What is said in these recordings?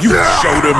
You showed him.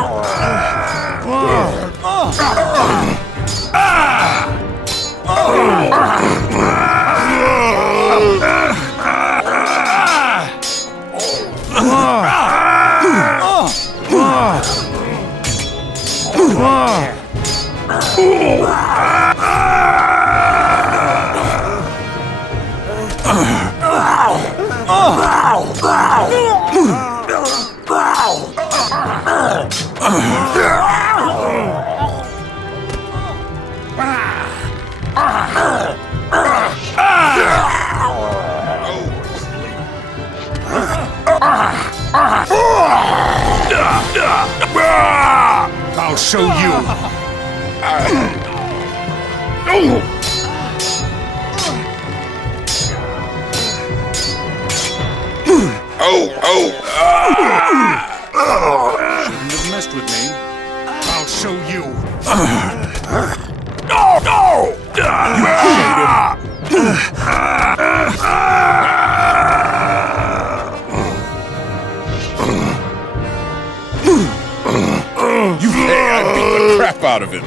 I'll show you. Shouldn't have messed with me. I'll show you. No! I beat the crap out of him.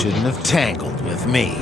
Shouldn't have tangled with me.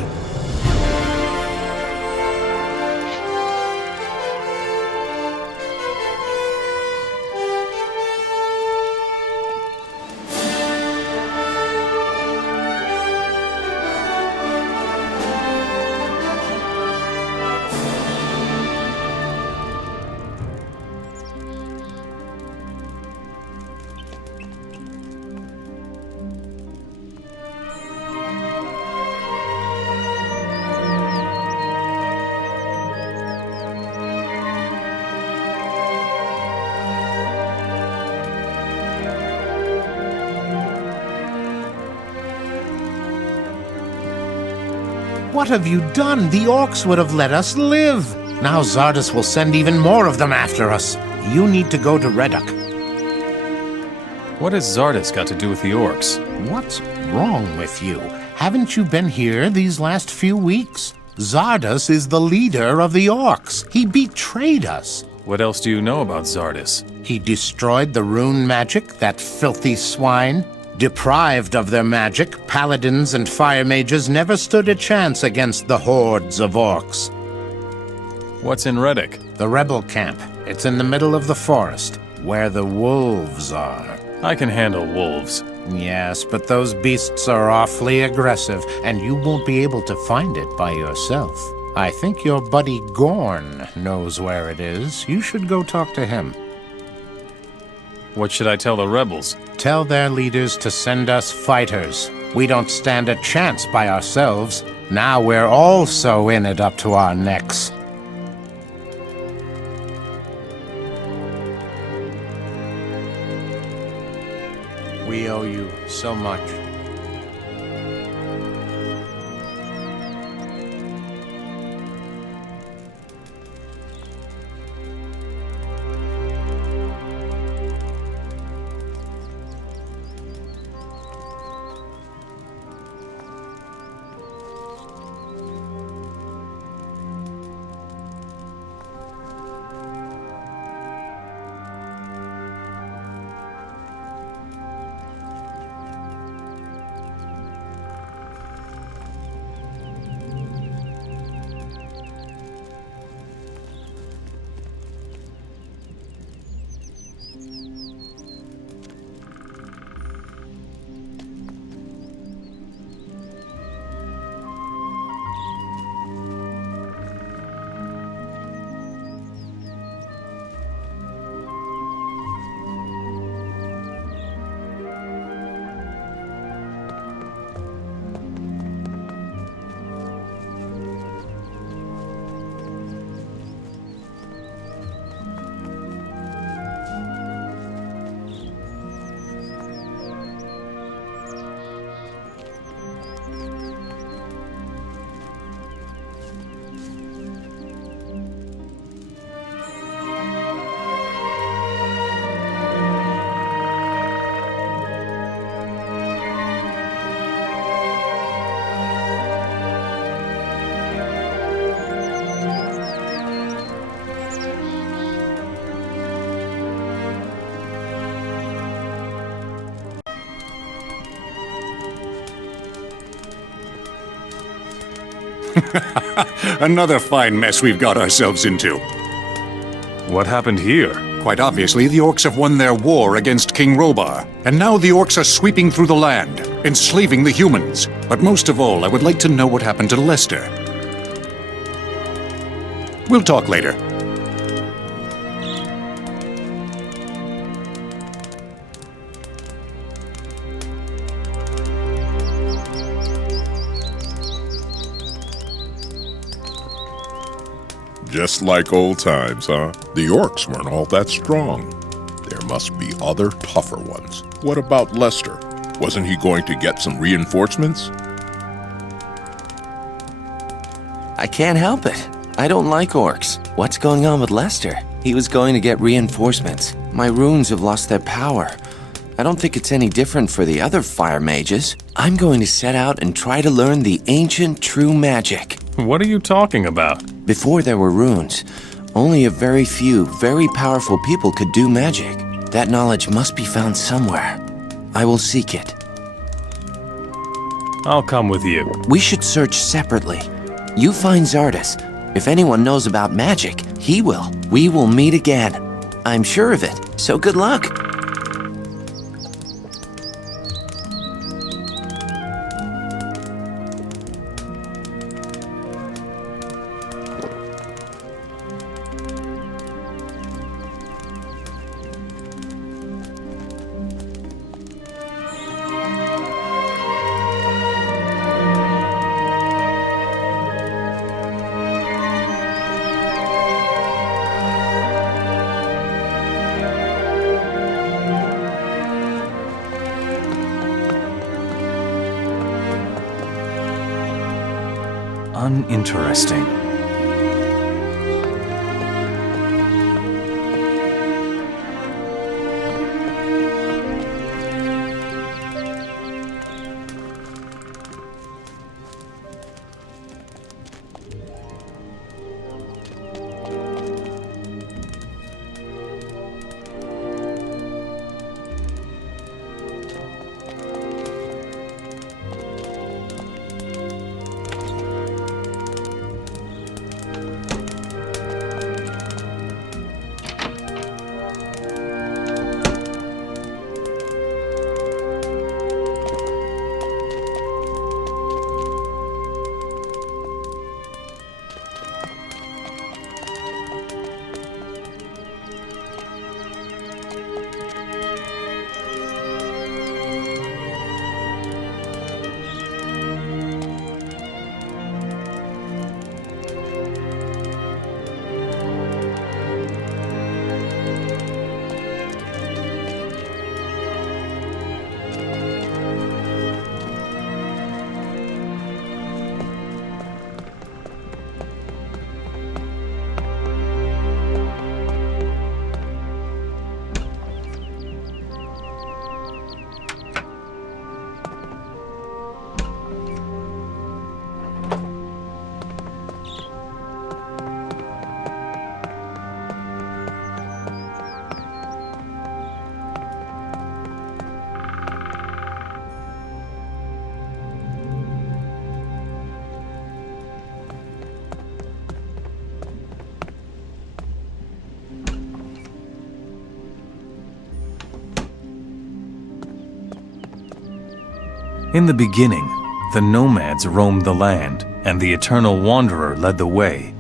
What have you done? The orcs would have let us live. Now Zardes will send even more of them after us. You need to go to Reduk. What has Zardes got to do with the orcs? What's wrong with you? Haven't you been here these last few weeks? Zardes is the leader of the orcs. He betrayed us. What else do you know about Zardes? He destroyed the rune magic, that filthy swine. Deprived of their magic, paladins and fire mages never stood a chance against the hordes of orcs. What's in Reduk? The rebel camp. It's in the middle of the forest, where the wolves are. I can handle wolves. Yes, but those beasts are awfully aggressive, and you won't be able to find it by yourself. I think your buddy Gorn knows where it is. You should go talk to him. What should I tell the rebels? Tell their leaders to send us fighters. We don't stand a chance by ourselves. Now we're also in it up to our necks. We owe you so much. Another fine mess we've got ourselves into. What happened here? Quite obviously, the orcs have won their war against King Robar, and now the orcs are sweeping through the land, enslaving the humans. But most of all, I would like to know what happened to Lester. We'll talk later. Just like old times, huh? The orcs weren't all that strong. There must be other, tougher ones. What about Lester? Wasn't he going to get some reinforcements? I can't help it. I don't like orcs. What's going on with Lester? He was going to get reinforcements. My runes have lost their power. I don't think it's any different for the other fire mages. I'm going to set out and try to learn the ancient true magic. What are you talking about? Before there were runes, only a very few, very powerful people could do magic. That knowledge must be found somewhere. I will seek it. I'll come with you. We should search separately. You find Zardes. If anyone knows about magic, he will. We will meet again. I'm sure of it, so good luck. Uninteresting. In the beginning, the nomads roamed the land, and the eternal wanderer led the way.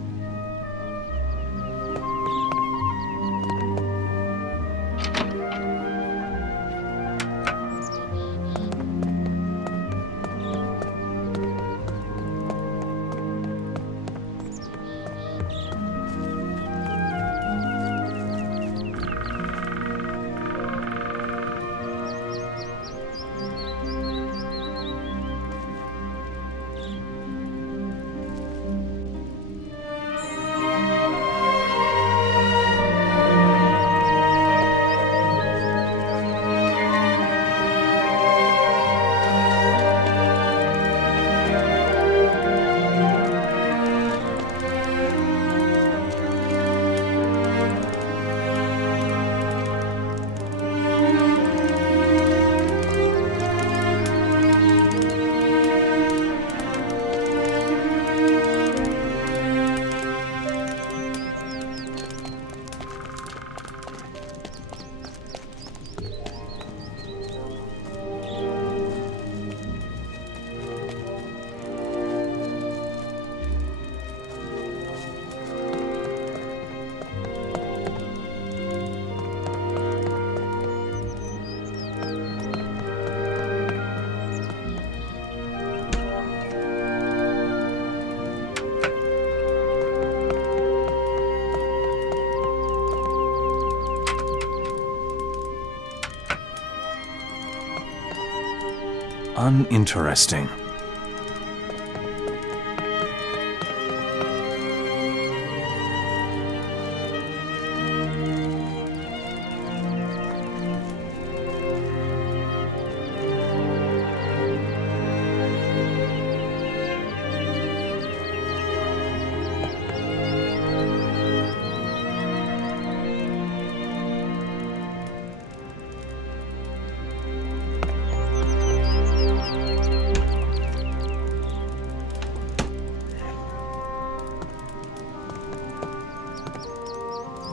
uninteresting.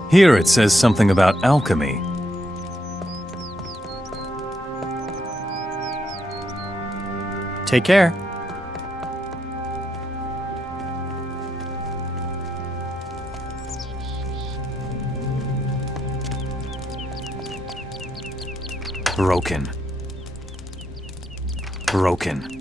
Here it says something about alchemy. Take care. Broken. Broken.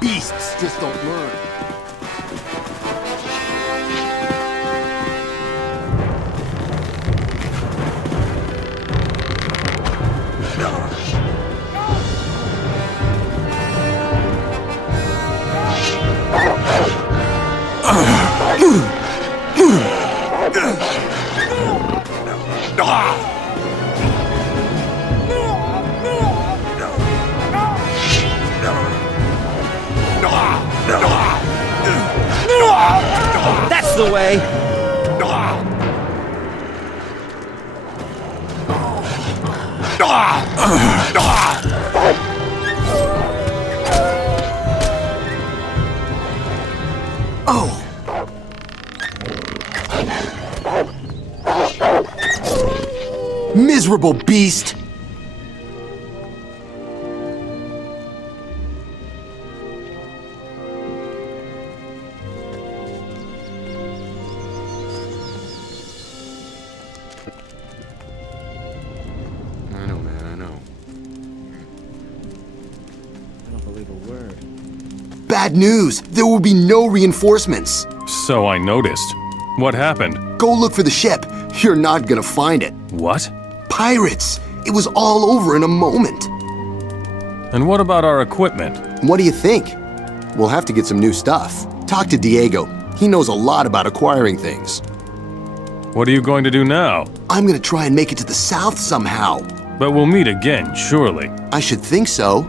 Beasts just don't learn. That's the way! Oh! Miserable beast! I know, man, I know. I don't believe a word. Bad news! There will be no reinforcements! So I noticed. What happened? Go look for the ship. You're not gonna find it. What? Pirates! It was all over in a moment. And what about our equipment? What do you think? We'll have to get some new stuff. Talk to Diego. He knows a lot about acquiring things. What are you going to do now? I'm gonna try and make it to the south somehow. But we'll meet again, surely. I should think so.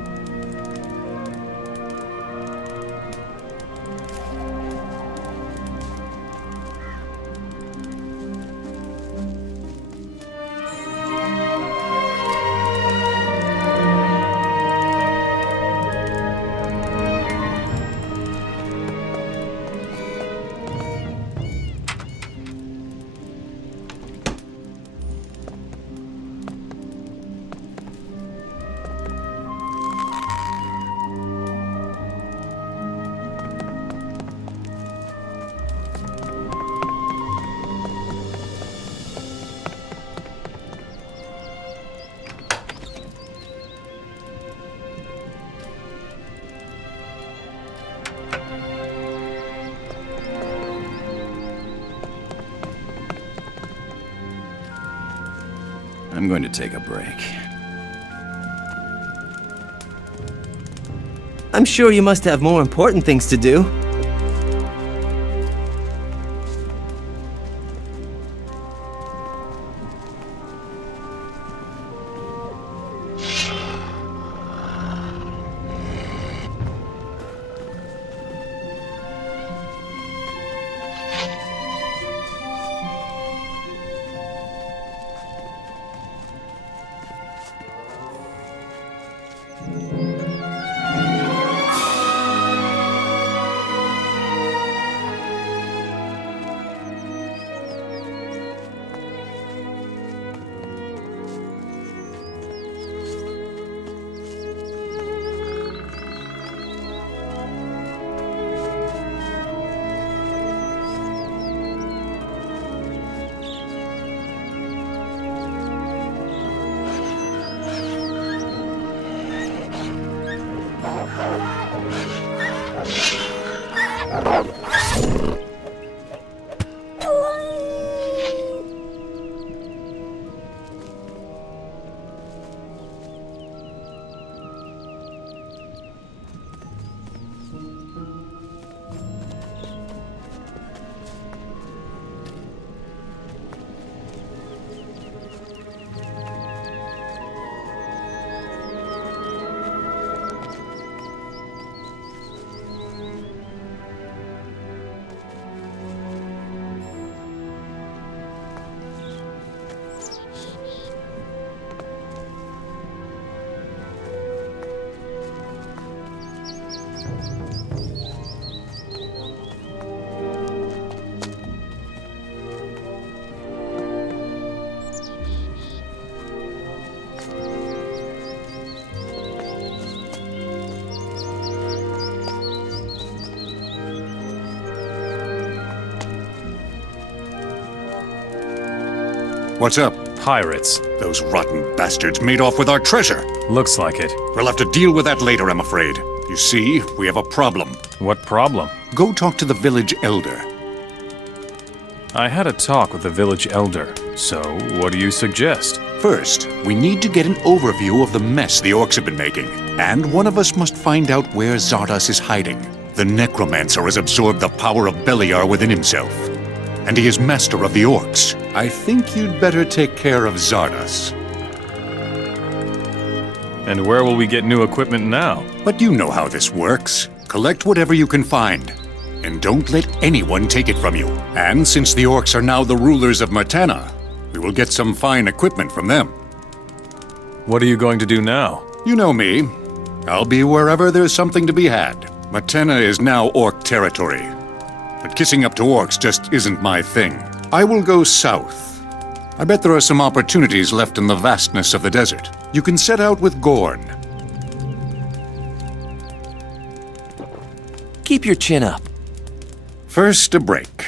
I'm going to take a break. I'm sure you must have more important things to do. What's up? Pirates. Those rotten bastards made off with our treasure. Looks like it. We'll have to deal with that later, I'm afraid. You see, we have a problem. What problem? Go talk to the village elder. I had a talk with the village elder, so what do you suggest? First, we need to get an overview of the mess the orcs have been making. And one of us must find out where Zardos is hiding. The necromancer has absorbed the power of Beliar within himself. And he is master of the orcs. I think you'd better take care of Zardos. And where will we get new equipment now? But you know how this works. Collect whatever you can find. And don't let anyone take it from you. And since the orcs are now the rulers of Martana, we will get some fine equipment from them. What are you going to do now? You know me. I'll be wherever there's something to be had. Martana is now orc territory. But kissing up to orcs just isn't my thing. I will go south. I bet there are some opportunities left in the vastness of the desert. You can set out with Gorn. Keep your chin up. First, a break.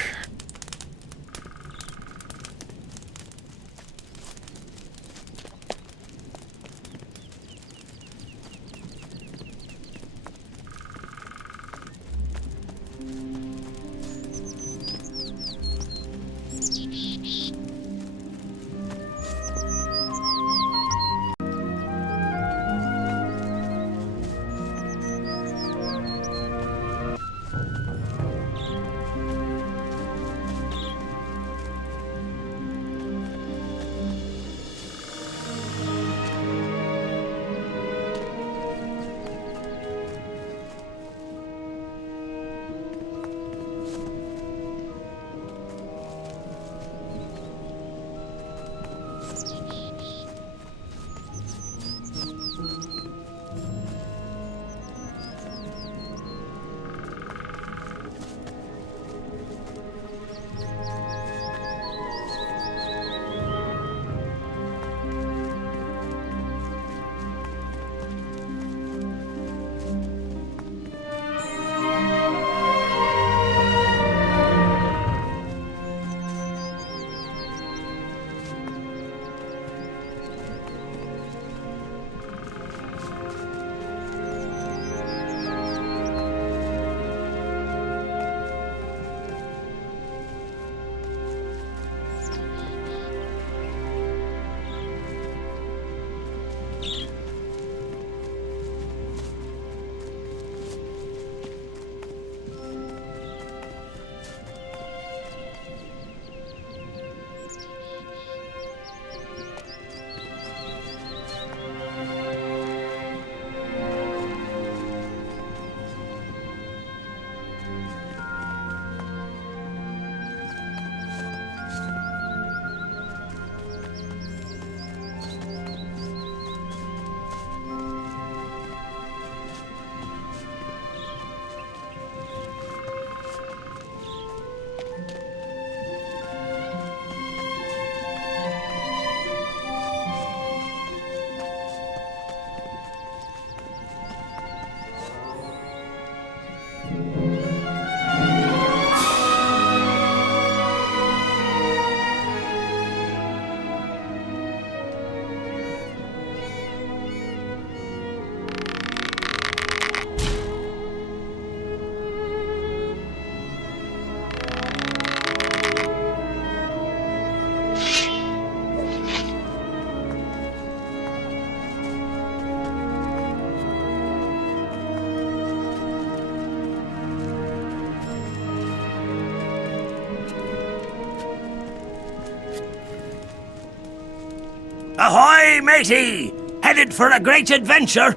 Ahoy, matey! Headed for a great adventure?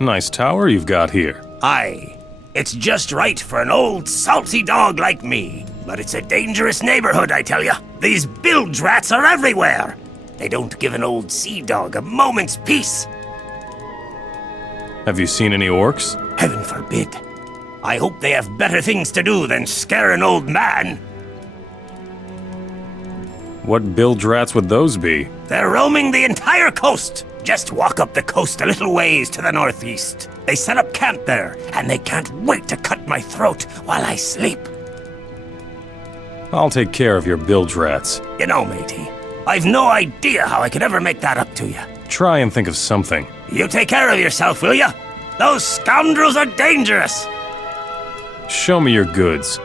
Nice tower you've got here. Aye. It's just right for an old salty dog like me. But it's a dangerous neighborhood, I tell ya. These bilge rats are everywhere. They don't give an old sea dog a moment's peace. Have you seen any orcs? Heaven forbid. I hope they have better things to do than scare an old man. What bilge rats would those be? They're roaming the entire coast. Just walk up the coast a little ways to the northeast. They set up camp there, and they can't wait to cut my throat while I sleep. I'll take care of your bilge rats. You know, matey, I've no idea how I could ever make that up to you. Try and think of something. You take care of yourself, will ya? Those scoundrels are dangerous! Show me your goods.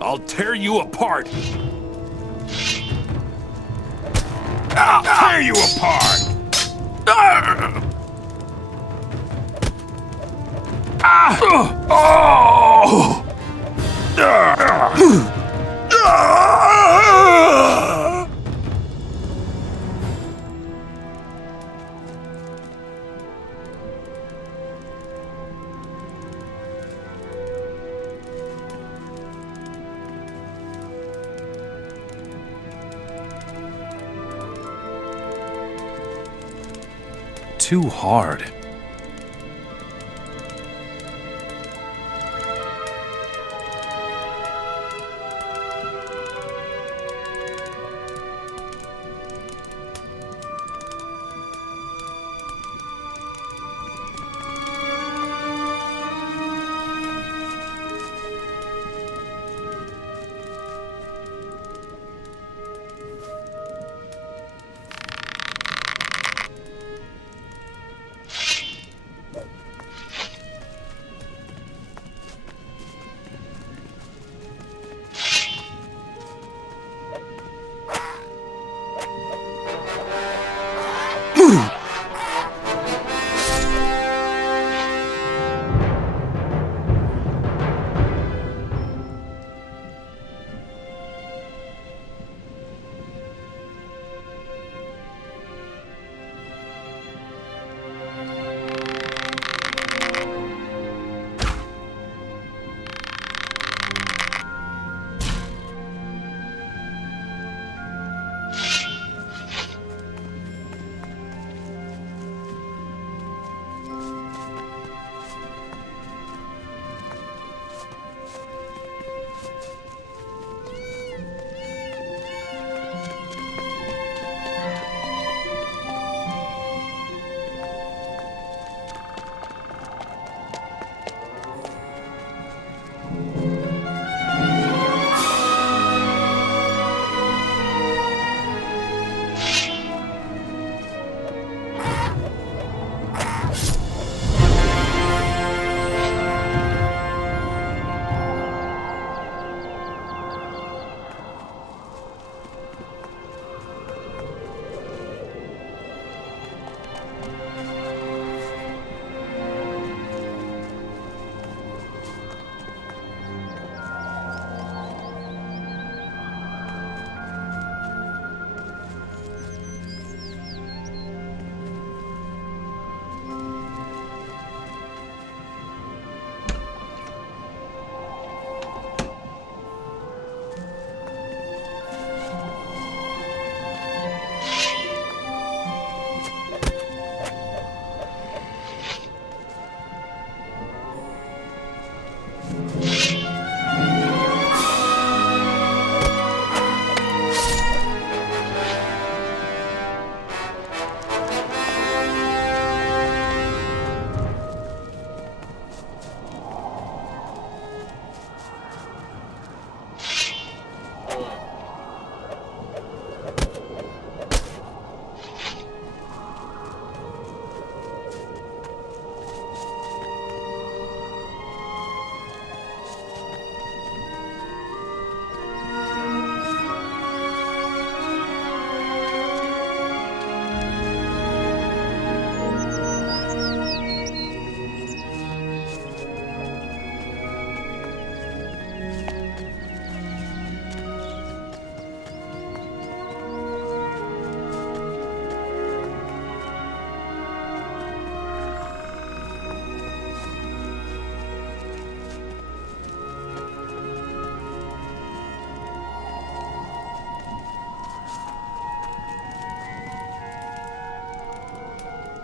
I'll tear you apart! I'll tear you apart! Too hard.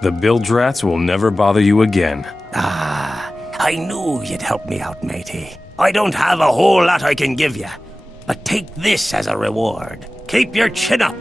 The Bildrats will never bother you again. I knew you'd help me out, matey. I don't have a whole lot I can give you, but take this as a reward. Keep your chin up.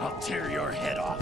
I'll tear your head off.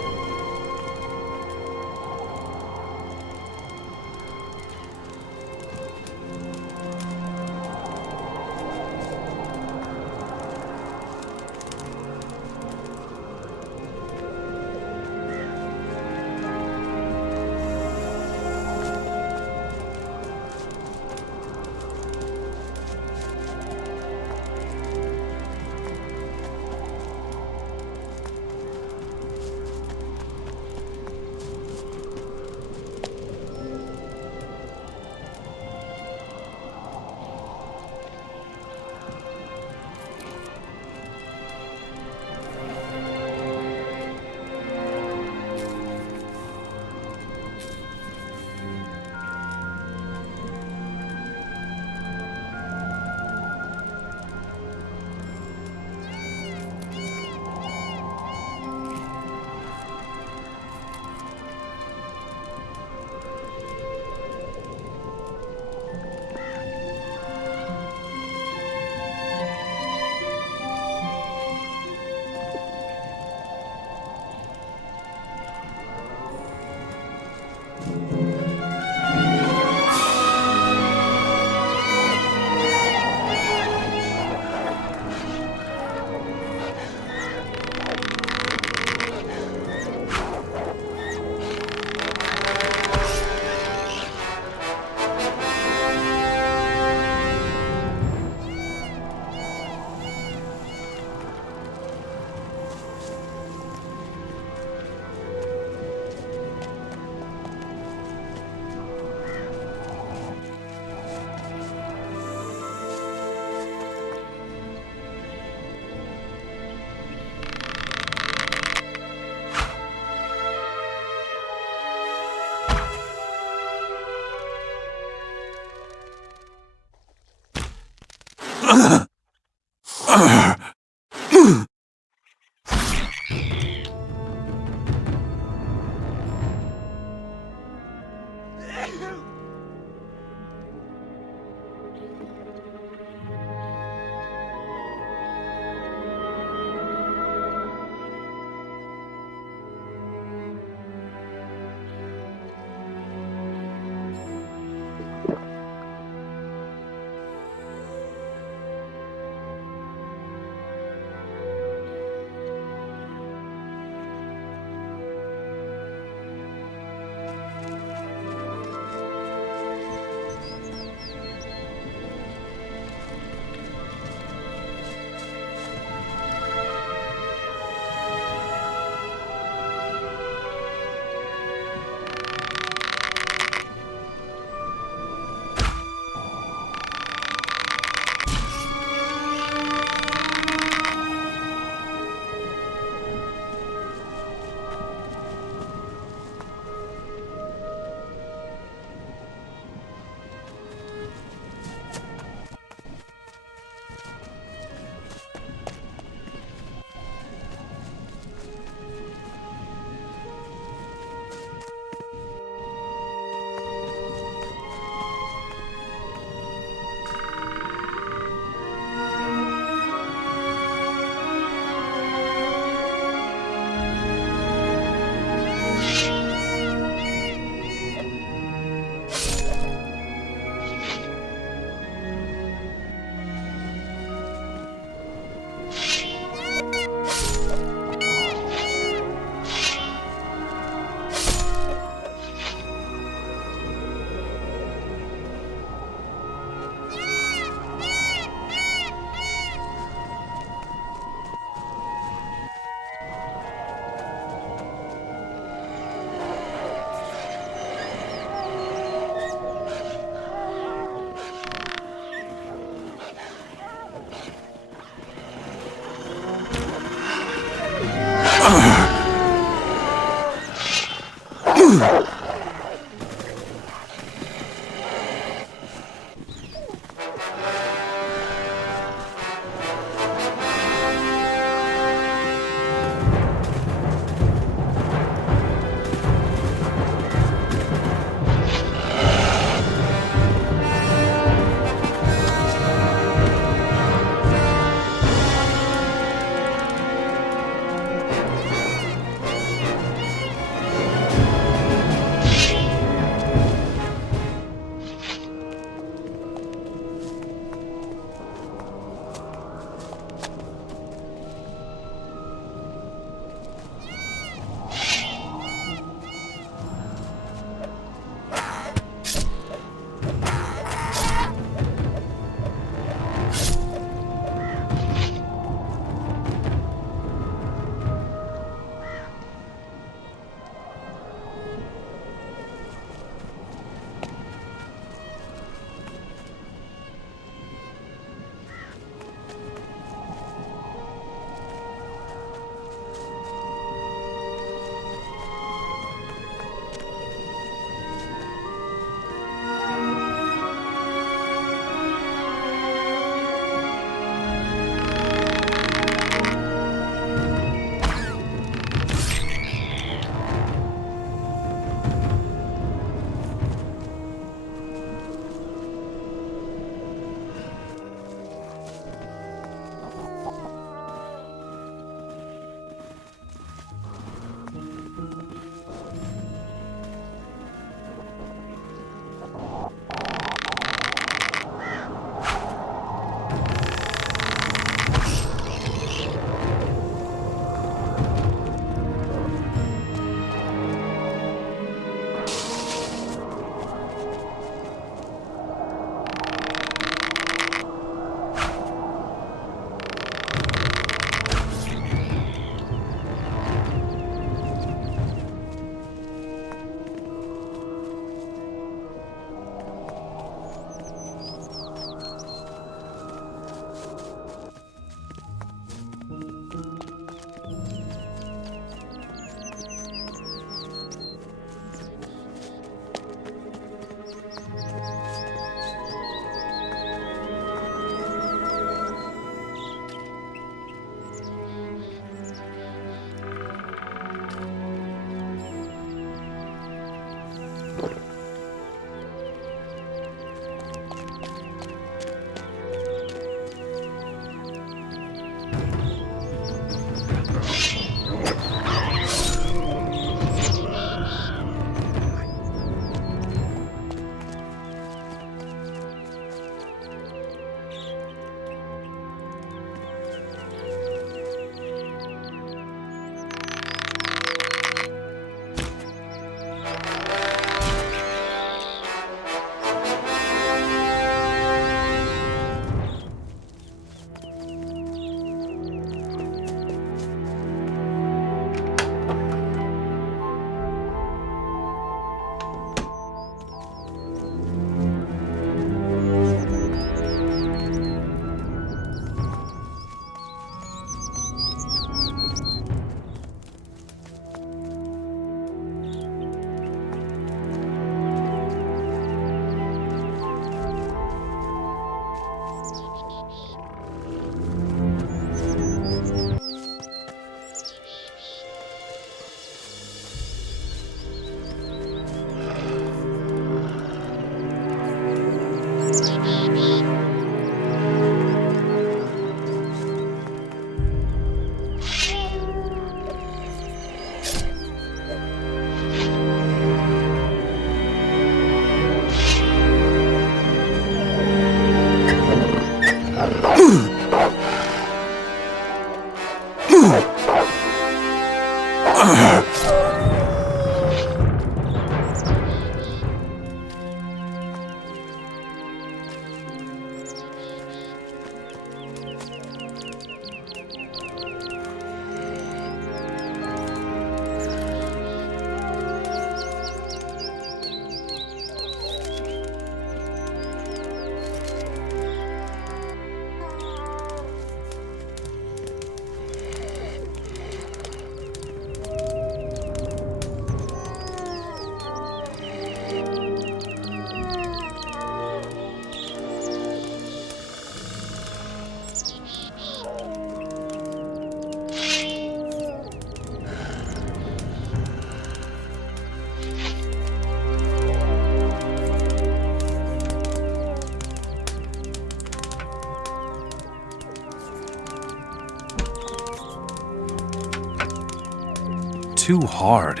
Too hard.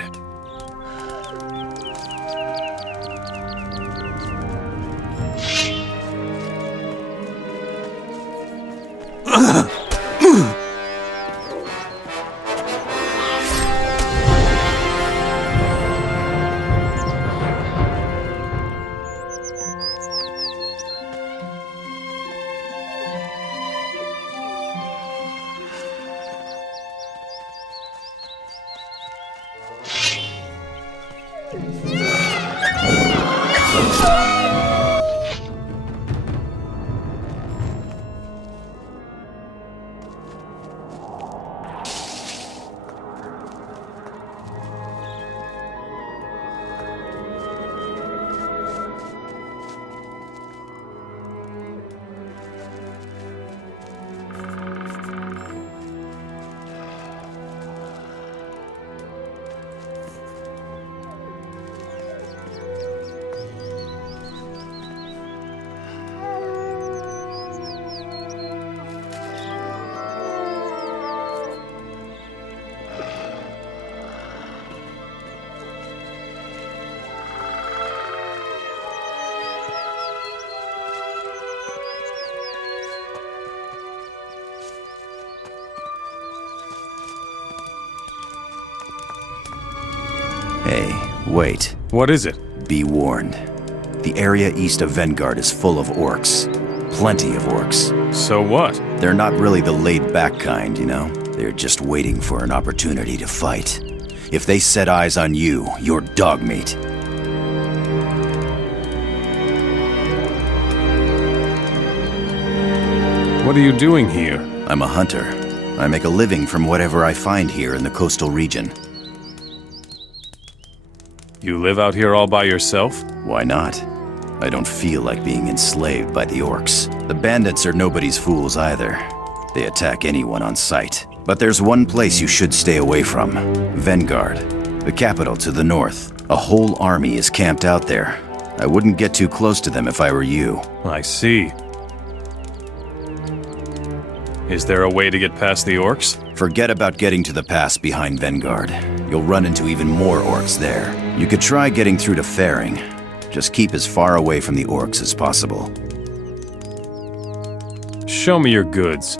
Hey, wait. What is it? Be warned. The area east of Vanguard is full of orcs. Plenty of orcs. So what? They're not really the laid-back kind, you know? They're just waiting for an opportunity to fight. If they set eyes on you, you're dog meat. What are you doing here? I'm a hunter. I make a living from whatever I find here in the coastal region. You live out here all by yourself? Why not? I don't feel like being enslaved by the orcs. The bandits are nobody's fools either. They attack anyone on sight. But there's one place you should stay away from. Vanguard, the capital to the north. A whole army is camped out there. I wouldn't get too close to them if I were you. I see. Is there a way to get past the orcs? Forget about getting to the pass behind Vanguard. You'll run into even more orcs there. You could try getting through to Faring. Just keep as far away from the orcs as possible. Show me your goods.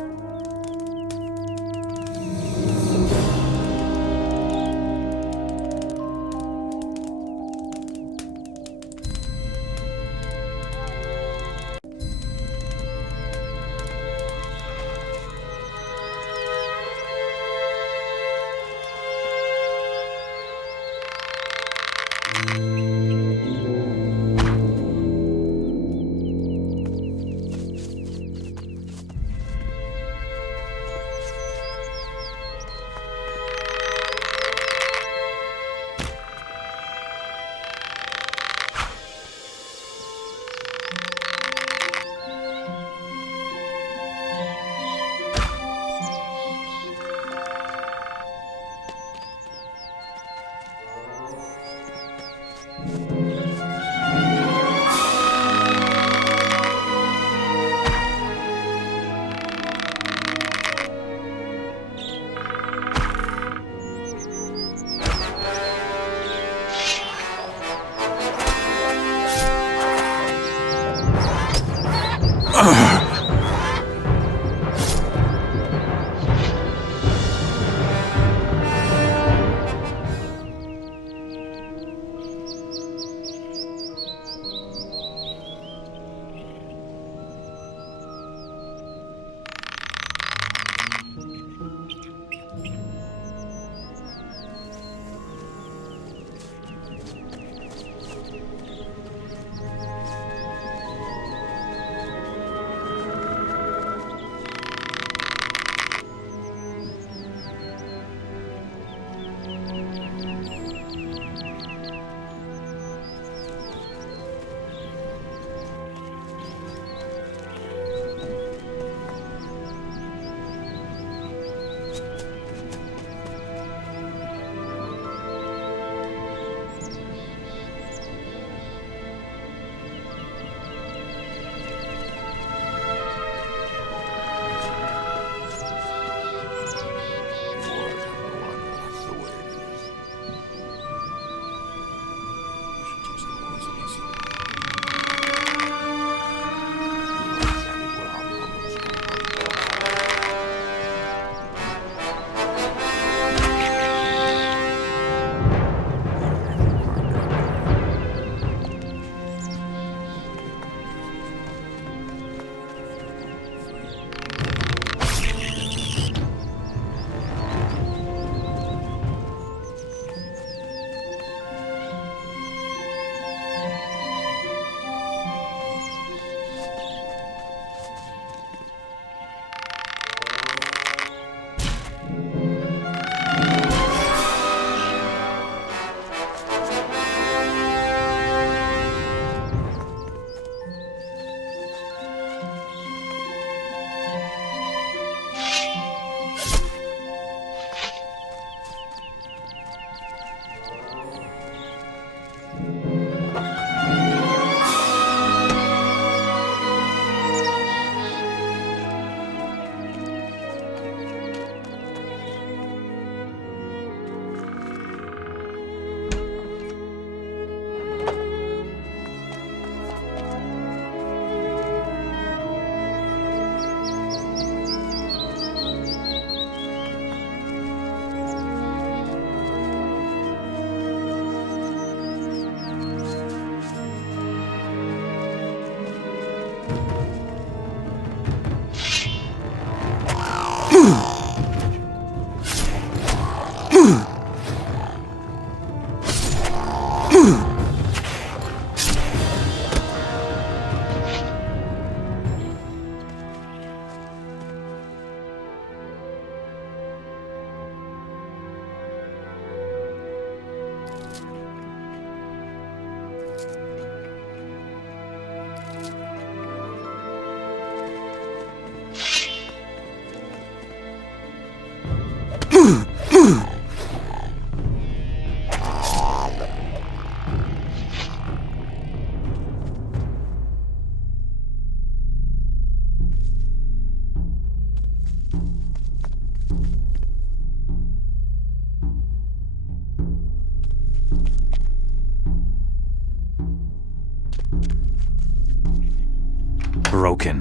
Broken.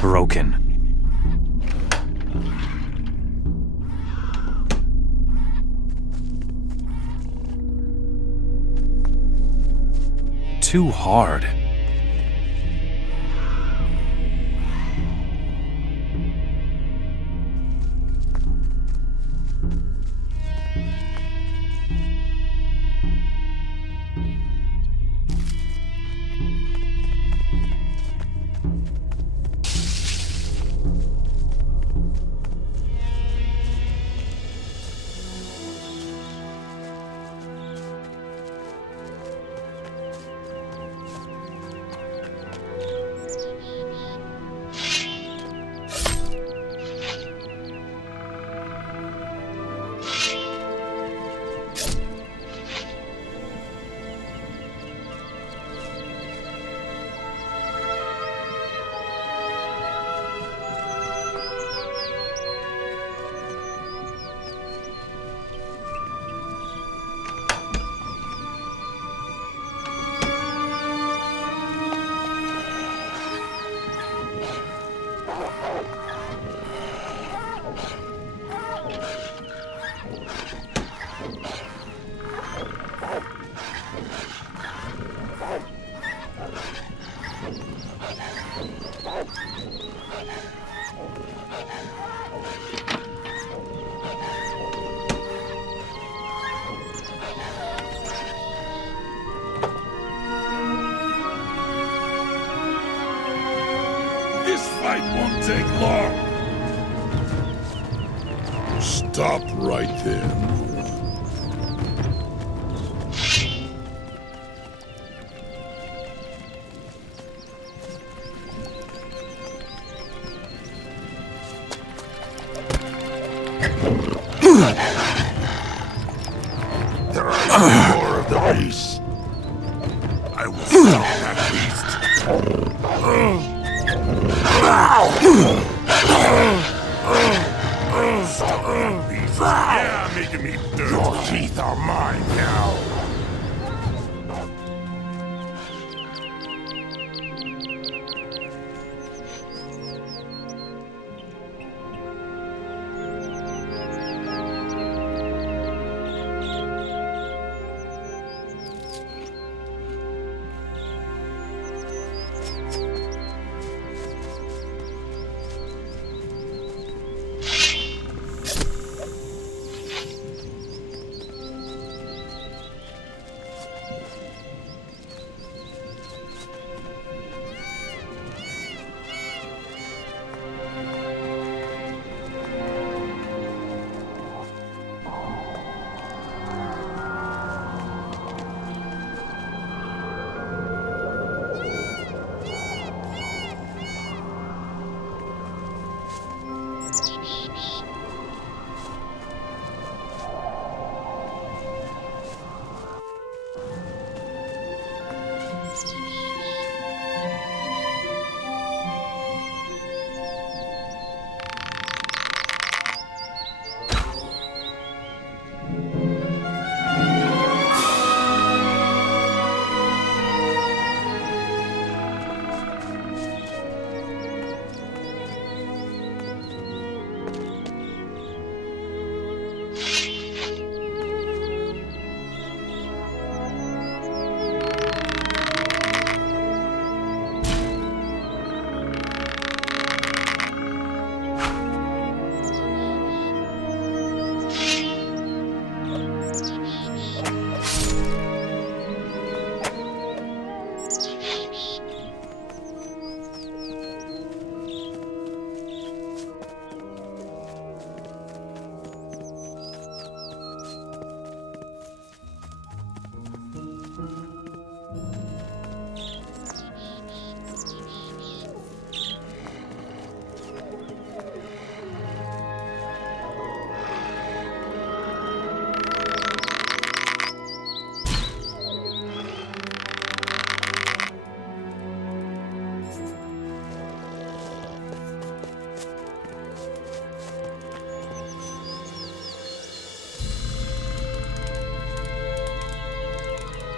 Broken. Too hard. This fight won't take long. Stop right there. There are more of the beast. I will stop that beast. Stop that beast. Yeah, making me dirty. Your teeth are mine now.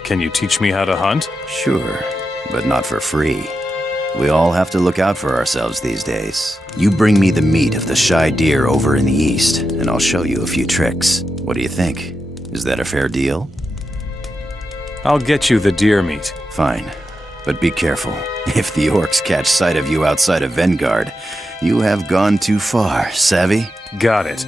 Can you teach me how to hunt? Sure, but not for free. We all have to look out for ourselves these days. You bring me the meat of the shy deer over in the east, and I'll show you a few tricks. What do you think? Is that a fair deal? I'll get you the deer meat. Fine. But be careful. If the orcs catch sight of you outside of Vanguard, you have gone too far, savvy? Got it.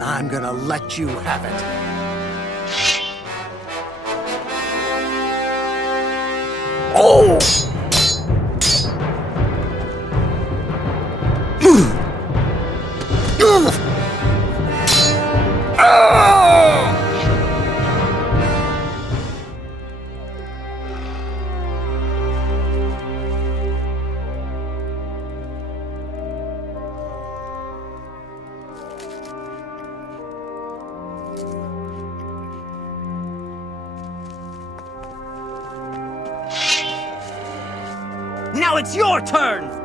I'm gonna let you have it. Oh! Now it's your turn!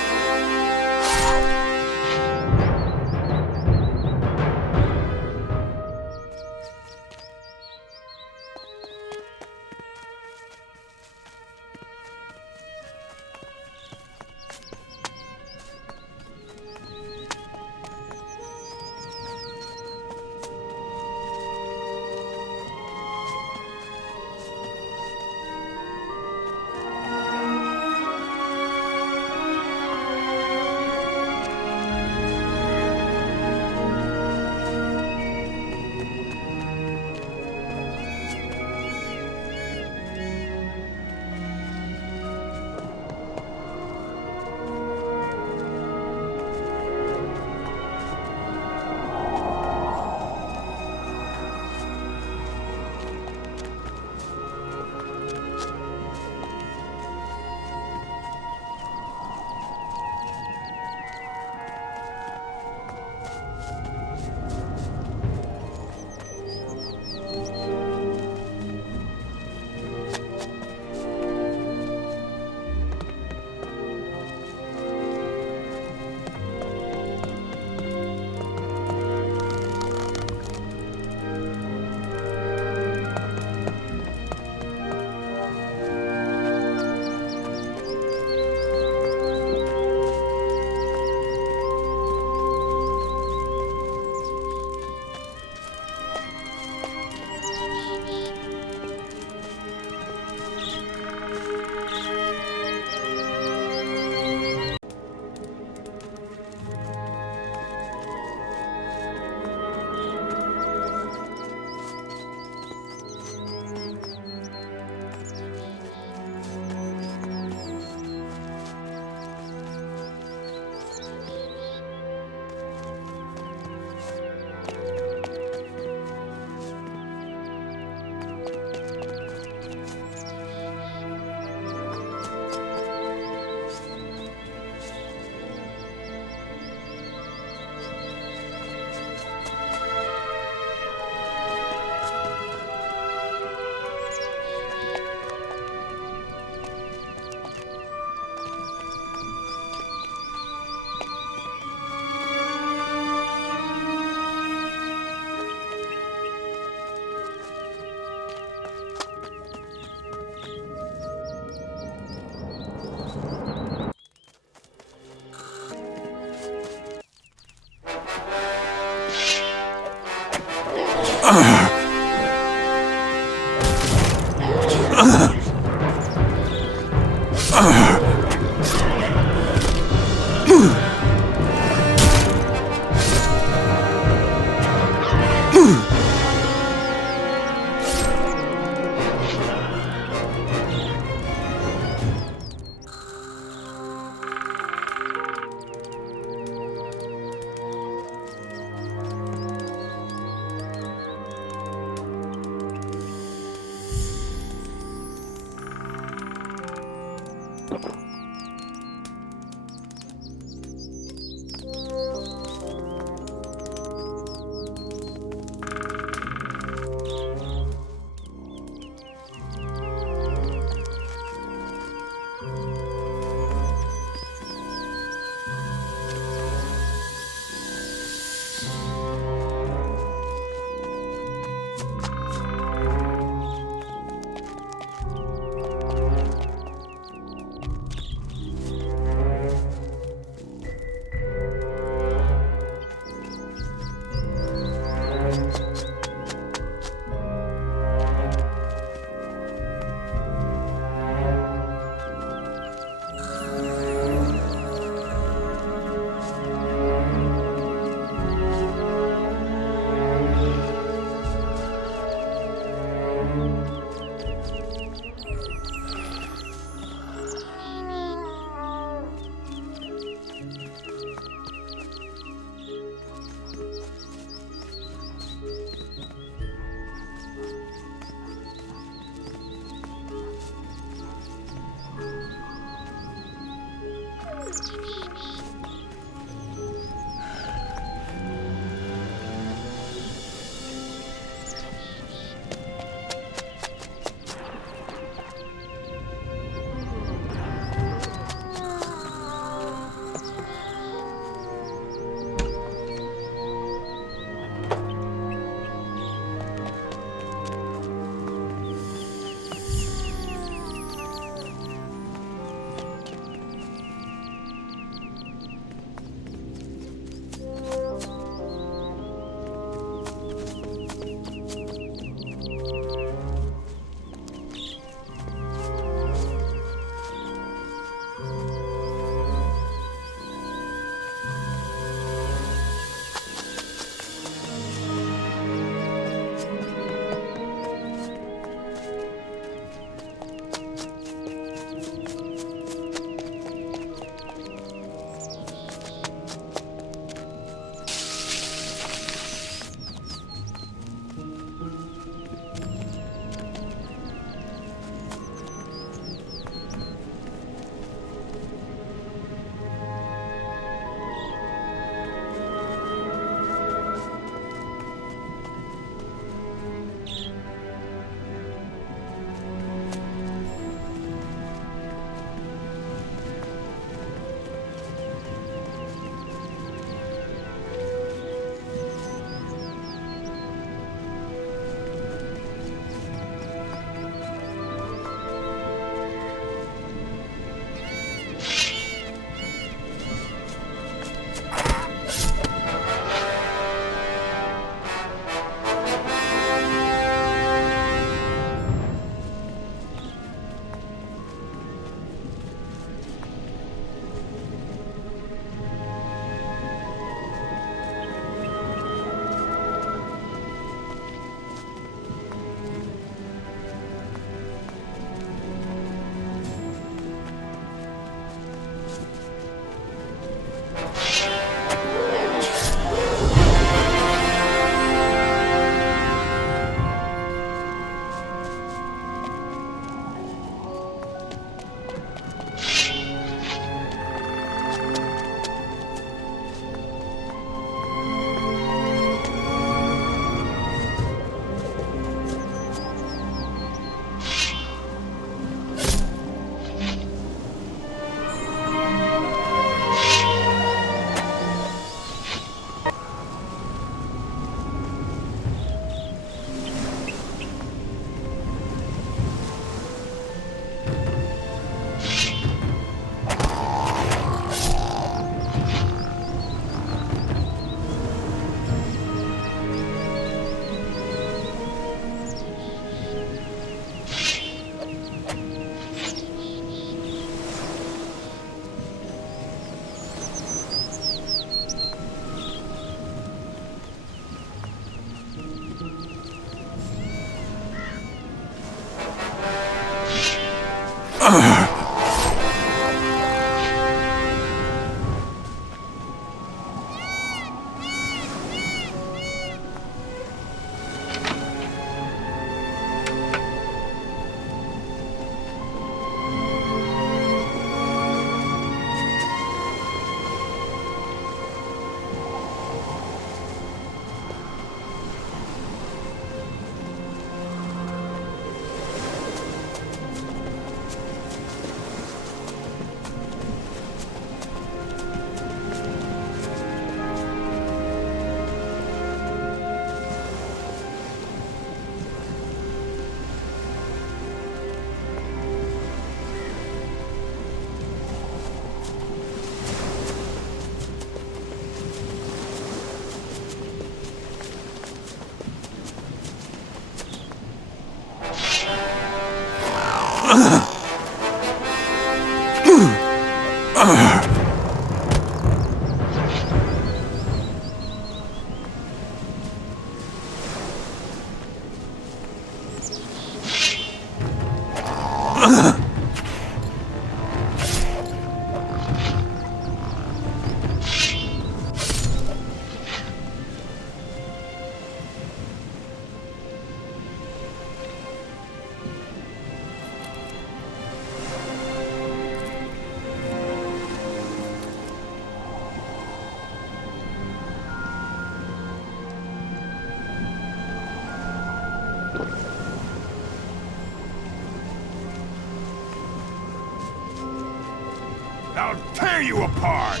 I'll tear you apart!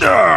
No!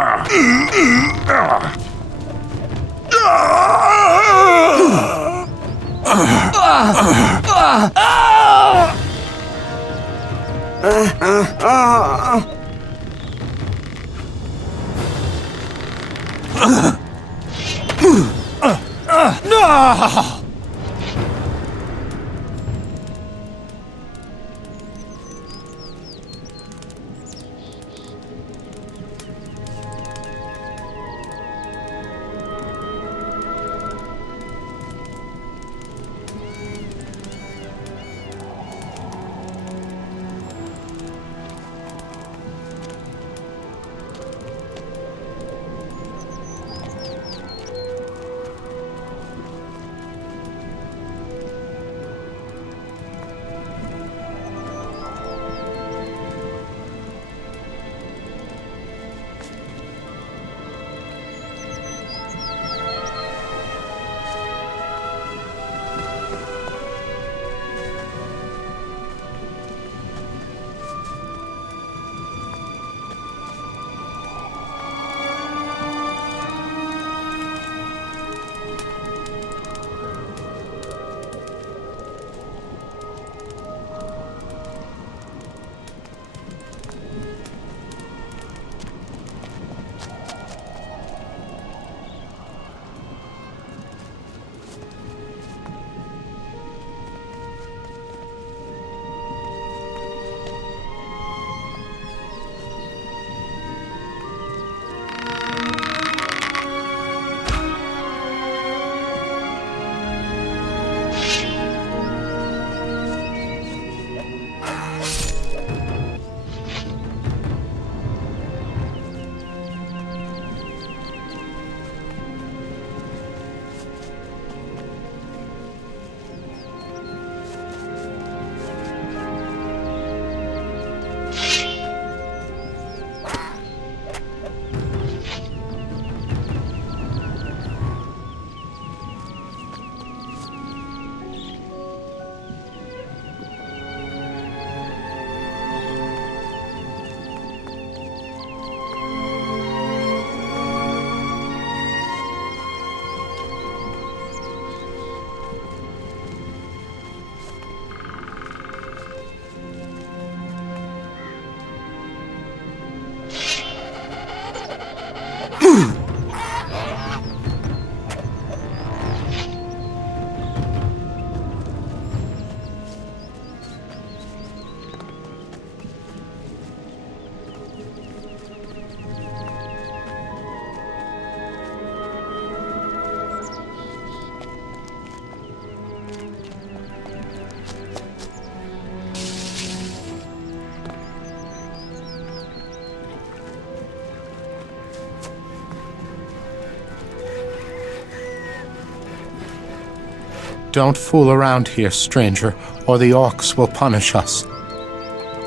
Don't fool around here, stranger, or the orcs will punish us.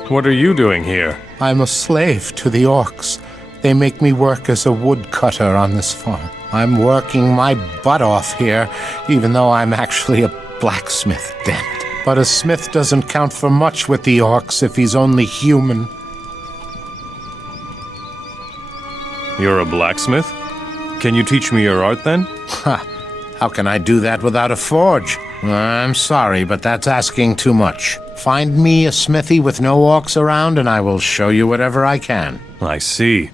What are you doing here? I'm a slave to the orcs. They make me work as a woodcutter on this farm. I'm working my butt off here, even though I'm actually a blacksmith, damn it. But a smith doesn't count for much with the orcs if he's only human. You're a blacksmith? Can you teach me your art then? Ha! How can I do that without a forge? I'm sorry, but that's asking too much. Find me a smithy with no orcs around, and I will show you whatever I can. I see.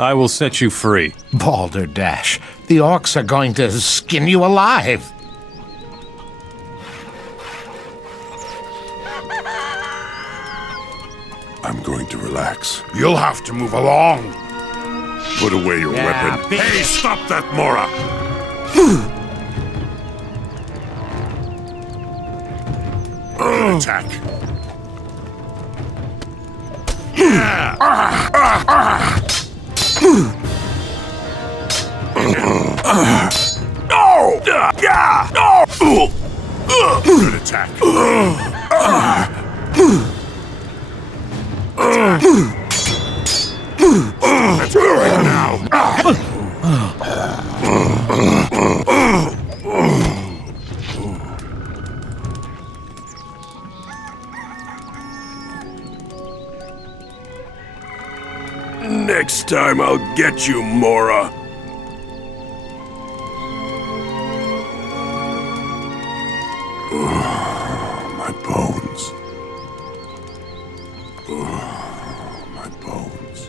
I will set you free. Balderdash, the orcs are going to skin you alive. I'm going to relax. You'll have to move along. Put away your weapon. Hey, stop that, Mora! Attack. No! No! Good attack. Let's go right now. Next time I'll get you, Mora. My bones. My bones.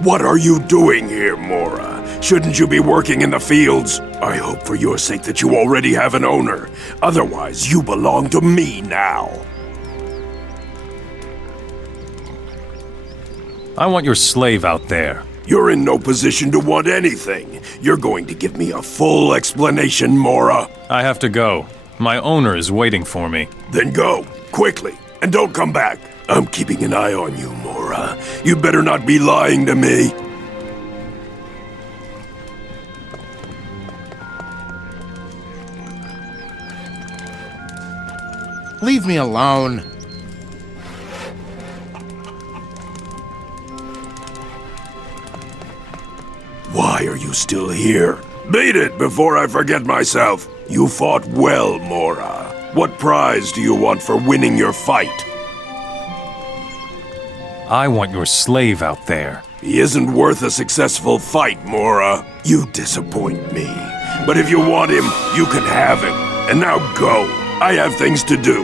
What are you doing here, Mora? Shouldn't you be working in the fields? I hope for your sake that you already have an owner. Otherwise, you belong to me now. I want your slave out there. You're in no position to want anything. You're going to give me a full explanation, Mora. I have to go. My owner is waiting for me. Then go, quickly, and don't come back. I'm keeping an eye on you, Mora. You better not be lying to me. Leave me alone. Why are you still here? Beat it before I forget myself. You fought well, Mora. What prize do you want for winning your fight? I want your slave out there. He isn't worth a successful fight, Mora. You disappoint me. But if you want him, you can have him. And now go. I have things to do.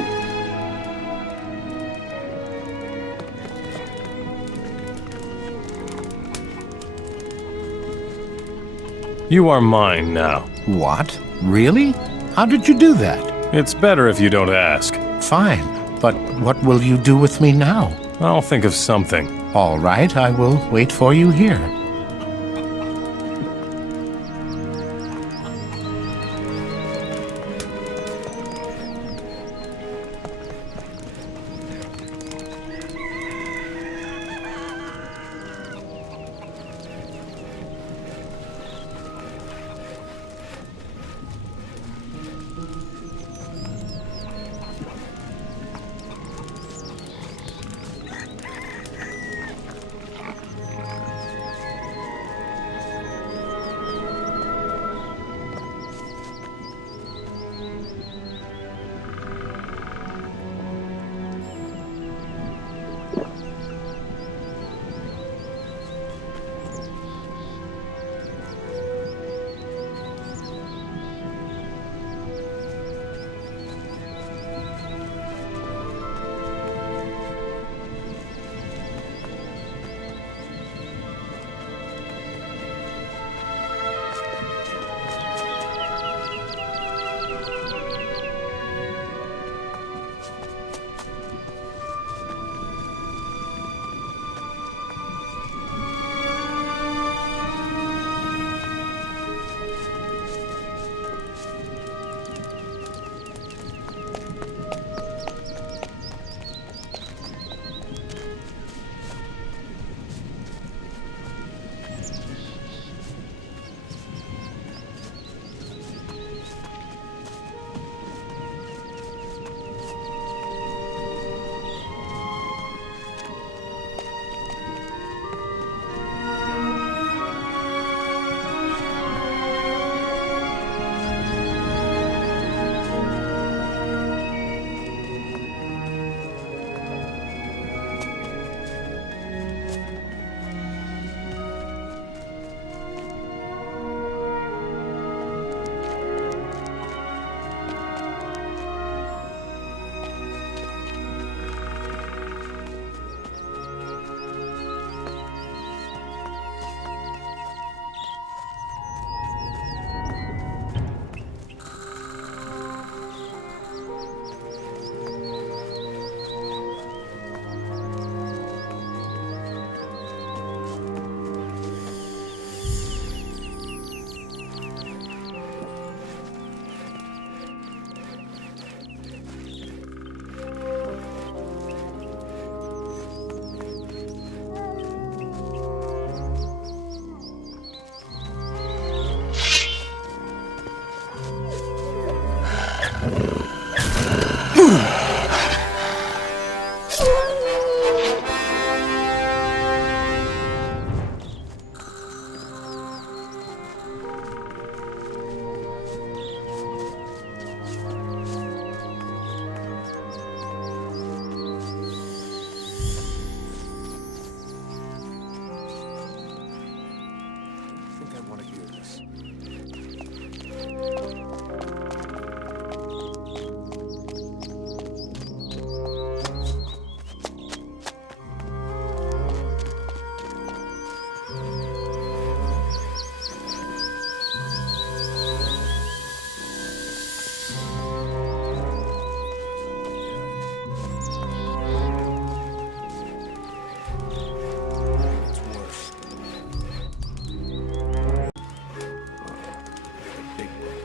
You are mine now. What? Really? How did you do that? It's better if you don't ask. Fine, but what will you do with me now? I'll think of something. All right, I will wait for you here.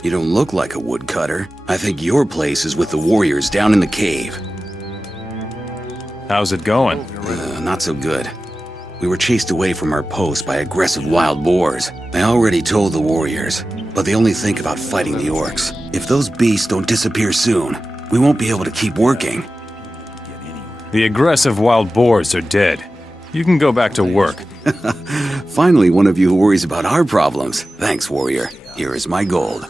You don't look like a woodcutter. I think your place is with the warriors down in the cave. How's it going? Not so good. We were chased away from our post by aggressive wild boars. I already told the warriors, but they only think about fighting the orcs. If those beasts don't disappear soon, we won't be able to keep working. The aggressive wild boars are dead. You can go back to work. Finally, one of you who worries about our problems. Thanks, warrior. Here is my gold.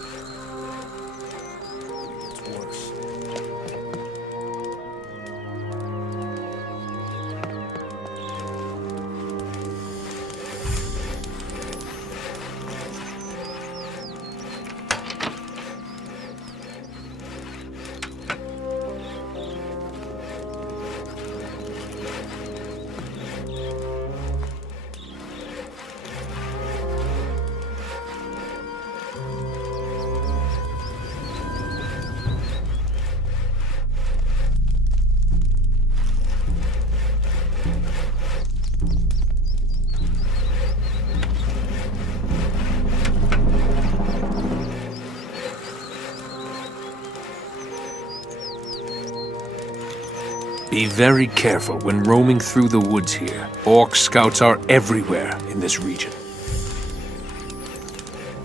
Be very careful when roaming through the woods here. Orc scouts are everywhere in this region.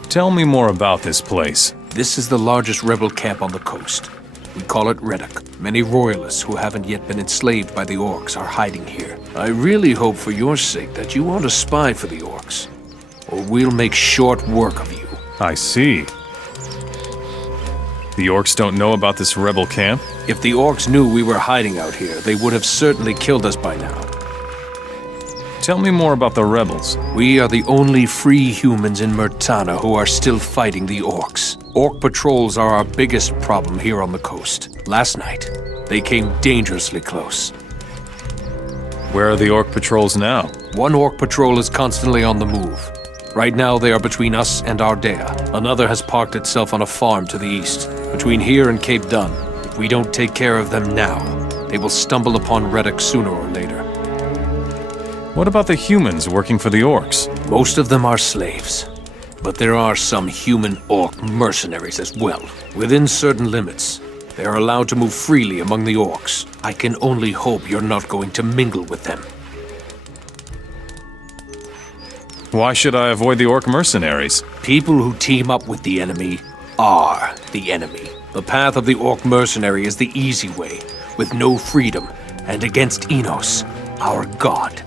Tell me more about this place. This is the largest rebel camp on the coast. We call it Reddock. Many royalists who haven't yet been enslaved by the orcs are hiding here. I really hope for your sake that you aren't a spy for the orcs, or we'll make short work of you. I see. The orcs don't know about this rebel camp? If the orcs knew we were hiding out here, they would have certainly killed us by now. Tell me more about the rebels. We are the only free humans in Murtana who are still fighting the orcs. Orc patrols are our biggest problem here on the coast. Last night, they came dangerously close. Where are the orc patrols now? One orc patrol is constantly on the move. Right now, they are between us and Ardea. Another has parked itself on a farm to the east, between here and Cape Dun. If we don't take care of them now, they will stumble upon Reddock sooner or later. What about the humans working for the orcs? Most of them are slaves, but there are some human orc mercenaries as well. Within certain limits, they are allowed to move freely among the orcs. I can only hope you're not going to mingle with them. Why should I avoid the orc mercenaries? People who team up with the enemy are the enemy. The path of the orc mercenary is the easy way, with no freedom, and against Enos, our god.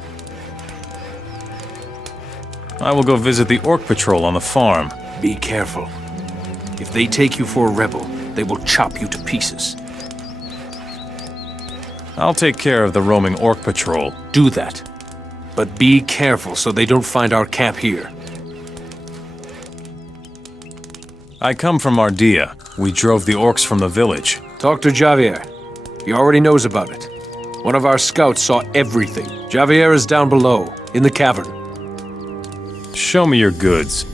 I will go visit the orc patrol on the farm. Be careful. If they take you for a rebel, they will chop you to pieces. I'll take care of the roaming orc patrol. Do that. But be careful so they don't find our camp here. I come from Ardea. We drove the orcs from the village. Talk to Javier. He already knows about it. One of our scouts saw everything. Javier is down below, in the cavern. Show me your goods.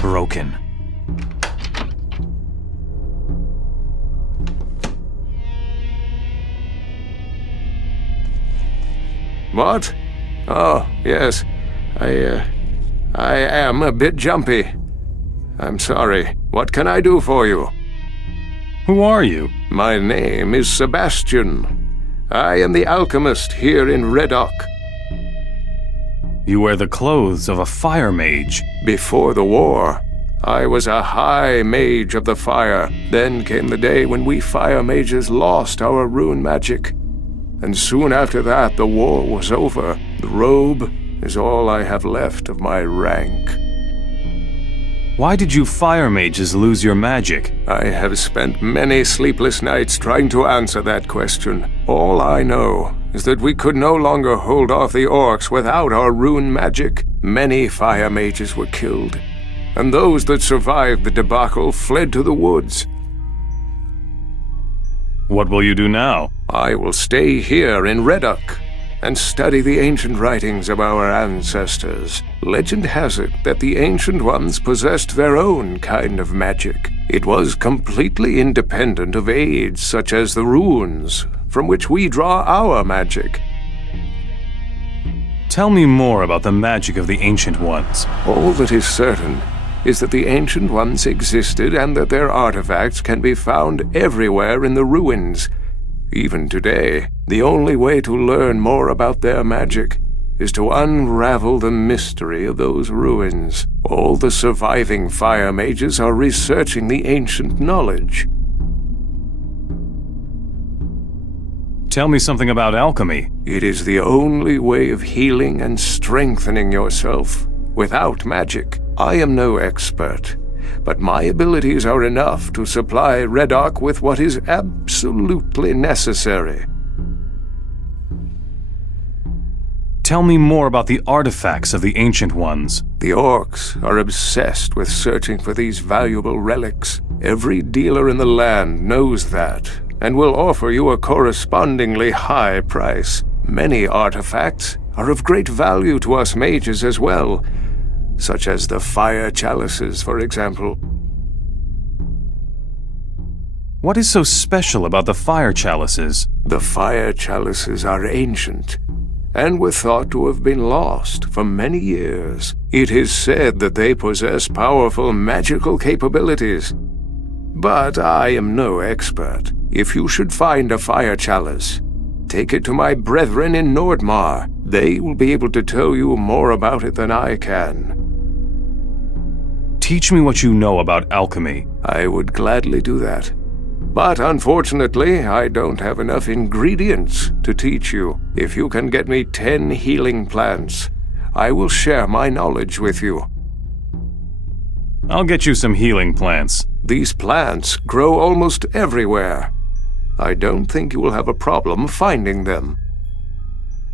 Broken. What? Oh, yes. I am a bit jumpy. I'm sorry. What can I do for you? Who are you? My name is Sebastian. I am the alchemist here in Redock. You wear the clothes of a fire mage. Before the war, I was a high mage of the fire. Then came the day when we fire mages lost our rune magic. And soon after that, the war was over. The robe is all I have left of my rank. Why did you fire mages lose your magic? I have spent many sleepless nights trying to answer that question. All I know is that we could no longer hold off the orcs without our rune magic. Many fire mages were killed, and those that survived the debacle fled to the woods. What will you do now? I will stay here in Redock and study the ancient writings of our ancestors. Legend has it that the Ancient Ones possessed their own kind of magic. It was completely independent of aids such as the runes, from which we draw our magic. Tell me more about the magic of the Ancient Ones. All that is certain is that the Ancient Ones existed and that their artifacts can be found everywhere in the ruins. Even today, the only way to learn more about their magic is to unravel the mystery of those ruins. All the surviving fire mages are researching the ancient knowledge. Tell me something about alchemy. It is the only way of healing and strengthening yourself without magic. I am no expert, but my abilities are enough to supply Redock with what is absolutely necessary. Tell me more about the artifacts of the Ancient Ones. The orcs are obsessed with searching for these valuable relics. Every dealer in the land knows that, and will offer you a correspondingly high price. Many artifacts are of great value to us mages as well, such as the fire chalices, for example. What is so special about the fire chalices? The fire chalices are ancient, and were thought to have been lost for many years. It is said that they possess powerful magical capabilities. But I am no expert. If you should find a fire chalice, take it to my brethren in Nordmar. They will be able to tell you more about it than I can. Teach me what you know about alchemy. I would gladly do that. But unfortunately, I don't have enough ingredients to teach you. If you can get me 10 healing plants, I will share my knowledge with you. I'll get you some healing plants. These plants grow almost everywhere. I don't think you will have a problem finding them.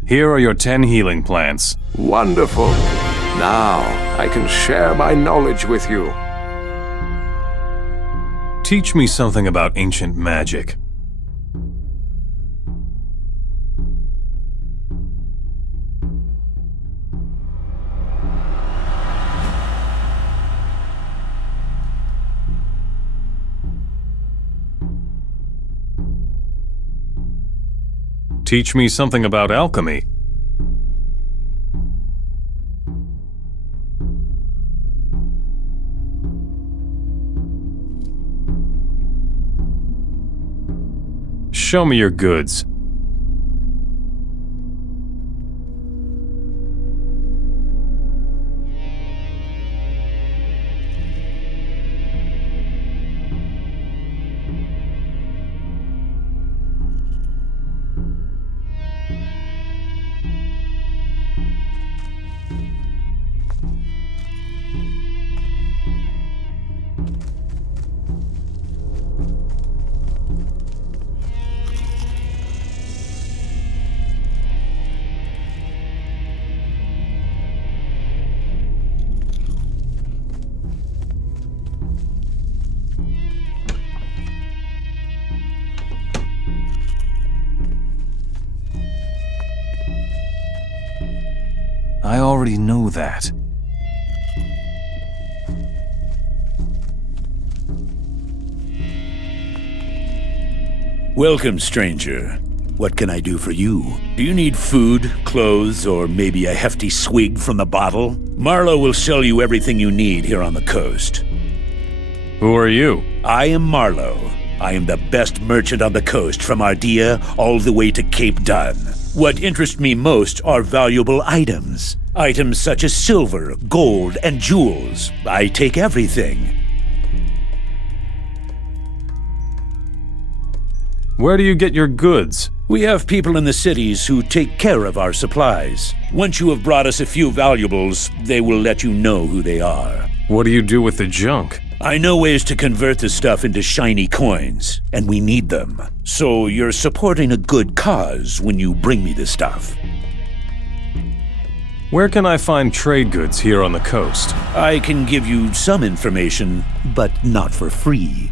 Here are your 10 healing plants. Wonderful. Now I can share my knowledge with you. Teach me something about ancient magic. Teach me something about alchemy. Show me your goods. I already know that. Welcome, stranger. What can I do for you? Do you need food, clothes, or maybe a hefty swig from the bottle? Marlowe will sell you everything you need here on the coast. Who are you? I am Marlowe. I am the best merchant on the coast, from Ardea all the way to Cape Dun. What interests me most are valuable items. Items such as silver, gold, and jewels. I take everything. Where do you get your goods? We have people in the cities who take care of our supplies. Once you have brought us a few valuables, they will let you know who they are. What do you do with the junk? I know ways to convert the stuff into shiny coins, and we need them. So you're supporting a good cause when you bring me the stuff. Where can I find trade goods here on the coast? I can give you some information, but not for free.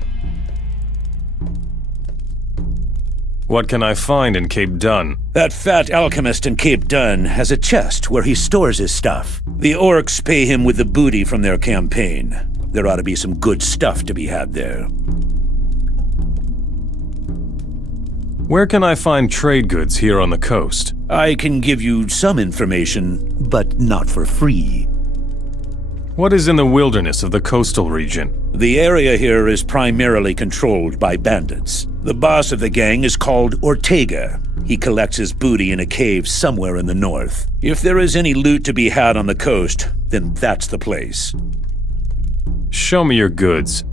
What can I find in Cape Dun? That fat alchemist in Cape Dun has a chest where he stores his stuff. The orcs pay him with the booty from their campaign. There ought to be some good stuff to be had there. Where can I find trade goods here on the coast? I can give you some information, but not for free. What is in the wilderness of the coastal region? The area here is primarily controlled by bandits. The boss of the gang is called Ortega. He collects his booty in a cave somewhere in the north. If there is any loot to be had on the coast, then that's the place. Show me your goods.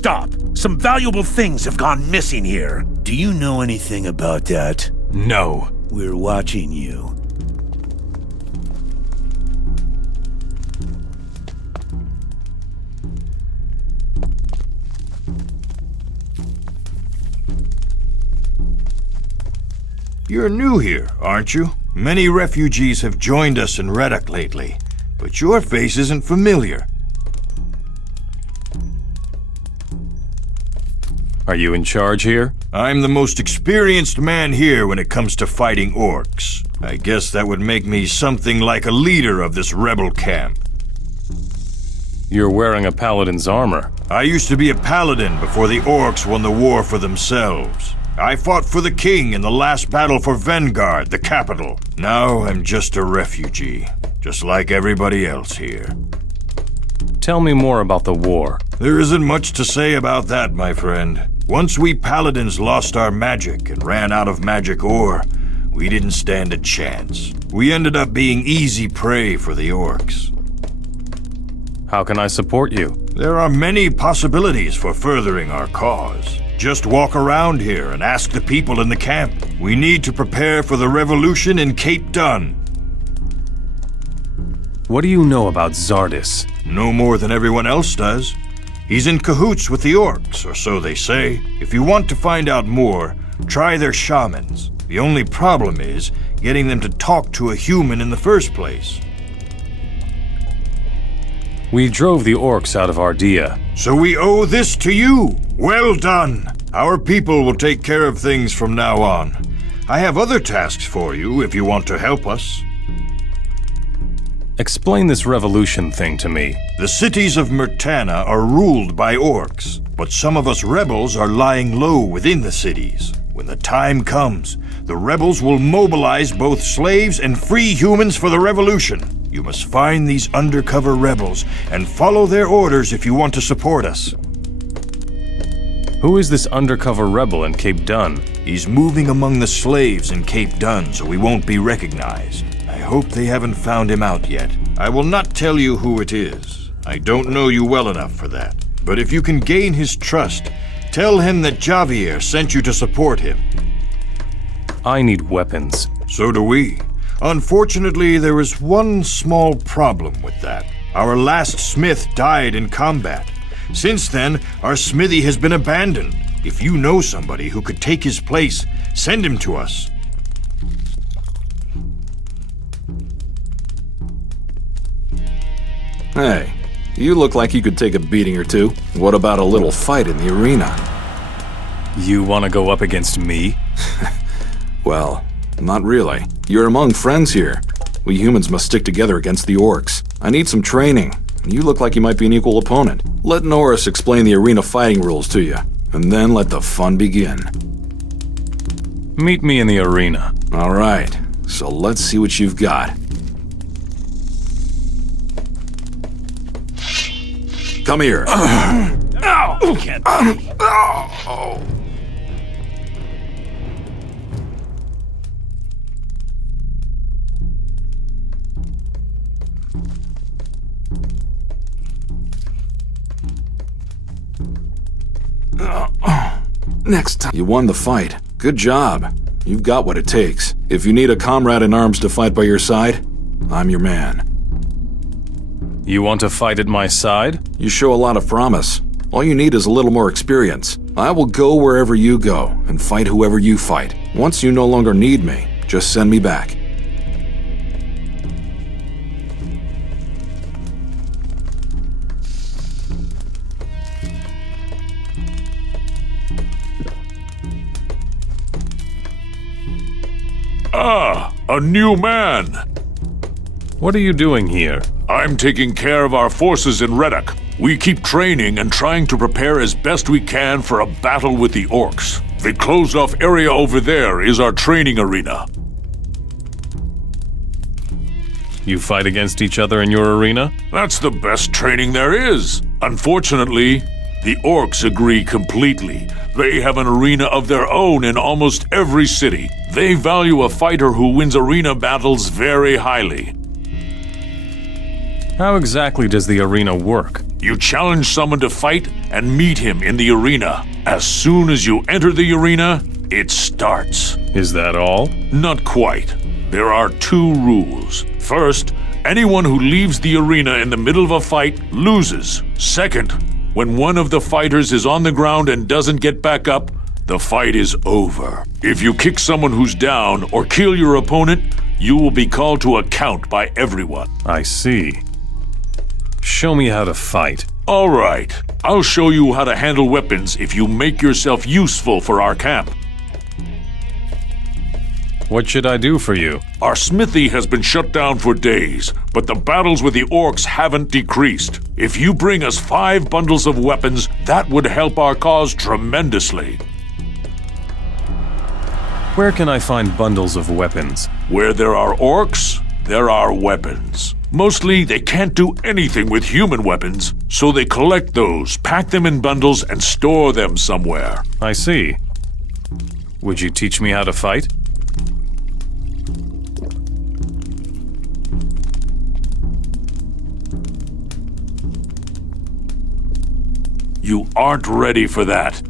stop! Some valuable things have gone missing here. Do you know anything about that? No. We're watching you. You're new here, aren't you? Many refugees have joined us in Reddock lately, but your face isn't familiar. Are you in charge here? I'm the most experienced man here when it comes to fighting orcs. I guess that would make me something like a leader of this rebel camp. You're wearing a paladin's armor. I used to be a paladin before the orcs won the war for themselves. I fought for the king in the last battle for Vanguard, the capital. Now I'm just a refugee, just like everybody else here. Tell me more about the war. There isn't much to say about that, my friend. Once we paladins lost our magic and ran out of magic ore, we didn't stand a chance. We ended up being easy prey for the orcs. How can I support you? There are many possibilities for furthering our cause. Just walk around here and ask the people in the camp. We need to prepare for the revolution in Cape Dun. What do you know about Zardis? No more than everyone else does. He's in cahoots with the orcs, or so they say. If you want to find out more, try their shamans. The only problem is getting them to talk to a human in the first place. We drove the orcs out of Ardea. So we owe this to you. Well done. Our people will take care of things from now on. I have other tasks for you if you want to help us. Explain this revolution thing to me. The cities of Myrtana are ruled by orcs, but some of us rebels are lying low within the cities. When the time comes, the rebels will mobilize both slaves and free humans for the revolution. You must find these undercover rebels and follow their orders if you want to support us. Who is this undercover rebel in Cape Dun? He's moving among the slaves in Cape Dun, so we won't be recognized. I hope they haven't found him out yet. I will not tell you who it is. I don't know you well enough for that. But if you can gain his trust, tell him that Javier sent you to support him. I need weapons. So do we. Unfortunately, there is one small problem with that. Our last smith died in combat. Since then, our smithy has been abandoned. If you know somebody who could take his place, send him to us. Hey, you look like you could take a beating or two. What about a little fight in the arena? You want to go up against me? Well, not really. You're among friends here. We humans must stick together against the orcs. I need some training. You look like you might be an equal opponent. Let Norris explain the arena fighting rules to you, and then let the fun begin. Meet me in the arena. All right, so let's see what you've got. Come here. Ow! Can't be. Next time. You won the fight. Good job. You've got what it takes. If you need a comrade in arms to fight by your side, I'm your man. You want to fight at my side? You show a lot of promise. All you need is a little more experience. I will go wherever you go and fight whoever you fight. Once you no longer need me, just send me back. Ah, a new man. What are you doing here? I'm taking care of our forces in Reddock. We keep training and trying to prepare as best we can for a battle with the orcs. The closed-off area over there is our training arena. You fight against each other in your arena? That's the best training there is. Unfortunately, the orcs agree completely. They have an arena of their own in almost every city. They value a fighter who wins arena battles very highly. How exactly does the arena work? You challenge someone to fight and meet him in the arena. As soon as you enter the arena, it starts. Is that all? Not quite. There are 2 rules. First, anyone who leaves the arena in the middle of a fight loses. Second, when one of the fighters is on the ground and doesn't get back up, the fight is over. If you kick someone who's down or kill your opponent, you will be called to account by everyone. I see. Show me how to fight. All right. I'll show you how to handle weapons if you make yourself useful for our camp. What should I do for you? Our smithy has been shut down for days, but the battles with the orcs haven't decreased. If you bring us 5 bundles of weapons, that would help our cause tremendously. Where can I find bundles of weapons? Where there are orcs, there are weapons. Mostly, they can't do anything with human weapons, so they collect those, pack them in bundles, and store them somewhere. I see. Would you teach me how to fight? You aren't ready for that.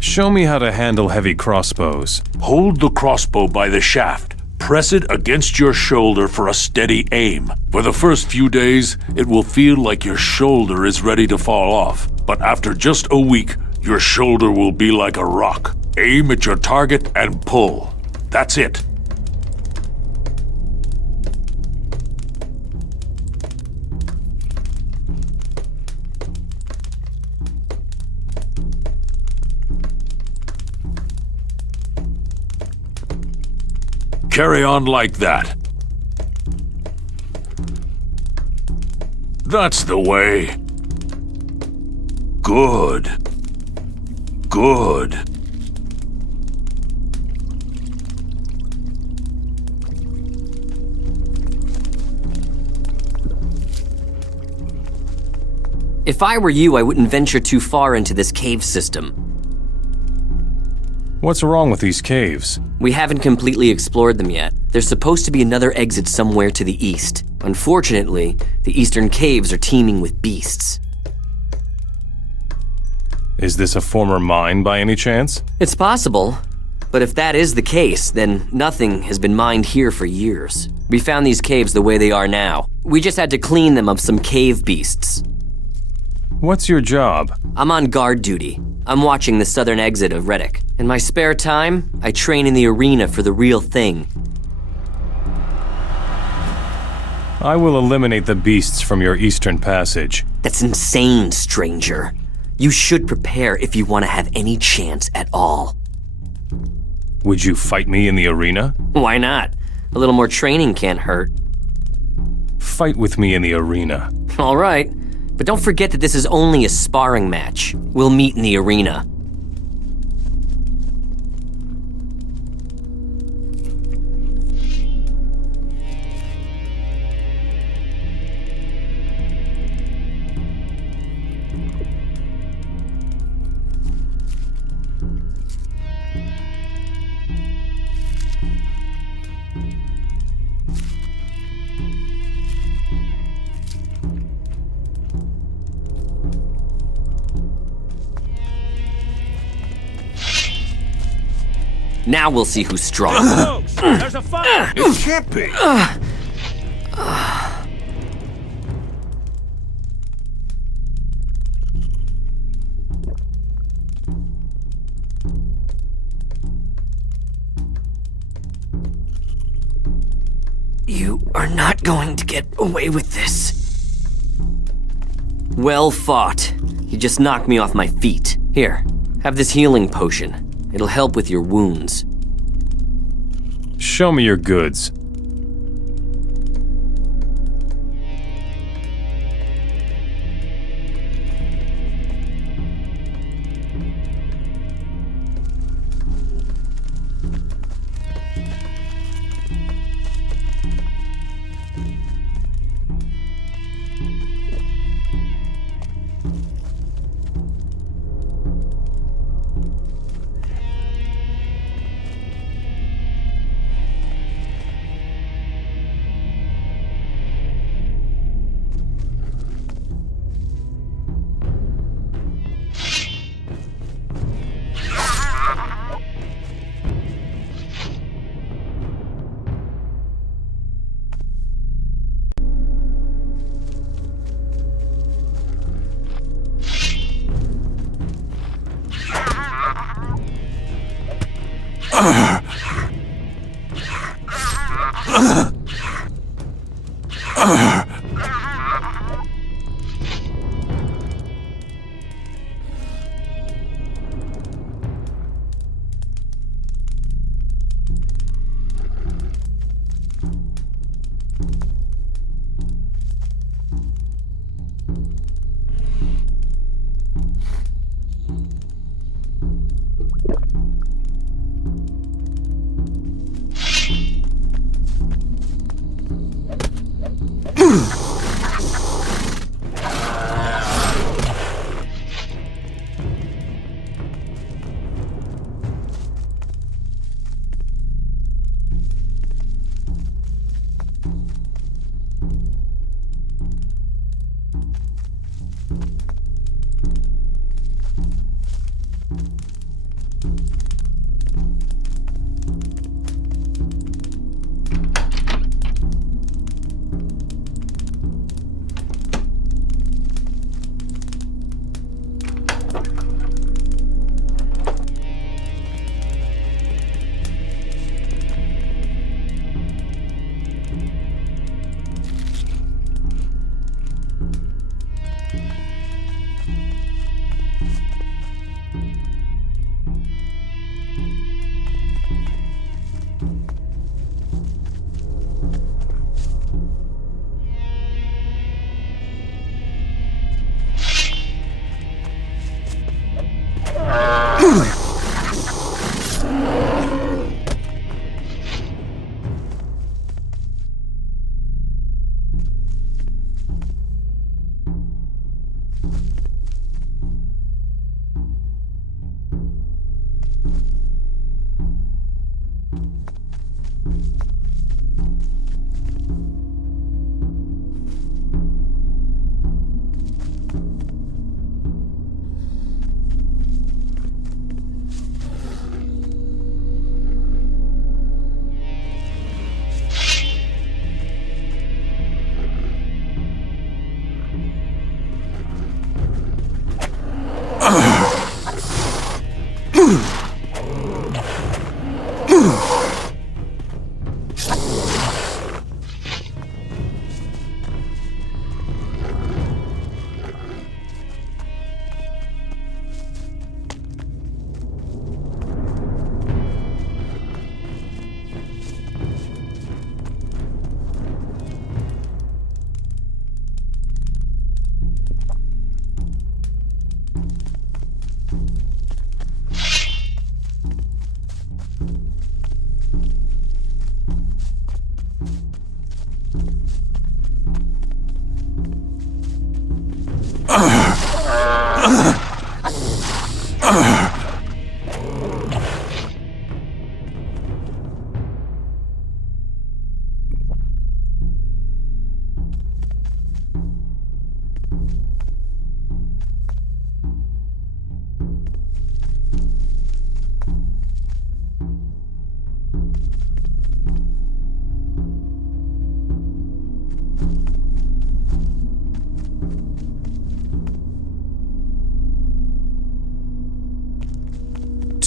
Show me how to handle heavy crossbows. Hold the crossbow by the shaft. Press it against your shoulder for a steady aim. For the first few days, it will feel like your shoulder is ready to fall off. But after just a week, your shoulder will be like a rock. Aim at your target and pull. That's it. Carry on like that. That's the way. Good. Good. If I were you, I wouldn't venture too far into this cave system. What's wrong with these caves? We haven't completely explored them yet. There's supposed to be another exit somewhere to the east. Unfortunately, the eastern caves are teeming with beasts. Is this a former mine by any chance? It's possible, but if that is the case, then nothing has been mined here for years. We found these caves the way they are now. We just had to clean them of some cave beasts. What's your job? I'm on guard duty. I'm watching the southern exit of Reddick. In my spare time, I train in the arena for the real thing. I will eliminate the beasts from your eastern passage. That's insane, stranger. You should prepare if you want to have any chance at all. Would you fight me in the arena? Why not? A little more training can't hurt. Fight with me in the arena. All right. But don't forget that this is only a sparring match. We'll meet in the arena. Now we'll see who's strong. Folks, there's a fire! It can't be. You are not going to get away with this. Well fought. You just knocked me off my feet. Here, have this healing potion. It'll help with your wounds. Show me your goods.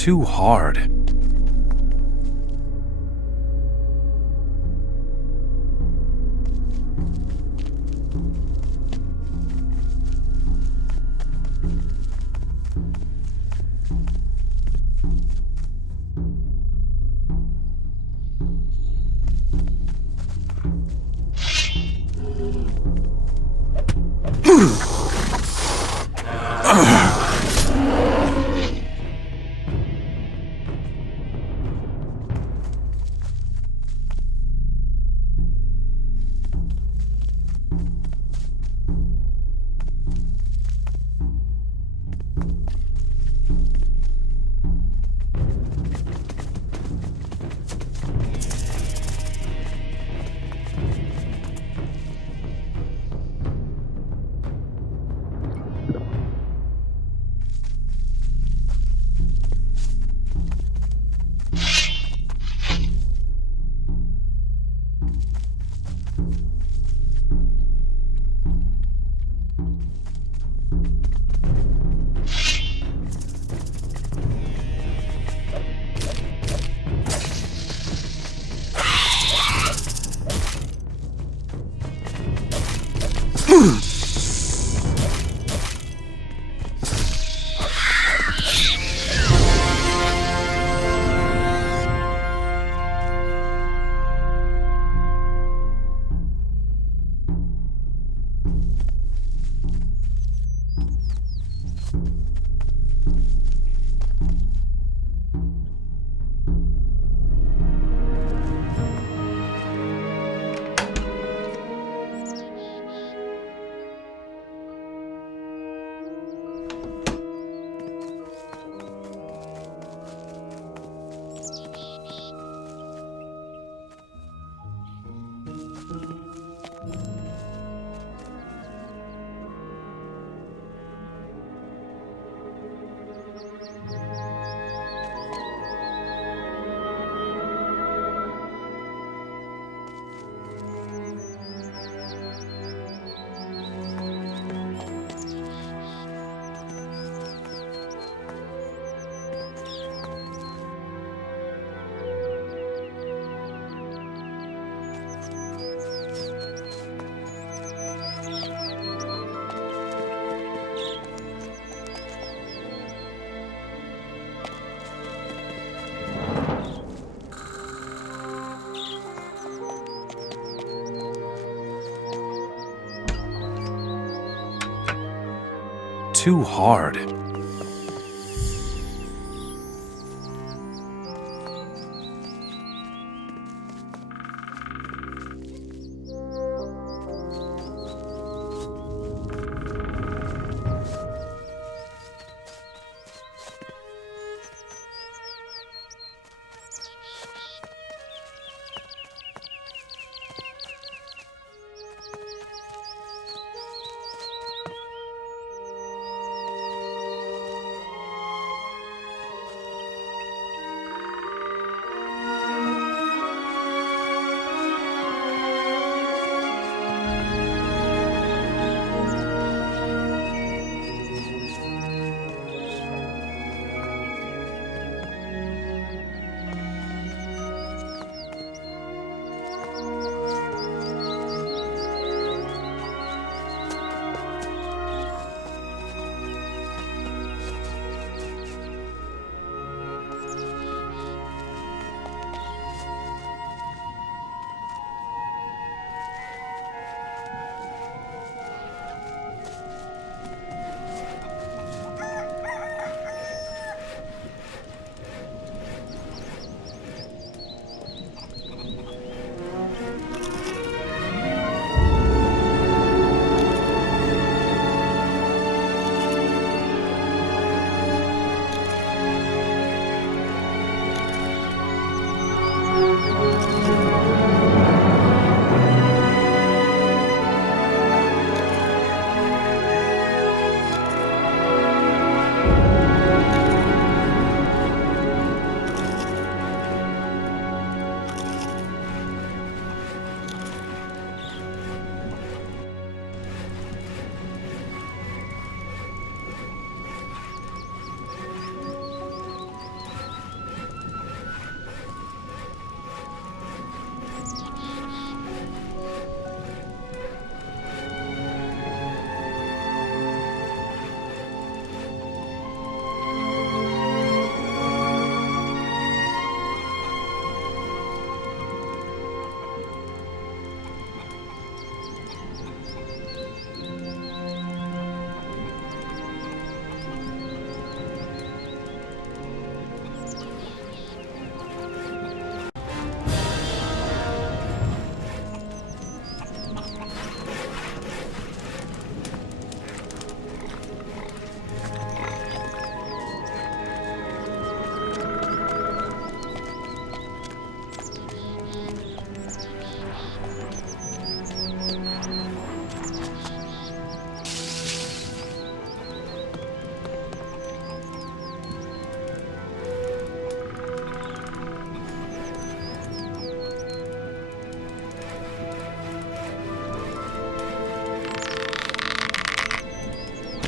Too hard. too hard.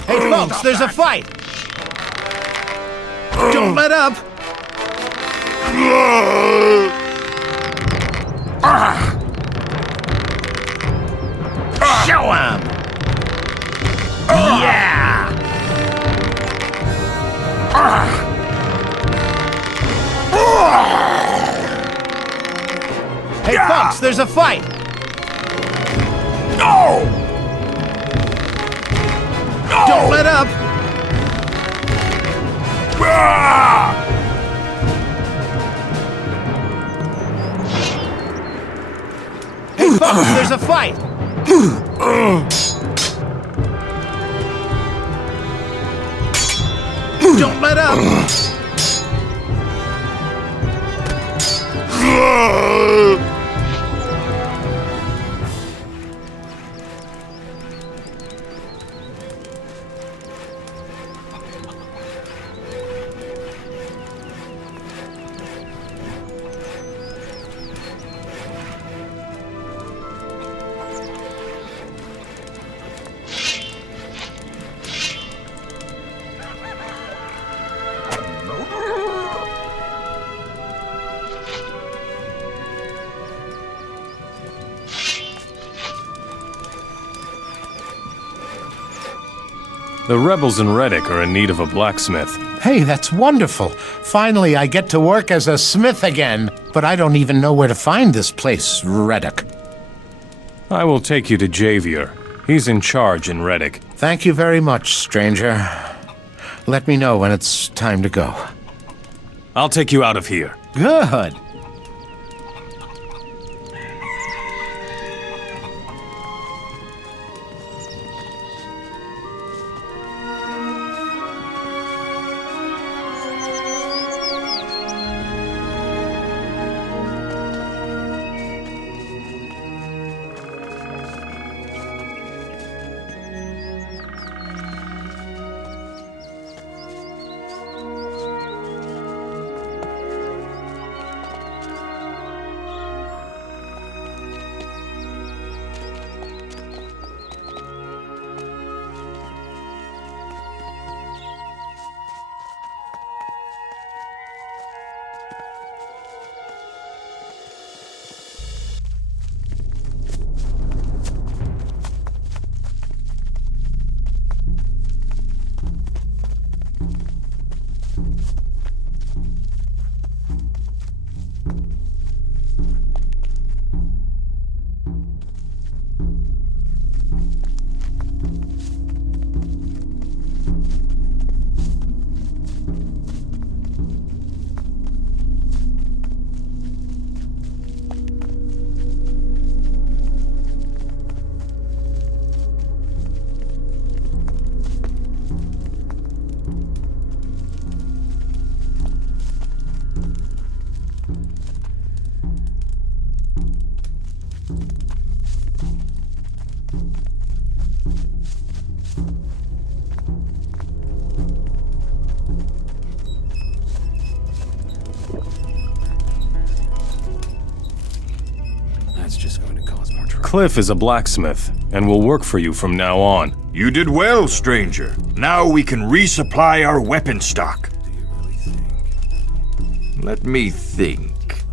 Hey, folks, there's a fight! Don't let up! Show 'em! Yeah! Hey, folks, there's a fight! No! Don't let up! Hey, folks, there's a fight! Don't let up! The rebels in Reddick are in need of a blacksmith. Hey, that's wonderful. Finally, I get to work as a smith again. But I don't even know where to find this place, Reddick. I will take you to Javier. He's in charge in Reddick. Thank you very much, stranger. Let me know when it's time to go. I'll take you out of here. Good. Cliff is a blacksmith and will work for you from now on. You did well, stranger. Now we can resupply our weapon stock. Let me think.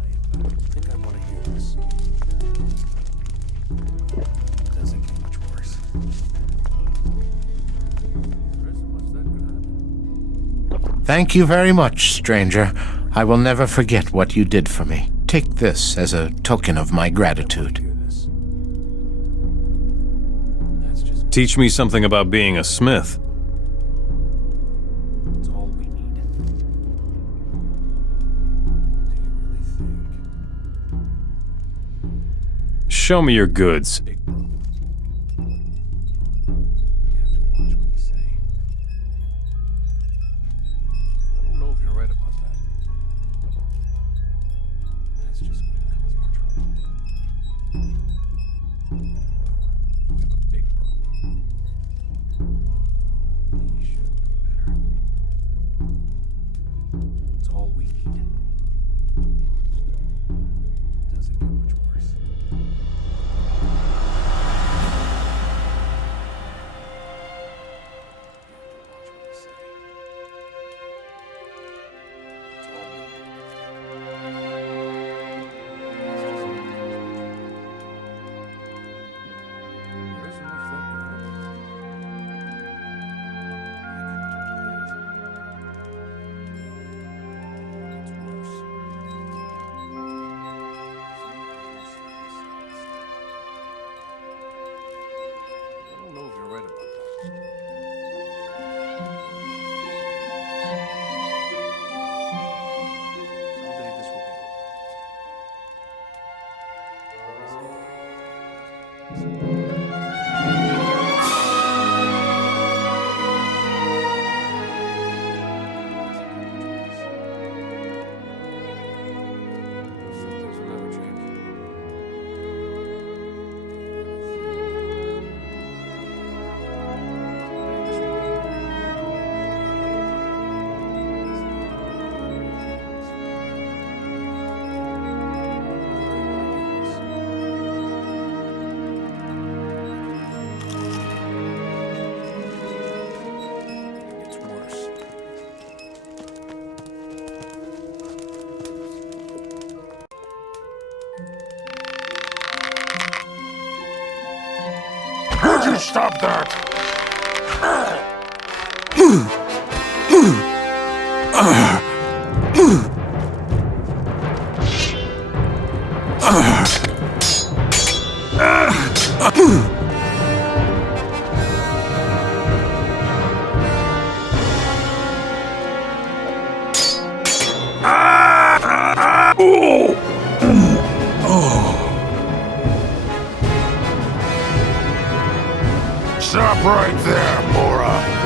Thank you very much, stranger. I will never forget what you did for me. Take this as a token of my gratitude. Teach me something about being a smith. Show me your goods. Would you stop that? Stop right there, Mora.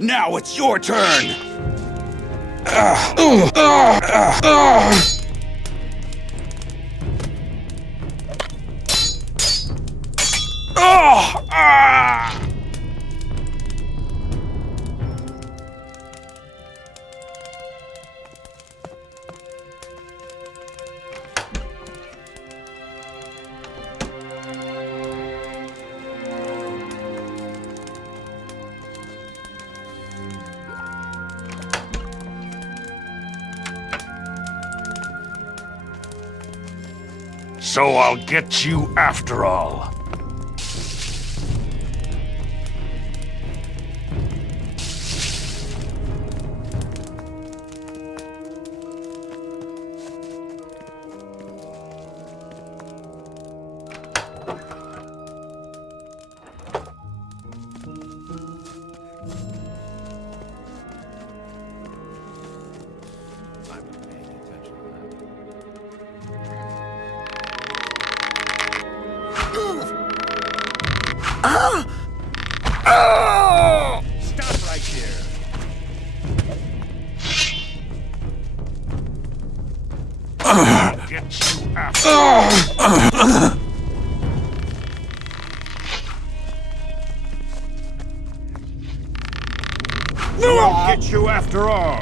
Now it's your turn! So I'll get you after all. Stop right there. Get you after. I'll get you after all.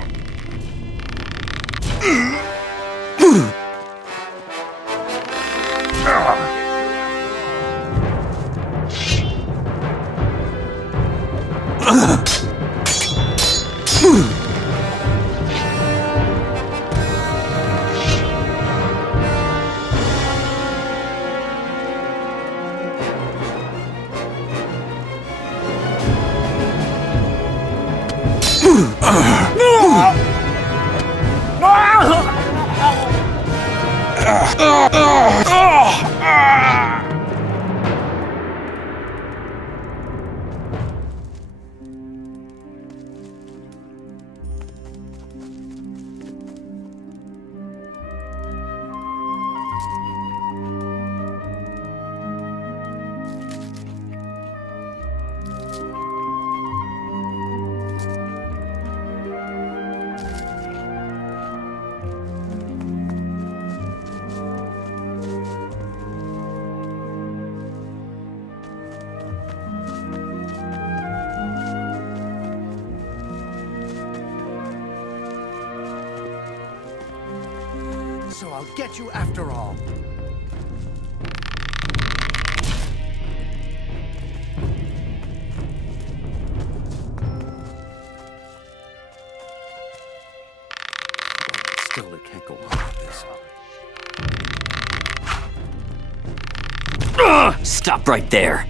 So I'll get you after all. Still, I can't go on like this. Stop right there.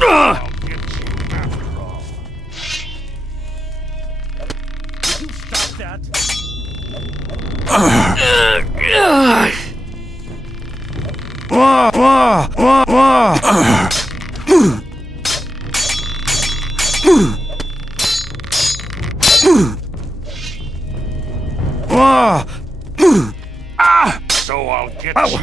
I'll get you after all. Will you stop that? So I'll get you.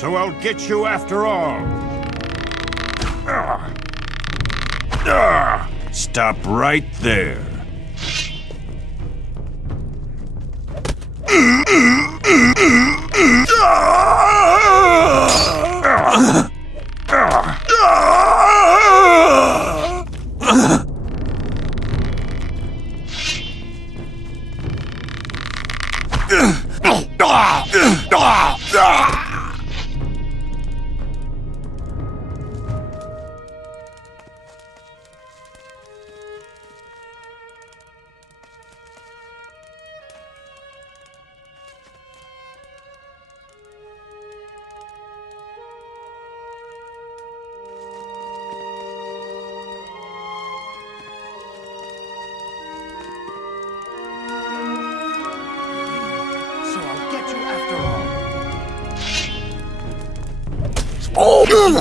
so I'll get you after all. Stop right there.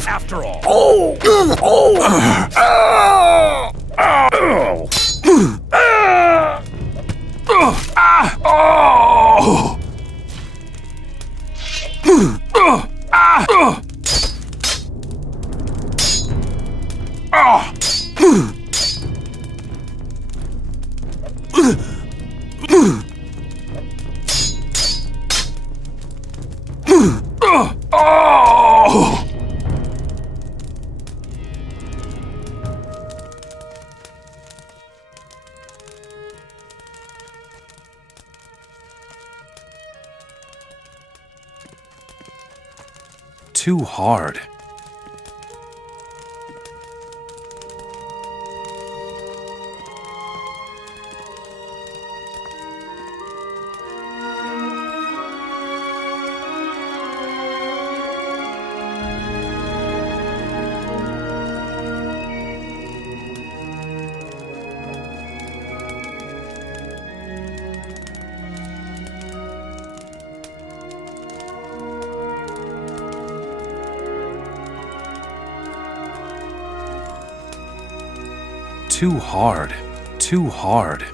After all. Too hard. Too hard. Too hard.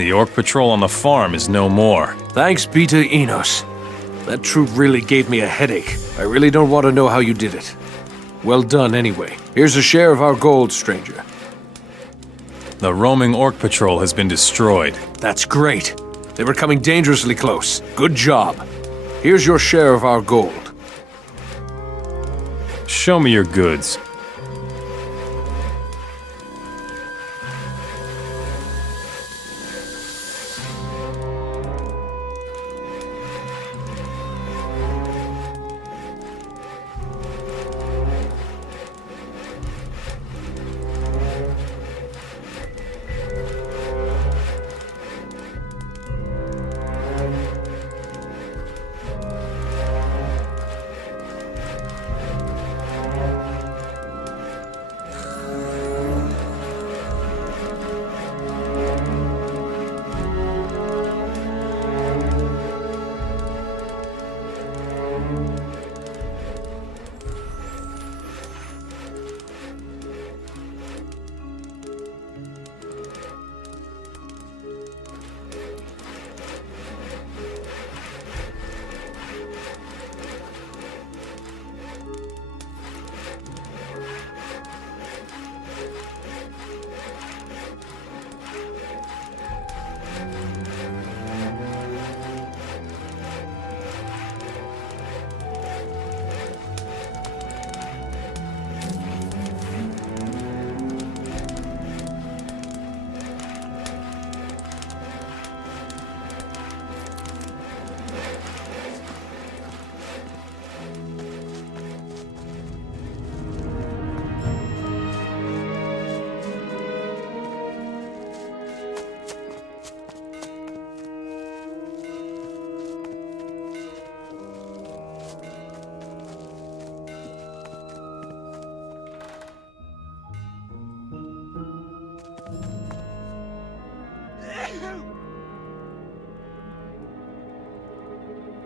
The Orc patrol on the farm is no more. Thanks be to Enos. That troop really gave me a headache. I really don't want to know how you did it. Well done, anyway. Here's a share of our gold, stranger. The roaming Orc patrol has been destroyed. That's great. They were coming dangerously close. Good job. Here's your share of our gold. Show me your goods.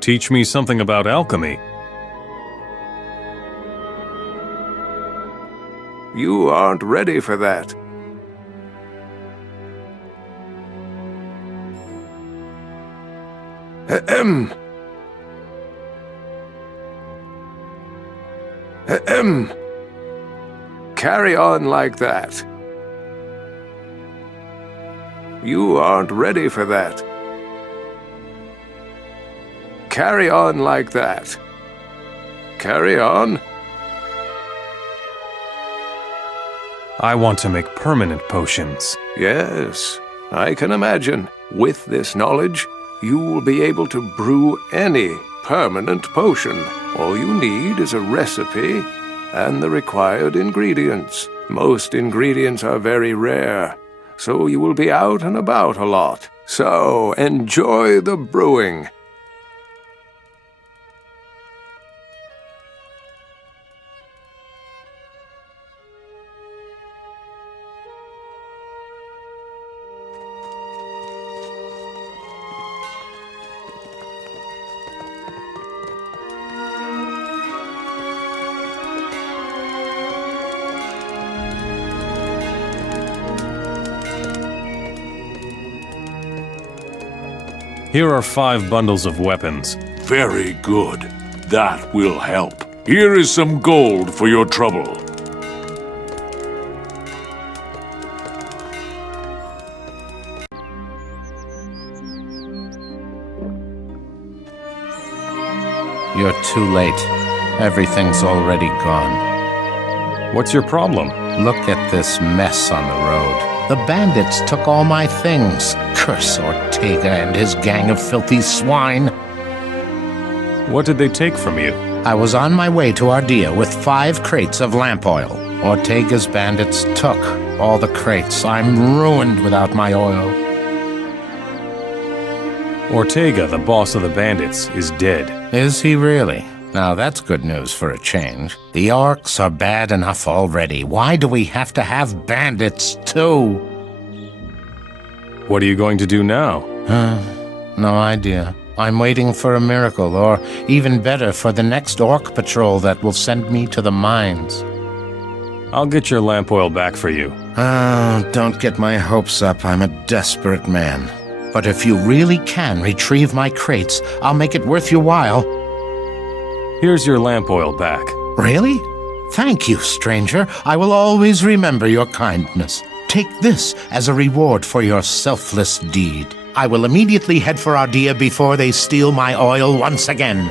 Teach me something about alchemy. You aren't ready for that. Ahem. Ahem. Carry on like that. You aren't ready for that. Carry on like that. Carry on. I want to make permanent potions. Yes, I can imagine. With this knowledge, you will be able to brew any permanent potion. All you need is a recipe and the required ingredients. Most ingredients are very rare, so you will be out and about a lot. So enjoy the brewing. Here are 5 bundles of weapons. Very good. That will help. Here is some gold for your trouble. You're too late. Everything's already gone. What's your problem? Look at this mess on the road. The bandits took all my things. Curse Ortega and his gang of filthy swine. What did they take from you? I was on my way to Ardea with 5 crates of lamp oil. Ortega's bandits took all the crates. I'm ruined without my oil. Ortega, the boss of the bandits, is dead. Is he really? Now that's good news for a change. The orcs are bad enough already. Why do we have to have bandits too? What are you going to do now? No idea. I'm waiting for a miracle, or even better, for the next orc patrol that will send me to the mines. I'll get your lamp oil back for you. Oh, don't get my hopes up. I'm a desperate man. But if you really can retrieve my crates, I'll make it worth your while. Here's your lamp oil back. Really? Thank you, stranger. I will always remember your kindness. Take this as a reward for your selfless deed. I will immediately head for Ardea before they steal my oil once again.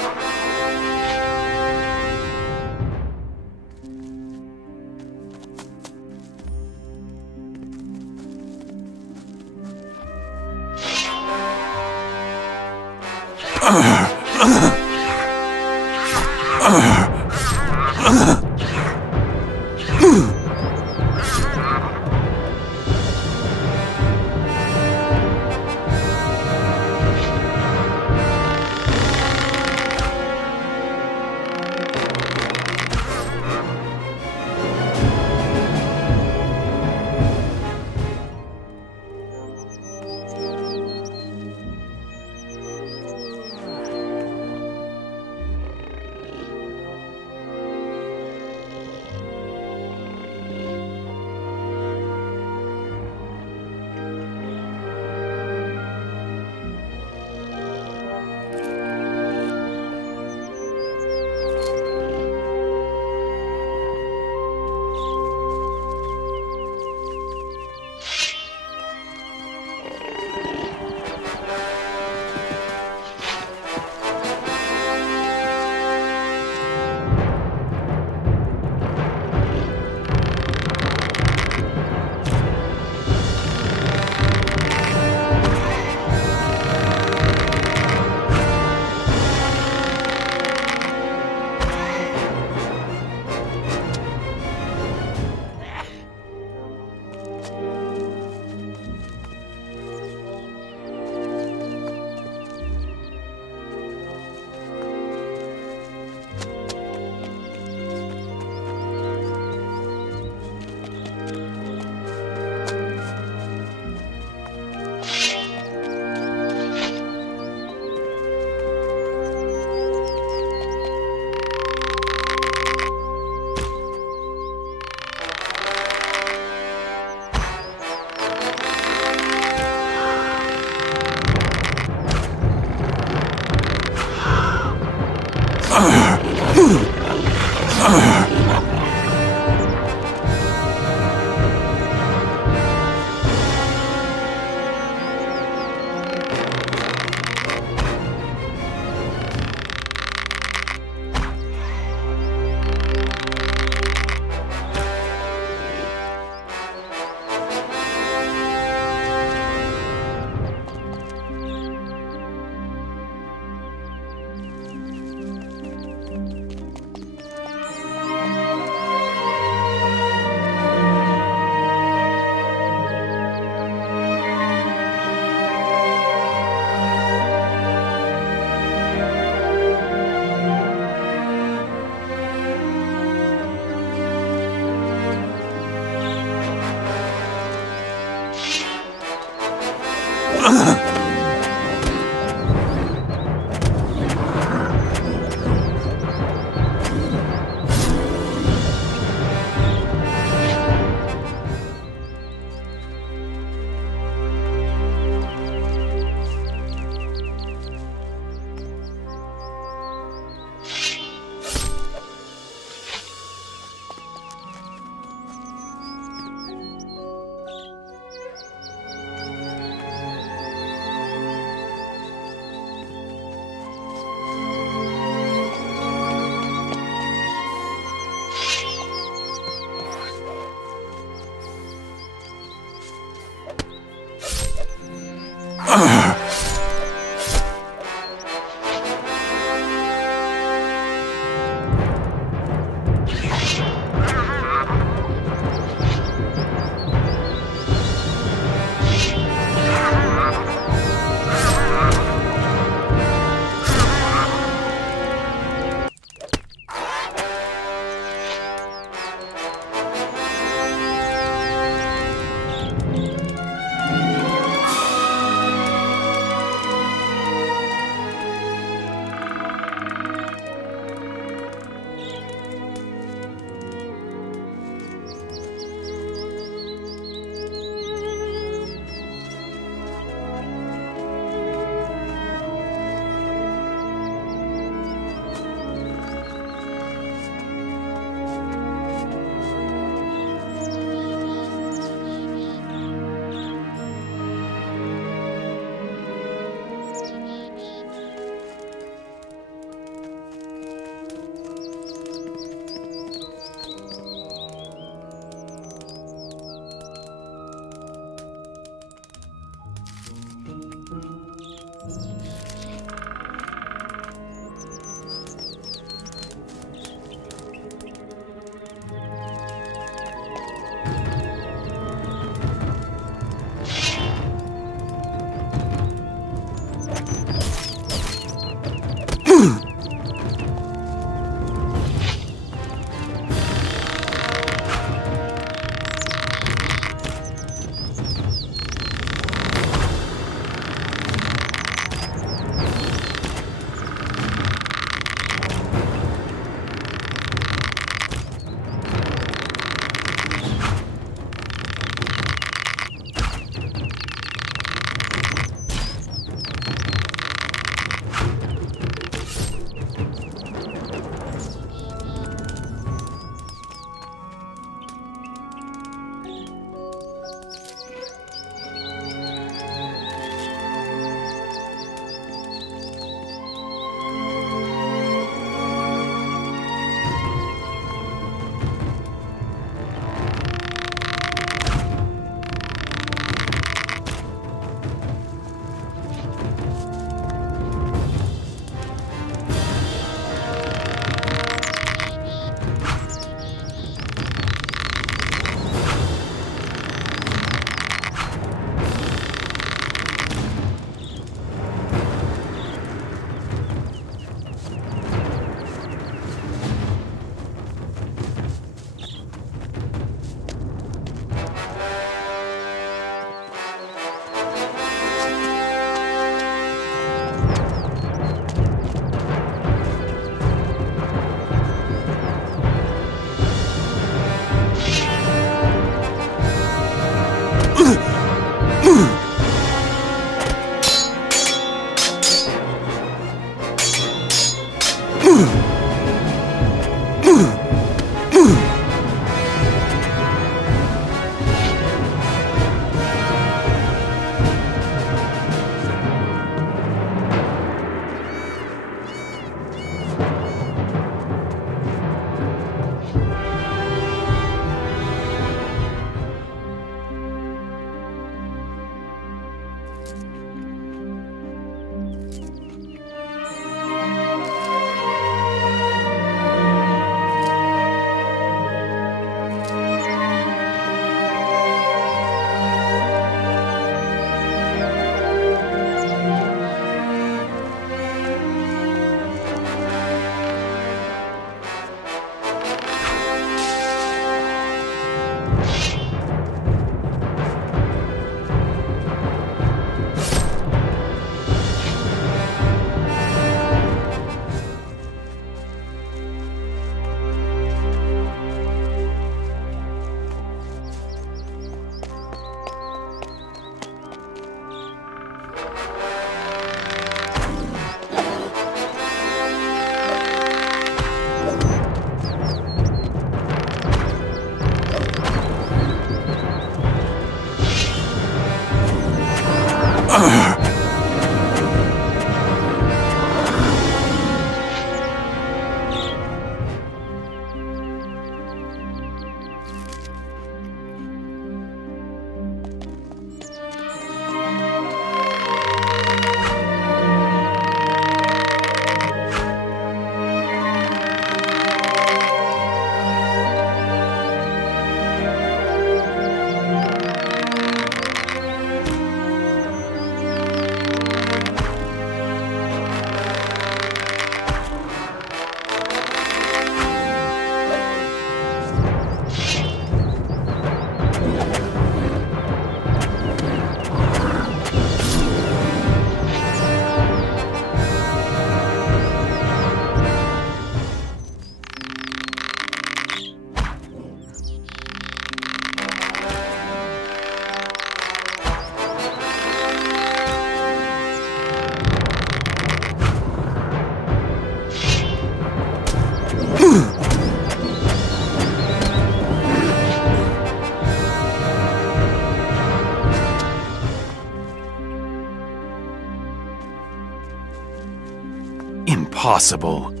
impossible.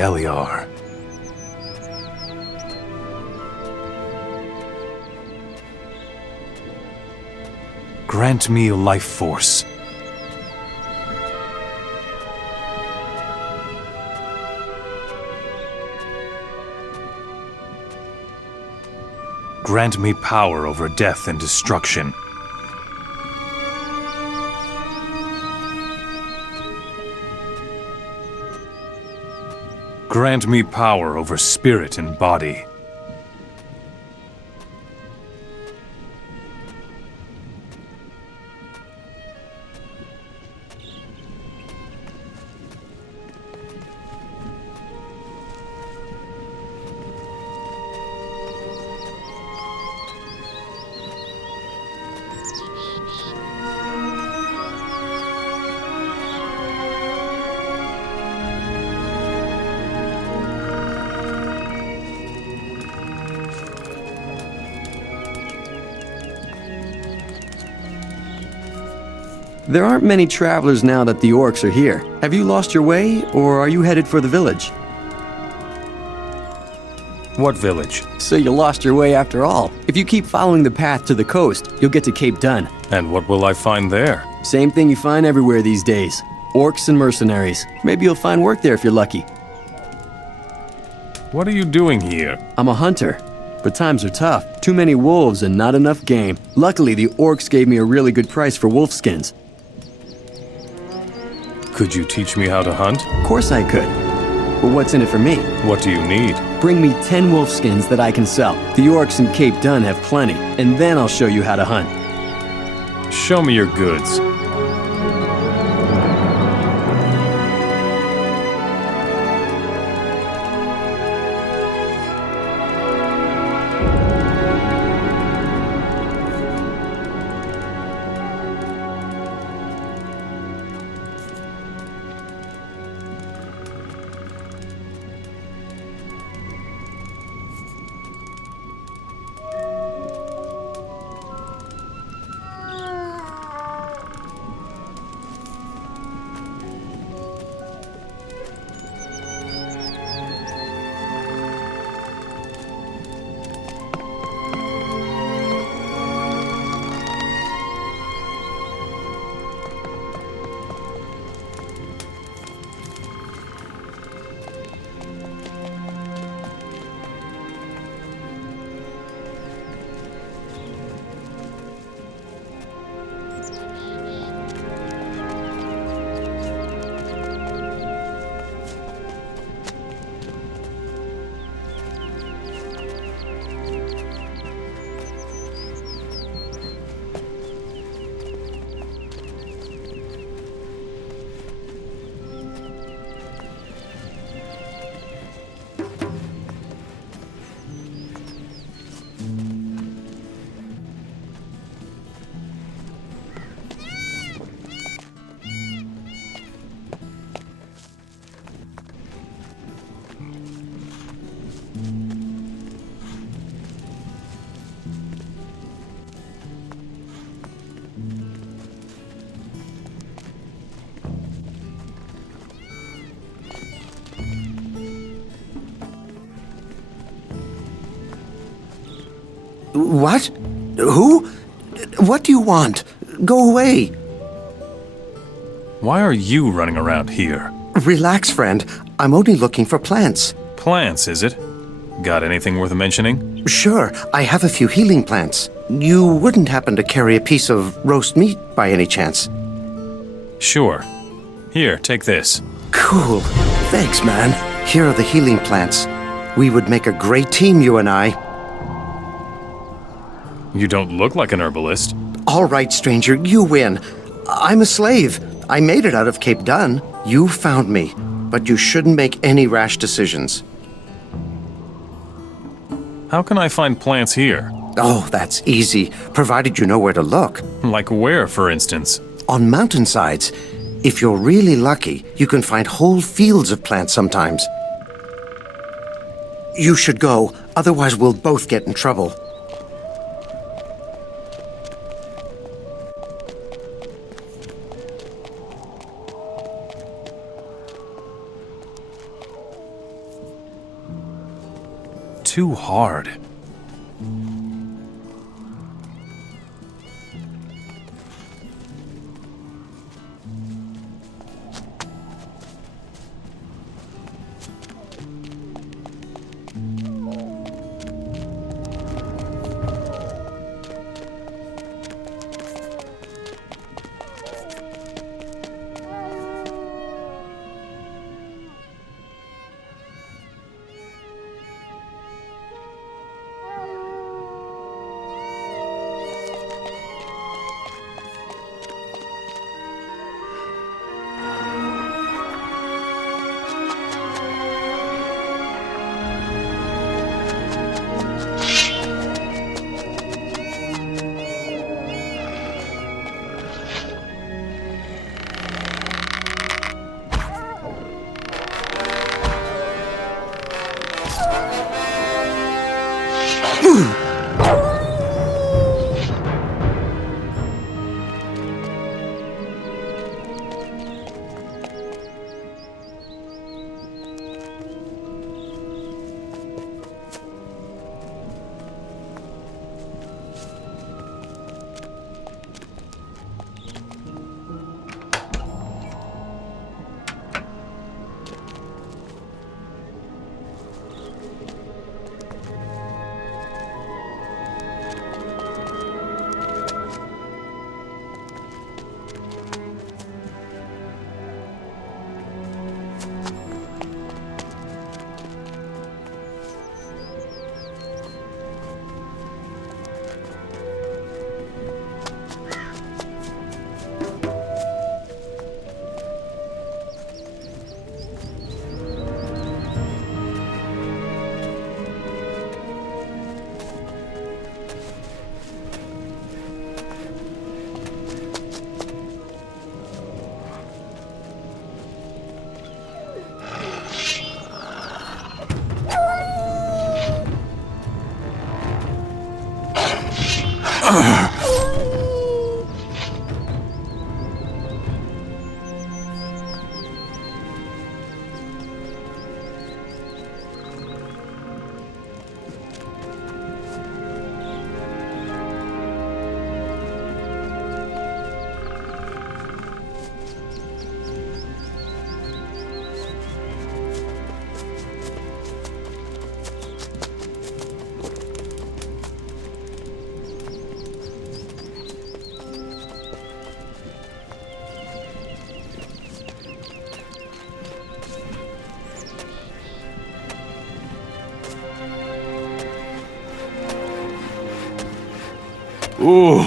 Beliar. Grant me life force. Grant me power over death and destruction. Grant me power over spirit and body. There aren't many travelers now that the orcs are here. Have you lost your way, or are you headed for the village? What village? So you lost your way after all. If you keep following the path to the coast, you'll get to Cape Dun. And what will I find there? Same thing you find everywhere these days. Orcs and mercenaries. Maybe you'll find work there if you're lucky. What are you doing here? I'm a hunter, but times are tough. Too many wolves and not enough game. Luckily, the orcs gave me a really good price for wolf skins. Could you teach me how to hunt? Of course I could. But what's in it for me? What do you need? Bring me 10 wolf skins that I can sell. The orcs in Cape Dun have plenty, and then I'll show you how to hunt. Show me your goods. What? Who? What do you want? Go away. Why are you running around here? Relax, friend. I'm only looking for plants. Plants, is it? Got anything worth mentioning? Sure, I have a few healing plants. You wouldn't happen to carry a piece of roast meat by any chance? Sure. Here, take this. Cool. Thanks, man. Here are the healing plants. We would make a great team, you and I. You don't look like an herbalist. All right, stranger, you win. I'm a slave. I made it out of Cape Dun. You found me, but you shouldn't make any rash decisions. How can I find plants here? Oh, that's easy, provided you know where to look. Like where, for instance? On mountainsides. If you're really lucky, you can find whole fields of plants sometimes. You should go, otherwise we'll both get in trouble. too hard.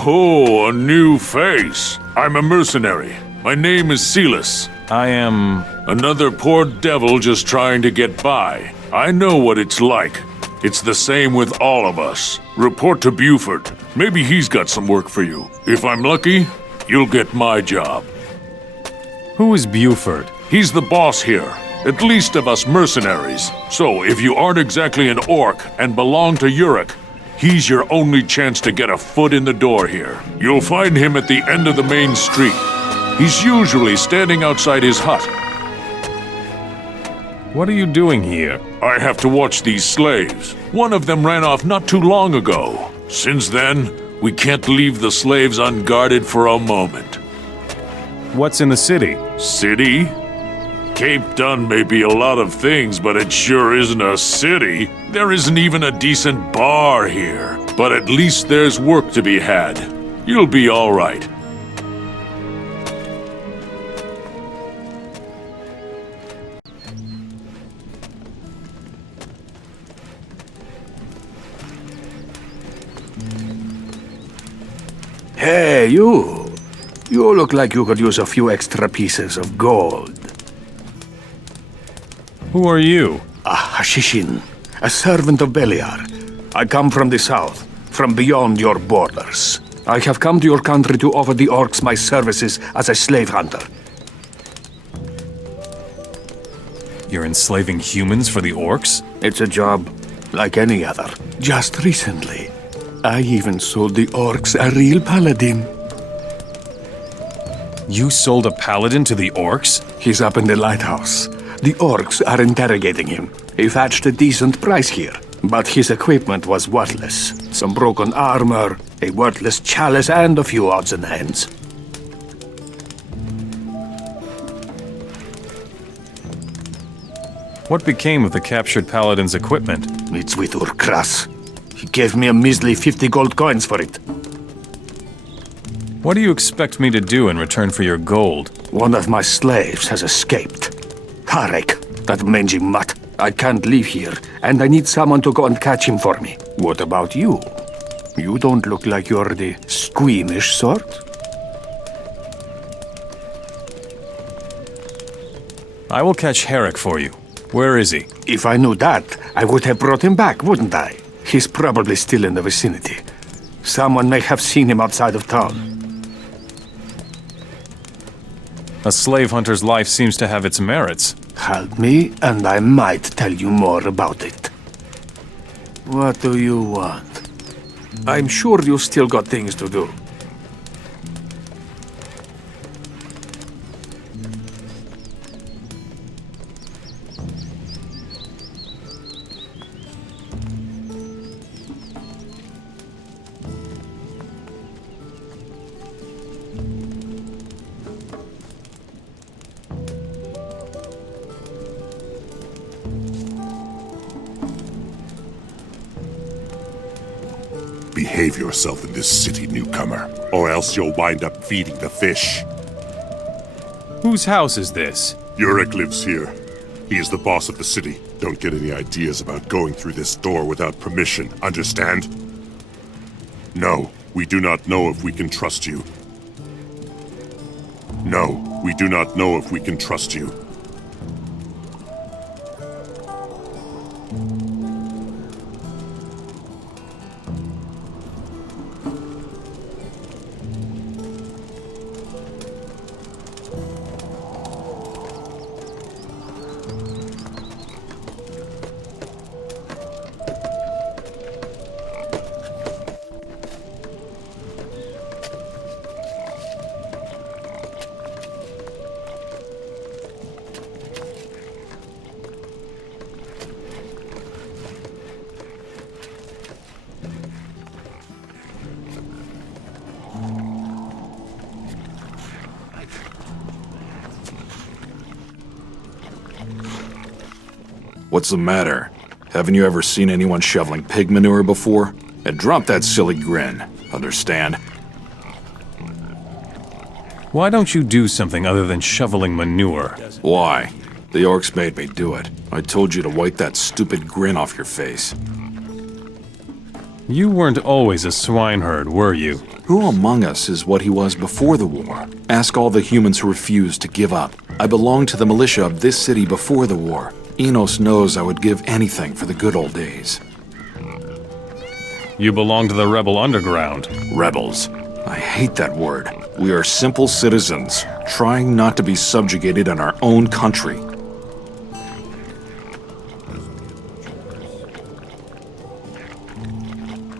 Oh, a new face. I'm a mercenary. My name is Silas. I am... Another poor devil just trying to get by. I know what it's like. It's the same with all of us. Report to Buford. Maybe he's got some work for you. If I'm lucky, you'll get my job. Who is Buford? He's the boss here, at least of us mercenaries. So if you aren't exactly an orc and belong to Uruk, he's your only chance to get a foot in the door here. You'll find him at the end of the main street. He's usually standing outside his hut. What are you doing here? I have to watch these slaves. One of them ran off not too long ago. Since then, we can't leave the slaves unguarded for a moment. What's in the city? City? Cape Dun may be a lot of things, but it sure isn't a city. There isn't even a decent bar here. But at least there's work to be had. You'll be all right. Hey, you. You look like you could use a few extra pieces of gold. Who are you? A Hashishin, a servant of Beliar. I come from the south, from beyond your borders. I have come to your country to offer the orcs my services as a slave hunter. You're enslaving humans for the orcs? It's a job like any other. Just recently, I even sold the orcs a real paladin. You sold a paladin to the orcs? He's up in the lighthouse. The orcs are interrogating him. He fetched a decent price here. but his equipment was worthless. Some broken armor, a worthless chalice, and a few odds and ends. What became of the captured paladin's equipment? It's with Urkras. He gave me a measly 50 gold coins for it. What do you expect me to do in return for your gold? One of my slaves has escaped. Tarek, that mangy mutt. I can't leave here, and I need someone to go and catch him for me. What about you? You don't look like you're the squeamish sort. I will catch Herrick for you. Where is he? If I knew that, I would have brought him back, wouldn't I? He's probably still in the vicinity. Someone may have seen him outside of town. A slave hunter's life seems to have its merits. Help me, and I might tell you more about it. What do you want? I'm sure you still got things to do. Behave yourself in this city, newcomer, or else you'll wind up feeding the fish. Whose house is this? Uruk lives here. He is the boss of the city. Don't get any ideas about going through this door without permission, understand? No, we do not know if we can trust you. No, we do not know if we can trust you. What's the matter? Haven't you ever seen anyone shoveling pig manure before? And drop that silly grin, understand? Why don't you do something other than shoveling manure? Why? The orcs made me do it. I told you to wipe that stupid grin off your face. You weren't always a swineherd, were you? Who among us is what he was before the war? Ask all the humans who refused to give up. I belonged to the militia of this city before the war. Enos knows I would give anything for the good old days. You belong to the rebel underground. Rebels. I hate that word. We are simple citizens, trying not to be subjugated in our own country.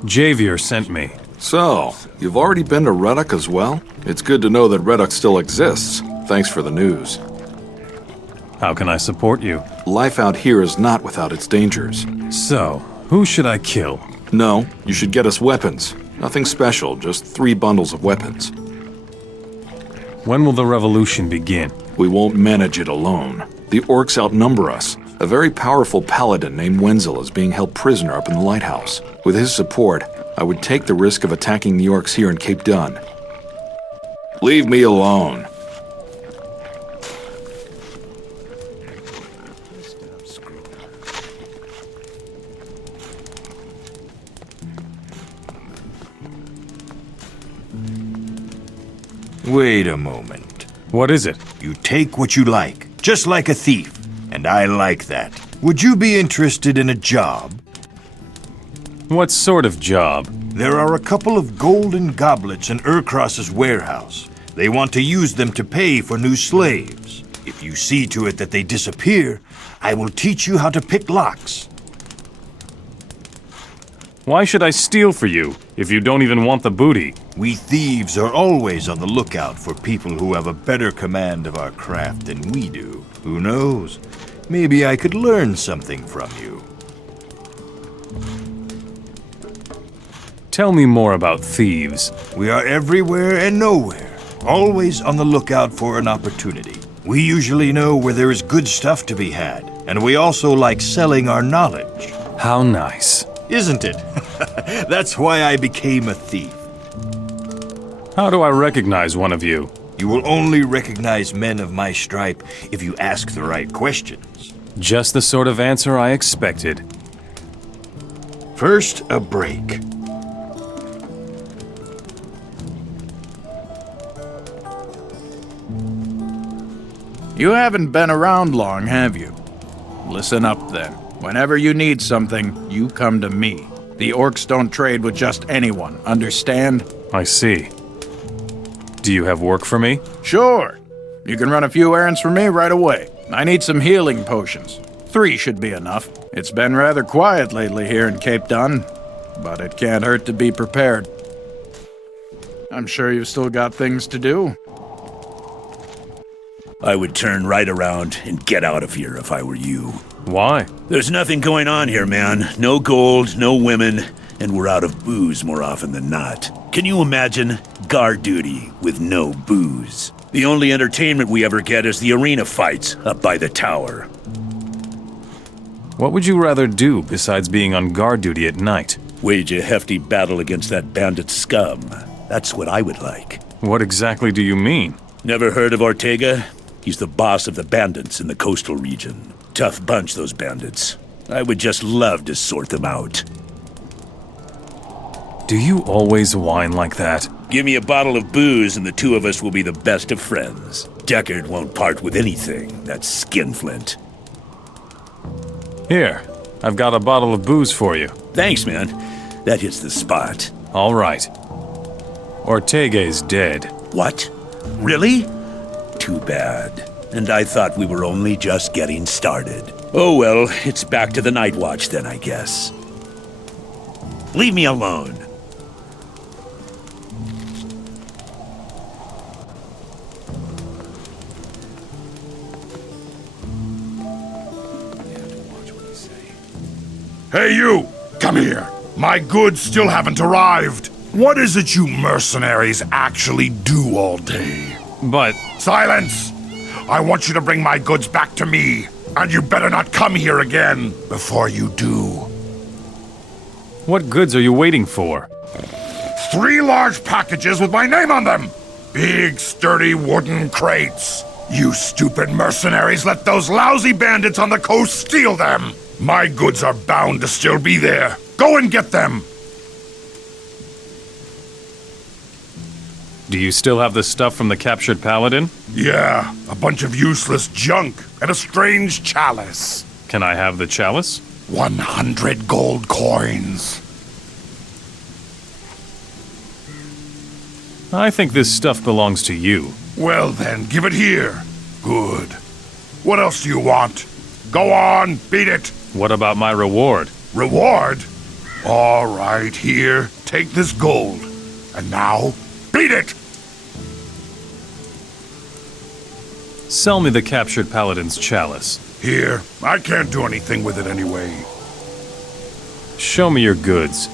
Javier sent me. So, you've already been to Reddock as well? It's good to know that Reddock still exists. Thanks for the news. How can I support you? Life out here is not without its dangers. So, who should I kill? No, you should get us weapons. Nothing special, just 3 bundles of weapons. When will the revolution begin? We won't manage it alone. The orcs outnumber us. A very powerful paladin named Wenzel is being held prisoner up in the lighthouse. With his support, I would take the risk of attacking the orcs here in Cape Dun. Leave me alone. Wait a moment. What is it? You take what you like, just like a thief. And I like that. Would you be interested in a job? What sort of job? There are a couple of golden goblets in Urkras's warehouse. They want to use them to pay for new slaves. If you see to it that they disappear, I will teach you how to pick locks. Why should I steal for you, if you don't even want the booty? We thieves are always on the lookout for people who have a better command of our craft than we do. Who knows? Maybe I could learn something from you. Tell me more about thieves. We are everywhere and nowhere, always on the lookout for an opportunity. We usually know where there is good stuff to be had, and we also like selling our knowledge. How nice. Isn't it? That's why I became a thief. How do I recognize one of you? You will only recognize men of my stripe if you ask the right questions. Just the sort of answer I expected. First, a break. You haven't been around long, have you? Listen up, then. Whenever you need something, you come to me. The orcs don't trade with just anyone, understand? I see. Do you have work for me? Sure. You can run a few errands for me right away. I need some healing potions. 3 should be enough. It's been rather quiet lately here in Cape Dun, but it can't hurt to be prepared. I'm sure you've still got things to do. I would turn right around and get out of here if I were you. Why? There's nothing going on here, man. No gold, no women, and we're out of booze more often than not. Can you imagine guard duty with no booze? The only entertainment we ever get is the arena fights up by the tower. What would you rather do besides being on guard duty at night? Wage a hefty battle against that bandit scum. That's what I would like. What exactly do you mean? Never heard of Ortega? He's the boss of the bandits in the coastal region. Tough bunch, those bandits. I would just love to sort them out. Do you always whine like that? Give me a bottle of booze and the two of us will be the best of friends. Deckard won't part with anything, that skinflint. Here, I've got a bottle of booze for you. Thanks, man. That hits the spot. All right. Ortega's dead. What? Really? Too bad. And I thought we were only just getting started. Oh well, it's back to the night watch then, I guess. Leave me alone. Hey you! Come here! My goods still haven't arrived! What is it you mercenaries actually do all day? But... Silence! I want you to bring my goods back to me, and you better not come here again before you do. What goods are you waiting for? 3 large packages with my name on them! Big, sturdy wooden crates. You stupid mercenaries let those lousy bandits on the coast steal them! My goods are bound to still be there. Go and get them! Do you still have the stuff from the captured paladin? Yeah, a bunch of useless junk and a strange chalice. Can I have the chalice? 100 gold coins. I think this stuff belongs to you. Well then, give it here. Good. What else do you want? Go on, beat it. What about my reward? Reward? All right, here. Take this gold. And now, beat it! Sell me the captured paladin's chalice. Here. I can't do anything with it anyway. Show me your goods.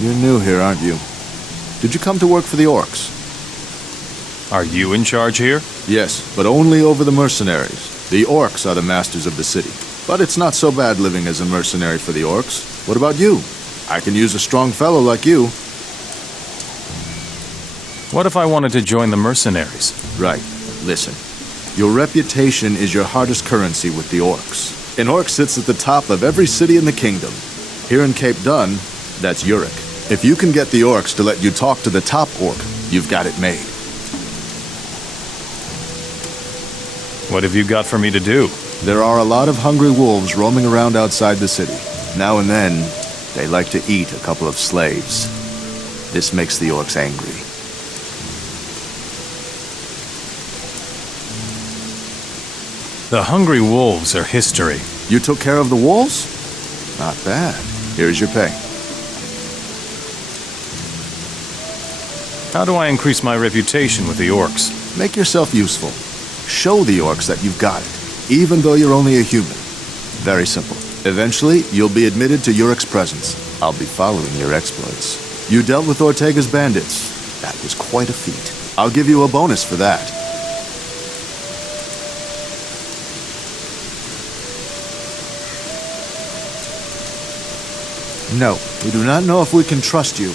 You're new here, aren't you? Did you come to work for the orcs? Are you in charge here? Yes, but only over the mercenaries. The orcs are the masters of the city. But it's not so bad living as a mercenary for the orcs. What about you? I can use a strong fellow like you. What if I wanted to join the mercenaries? Right. Listen. Your reputation is your hardest currency with the orcs. An orc sits at the top of every city in the kingdom. Here in Cape Dun, that's Uric. If you can get the orcs to let you talk to the top orc, you've got it made. What have you got for me to do? There are a lot of hungry wolves roaming around outside the city. Now and then, they like to eat a couple of slaves. This makes the orcs angry. The hungry wolves are history. You took care of the wolves? Not bad. Here's your pay. How do I increase my reputation with the orcs? Make yourself useful. Show the orcs that you've got it, even though you're only a human. Very simple. Eventually, you'll be admitted to Uric's presence. I'll be following your exploits. You dealt with Ortega's bandits. That was quite a feat. I'll give you a bonus for that. No, we do not know if we can trust you.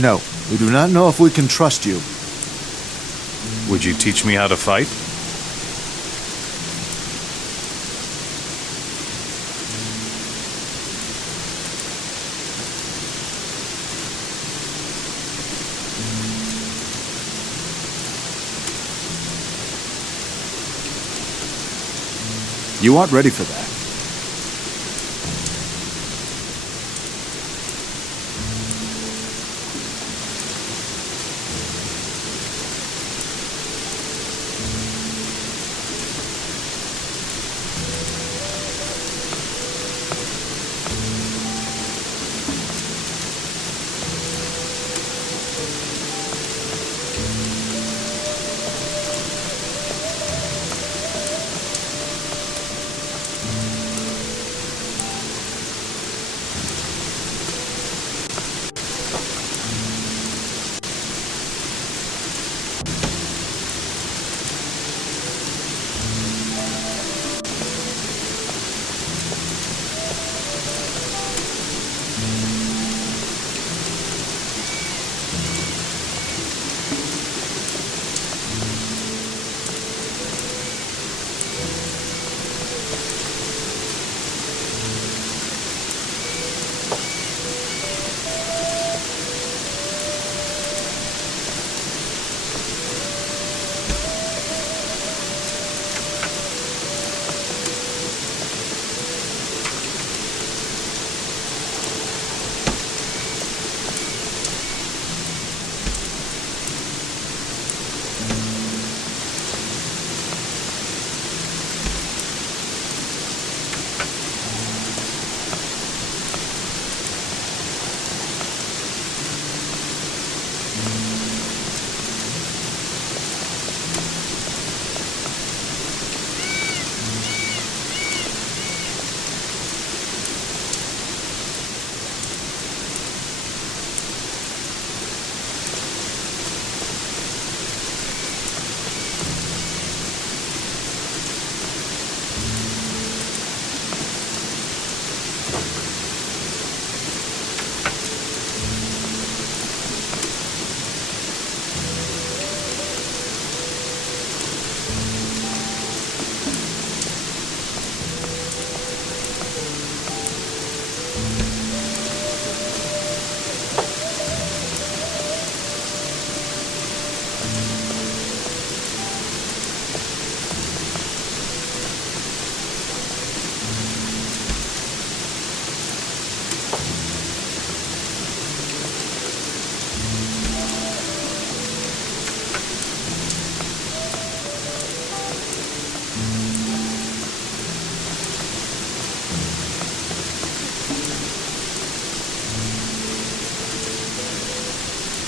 No, we do not know if we can trust you. Would you teach me how to fight? You aren't ready for that.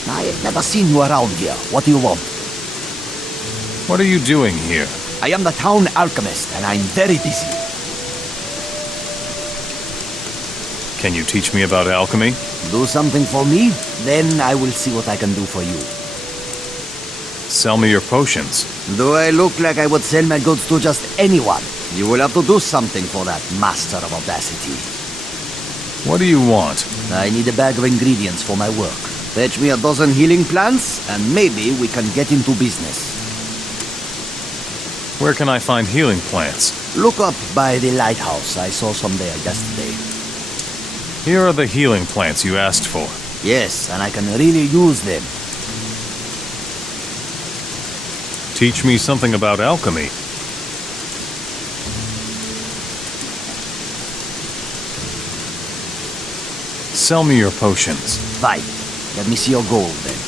I've never seen you around here. What do you want? What are you doing here? I am the town alchemist, and I'm very busy. Can you teach me about alchemy? Do something for me, then I will see what I can do for you. Sell me your potions. Do I look like I would sell my goods to just anyone? You will have to do something for that, Master of Audacity. What do you want? I need a bag of ingredients for my work. Fetch me a dozen healing plants, and maybe we can get into business. Where can I find healing plants? Look up by the lighthouse. I saw some there yesterday. Here are the healing plants you asked for. Yes, and I can really use them. Teach me something about alchemy. Sell me your potions. Fine. Let me see your gold, then.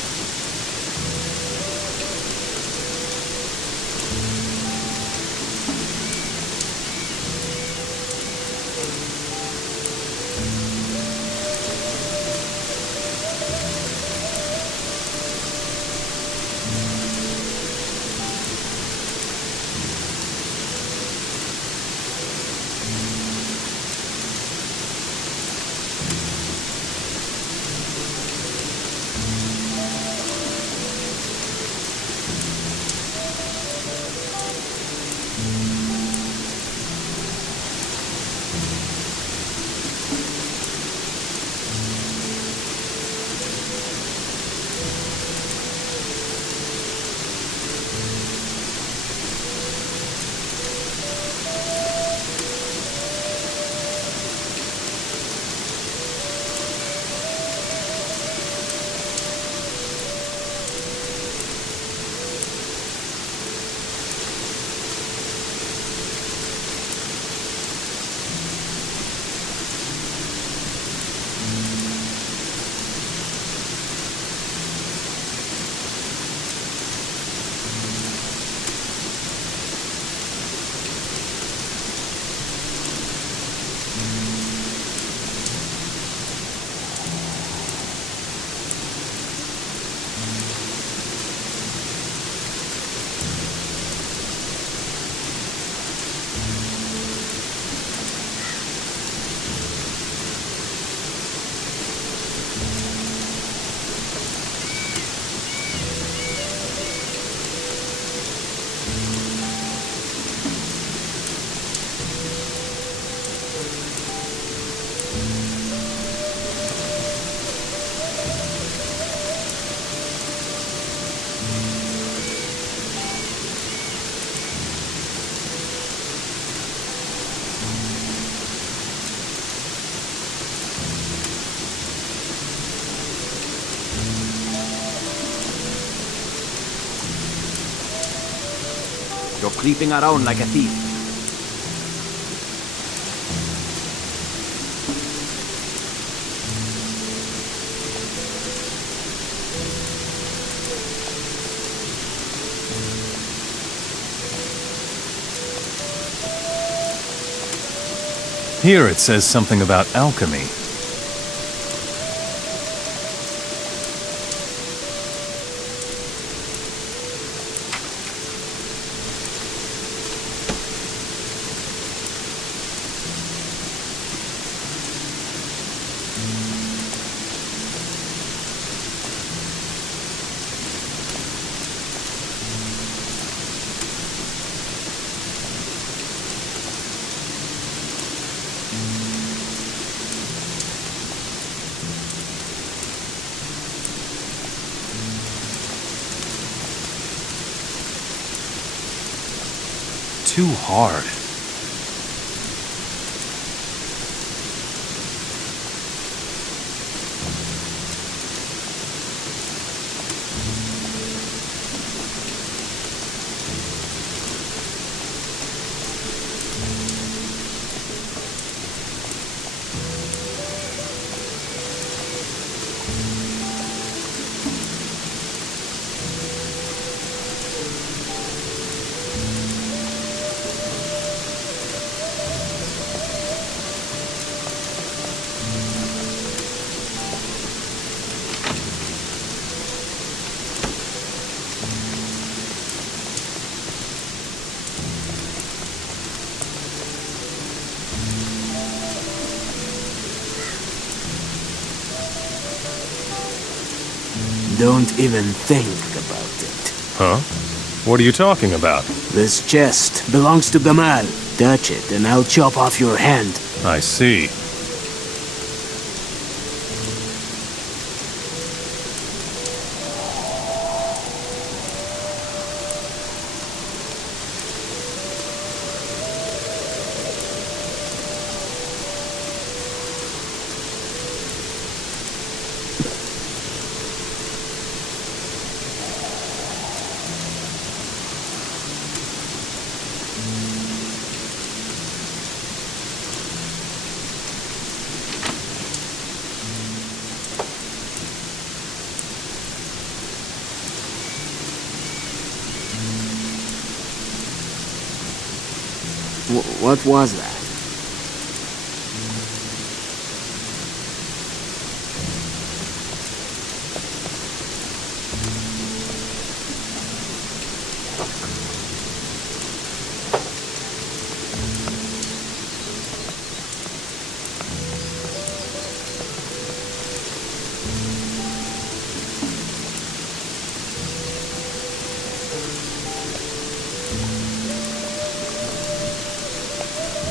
You're creeping around like a thief. Here it says something about alchemy. Too hard. Don't even think about it. Huh? What are you talking about? This chest belongs to Gamal. Touch it and I'll chop off your hand. I see. What was that?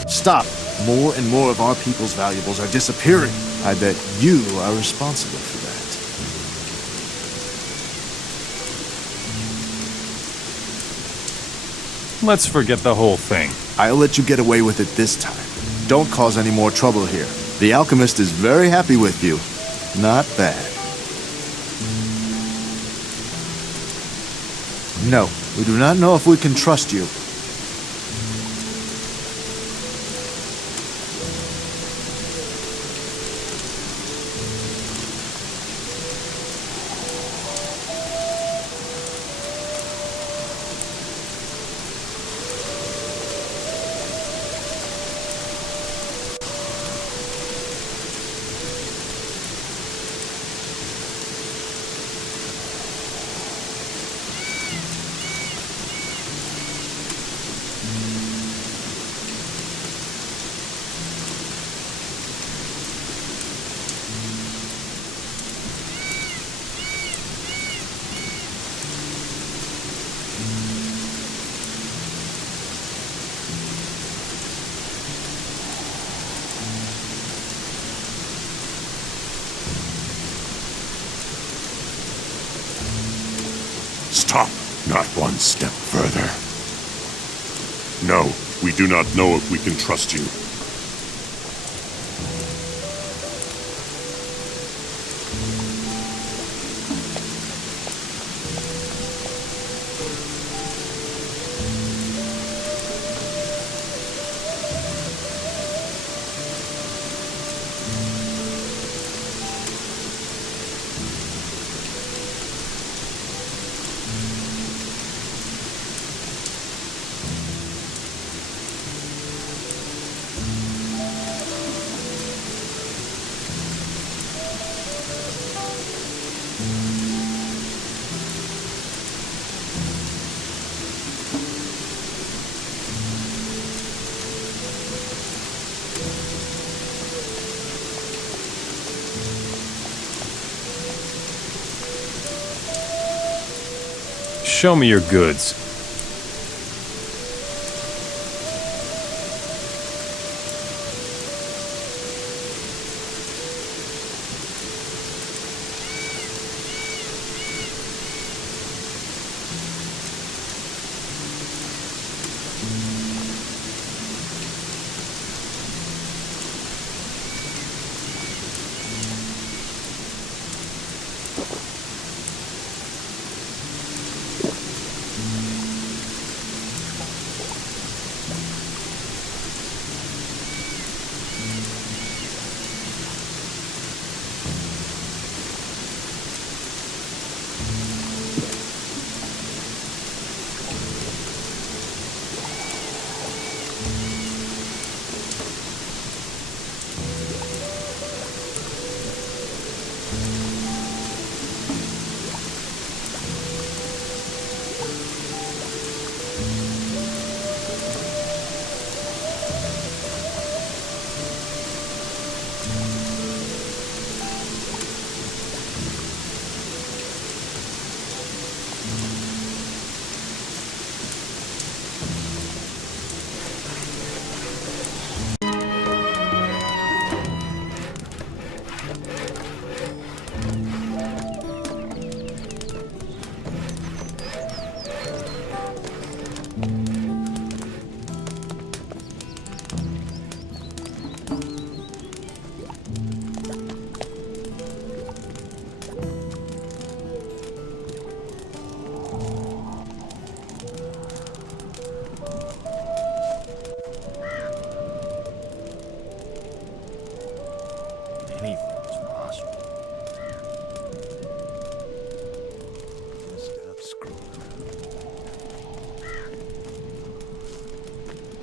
Stop! More and more of our people's valuables are disappearing. I bet you are responsible for that. Let's forget the whole thing. I'll let you get away with it this time. Don't cause any more trouble here. The alchemist is very happy with you. Not bad. No, we do not know if we can trust you. Stop! Not one step further. No, we do not know if we can trust you. Show me your goods.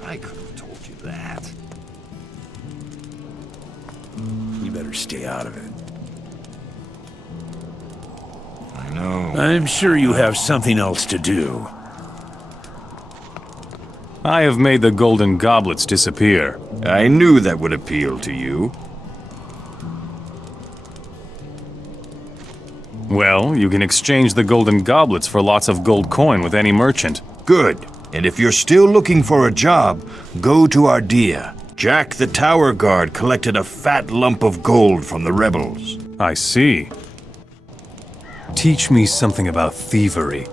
I could have told you that. You better stay out of it. I know. I'm sure you have something else to do. I have made the golden goblets disappear. I knew that would appeal to you. Well, you can exchange the golden goblets for lots of gold coin with any merchant. Good. And if you're still looking for a job, go to Ardea. Jack the tower guard collected a fat lump of gold from the rebels. I see. Teach me something about thievery.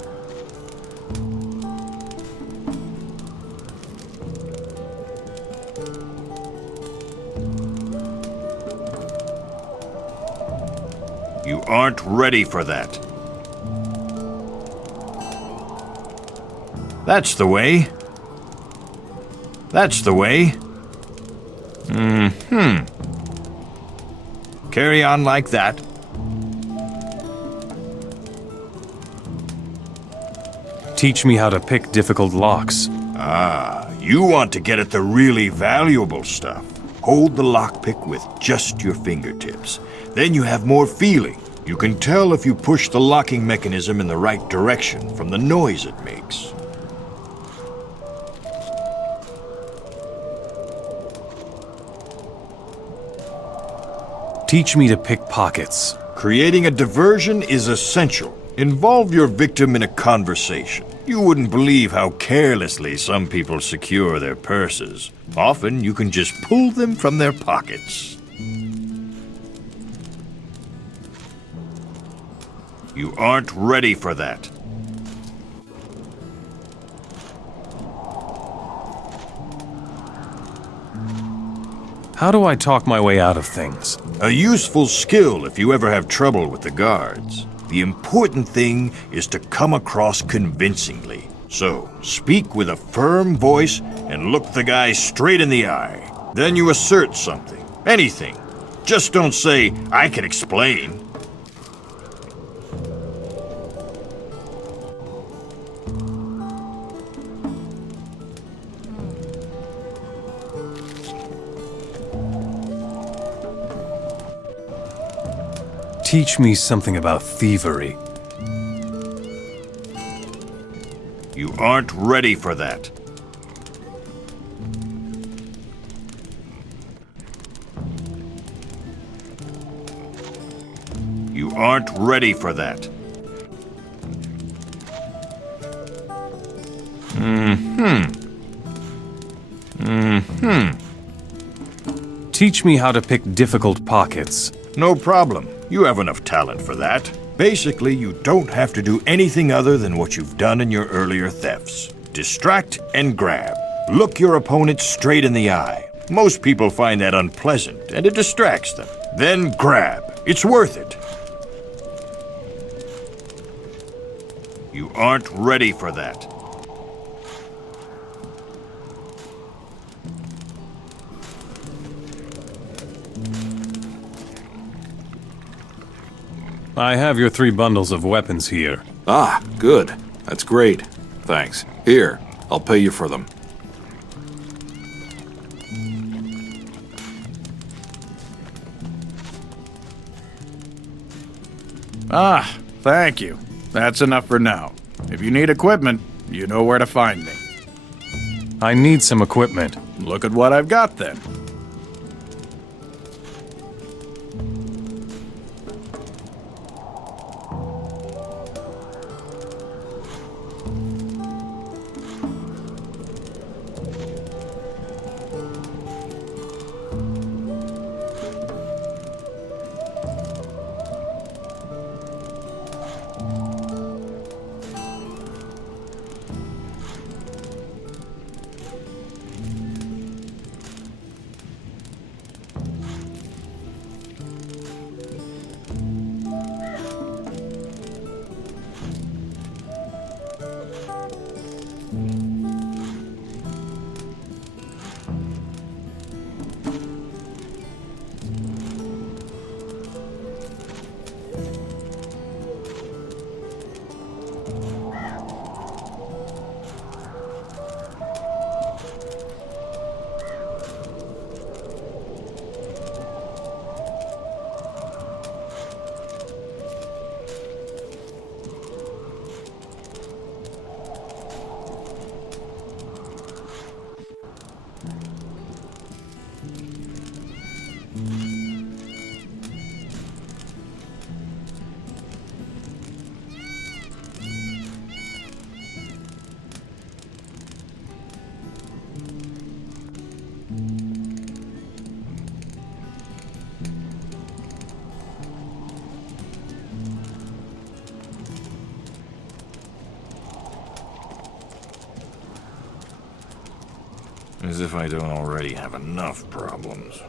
You aren't ready for that. That's the way. That's the way. Carry on like that. Teach me how to pick difficult locks. Ah, you want to get at the really valuable stuff. Hold the lockpick with just your fingertips. Then you have more feeling. You can tell if you push the locking mechanism in the right direction from the noise it makes. Teach me to pick pockets. Creating a diversion is essential. Involve your victim in a conversation. You wouldn't believe how carelessly some people secure their purses. Often you can just pull them from their pockets. You aren't ready for that. How do I talk my way out of things? A useful skill if you ever have trouble with the guards. The important thing is to come across convincingly. So, speak with a firm voice and look the guy straight in the eye. Then you assert something. Anything. Just don't say, "I can explain." Teach me something about thievery. You aren't ready for that. You aren't ready for that. Teach me how to pick difficult pockets. No problem. You have enough talent for that. Basically, you don't have to do anything other than what you've done in your earlier thefts. Distract and grab. Look your opponent straight in the eye. Most people find that unpleasant, and it distracts them. Then grab. It's worth it. You aren't ready for that. I have your 3 bundles of weapons here. Ah, good. That's great. Thanks. Here, I'll pay you for them. Ah, thank you. That's enough for now. If you need equipment, you know where to find me. I need some equipment. Look at what I've got then. As if I don't already have enough problems.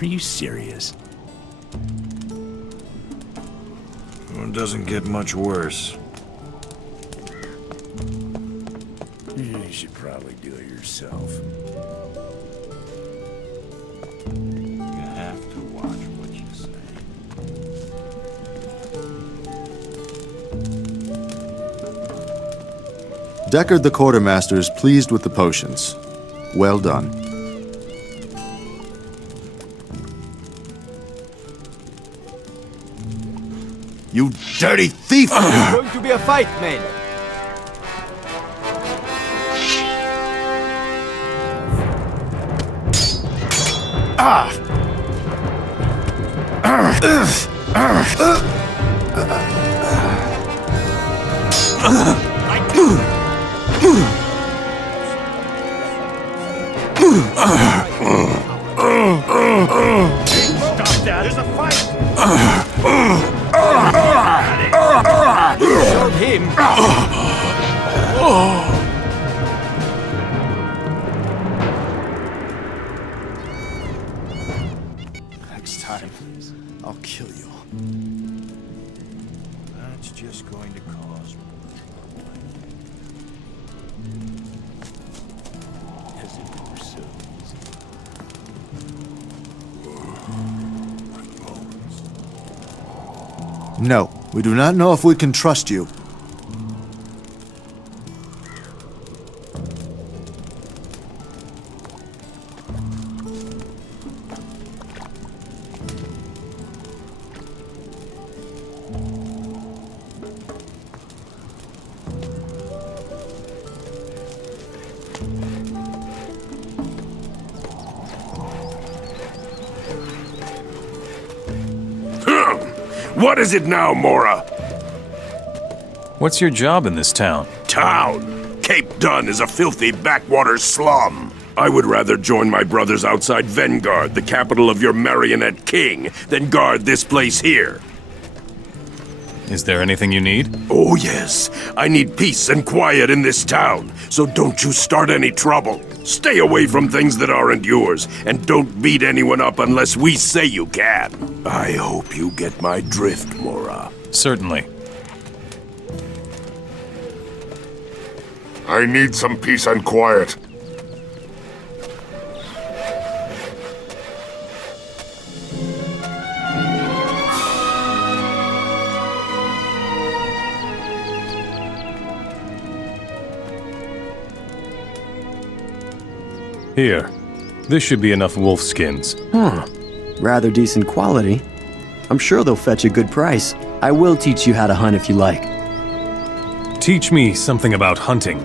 Are you serious? It doesn't get much worse. You should probably do it yourself. You have to watch what you say. Deckard the quartermaster is pleased with the potions. Well done. You dirty thief! It's going to be a fight, men. Stop that! There's a fight! Showed him. Next time, I'll kill you. That's just going to cause No, we do not know if we can trust you. What is it now, Mora? What's your job in this town? Town! Cape Dun is a filthy backwater slum. I would rather join my brothers outside Vengard, the capital of your marionette king, than guard this place here. Is there anything you need? Oh yes, I need peace and quiet in this town, so don't you start any trouble. Stay away from things that aren't yours, and don't beat anyone up unless we say you can. I hope you get my drift, Mora. Certainly. I need some peace and quiet. Here. This should be enough wolf skins. Rather decent quality. I'm sure they'll fetch a good price. I will teach you how to hunt if you like. Teach me something about hunting.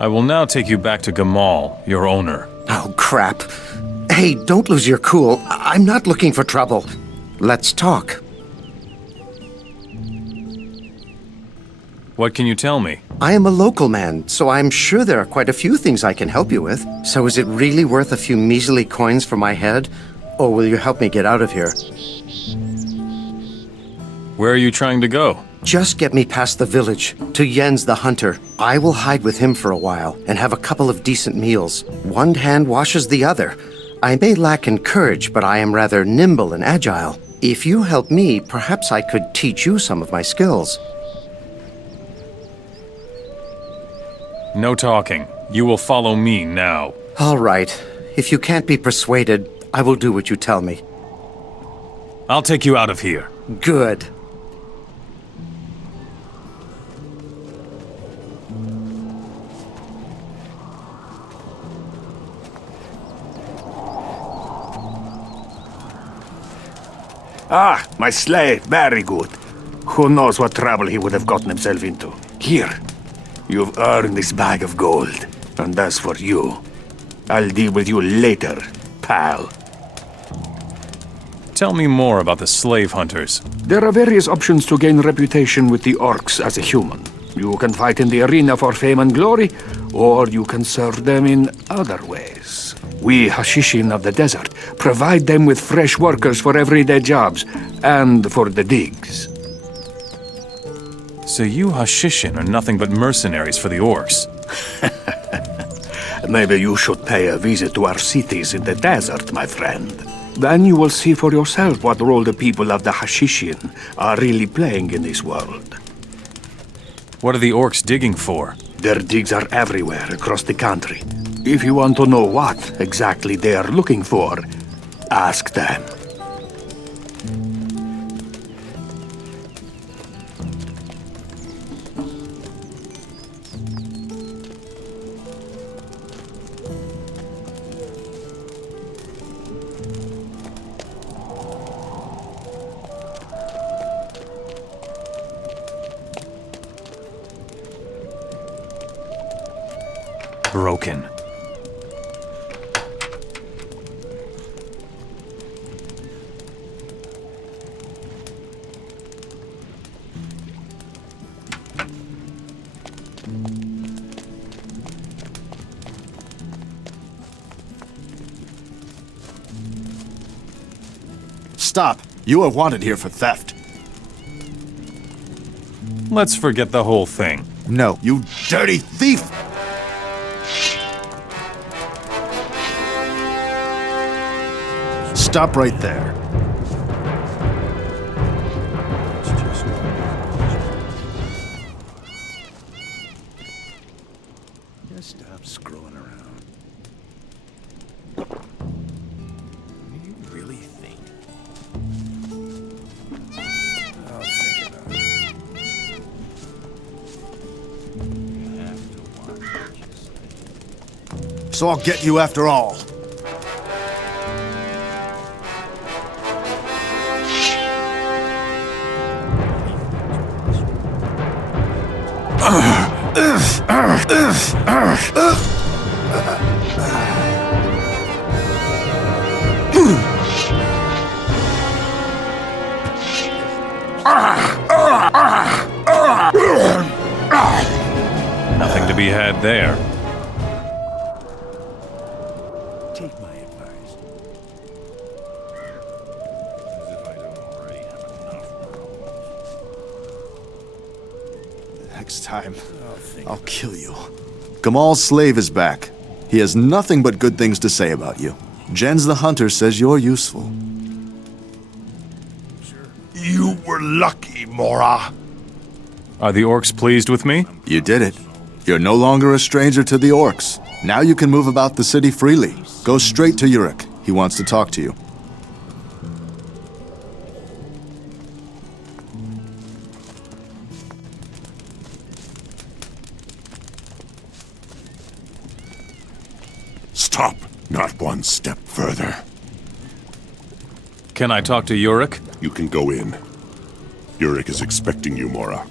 I will now take you back to Gamal, your owner. Oh, crap. Hey, don't lose your cool. I'm not looking for trouble. Let's talk. What can you tell me? I am a local man, so I'm sure there are quite a few things I can help you with. So is it really worth a few measly coins for my head? Or will you help me get out of here? Where are you trying to go? Just get me past the village, to Jens the Hunter. I will hide with him for a while, and have a couple of decent meals. One hand washes the other. I may lack in courage, but I am rather nimble and agile. If you help me, perhaps I could teach you some of my skills. No talking. You will follow me now. All right. If you can't be persuaded, I will do what you tell me. I'll take you out of here. Good. Ah, my slave, very good. Who knows what trouble he would have gotten himself into. Here, you've earned this bag of gold. And as for you, I'll deal with you later, pal. Tell me more about the slave hunters. There are various options to gain reputation with the orcs as a human. You can fight in the arena for fame and glory, or you can serve them in other ways. We Hashishin of the desert provide them with fresh workers for everyday jobs, and for the digs. So you Hashishin are nothing but mercenaries for the orcs. Maybe you should pay a visit to our cities in the desert, my friend. Then you will see for yourself what role the people of the Hashishin are really playing in this world. What are the orcs digging for? Their digs are everywhere across the country. If you want to know what exactly they are looking for, ask them. Broken. Stop! You are wanted here for theft. Let's forget the whole thing. No, you dirty thief! Stop right there. Just stop screwing around. Do you really think? I'll think about it. You have to watch what you say. So I'll get you after all. Nothing to be had there. Take my advice. As if I don't already have enough problems. Next time, I'll kill you. Gamal's slave is back. He has nothing but good things to say about you. Jens the Hunter says you're useful. You were lucky, Mora. Are the orcs pleased with me? You did it. You're no longer a stranger to the orcs. Now you can move about the city freely. Go straight to Yurik. He wants to talk to you. Stop! Not one step further. Can I talk to Yurik? You can go in. Yurik is expecting you, Mora.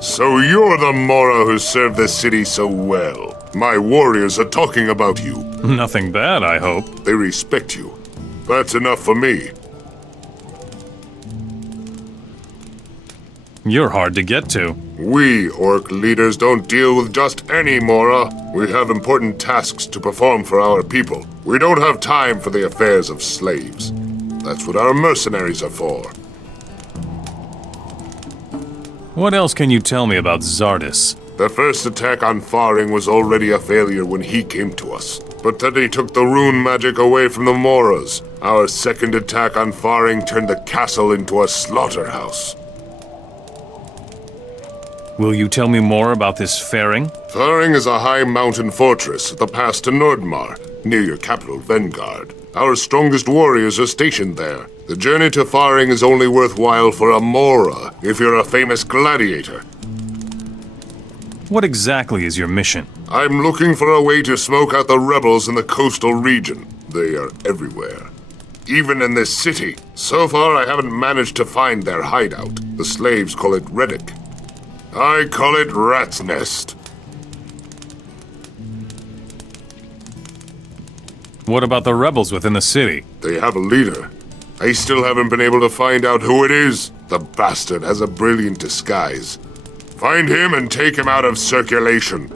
So you're the Mora who served the city so well. My warriors are talking about you. Nothing bad, I hope. They respect you. That's enough for me. You're hard to get to. We, orc leaders, don't deal with just any Mora. We have important tasks to perform for our people. We don't have time for the affairs of slaves. That's what our mercenaries are for. What else can you tell me about Zardis? The first attack on Faring was already a failure when he came to us. But then he took the rune magic away from the Moras. Our second attack on Faring turned the castle into a slaughterhouse. Will you tell me more about this Faring? Faring is a high mountain fortress at the pass to Nordmar. near your capital, Vanguard. Our strongest warriors are stationed there. The journey to Faring is only worthwhile for a Mora, if you're a famous gladiator. What exactly is your mission? I'm looking for a way to smoke out the rebels in the coastal region. They are everywhere. Even in this city. So far, I haven't managed to find their hideout. The slaves call it Reddick. I call it Rat's Nest. What about the rebels within the city? They have a leader. I still haven't been able to find out who it is. The bastard has a brilliant disguise. Find him and take him out of circulation.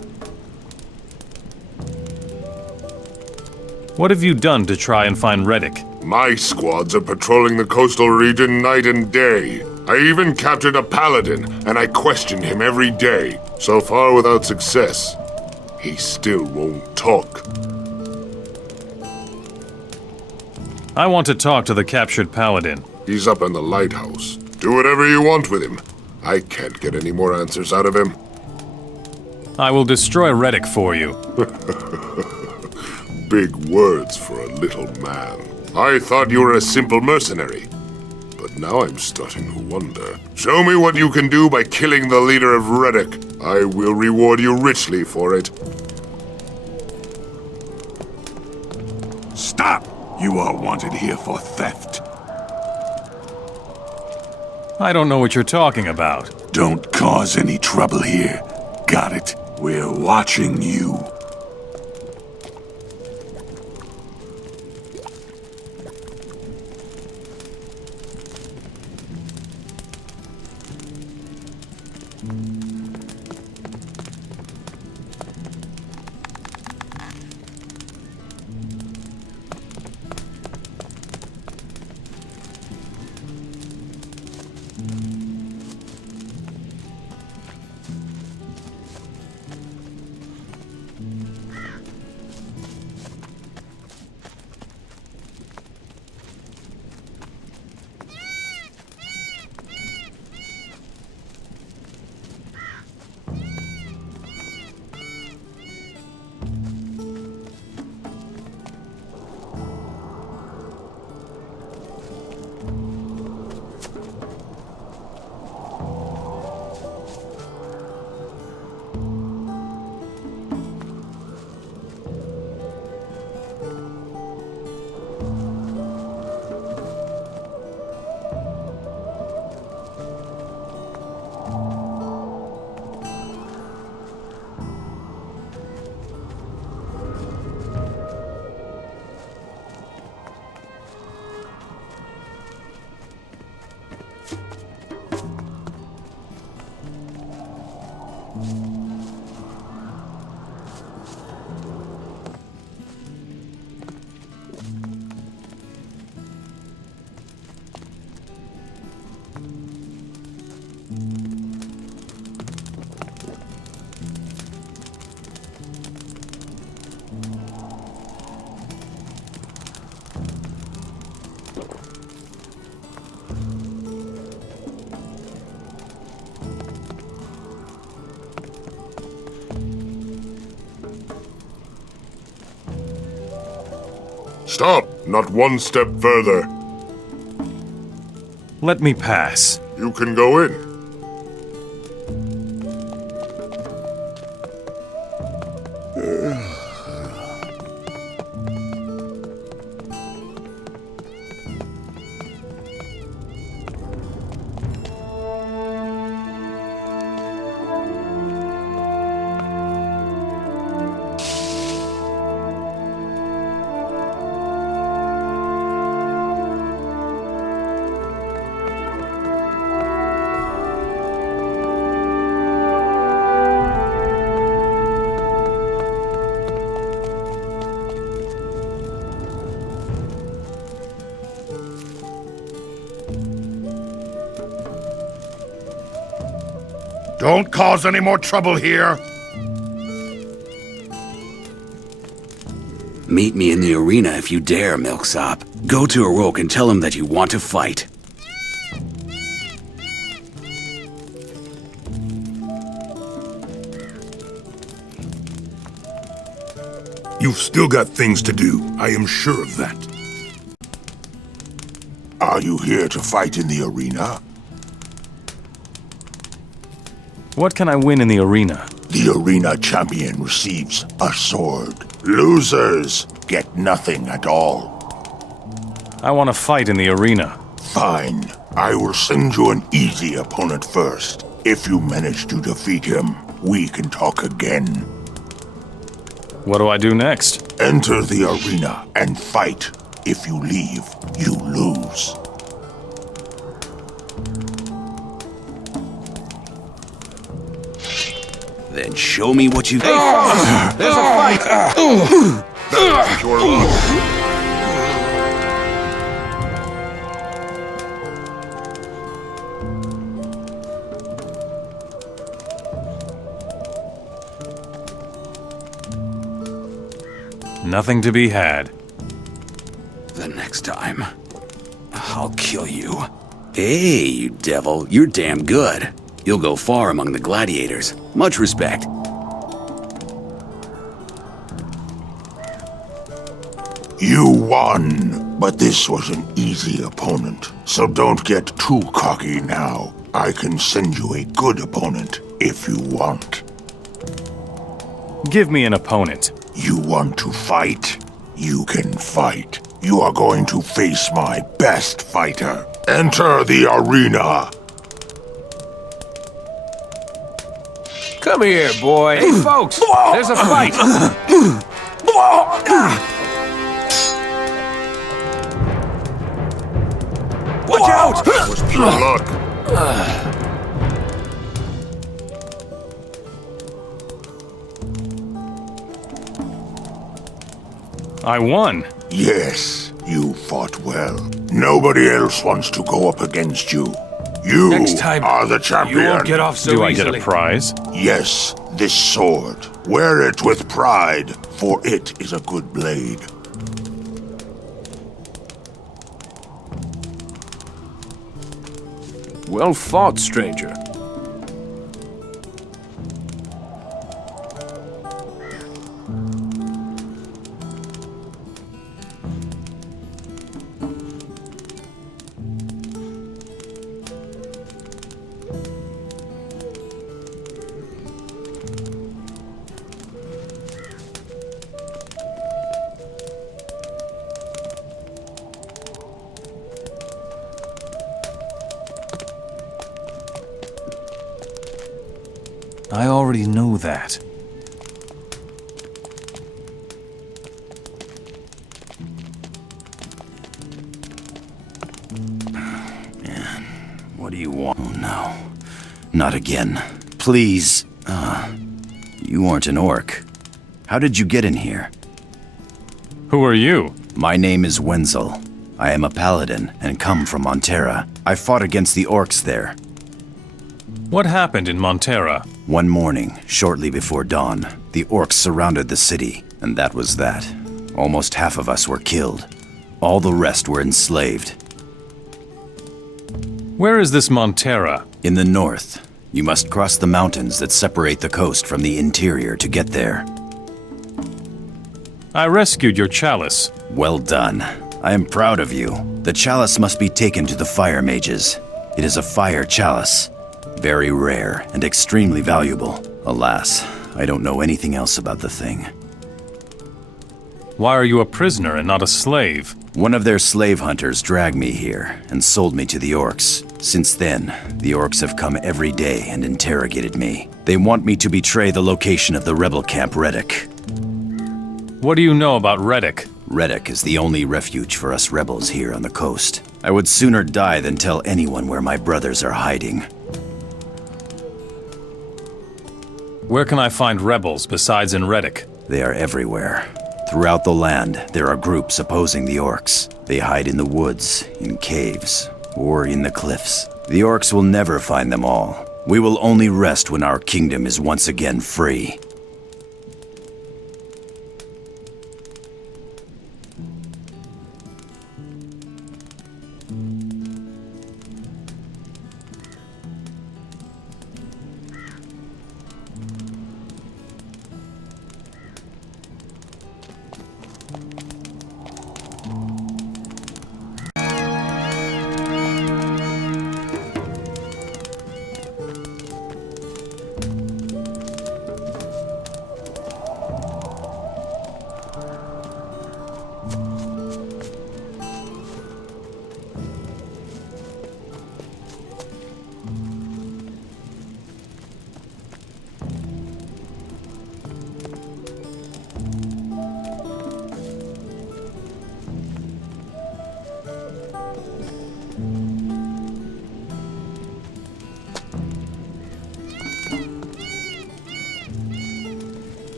What have you done to try and find Reddick? My squads are patrolling the coastal region night and day. I even captured a paladin, and I questioned him every day. So far without success. He still won't talk. I want to talk to the captured paladin. He's up in the lighthouse. Do whatever you want with him. I can't get any more answers out of him. I will destroy Reddick for you. Big words for a little man. I thought you were a simple mercenary. But now I'm starting to wonder. Show me what you can do by killing the leader of Reddick. I will reward you richly for it. Stop! You are wanted here for theft. I don't know what you're talking about. Don't cause any trouble here. Got it? We're watching you. Stop! Not one step further. Let me pass. You can go in. Don't cause any more trouble here. Meet me in the arena if you dare, Milksop. Go to Arok and tell him that you want to fight. You've still got things to do. I am sure of that. Are you here to fight in the arena? What can I win in the arena? The arena champion receives a sword. Losers get nothing at all. I want to fight in the arena. Fine. I will send you an easy opponent first. If you manage to defeat him, we can talk again. What do I do next? Enter the arena and fight. If you leave, you lose. Then show me what you... Hey, folks! There's a fight! That's your luck. Nothing to be had. The next time, I'll kill you. Hey, you devil, you're damn good. You'll go far among the gladiators. Much respect. You won, but this was an easy opponent, so don't get too cocky now. I can send you a good opponent if you want. Give me an opponent. You want to fight? You can fight. You are going to face my best fighter. Enter the arena. Come here, boy. Hey, folks, there's a fight. Watch out! That was pure luck. I won. Yes, you fought well. Nobody else wants to go up against you. You Next time, are the champion. You won't get off so Do easily. I get a prize? Yes, this sword. Wear it with pride, for it is a good blade. Well fought, stranger. I already know that. Man, what do you want? Oh no. Not again. Please. You aren't an orc. How did you get in here? Who are you? My name is Wenzel. I am a paladin and come from Montera. I fought against the orcs there. What happened in Montera? One morning, shortly before dawn, the orcs surrounded the city, and that was that. Almost half of us were killed. All the rest were enslaved. Where is this Montera? In the north. You must cross the mountains that separate the coast from the interior to get there. I rescued your chalice. Well done. I am proud of you. The chalice must be taken to the fire mages. It is a fire chalice. Very rare and extremely valuable. Alas, I don't know anything else about the thing. Why are you a prisoner and not a slave? One of their slave hunters dragged me here and sold me to the orcs. Since then, the orcs have come every day and interrogated me. They want me to betray the location of the rebel camp Reddick. What do you know about Reddick? Reddick is the only refuge for us rebels here on the coast. I would sooner die than tell anyone where my brothers are hiding. Where can I find rebels besides in Reddick? They are everywhere. Throughout the land, there are groups opposing the orcs. They hide in the woods, in caves, or in the cliffs. The orcs will never find them all. We will only rest when our kingdom is once again free.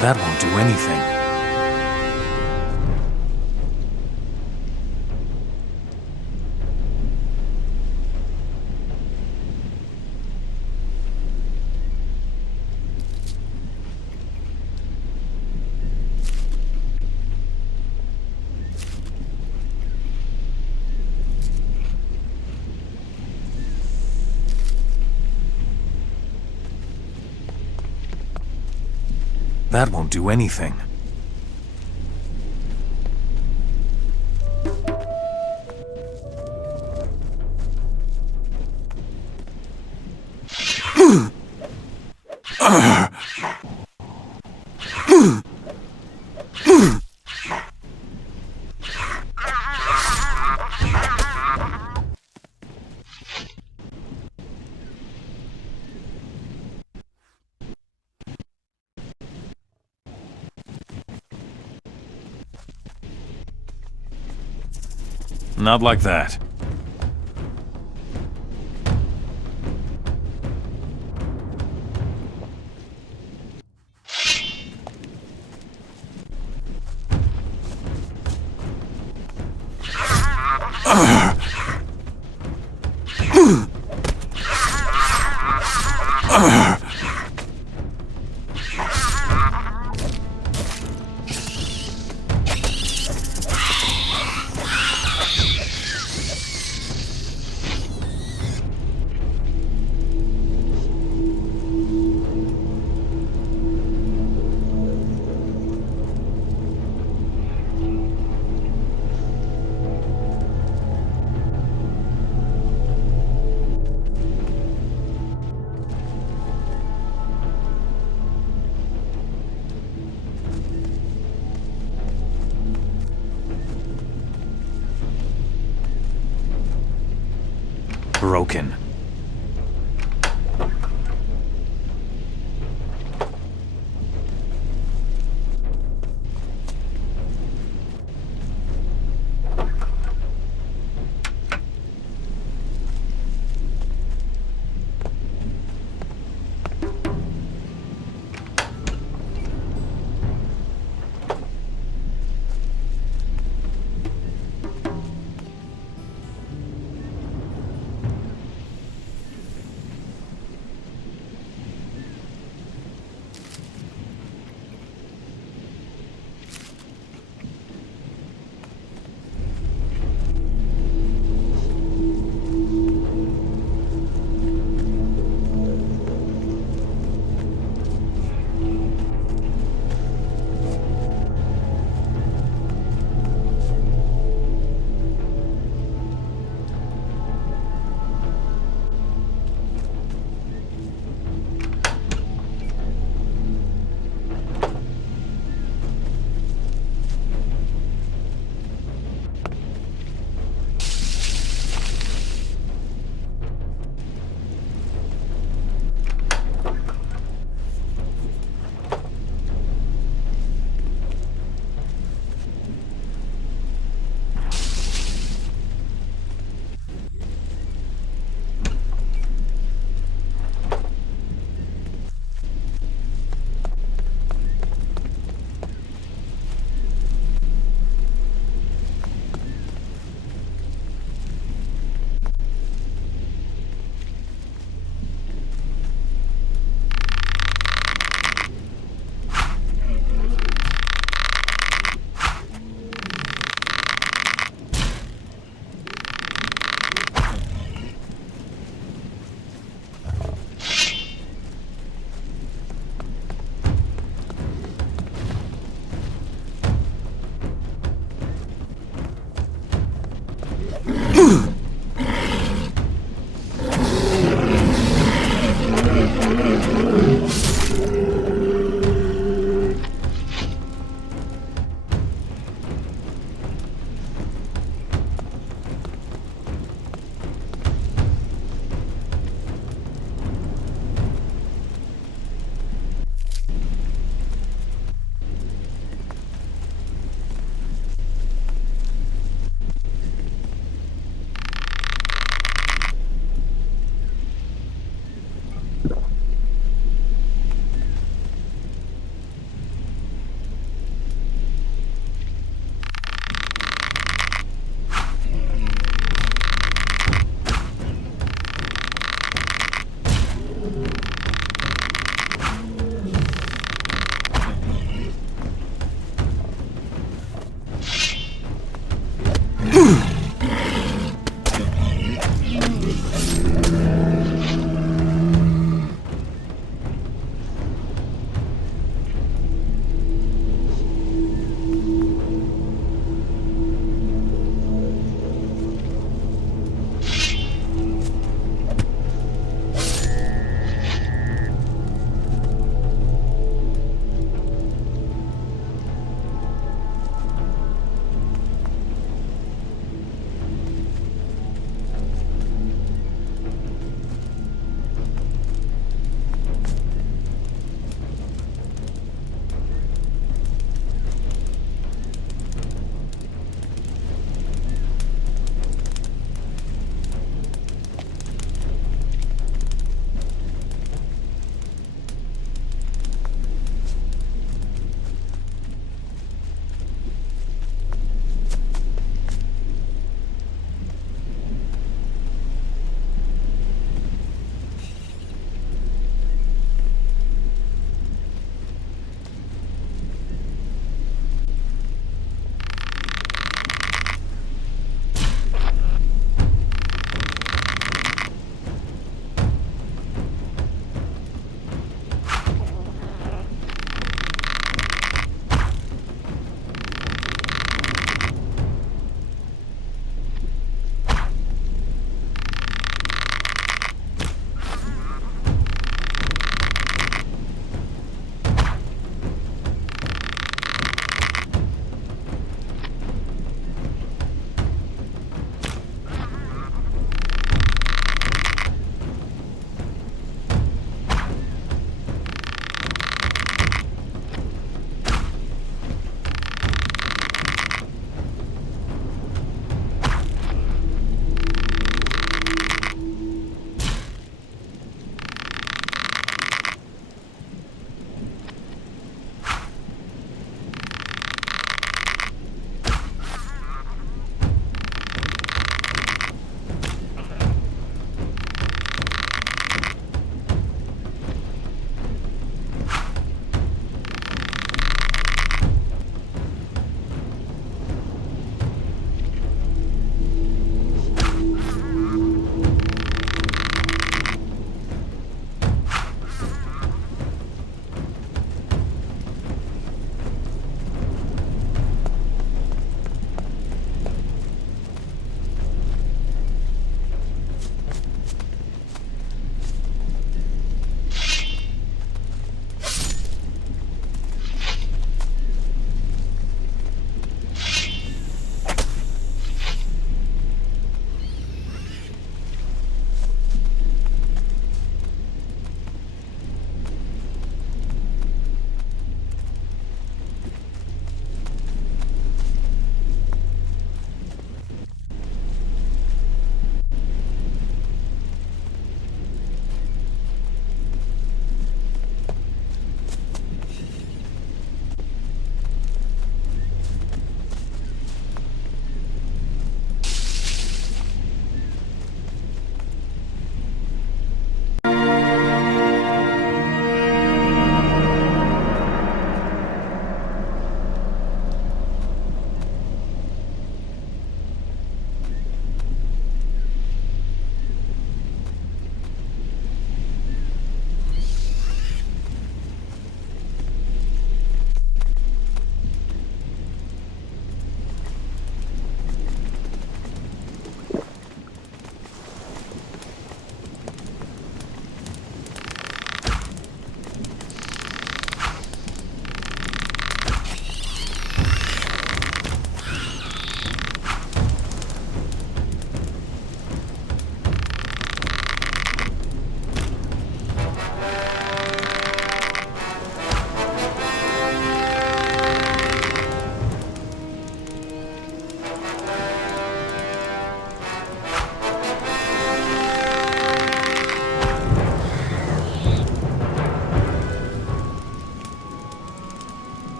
That won't do anything. That won't do anything. Not like that. Broken.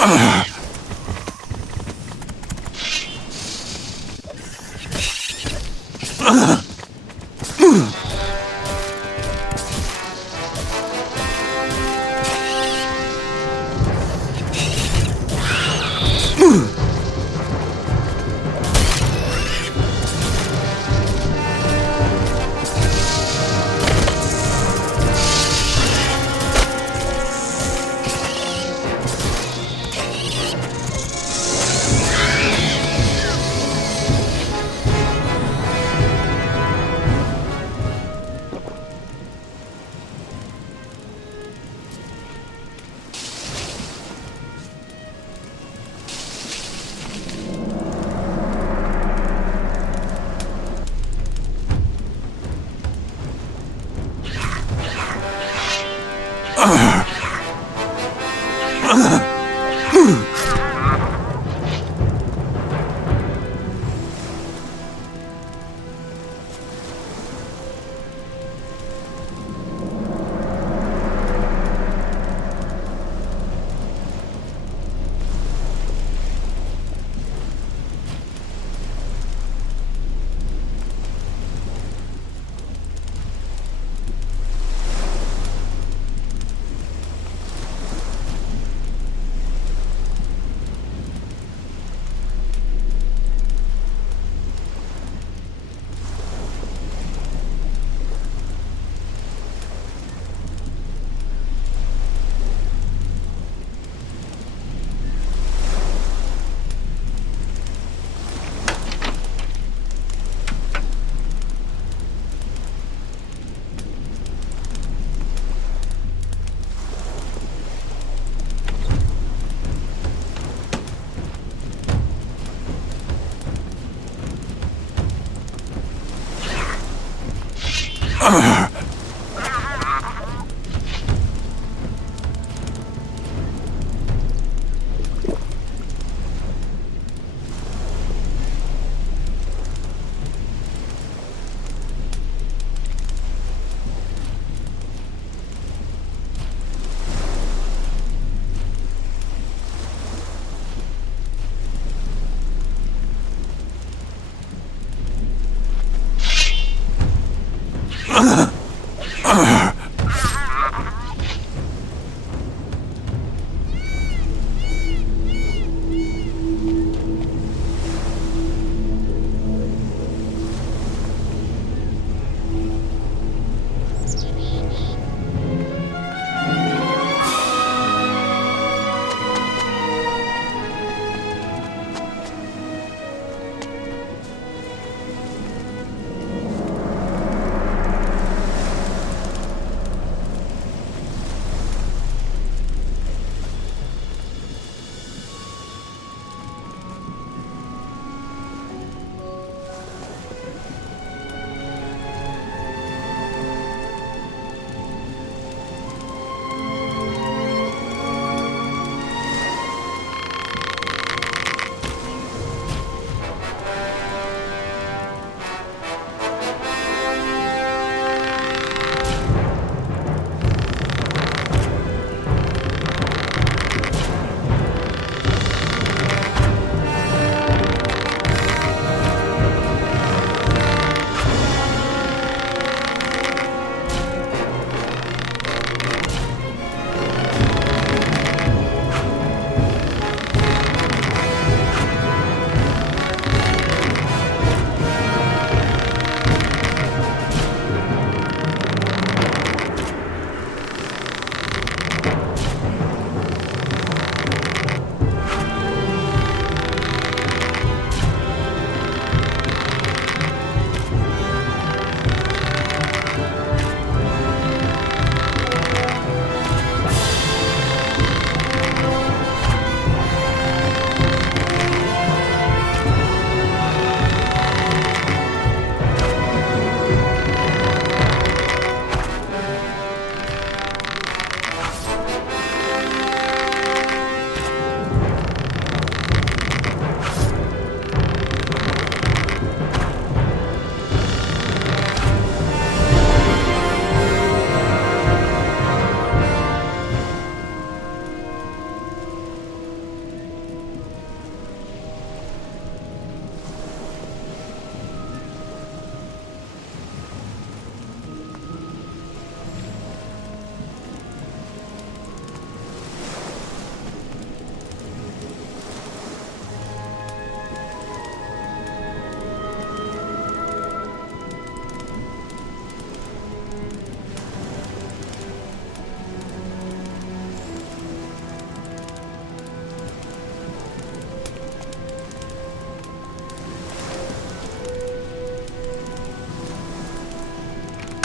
Ugh!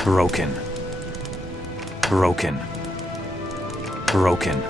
Broken. Broken. Broken.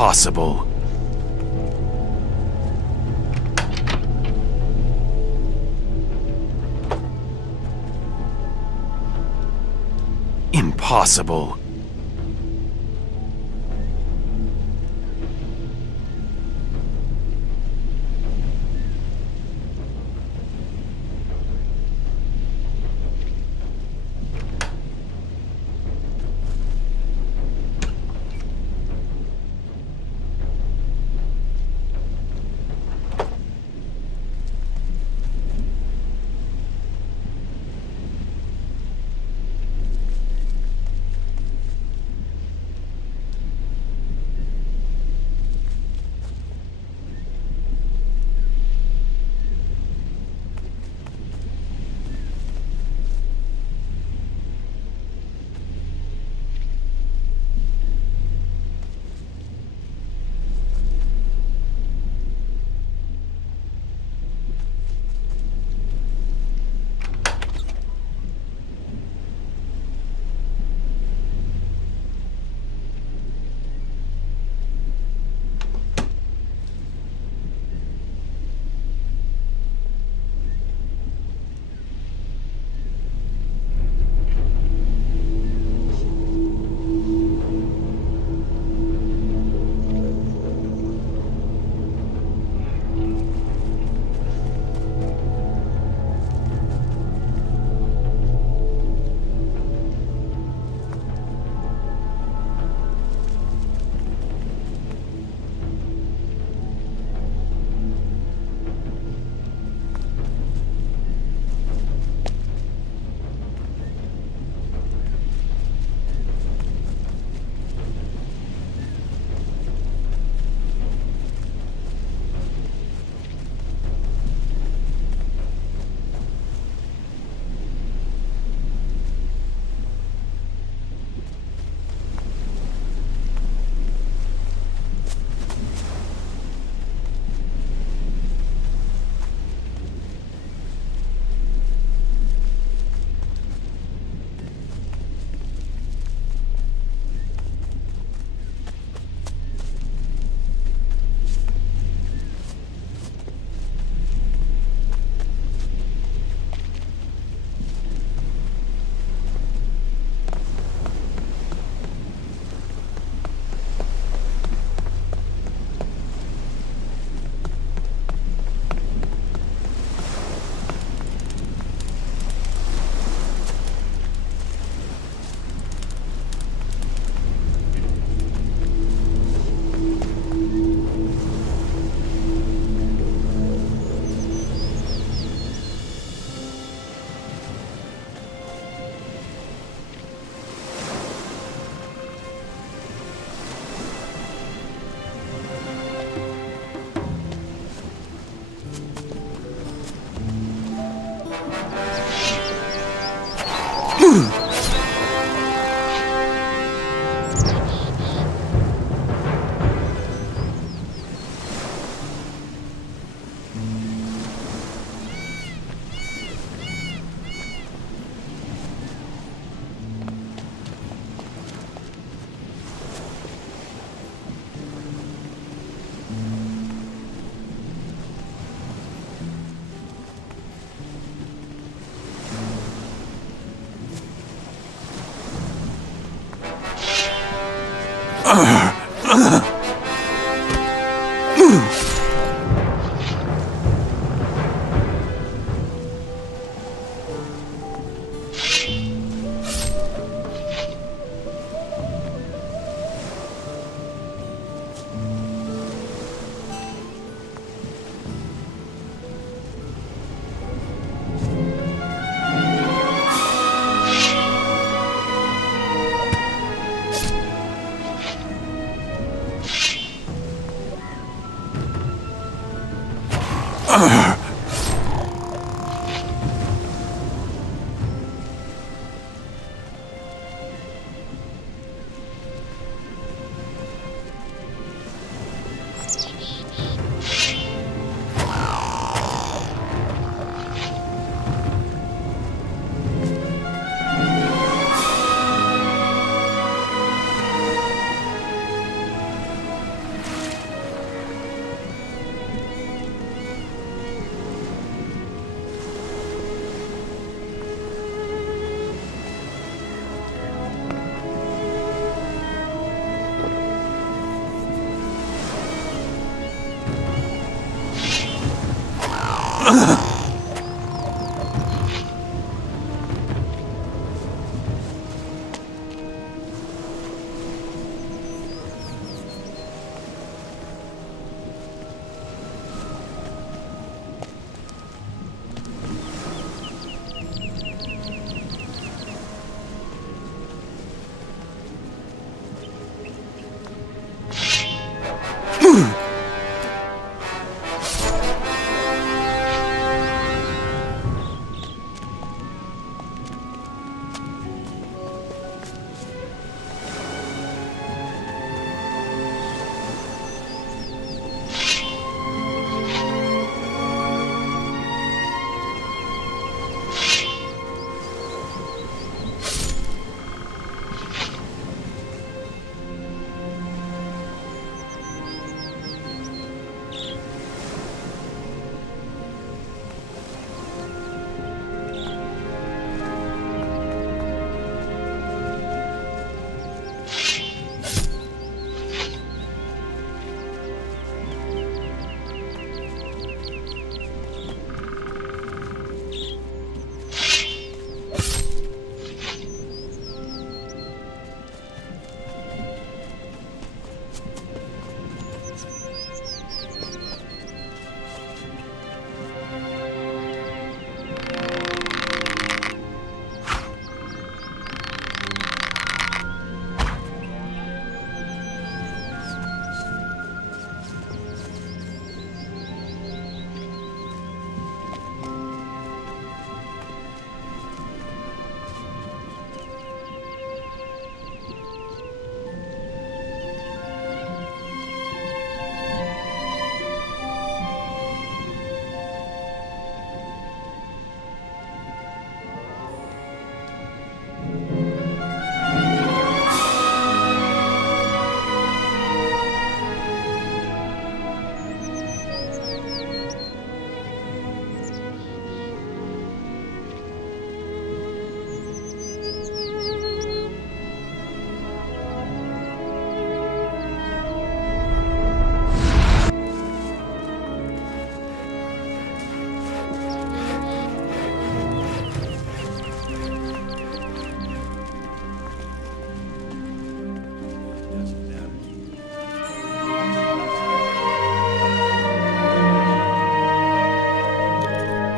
Impossible. Impossible.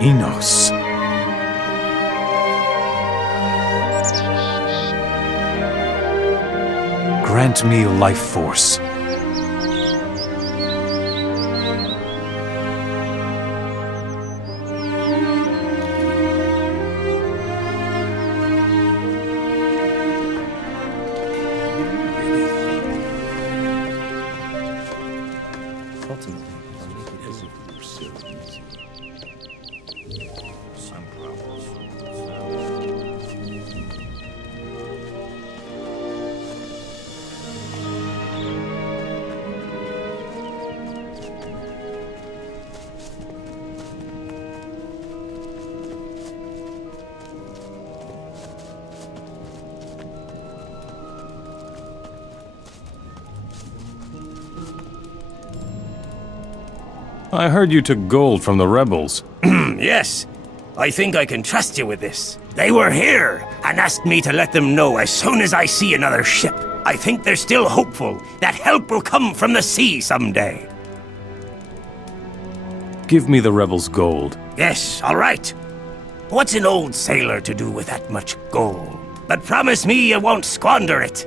Enos. Grant me life force. I heard you took gold from the rebels. Yes. I think I can trust you with this. They were here and asked me to let them know as soon as I see another ship. I think they're still hopeful that help will come from the sea someday. Give me the rebels' gold. Yes, all right. What's an old sailor to do with that much gold? But promise me you won't squander it.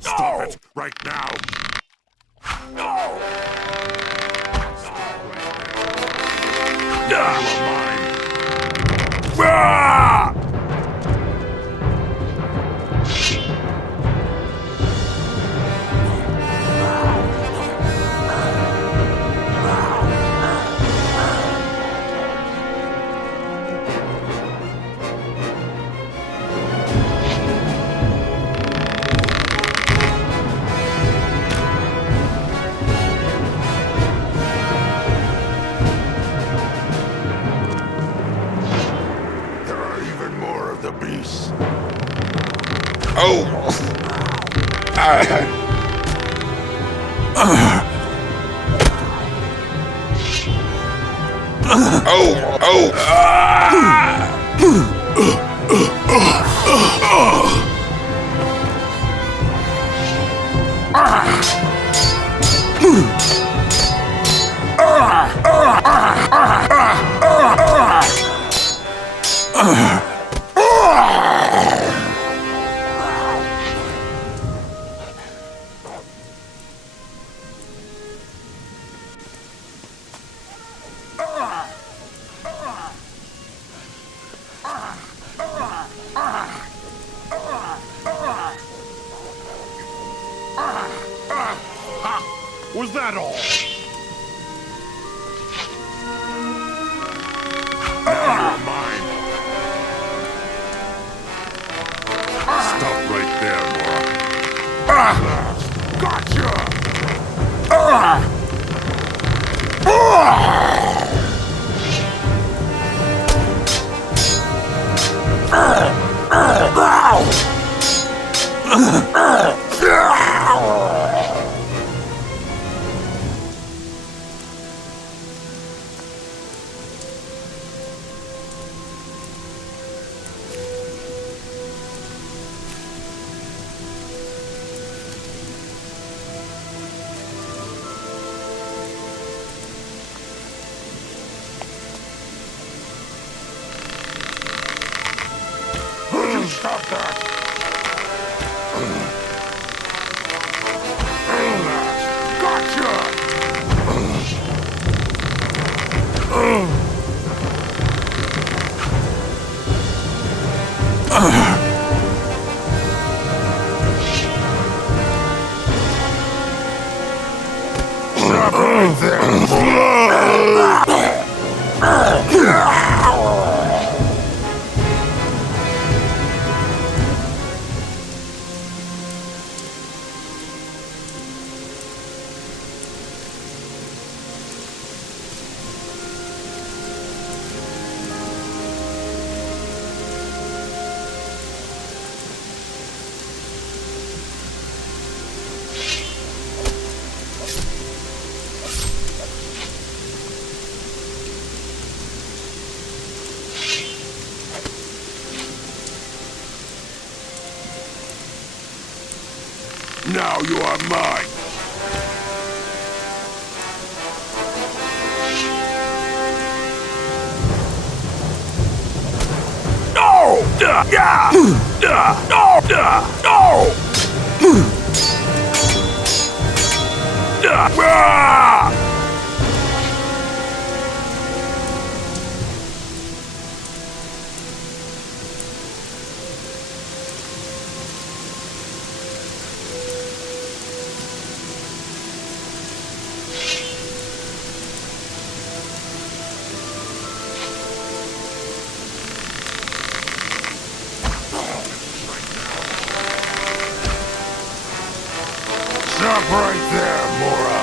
Stop it, right now! Was that all? Mine. Stop right there, Mora. Gotcha! Stop that! Stop right there! Now you are mine. No! Yeah! No! No! Stop right there, Mora.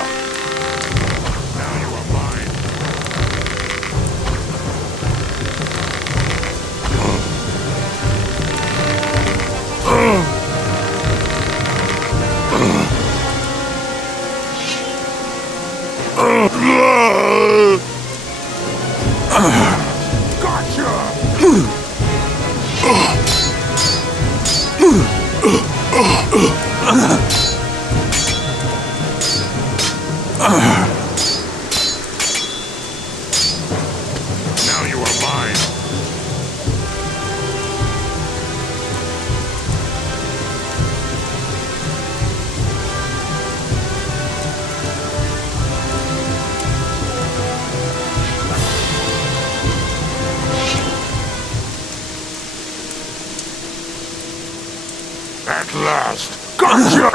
last. Gotcha!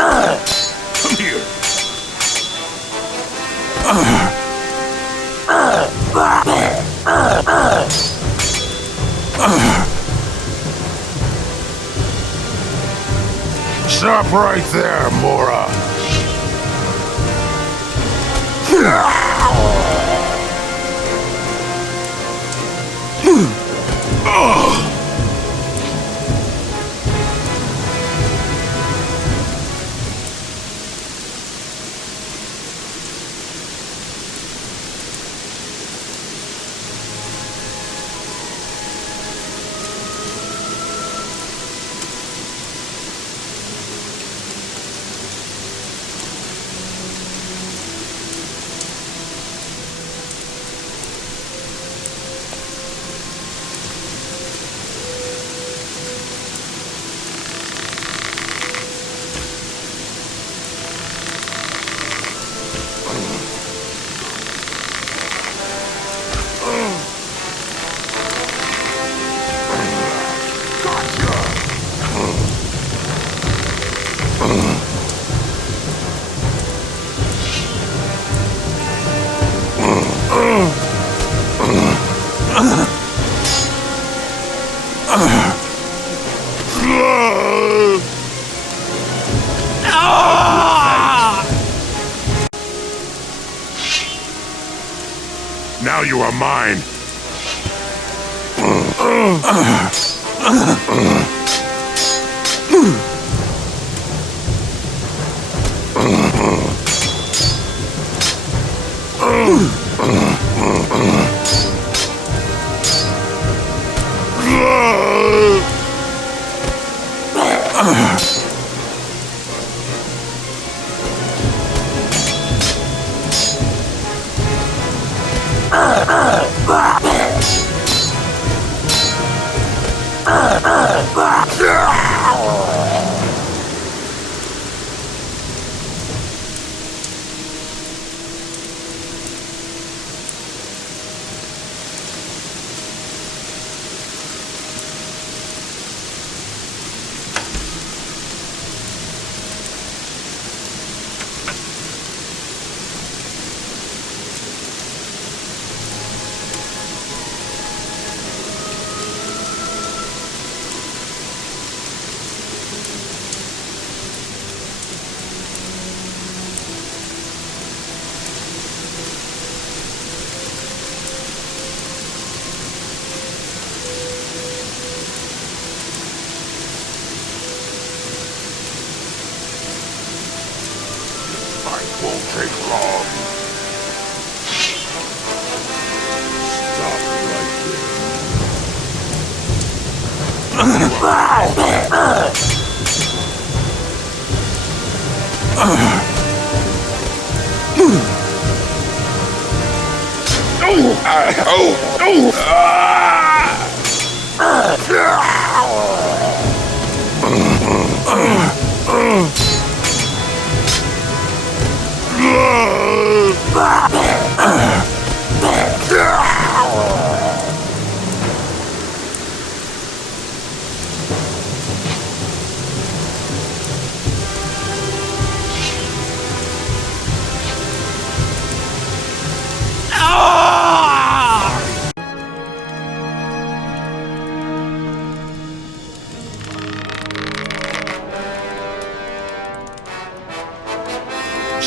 Come here. Stop right there, Mora. Now you are mine. Won't take long. Stop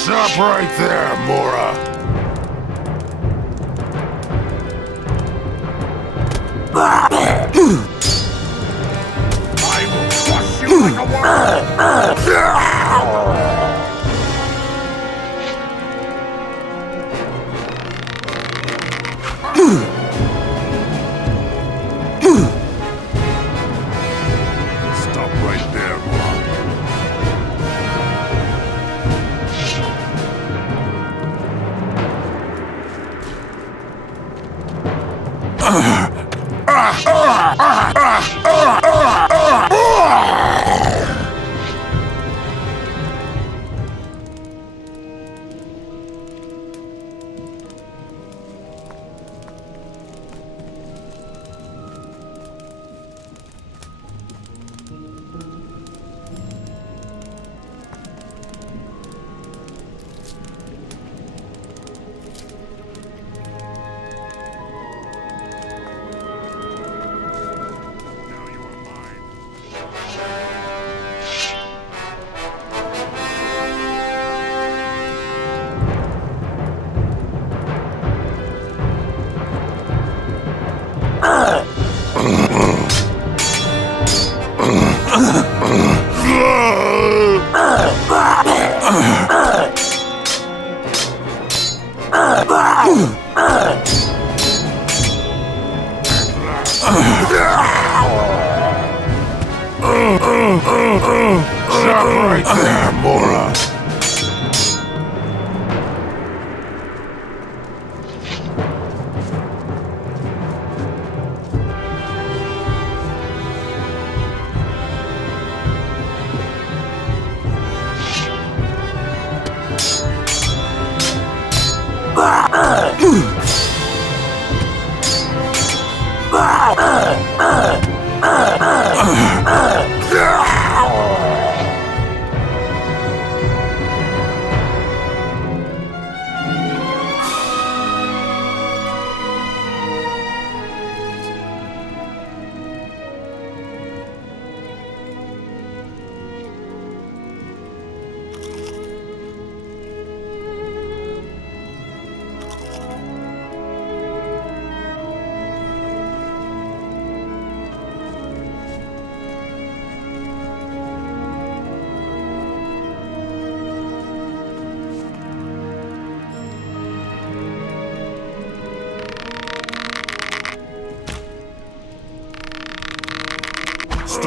Stop right there, Mora. I will crush you like a worm. Stop right there, Mora.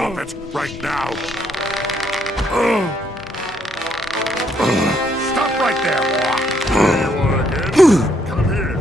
Stop it, right now! Stop right there, boy! Come here!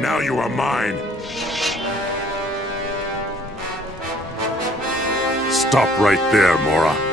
Now you are mine. Stop right there, Mora.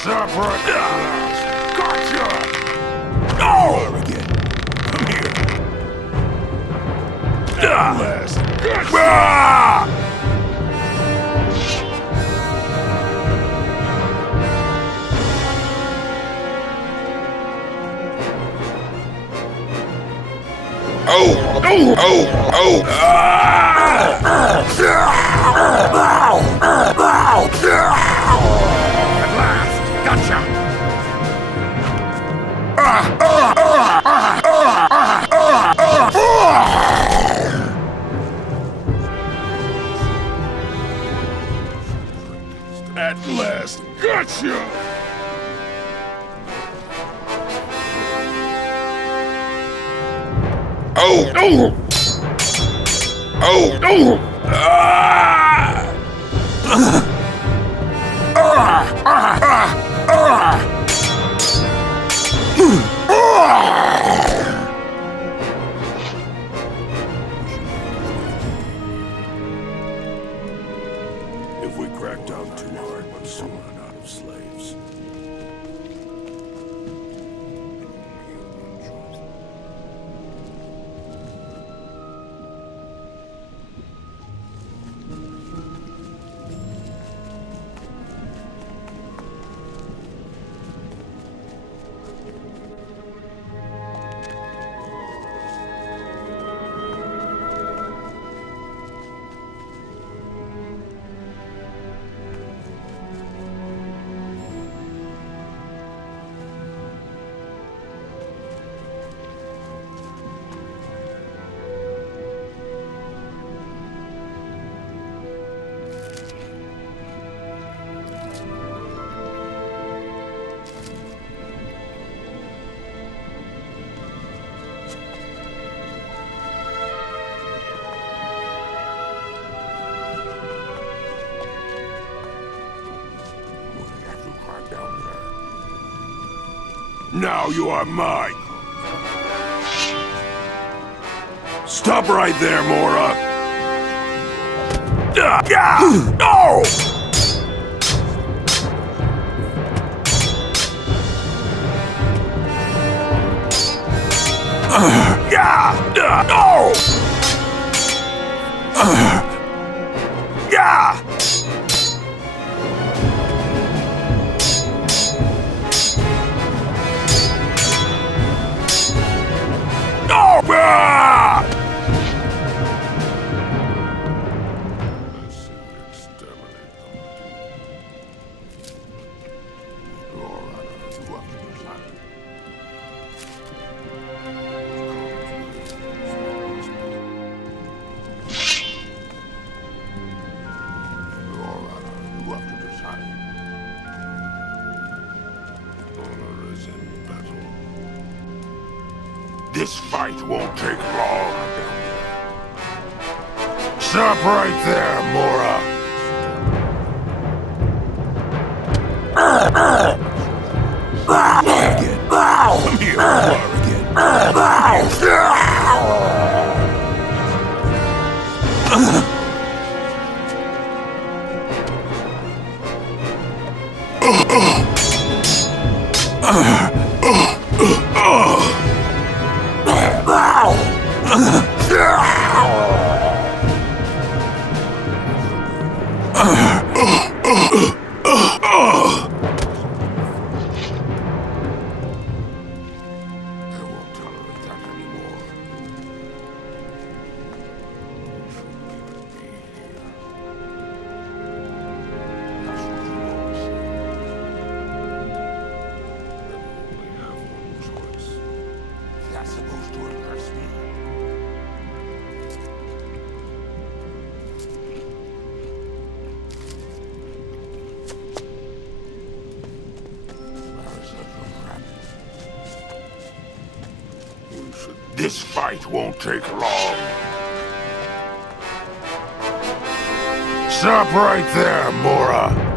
Stop right there. Gotcha! No! Again. Come here. At last. Gotcha! Oh! Oh! Oh! Oh! At last. Gotcha! At last. Gotcha! Oh! Oh! Oh! Oh! If we crack down too hard, we'll soon run out of slaves. Now you are mine. Stop right there, Mora. No! No! This fight won't take long. Stop right there, Mora. Come here, This fight won't take long. Stop right there, Mora.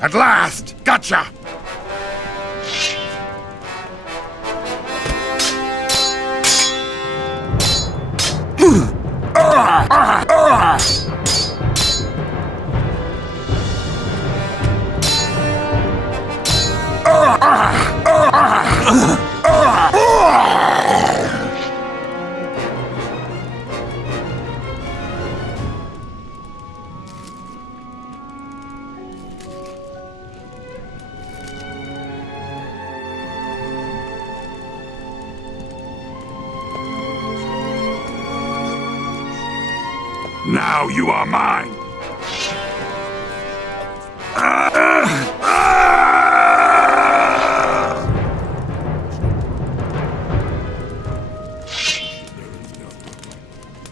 At last! Gotcha! Now you are mine!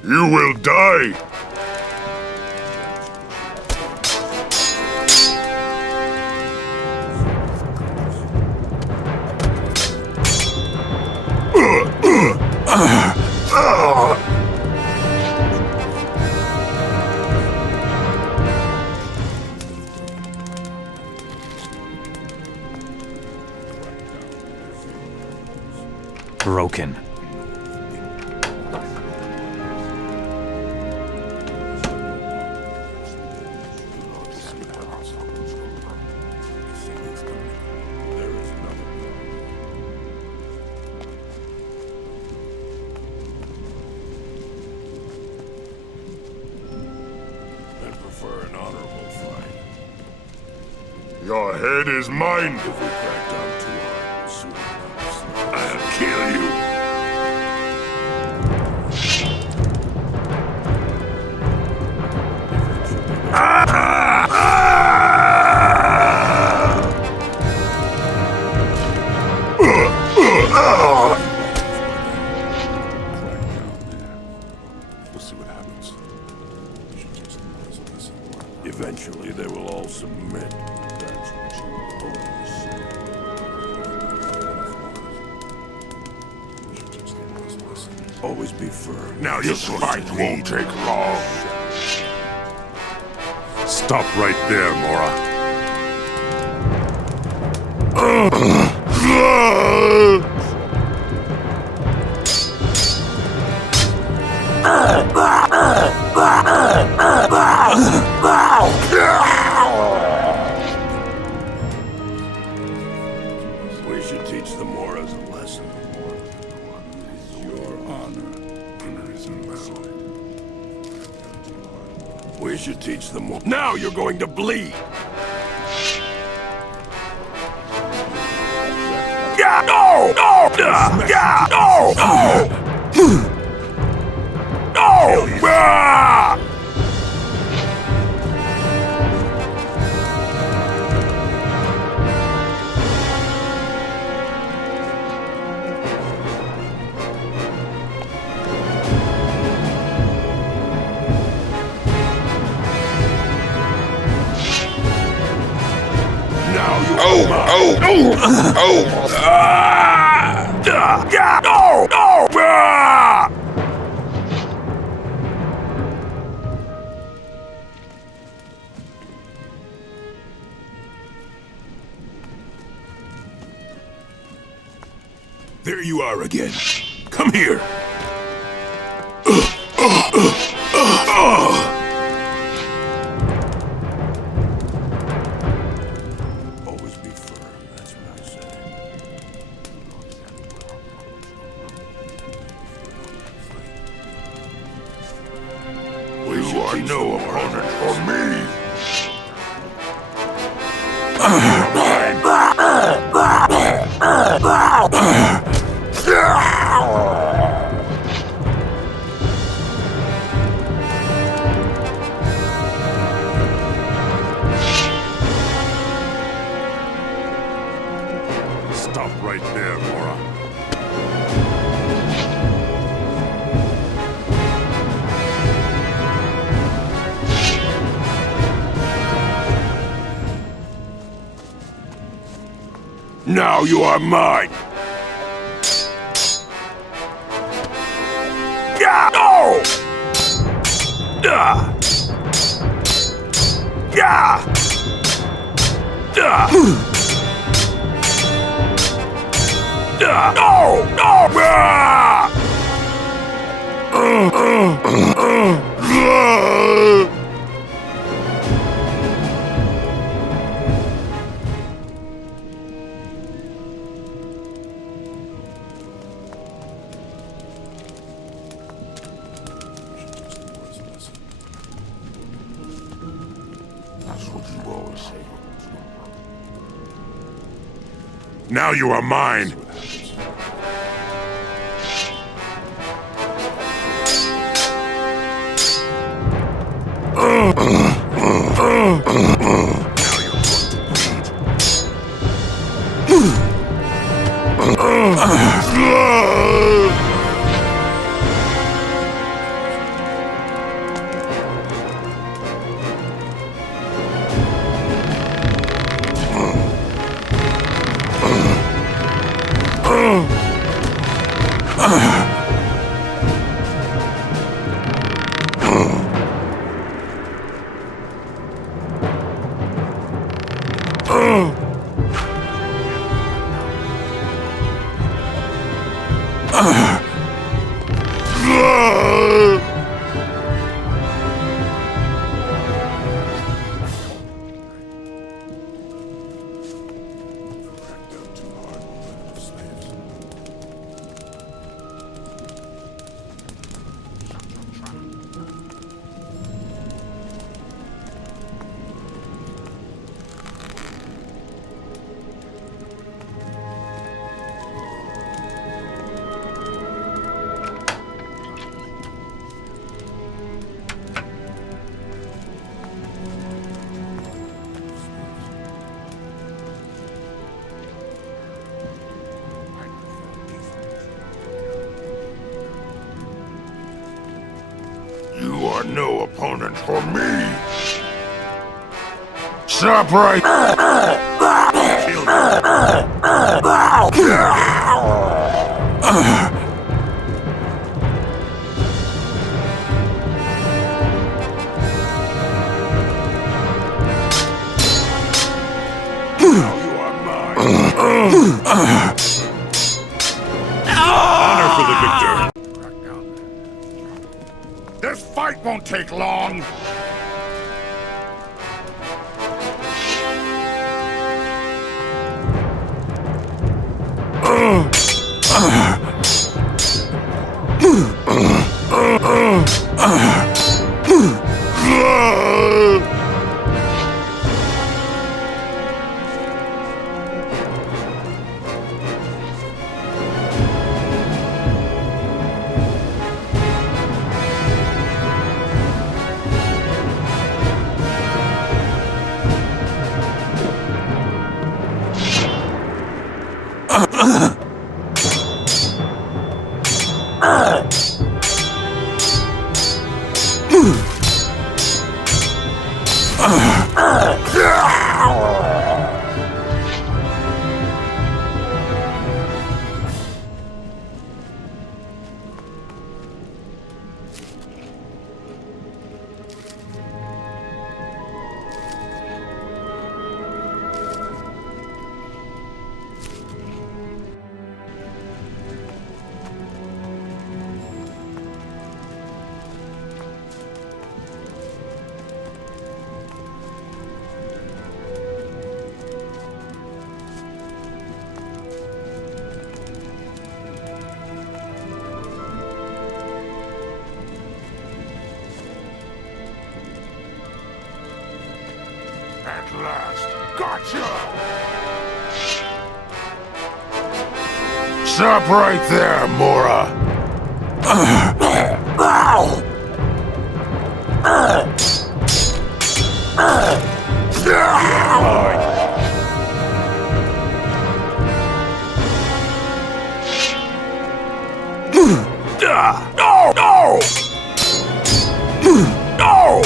You will die! Broken. Your head is mine! If we crack down too hard, soon I'll kill you! We'll see what happens. Eventually, they will all submit. That's what you always be firm. Now this fight won't take long. Stop right there, Mora. We should teach the Moras a lesson. Your honor is invalid. We should teach them more. Now you're going to bleed! No! No! No! No! Ah! There you are again. Come here. Always be firm, that's what I say. You are no opponent for me. Now you are mine! Yeah! No! Yeah! Yeah! No! No! That's what you always say. Now you are mine! You are no opponent for me! Stop right... Honor for the victor! This fight won't take long! At last, gotcha! Stop right there, Mora! No! No! No!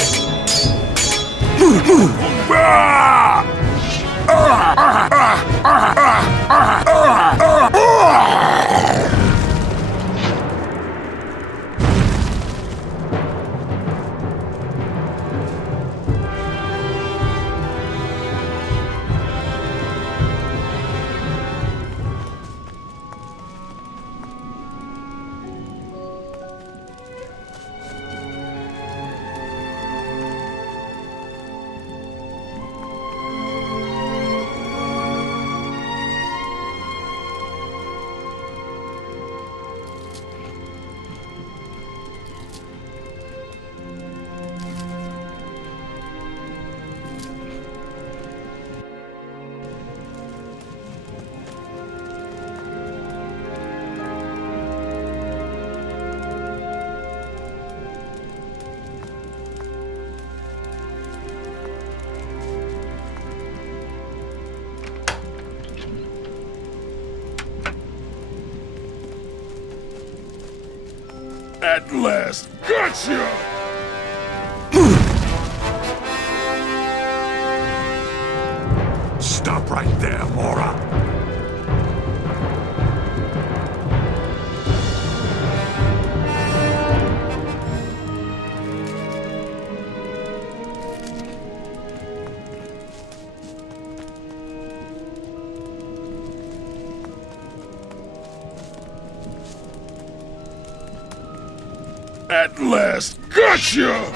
At last, gotcha! Stop right there, Mora. At last, gotcha!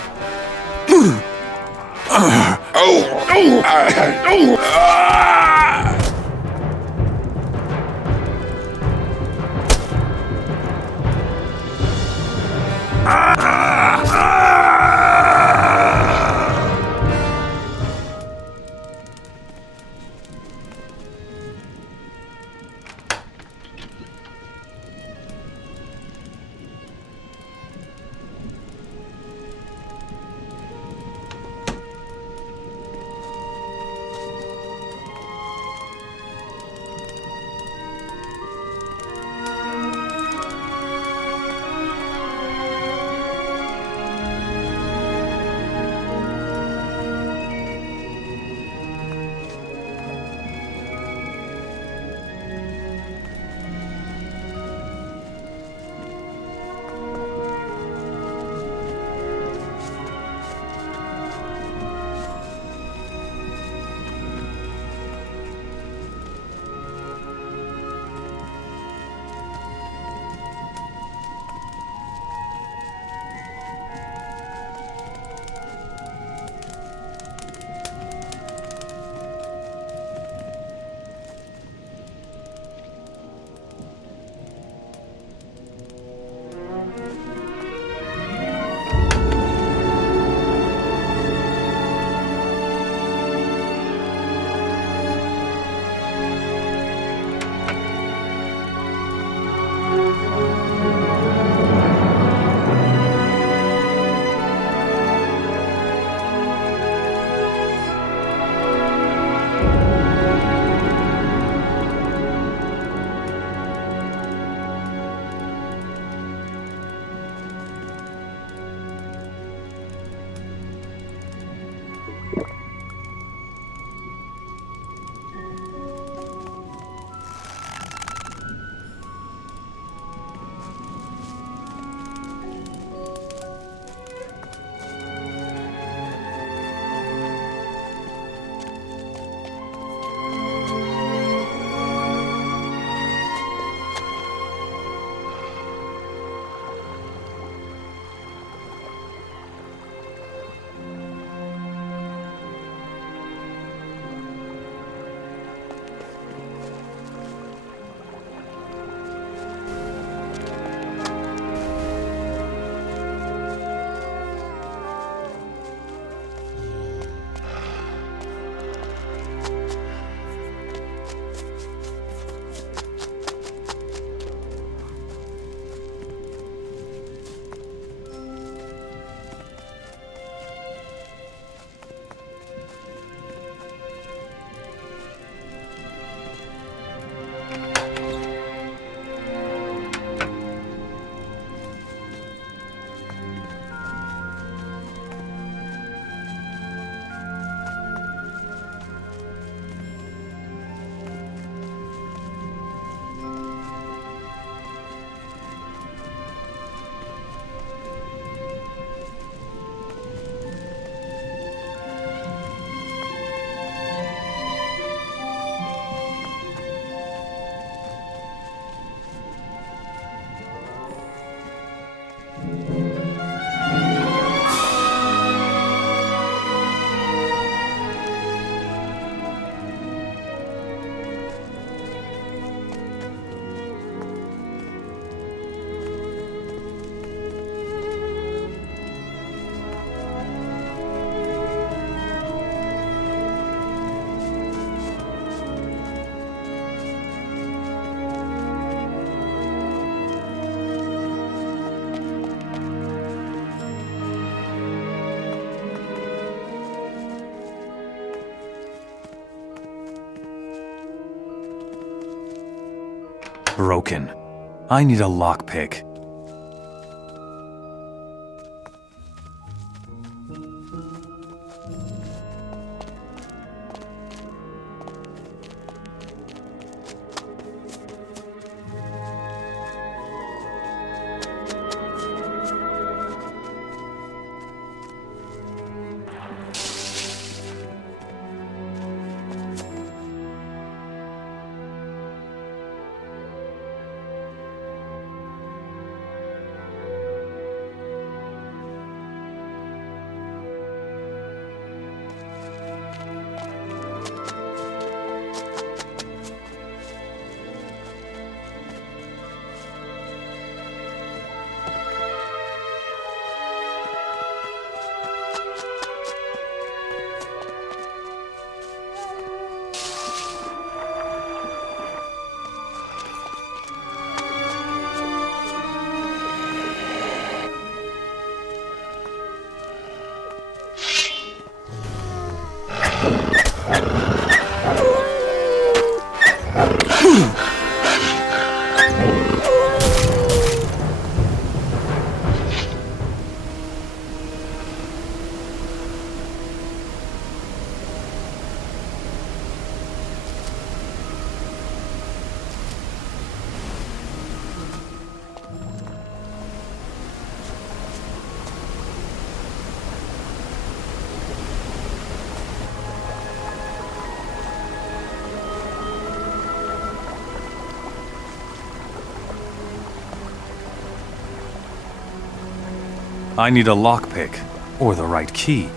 Broken. I need a lockpick. I need a lockpick, or the right key.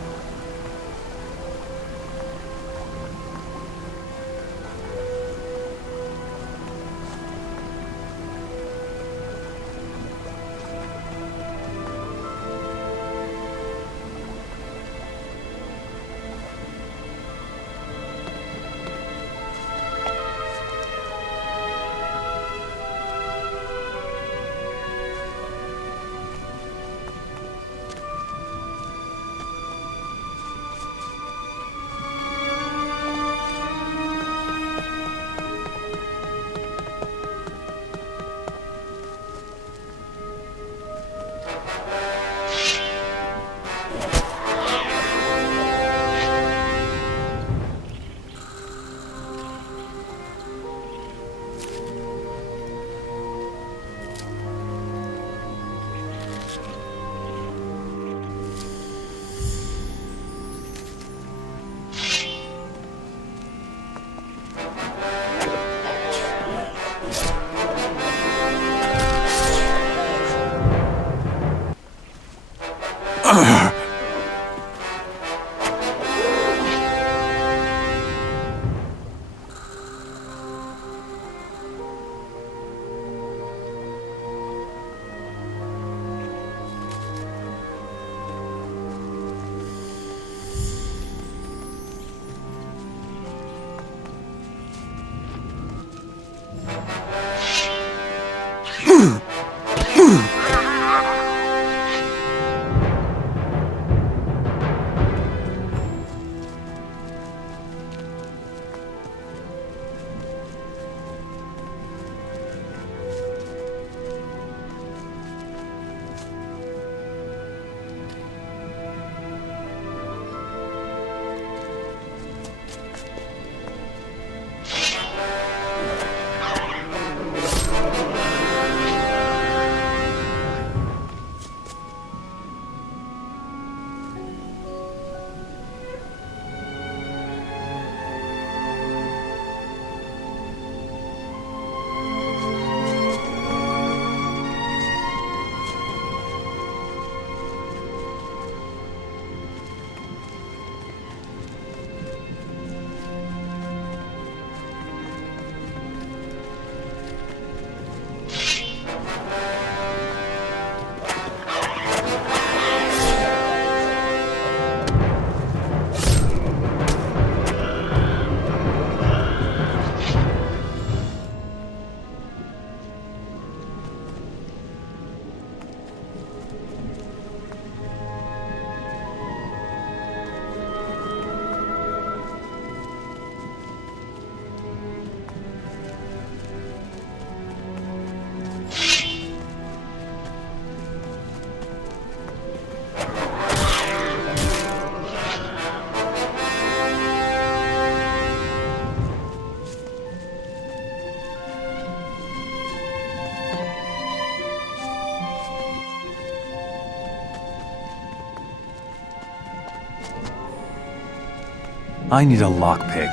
I need a lockpick.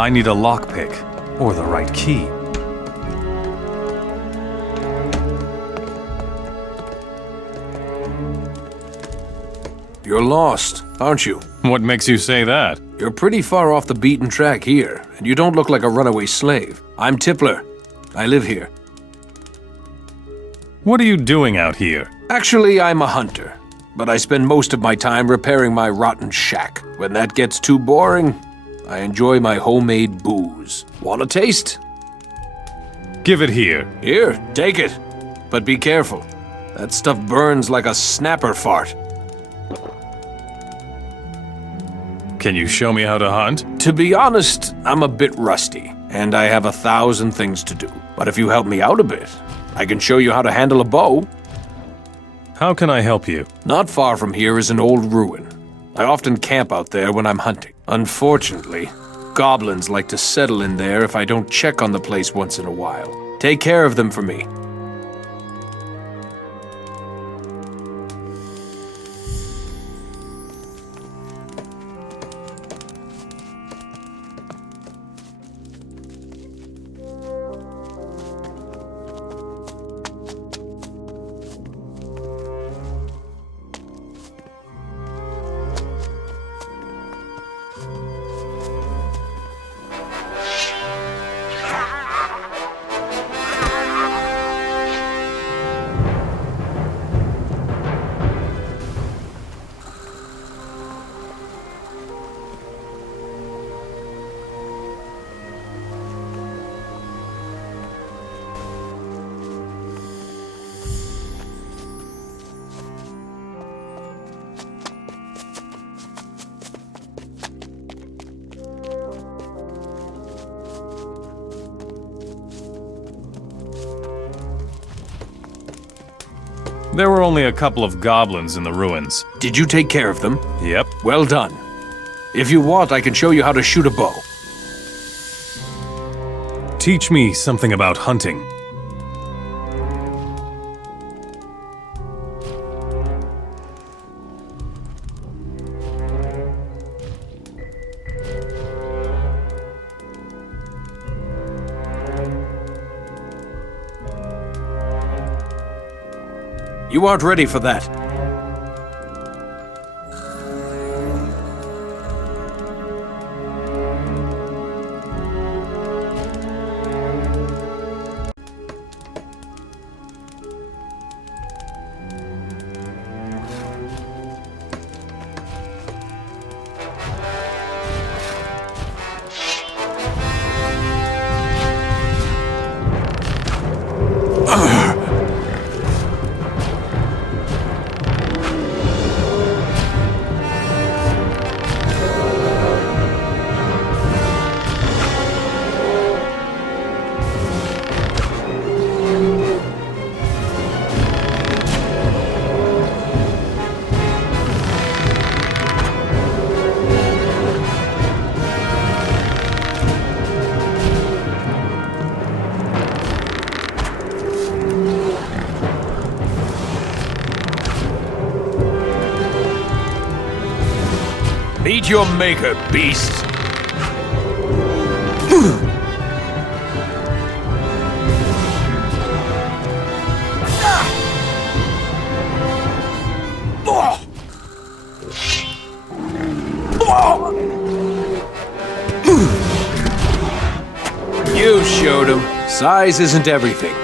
I need a lockpick, or the right key. You're lost, aren't you? What makes you say that? You're pretty far off the beaten track here, and you don't look like a runaway slave. I'm Tippler. I live here. What are you doing out here? Actually, I'm a hunter, but I spend most of my time repairing my rotten shack. When that gets too boring, I enjoy my homemade booze. Want a taste? Give it here. Here, take it. But be careful. That stuff burns like a snapper fart. Can you show me how to hunt? To be honest, I'm a bit rusty, and I have 1,000 things to do. But if you help me out a bit, I can show you how to handle a bow. How can I help you? Not far from here is an old ruin. I often camp out there when I'm hunting. Unfortunately, goblins like to settle in there if I don't check on the place once in a while. Take care of them for me. There were only a couple of goblins in the ruins. Did you take care of them? Yep. Well done. If you want, I can show you how to shoot a bow. Teach me something about hunting. You aren't ready for that. Meet your maker, beast! You showed him. Size isn't everything.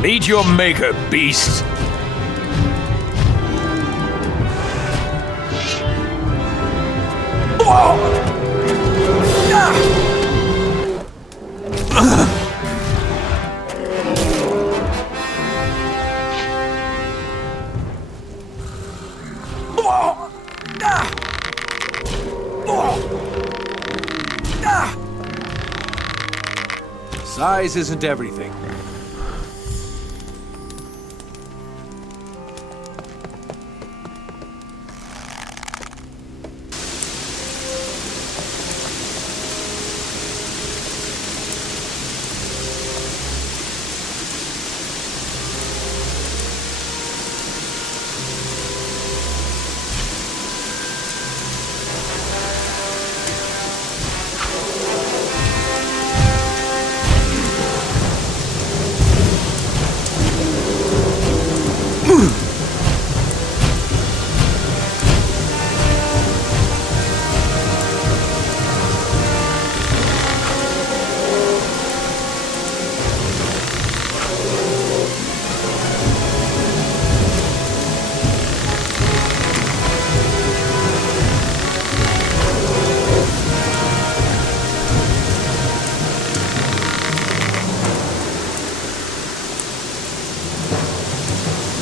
Meet your maker, beast! Size isn't everything.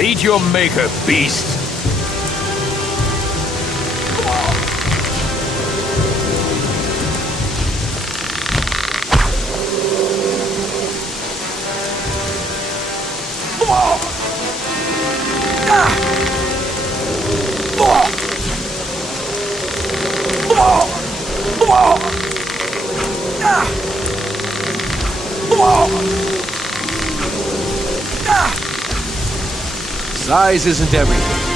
Meet your maker, beast! Size isn't everything.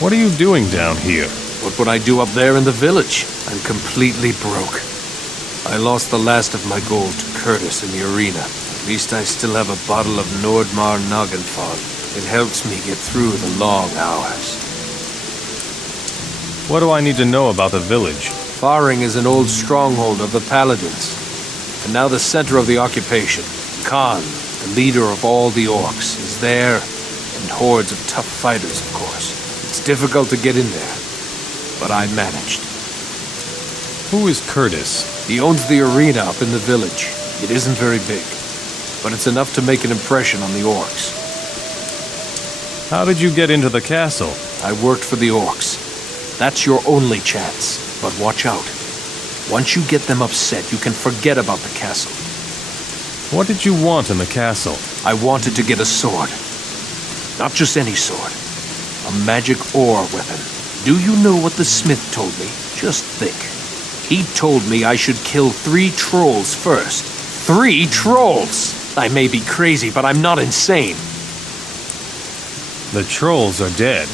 What are you doing down here? What would I do up there in the village? I'm completely broke. I lost the last of my gold to Curtis in the arena. At least I still have a bottle of Nordmar Nagenfall. It helps me get through the long hours. What do I need to know about the village? Faring is an old stronghold of the Paladins, and now the center of the occupation. Khan, the leader of all the orcs, is there, and hordes of tough fighters, of course. It's difficult to get in there, but I managed. Who is Curtis? He owns the arena up in the village. It isn't very big, but it's enough to make an impression on the orcs. How did you get into the castle? I worked for the orcs. That's your only chance, but watch out. Once you get them upset, you can forget about the castle. What did you want in the castle? I wanted to get a sword. Not just any sword. A magic ore weapon. Do you know what the smith told me? Just think. He told me I should kill 3 trolls first. 3 trolls! I may be crazy, but I'm not insane. The trolls are dead.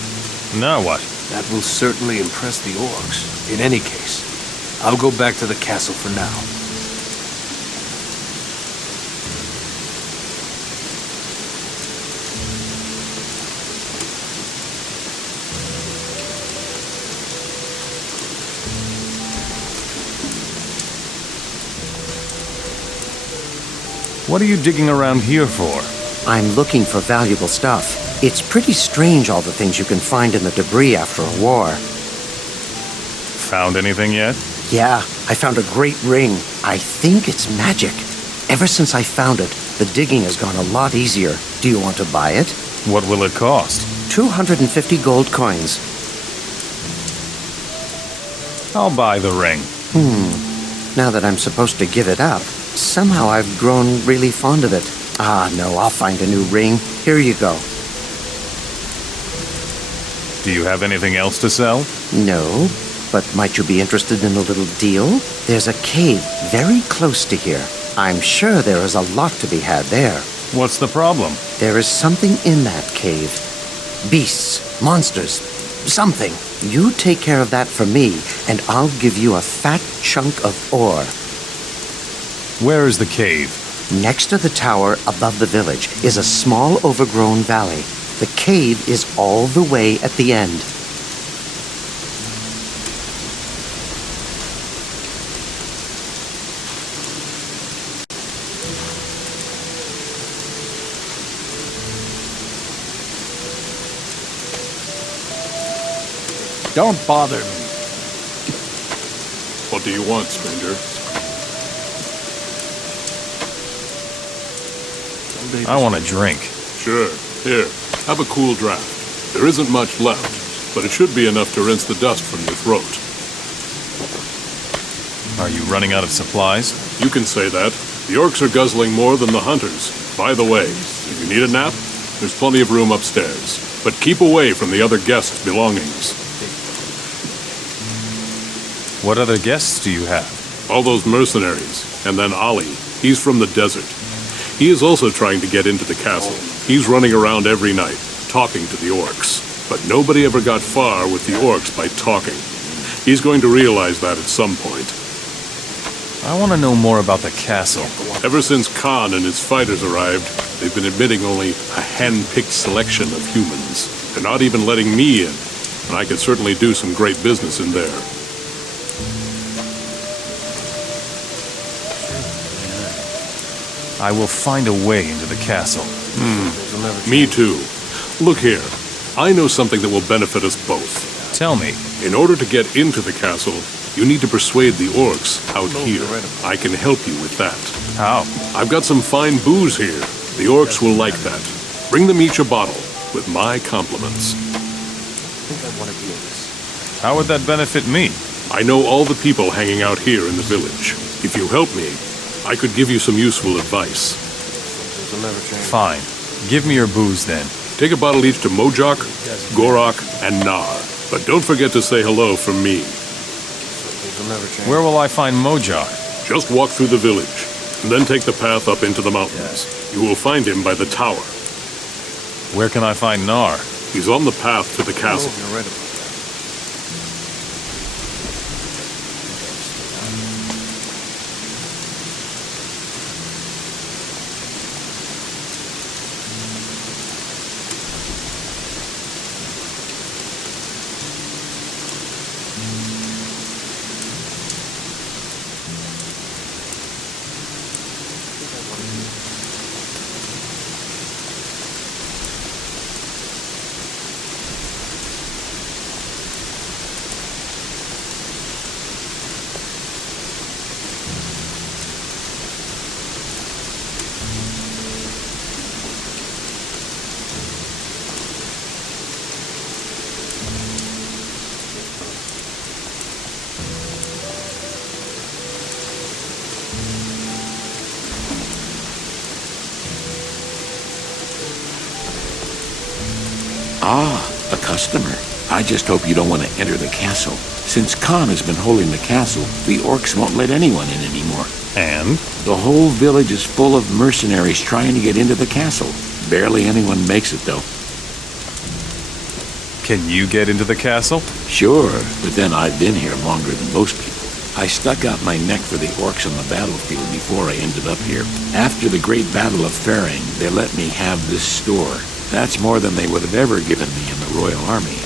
Now what? That will certainly impress the orcs. In any case, I'll go back to the castle for now. What are you digging around here for? I'm looking for valuable stuff. It's pretty strange, all the things you can find in the debris after a war. Found anything yet? Yeah, I found a great ring. I think it's magic. Ever since I found it, the digging has gone a lot easier. Do you want to buy it? What will it cost? 250 gold coins. I'll buy the ring. Now that I'm supposed to give it up, somehow I've grown really fond of it. Ah, no, I'll find a new ring. Here you go. Do you have anything else to sell? No, but might you be interested in a little deal? There's a cave very close to here. I'm sure there is a lot to be had there. What's the problem? There is something in that cave. Beasts, monsters, something. You take care of that for me, and I'll give you a fat chunk of ore. Where is the cave? Next to the tower above the village is a small overgrown valley. The cave is all the way at the end. Don't bother me. What do you want, stranger? I want a drink. Sure. Here, have a cool draft. There isn't much left, but it should be enough to rinse the dust from your throat. Are you running out of supplies? You can say that. The orcs are guzzling more than the hunters. By the way, if you need a nap, there's plenty of room upstairs. But keep away from the other guests' belongings. What other guests do you have? All those mercenaries, and then Ali. He's from the desert. He is also trying to get into the castle. He's running around every night, talking to the orcs. But nobody ever got far with the orcs by talking. He's going to realize that at some point. I want to know more about the castle. Ever since Khan and his fighters arrived, they've been admitting only a hand-picked selection of humans. They're not even letting me in, and I could certainly do some great business in there. I will find a way into the castle. Me too. Look here. I know something that will benefit us both. Tell me. In order to get into the castle, you need to persuade the orcs out here. I can help you with that. How? I've got some fine booze here. The orcs will like that. Bring them each a bottle, with my compliments. How would that benefit me? I know all the people hanging out here in the village. If you help me, I could give you some useful advice. Fine. Give me your booze then. Take a bottle each to Mojok, Gorok, and Nar. But don't forget to say hello from me. Where will I find Mojok? Just walk through the village, and then take the path up into the mountains. You will find him by the tower. Where can I find Nar? He's on the path to the castle. You're right about that. Ah, a customer. I just hope you don't want to enter the castle. Since Khan has been holding the castle, the orcs won't let anyone in anymore. And? The whole village is full of mercenaries trying to get into the castle. Barely anyone makes it, though. Can you get into the castle? Sure, but then I've been here longer than most people. I stuck out my neck for the orcs on the battlefield before I ended up here. After the Great Battle of Faring, they let me have this store. That's more than they would have ever given me in the Royal Army.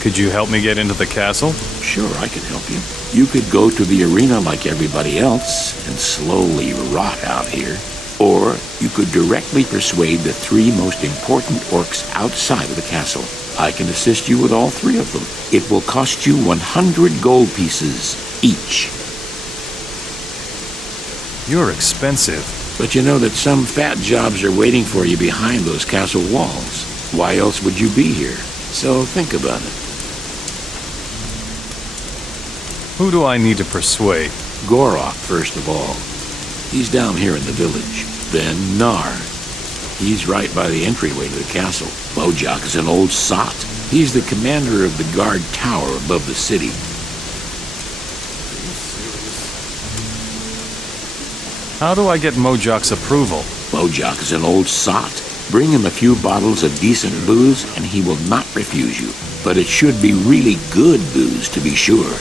Could you help me get into the castle? Sure, I can help you. You could go to the arena like everybody else and slowly rot out here. Or you could directly persuade the 3 most important orcs outside of the castle. I can assist you with all 3 of them. It will cost you 100 gold pieces each. You're expensive. But you know that some fat jobs are waiting for you behind those castle walls. Why else would you be here? So think about it. Who do I need to persuade? Gorok, first of all. He's down here in the village. Then Nar. He's right by the entryway to the castle. Mojok is an old sot. He's the commander of the guard tower above the city. How do I get Mojok's approval? Mojok is an old sot. Bring him a few bottles of decent booze and he will not refuse you. But it should be really good booze to be sure.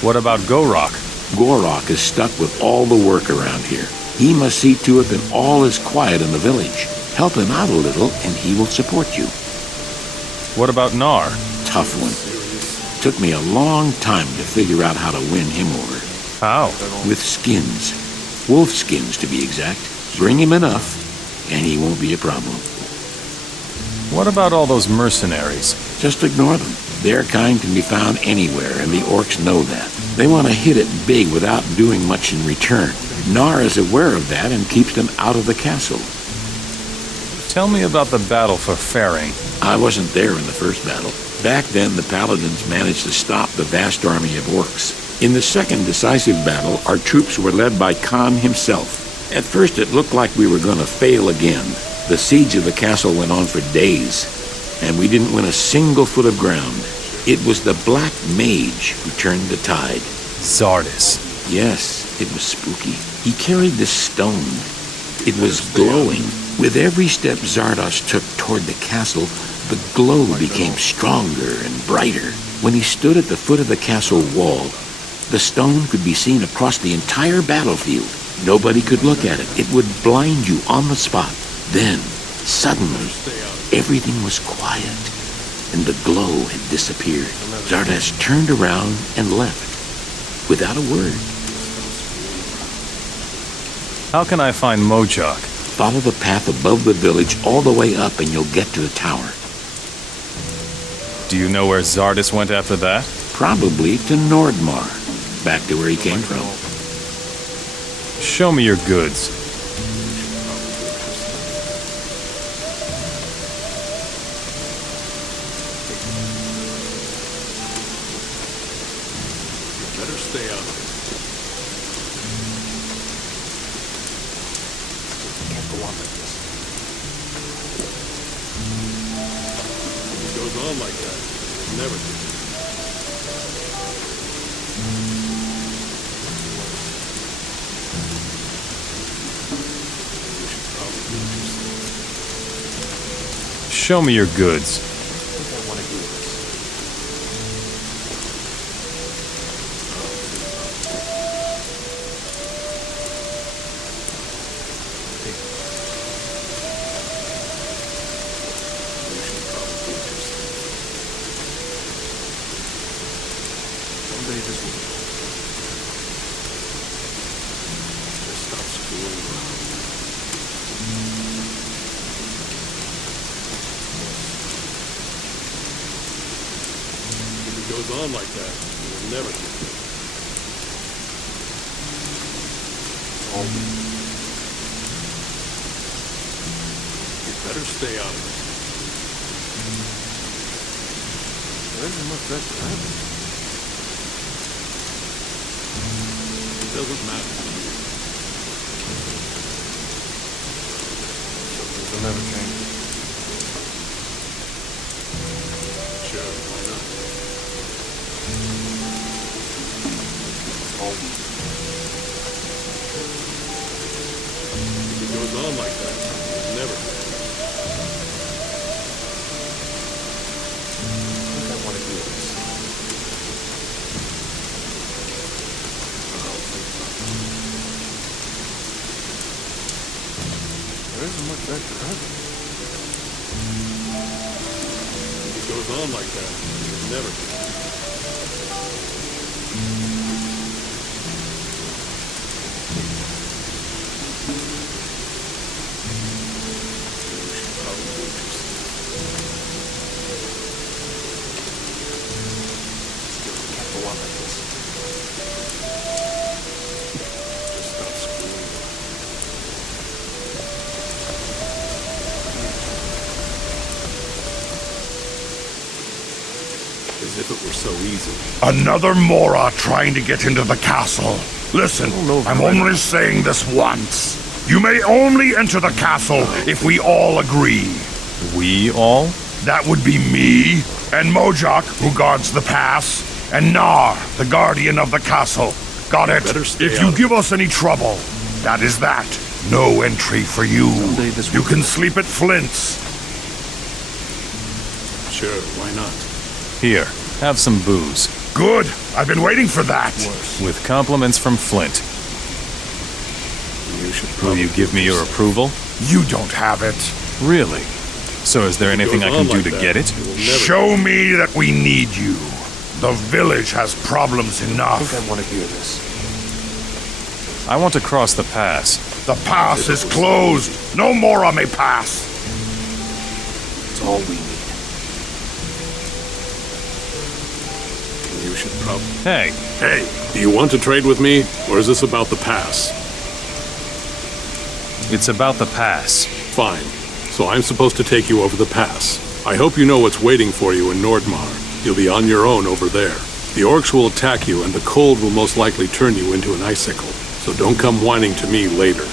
What about Gorok? Gorok is stuck with all the work around here. He must see to it that all is quiet in the village. Help him out a little and he will support you. What about Nar? Tough one. Took me a long time to figure out how to win him over. How? With skins. Wolf skins, to be exact. Bring him enough, and he won't be a problem. What about all those mercenaries? Just ignore them. Their kind can be found anywhere, and the orcs know that. They want to hit it big without doing much in return. Nar is aware of that and keeps them out of the castle. Tell me about the battle for Faring. I wasn't there in the first battle. Back then, the paladins managed to stop the vast army of orcs. In the second decisive battle, our troops were led by Khan himself. At first, it looked like we were going to fail again. The siege of the castle went on for days, and we didn't win a single foot of ground. It was the Black Mage who turned the tide. Zardis. Yes, it was spooky. He carried this stone. It was glowing. With every step Zardos took toward the castle, the glow became stronger and brighter. When he stood at the foot of the castle wall, the stone could be seen across the entire battlefield. Nobody could look at it. It would blind you on the spot. Then, suddenly, everything was quiet, and the glow had disappeared. Zardas turned around and left, without a word. How can I find Mojok? Follow the path above the village all the way up and you'll get to the tower. Do you know where Zardis went after that? Probably to Nordmar, back to where he came from. Show me your goods. Better stay out of it. Can't go on like this. If it goes on like that, it's never good. We should probably Show me your goods. Goes on like that, you'll never get it. You better stay out of it. There isn't much better happening. It doesn't matter. Something'll never change. Sure, why not? If it goes on like that, it'll never change. I think I want to do this. There isn't much extra happening. If it goes on like that, it'll never change. As if it were so easy. Another Mora trying to get into the castle. Listen, I'm only saying this once. You may only enter the castle if we all agree. We all? That would be me, and Mojak, who guards the pass, and Nar, the guardian of the castle. Got it? If you give us any trouble, that is that. No entry for you. You can sleep at Flint's. Sure, why not? Here, have some booze. Good. I've been waiting for that. With compliments from Flint. Will you give me your approval? You don't have it. Really? So is there anything I can do to get it? Show me that we need you. The village has problems enough. I think I want to hear this. I want to cross the pass. The pass is closed. No Mora may pass. It's all we need. You should probably... Hey. Hey, do you want to trade with me, or is this about the pass? It's about the pass. Fine. So I'm supposed to take you over the pass. I hope you know what's waiting for you in Nordmar. You'll be on your own over there. The orcs will attack you, and the cold will most likely turn you into an icicle. So don't come whining to me later.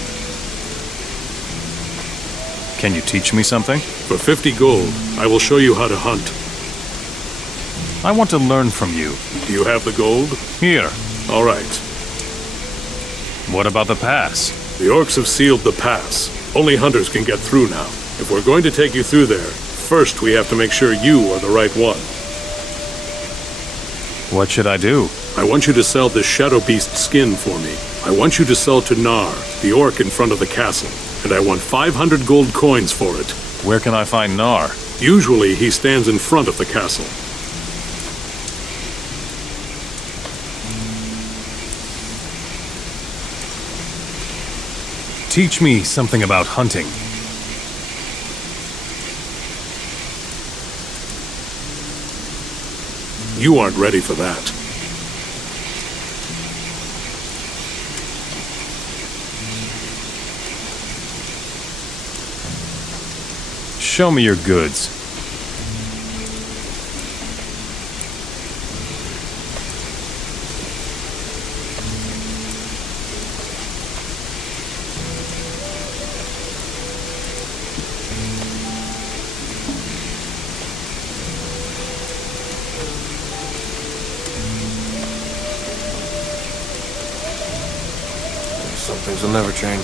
Can you teach me something? For 50 gold, I will show you how to hunt. I want to learn from you. Do you have the gold? Here. All right. What about the pass? The orcs have sealed the pass. Only hunters can get through now. If we're going to take you through there, first we have to make sure you are the right one. What should I do? I want you to sell this shadow beast skin for me. I want you to sell to Nar, the orc in front of the castle. And I want 500 gold coins for it. Where can I find Nar? Usually he stands in front of the castle. Teach me something about hunting. You aren't ready for that. Show me your goods. Some things will never change.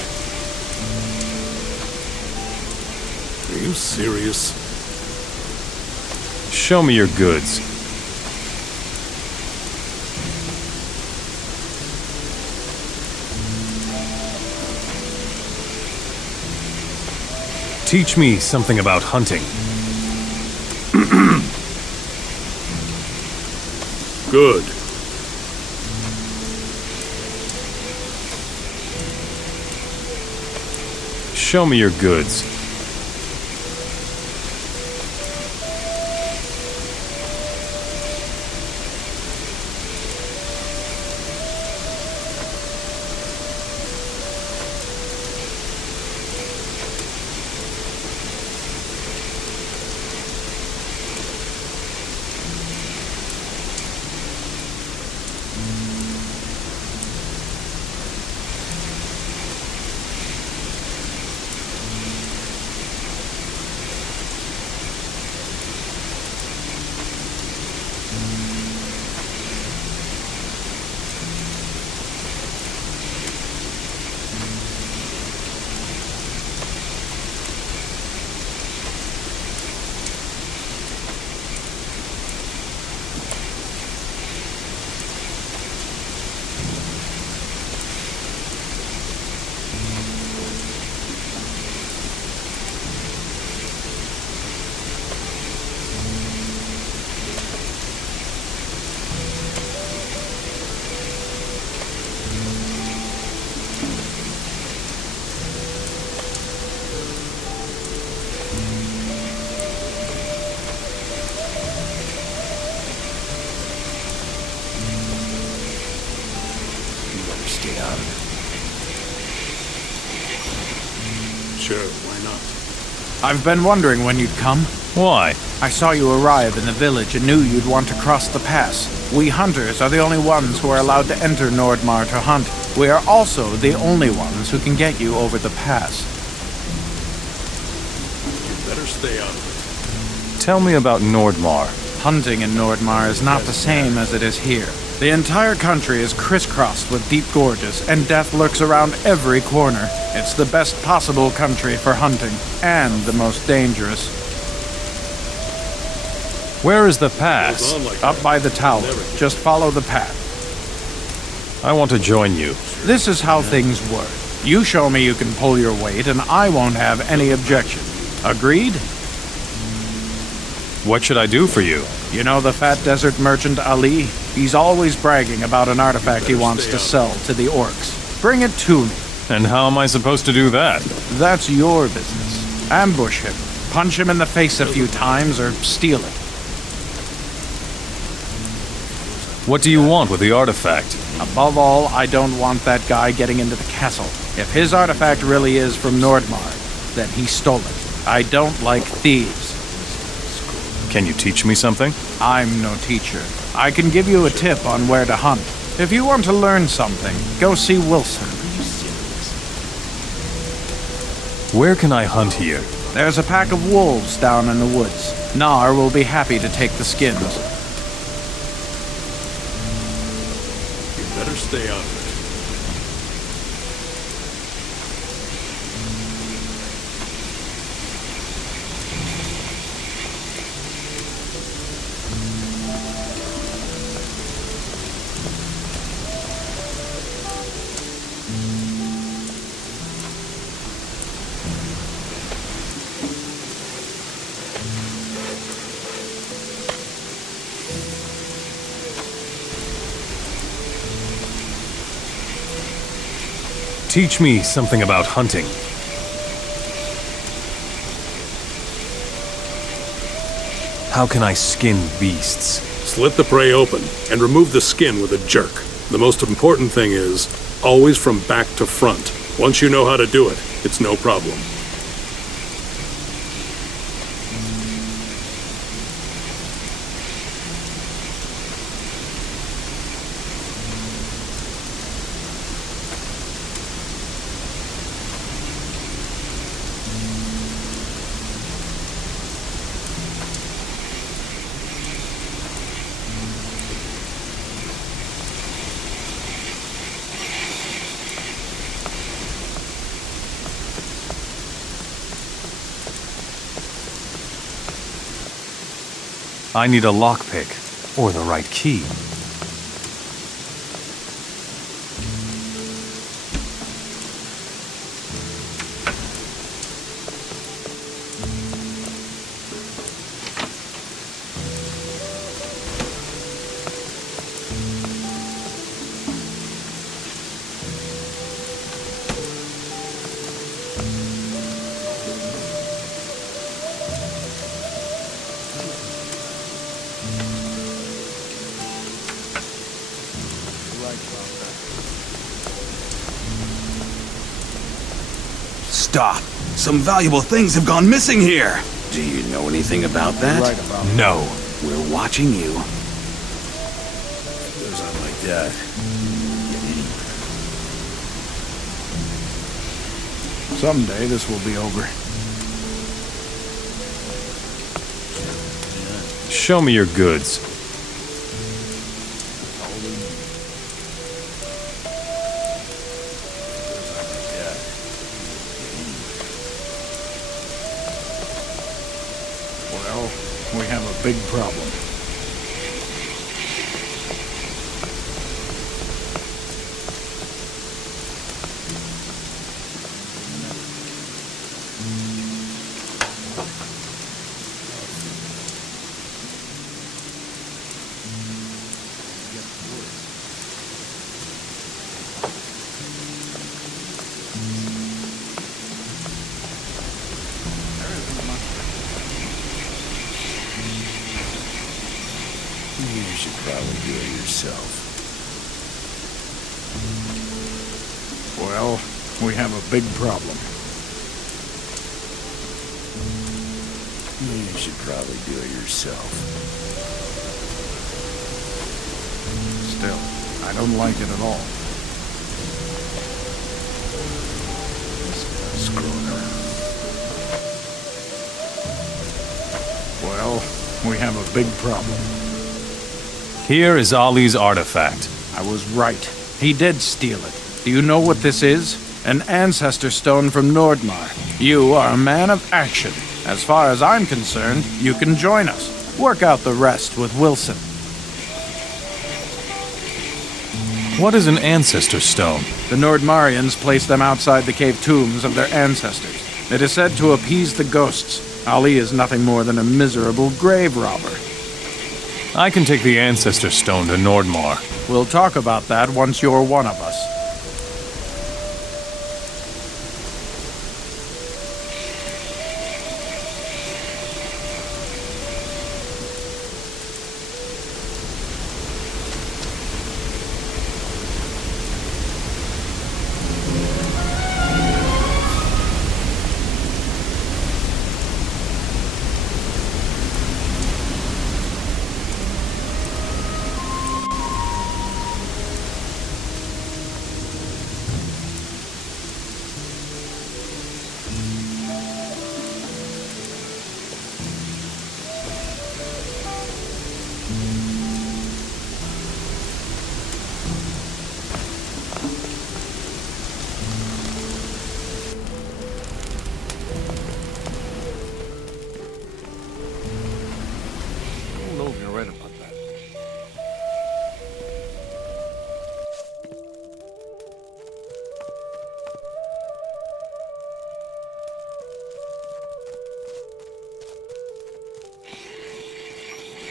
Are you serious? Show me your goods. Teach me something about hunting. Good. Show me your goods. Sure, why not? I've been wondering when you'd come. Why? I saw you arrive in the village and knew you'd want to cross the pass. We hunters are the only ones who are allowed to enter Nordmar to hunt. We are also the only ones who can get you over the pass. You better stay out of it. Tell me about Nordmar. Hunting in Nordmar is not the same as it is here. The entire country is crisscrossed with deep gorges, and death lurks around every corner. It's the best possible country for hunting, and the most dangerous. Where is the pass? Up by the tower. Just follow the path. I want to join you. This is how things work. You show me you can pull your weight, and I won't have any objection. Agreed? What should I do for you? You know the fat desert merchant Ali? He's always bragging about an artifact he wants to sell to the orcs. Bring it to me. And how am I supposed to do that? That's your business. Ambush him. Punch him in the face a few times or steal it. What do you want with the artifact? Above all, I don't want that guy getting into the castle. If his artifact really is from Nordmar, then he stole it. I don't like thieves. Can you teach me something? I'm no teacher. I can give you a tip on where to hunt. If you want to learn something, go see Wilson. Where can I hunt here? There's a pack of wolves down in the woods. Nar will be happy to take the skins. You better stay out of it. Teach me something about hunting. How can I skin beasts? Slit the prey open and remove the skin with a jerk. The most important thing is, always from back to front. Once you know how to do it, it's no problem. I need a lockpick, or the right key. Stop! Some valuable things have gone missing here! Do you know anything about that? No. We're watching you. Goes on like that. Someday this will be over. Show me your goods. Well, we have a big problem. You should probably do it yourself. Well, we have a big problem. You should probably do it yourself. Still, I don't like it at all. Screwing around. Well, we have a big problem. Here is Ali's artifact. I was right. He did steal it. Do you know what this is? An ancestor stone from Nordmar. You are a man of action. As far as I'm concerned, you can join us. Work out the rest with Wilson. What is an ancestor stone? The Nordmarians place them outside the cave tombs of their ancestors. It is said to appease the ghosts. Ali is nothing more than a miserable grave robber. I can take the ancestor stone to Nordmar. We'll talk about that once you're one of us.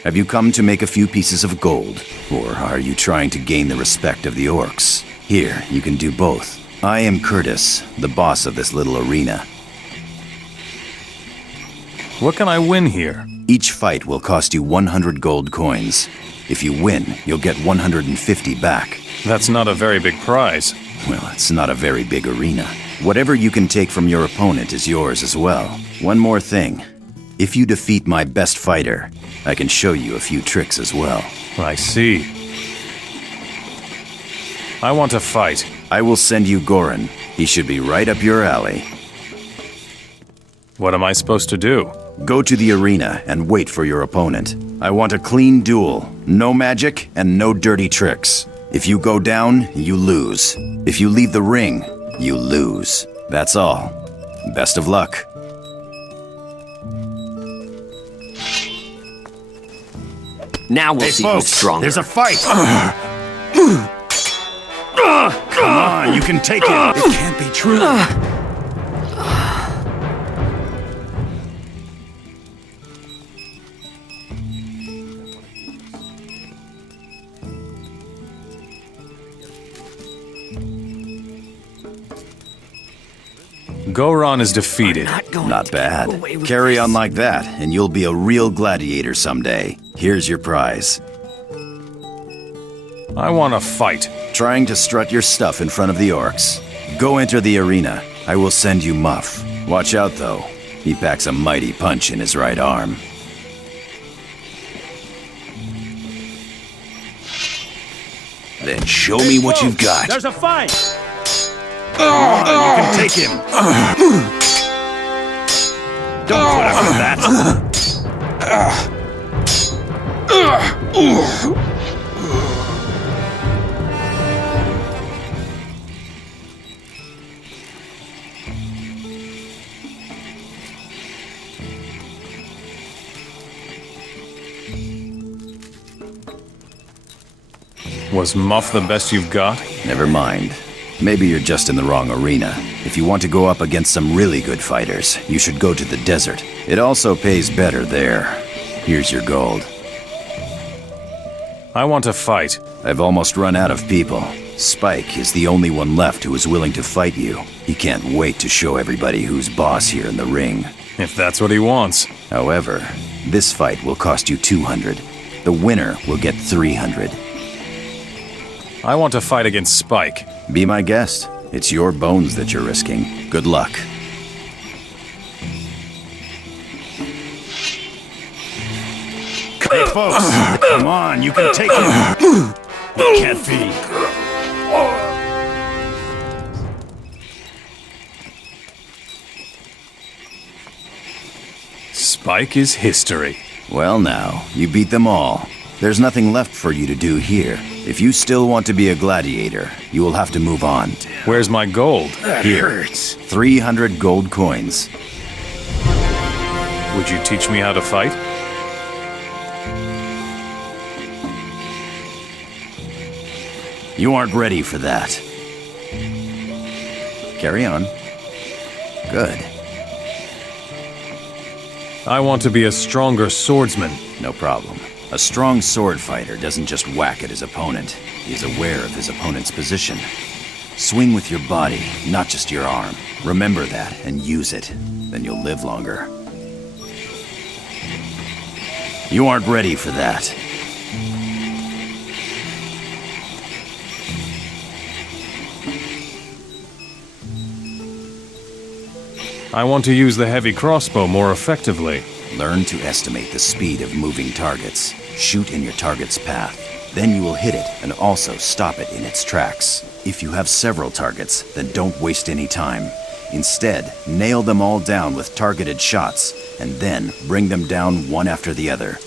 Have you come to make a few pieces of gold? Or are you trying to gain the respect of the orcs? Here, you can do both. I am Curtis, the boss of this little arena. What can I win here? Each fight will cost you 100 gold coins. If you win, you'll get 150 back. That's not a very big prize. Well, it's not a very big arena. Whatever you can take from your opponent is yours as well. One more thing. If you defeat my best fighter, I can show you a few tricks as well. I see. I want to fight. I will send you Goran. He should be right up your alley. What am I supposed to do? Go to the arena and wait for your opponent. I want a clean duel. No magic and no dirty tricks. If you go down, you lose. If you leave the ring, you lose. That's all. Best of luck. Now we'll Hey, see folks, who's stronger. there's a fight! Come on, you can take it! It can't be true. Goron is defeated. Not bad. Carry on like that, and you'll be a real gladiator someday. Here's your prize. I want to fight. Trying to strut your stuff in front of the orcs. Go enter the arena. I will send you Muff. Watch out, though. He packs a mighty punch in his right arm. Then show me what you've got. There's a fight! Come on, you can take him! Don't put up with that! Was Muff the best you've got? Never mind. Maybe you're just in the wrong arena. If you want to go up against some really good fighters, you should go to the desert. It also pays better there. Here's your gold. I want to fight. I've almost run out of people. Spike is the only one left who is willing to fight you. He can't wait to show everybody who's boss here in the ring. If that's what he wants. However, this fight will cost you 200. The winner will get 300. I want to fight against Spike. Be my guest. It's your bones that you're risking. Good luck. Hey, folks, come on, you can take him! It can't be. Spike is history. Well now, you beat them all. There's nothing left for you to do here. If you still want to be a gladiator, you will have to move on. Where's my gold? Here. 300 gold coins. Would you teach me how to fight? You aren't ready for that. Carry on. Good. I want to be a stronger swordsman. No problem. A strong sword fighter doesn't just whack at his opponent. He's aware of his opponent's position. Swing with your body, not just your arm. Remember that and use it. Then you'll live longer. You aren't ready for that. I want to use the heavy crossbow more effectively. Learn to estimate the speed of moving targets. Shoot in your target's path. Then you will hit it and also stop it in its tracks. If you have several targets, then don't waste any time. Instead, nail them all down with targeted shots, and then bring them down one after the other.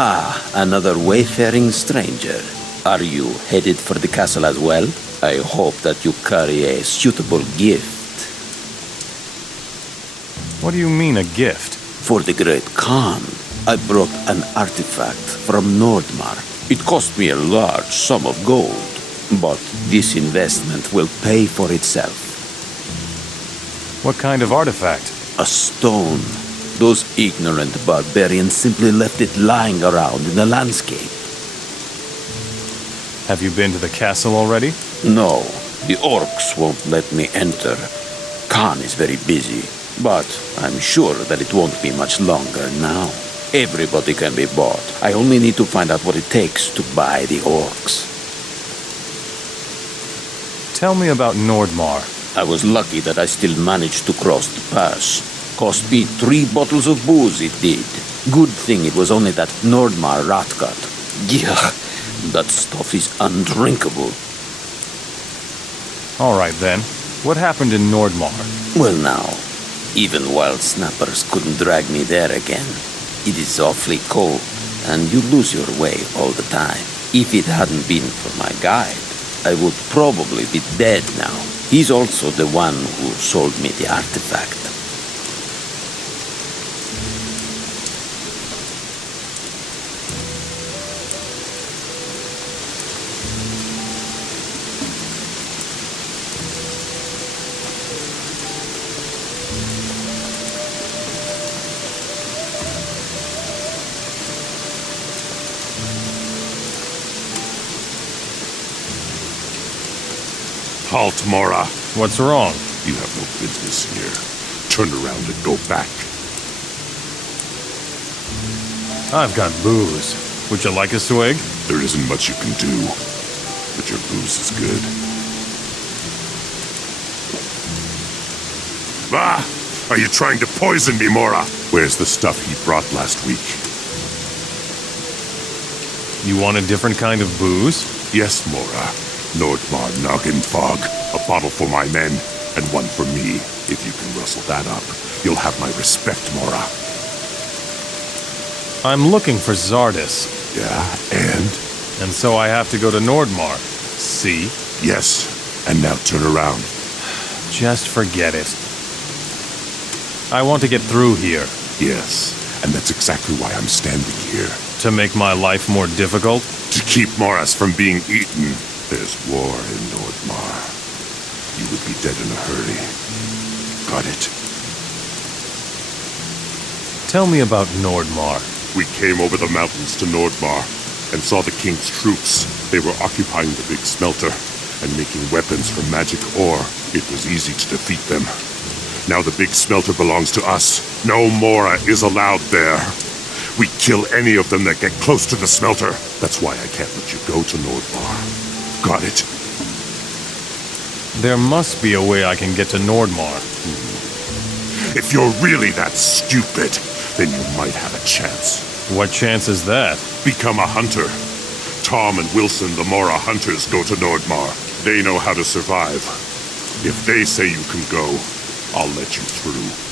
Ah, another wayfaring stranger. Are you headed for the castle as well? I hope that you carry a suitable gift. What do you mean, a gift? For the Great Khan, I brought an artifact from Nordmar. It cost me a large sum of gold, but this investment will pay for itself. What kind of artifact? A stone. Those ignorant barbarians simply left it lying around in the landscape. Have you been to the castle already? No, the orcs won't let me enter. Khan is very busy, but I'm sure that it won't be much longer now. Everybody can be bought. I only need to find out what it takes to buy the orcs. Tell me about Nordmar. I was lucky that I still managed to cross the pass. Cost me 3 bottles of booze, it did. Good thing it was only that Nordmar rotgut. Yeah, that stuff is undrinkable. All right then. What happened in Nordmar? Well now, even wild snappers couldn't drag me there again. It is awfully cold, and you lose your way all the time. If it hadn't been for my guide, I would probably be dead now. He's also the one who sold me the artifact. Halt, Mora. What's wrong? You have no business here. Turn around and go back. I've got booze. Would you like a swig? There isn't much you can do, but your booze is good. Ah! Are you trying to poison me, Mora? Where's the stuff he brought last week? You want a different kind of booze? Yes, Mora. Nordmar Noggin Fog. A bottle for my men, and one for me. If you can rustle that up, you'll have my respect, Mora. I'm looking for Zardis. Yeah, and? And so I have to go to Nordmar. See? Yes, and now turn around. Just forget it. I want to get through here. Yes, and that's exactly why I'm standing here. To make my life more difficult? To keep Moras from being eaten. There's war in Nordmar. You would be dead in a hurry. Got it? Tell me about Nordmar. We came over the mountains to Nordmar and saw the king's troops. They were occupying the big smelter and making weapons from magic ore. It was easy to defeat them. Now the big smelter belongs to us. No Mora is allowed there. We kill any of them that get close to the smelter. That's why I can't let you go to Nordmar. Got it? There must be a way I can get to Nordmar. If you're really that stupid, then you might have a chance. What chance is that? Become a hunter. Tom and Wilson, the Mora hunters, go to Nordmar. They know how to survive. If they say you can go, I'll let you through.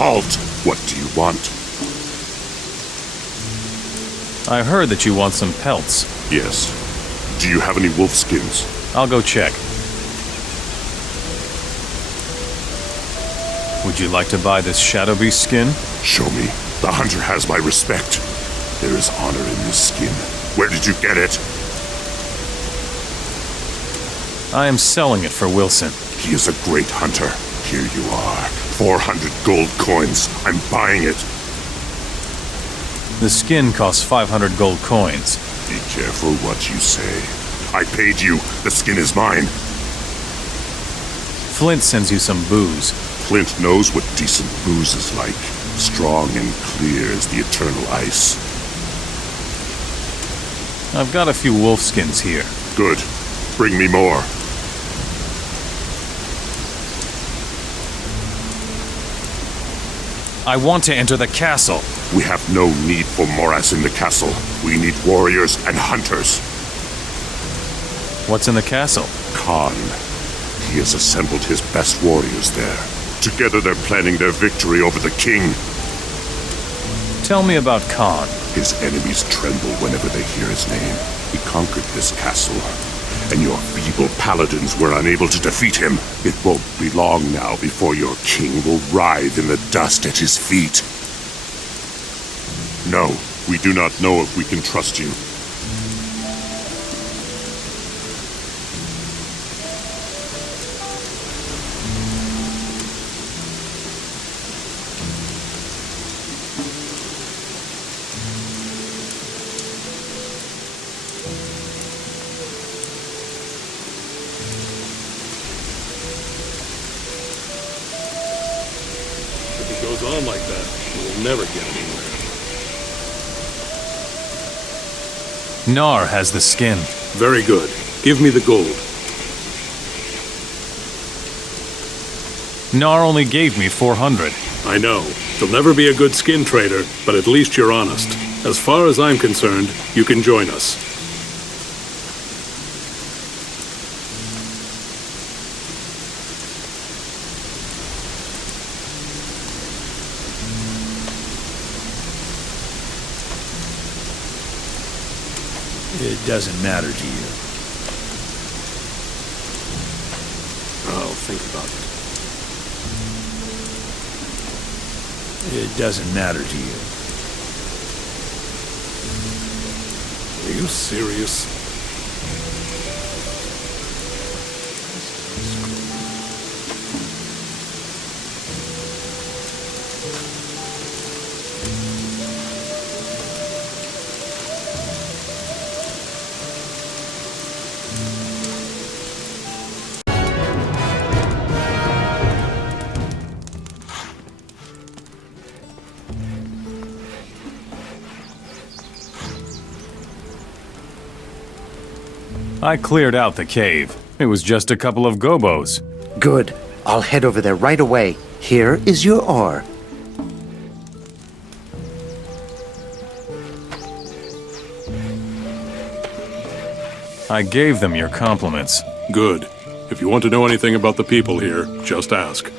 Halt! What do you want? I heard that you want some pelts. Yes. Do you have any wolf skins? I'll go check. Would you like to buy this shadow beast skin? Show me. The hunter has my respect. There is honor in this skin. Where did you get it? I am selling it for Wilson. He is a great hunter. Here you are. 400 gold coins. I'm buying it. The skin costs 500 gold coins. Be careful what you say. I paid you. The skin is mine. Flint sends you some booze. Flint knows what decent booze is like. Strong and clear as the eternal ice. I've got a few wolf skins here. Good. Bring me more. I want to enter the castle. We have no need for morass in the castle. We need warriors and hunters. What's in the castle? Khan. He has assembled his best warriors there. Together they're planning their victory over the king. Tell me about Khan. His enemies tremble whenever they hear his name. He conquered this castle, and your feeble paladins were unable to defeat him. It won't be long now before your king will writhe in the dust at his feet. No, we do not know if we can trust you. Goes on like that, we'll never get anywhere. Nar has the skin. Very good. Give me the gold. Nar only gave me 400. I know. You'll never be a good skin trader, but at least you're honest. As far as I'm concerned, you can join us. It doesn't matter to you. I'll think about It doesn't matter to you. Are you serious? I cleared out the cave. It was just a couple of gobos. Good. I'll head over there right away. Here is your ore. I gave them your compliments. Good. If you want to know anything about the people here, just ask.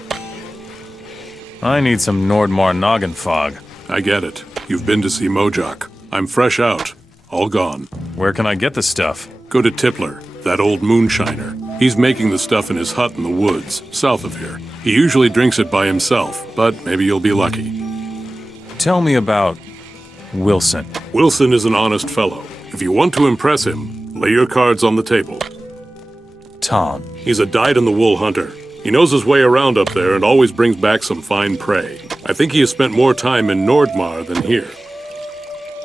I need some Nordmar noggin fog. I get it. You've been to see Mojak. I'm fresh out. All gone. Where can I get the stuff? Go to Tippler, that old moonshiner. He's making the stuff in his hut in the woods, south of here. He usually drinks it by himself, but maybe you'll be lucky. Tell me about Wilson. Wilson is an honest fellow. If you want to impress him, lay your cards on the table. Tom. He's a dyed-in-the-wool hunter. He knows his way around up there and always brings back some fine prey. I think he has spent more time in Nordmar than here.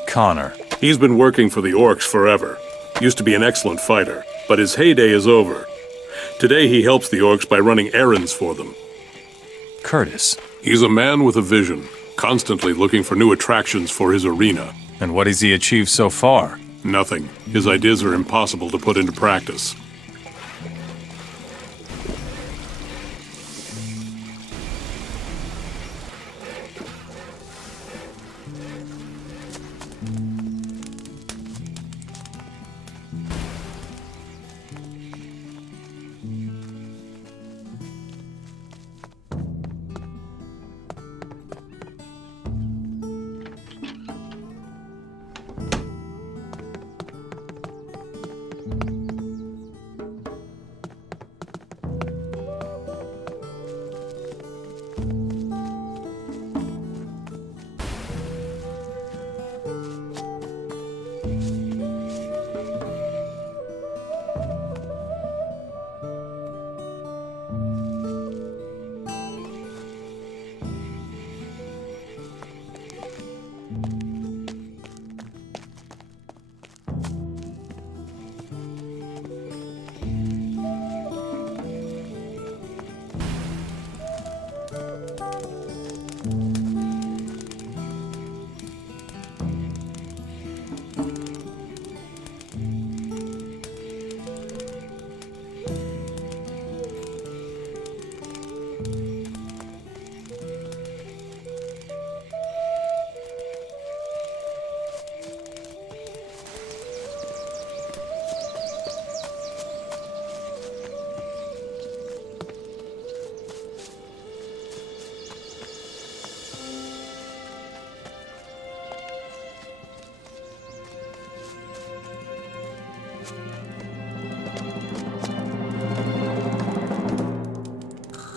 Connor. He's been working for the orcs forever. Used to be an excellent fighter, but his heyday is over. Today he helps the orcs by running errands for them. Curtis. He's a man with a vision, constantly looking for new attractions for his arena. And what has he achieved so far? Nothing. His ideas are impossible to put into practice.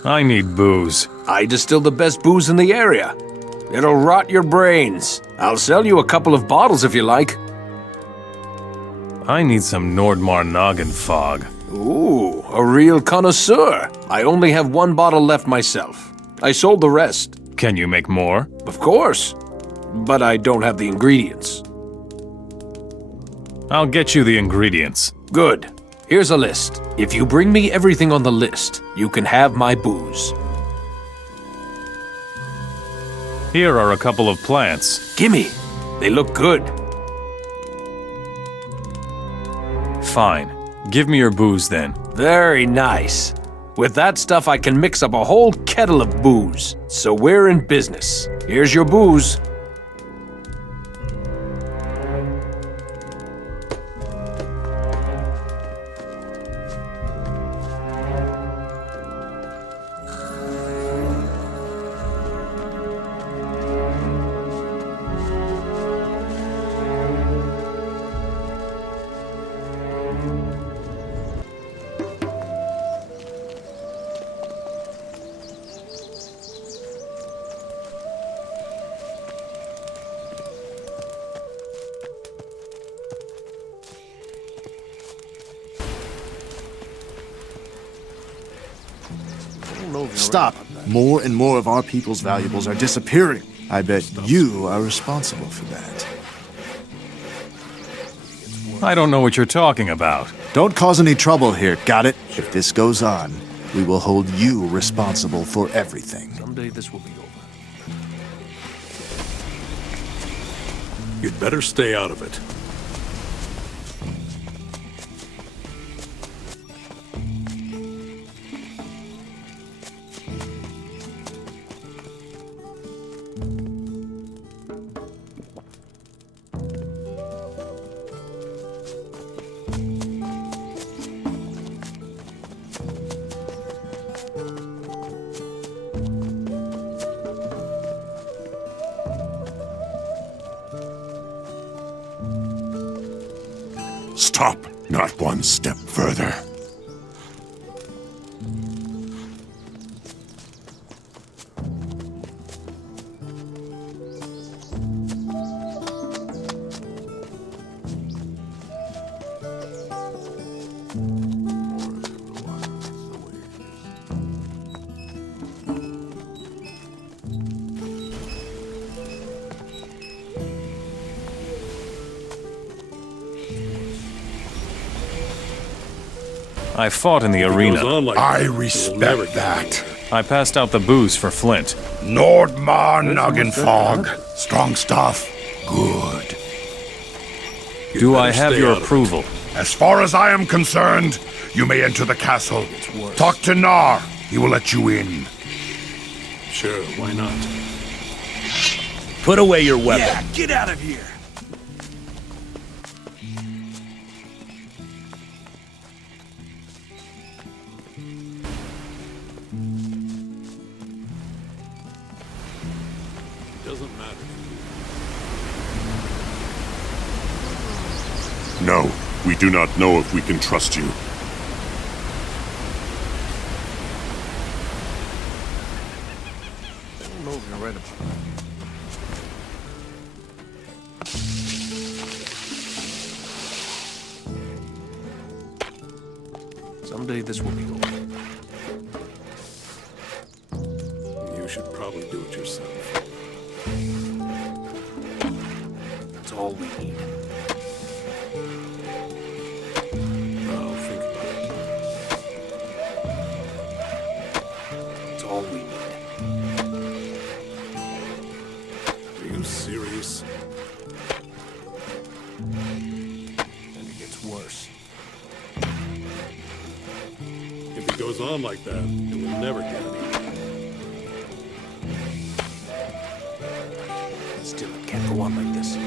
I need booze. I distill the best booze in the area. It'll rot your brains. I'll sell you a couple of bottles if you like. I need some Nordmar noggin fog. Ooh, a real connoisseur. I only have one bottle left myself. I sold the rest. Can you make more? Of course. But I don't have the ingredients. I'll get you the ingredients. Good. Here's a list. If you bring me everything on the list, you can have my booze. Here are a couple of plants. Gimme. They look good. Fine. Give me your booze then. Very nice. With that stuff, I can mix up a whole kettle of booze. So we're in business. Here's your booze. Stop! More and more of our people's valuables are disappearing. I bet you are responsible for that. I don't know what you're talking about. Don't cause any trouble here, got it? If this goes on, we will hold you responsible for everything. Someday this will be over. You'd better stay out of it. Stop! Not one step further. I fought in the arena. I respect that. I passed out the booze for Flint. Nordmar Nuggenfog. Strong stuff. Good. Do I have your approval? As far as I am concerned, you may enter the castle. Talk to Nar. He will let you in. Sure, why not? Put away your weapon. Yeah, get out of here. Doesn't matter. No, we do not know if we can trust you. Someday this will be over. You should probably do it yourself. That's all we need. I'll think about it. That's all we need. Are you serious? And it gets worse. If it goes on like that, it will never get anywhere. Still, it can't go on like this.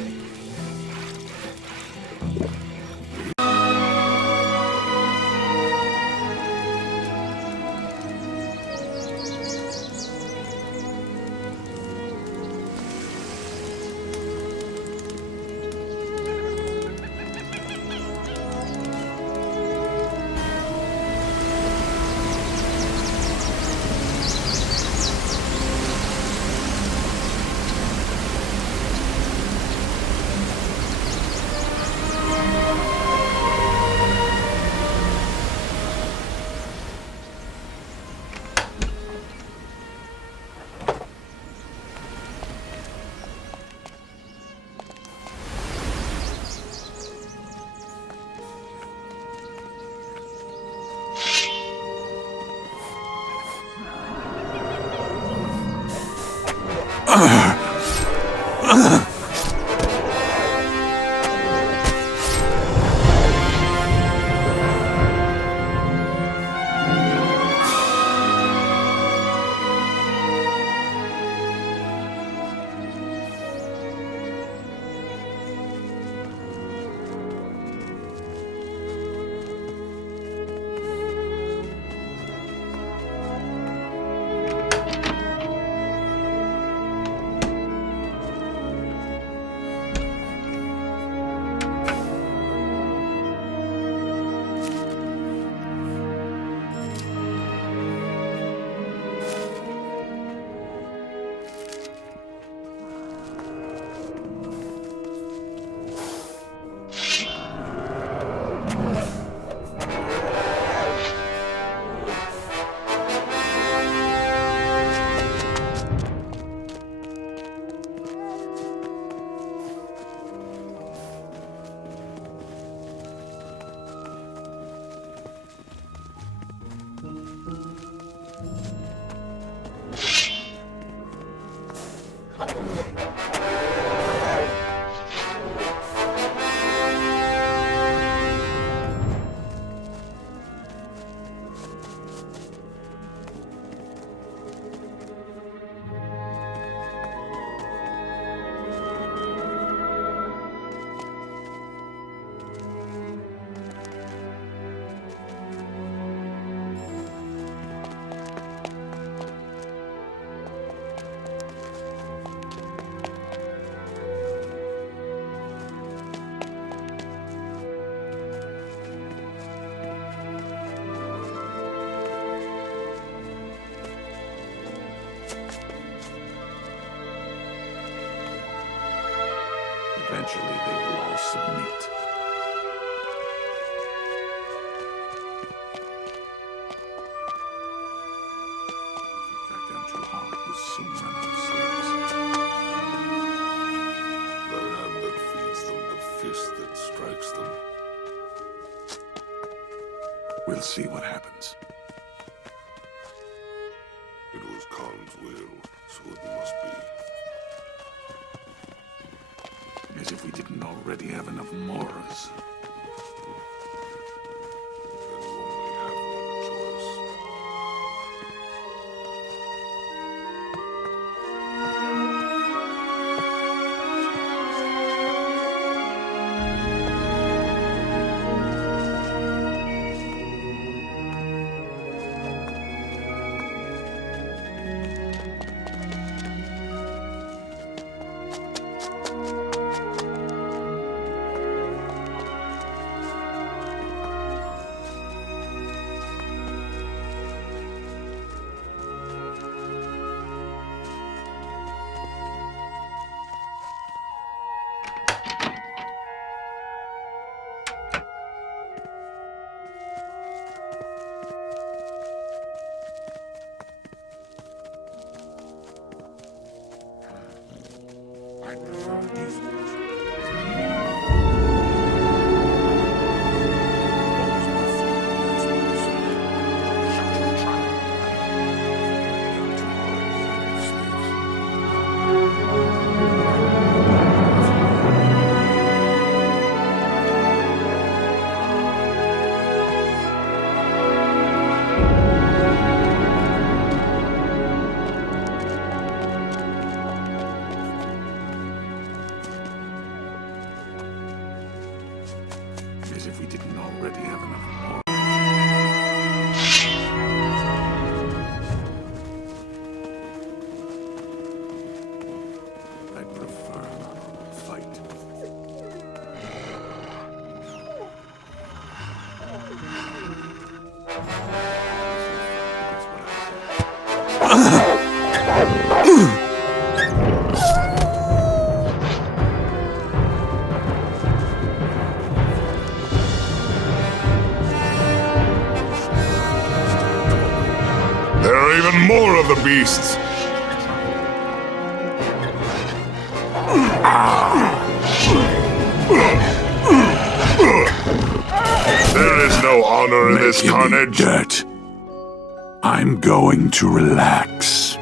Eventually they will all submit. If we crack down too hard, we'll soon run out of slaves. The hand that feeds them, the fist that strikes them. We'll see what happens. It was Khan's will, so it must be. As if we didn't already have enough Moras. Then you only have one choice. I prefer these ones. As if we didn't already have enough more. I prefer fight. There are even more of the beasts! There is no honor in this carnage. Dirt. I'm going to relax.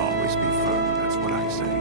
Always be firm, that's what I say.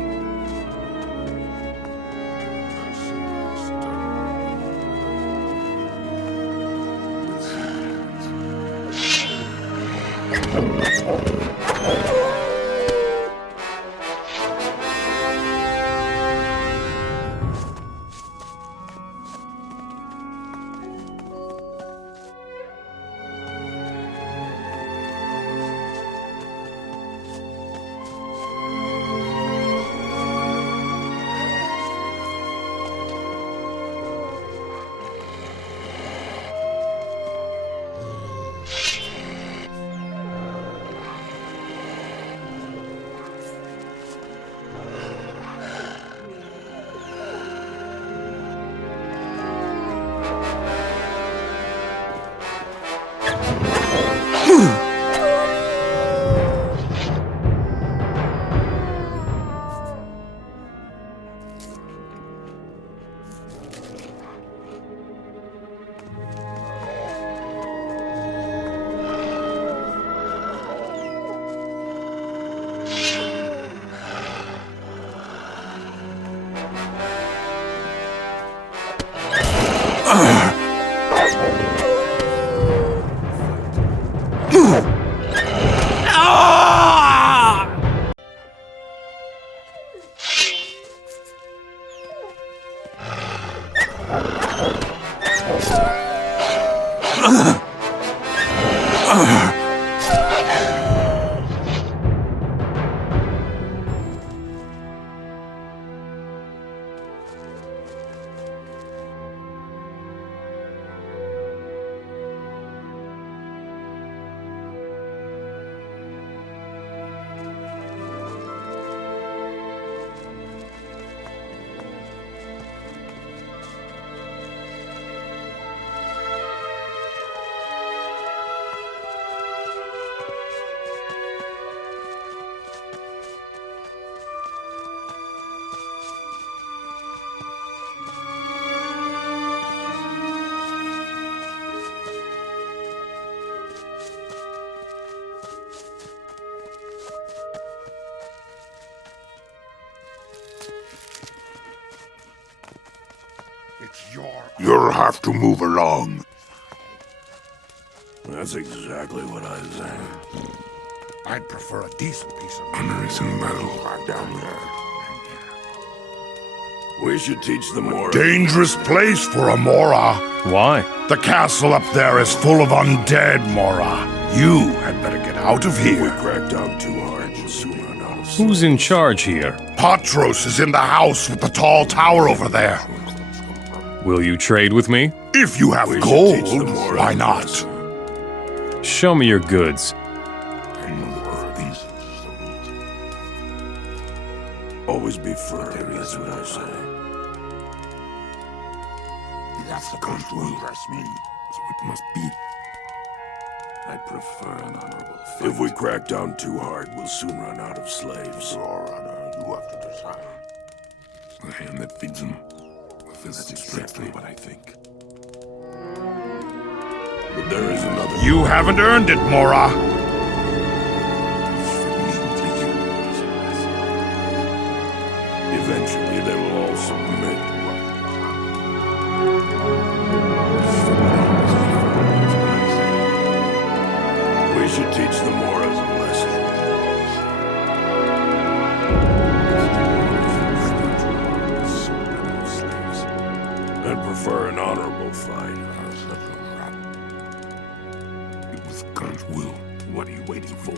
You'll have to move along. That's exactly what I say. I'd prefer a decent piece of recent battle down there. We should teach them more. Dangerous place for a Mora. Why? The castle up there is full of undead, Mora. You had better get out of here. We crack down too hard, we'll soon run out of Who's in charge here? Patros is in the house with the tall tower over there. Will you trade with me? If you have gold, why not? Show me your goods. Always be firm, that's what I say. That's the coast will impress me, so it must be. I prefer an honorable fight. If we crack down too hard, we'll soon run out of slaves. You have to decide. The hand that feeds them. That's exactly what I think. But there is another. You haven't earned it, Mora. Eventually, they will all submit. We should teach the Moras a lesson. I'd prefer an honorable fight. With God's will, what are you waiting for?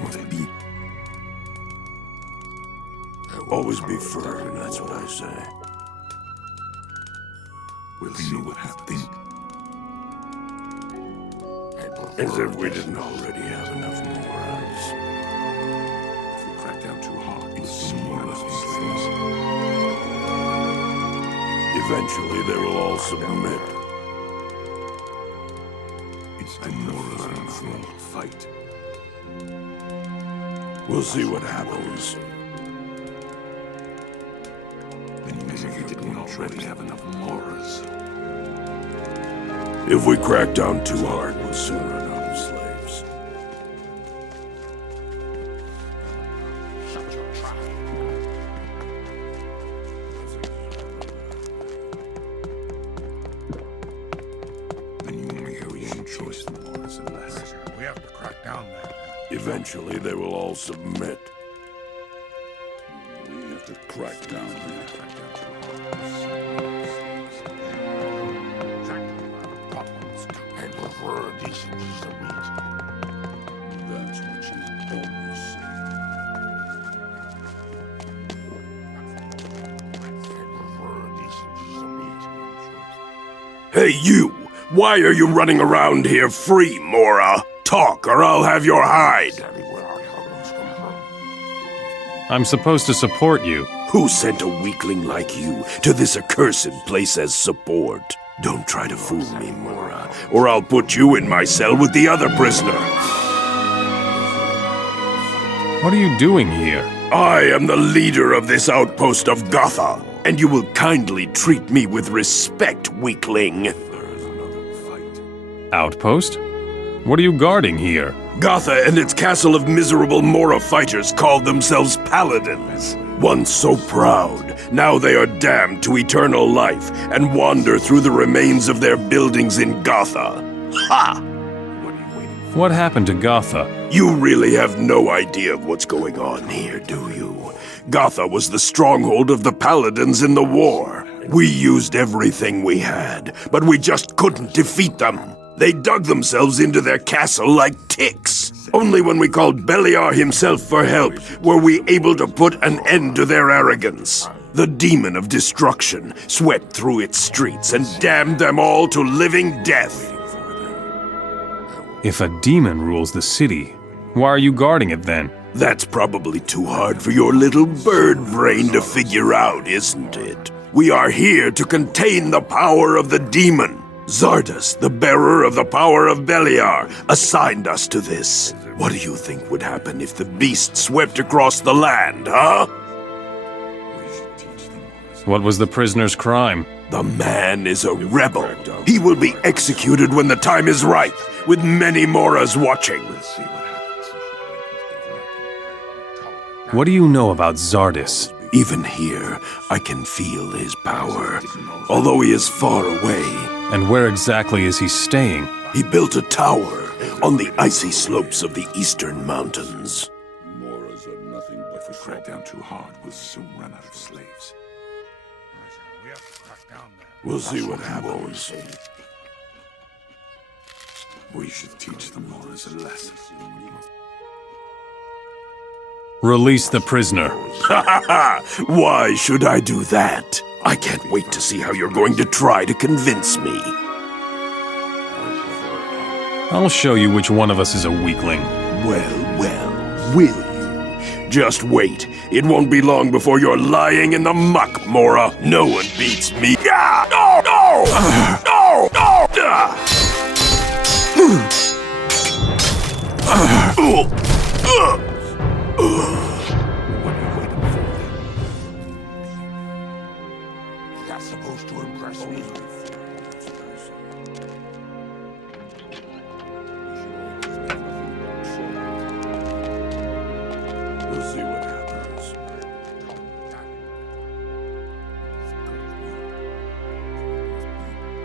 Always be firm, that's what I say. We'll see what happens. As if we didn't already have enough Moras. If we crack down too hard, we'll see more of these things. Eventually, they will all submit. It's the Moras who will fight. We'll see what happens. As if we didn't already have enough Moras. If we crack down too hard, we'll soon run out of slaves. Shut your trap. Then you only have one choice, Moras, unless we have to crack down there. Eventually, they will all submit. We have to crack down there. I prefer a decent piece of meat. That's what you always say. I prefer a decent piece of meat. Hey, you! Why are you running around here free, Mora? Talk, or I'll have your hide! I'm supposed to support you. Who sent a weakling like you to this accursed place as support? Don't try to fool me, Mora, or I'll put you in my cell with the other prisoner. What are you doing here? I am the leader of this outpost of Gotha, and you will kindly treat me with respect, weakling. Outpost? What are you guarding here? Gotha and its castle of miserable Mora fighters called themselves paladins. Once so proud, now they are damned to eternal life and wander through the remains of their buildings in Gotha. Ha! What happened to Gotha? You really have no idea of what's going on here, do you? Gotha was the stronghold of the paladins in the war. We used everything we had, but we just couldn't defeat them. They dug themselves into their castle like ticks. Only when we called Beliar himself for help were we able to put an end to their arrogance. The demon of destruction swept through its streets and damned them all to living death. If a demon rules the city, why are you guarding it then? That's probably too hard for your little bird brain to figure out, isn't it? We are here to contain the power of the demon. Zardas, the bearer of the power of Beliar, assigned us to this. What do you think would happen if the beast swept across the land, huh? What was the prisoner's crime? The man is a rebel. He will be executed when the time is ripe, with many Moras watching. What do you know about Zardas? Even here, I can feel his power, although he is far away. And where exactly is he staying? He built a tower on the icy slopes of the eastern mountains. Moras are nothing but if we crack down too hard, we'll soon run out of slaves. We'll see what happens. We should teach the Moras a lesson. Release the prisoner. Ha ha ha! Why should I do that? I can't wait to see how you're going to try to convince me. I'll show you which one of us is a weakling. Well, will you? Just wait. It won't be long before you're lying in the muck, Mora. No one beats me. Ah! No! No! No! No! That's supposed to impress me. We'll see what happens.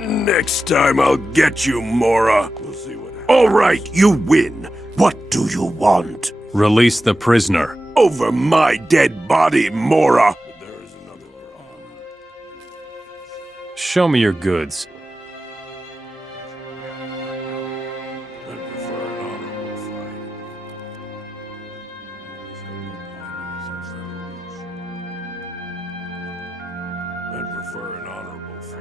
Next time I'll get you, Mora. We'll see what happens. All right, you win. What do you want? Release the prisoner. Over my dead body, Mora. Show me your goods. I'd prefer an honorable fight.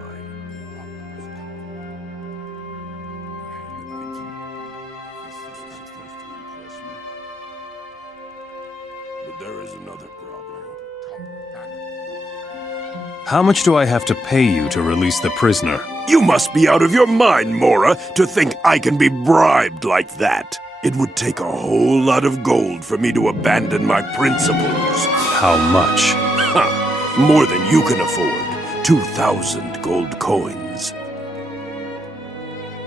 But there is another problem. How much do I have to pay you to release the prisoner? You must be out of your mind, Mora, to think I can be bribed like that. It would take a whole lot of gold for me to abandon my principles. How much? Ha! More than you can afford. 2,000 gold coins.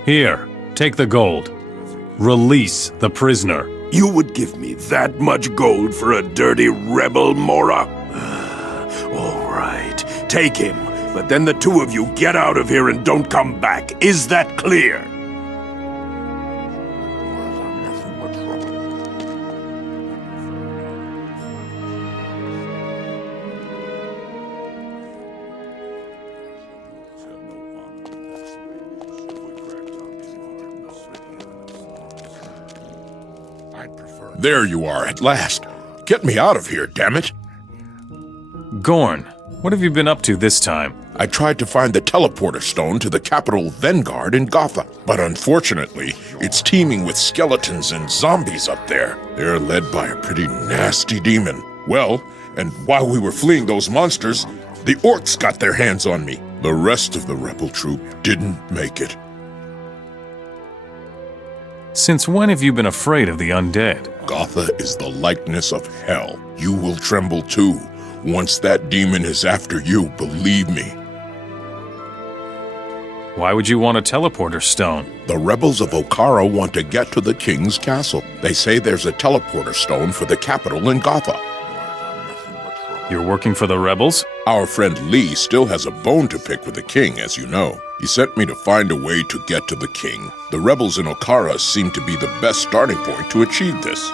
Here, take the gold. Release the prisoner. You would give me that much gold for a dirty rebel, Mora? All right, take him. But then the two of you get out of here and don't come back. Is that clear? There you are, at last. Get me out of here, damn it. Gorn, what have you been up to this time? I tried to find the teleporter stone to the capital Vanguard in Gothic, but unfortunately, it's teeming with skeletons and zombies up there. They're led by a pretty nasty demon. Well, and while we were fleeing those monsters, the orcs got their hands on me. The rest of the rebel troop didn't make it. Since when have you been afraid of the undead? Gotha is the likeness of hell. You will tremble too. Once that demon is after you, believe me. Why would you want a teleporter stone? The rebels of Okara want to get to the king's castle. They say there's a teleporter stone for the capital in Gotha. You're working for the rebels? Our friend Lee still has a bone to pick with the king, as you know. He sent me to find a way to get to the king. The rebels in Okara seem to be the best starting point to achieve this.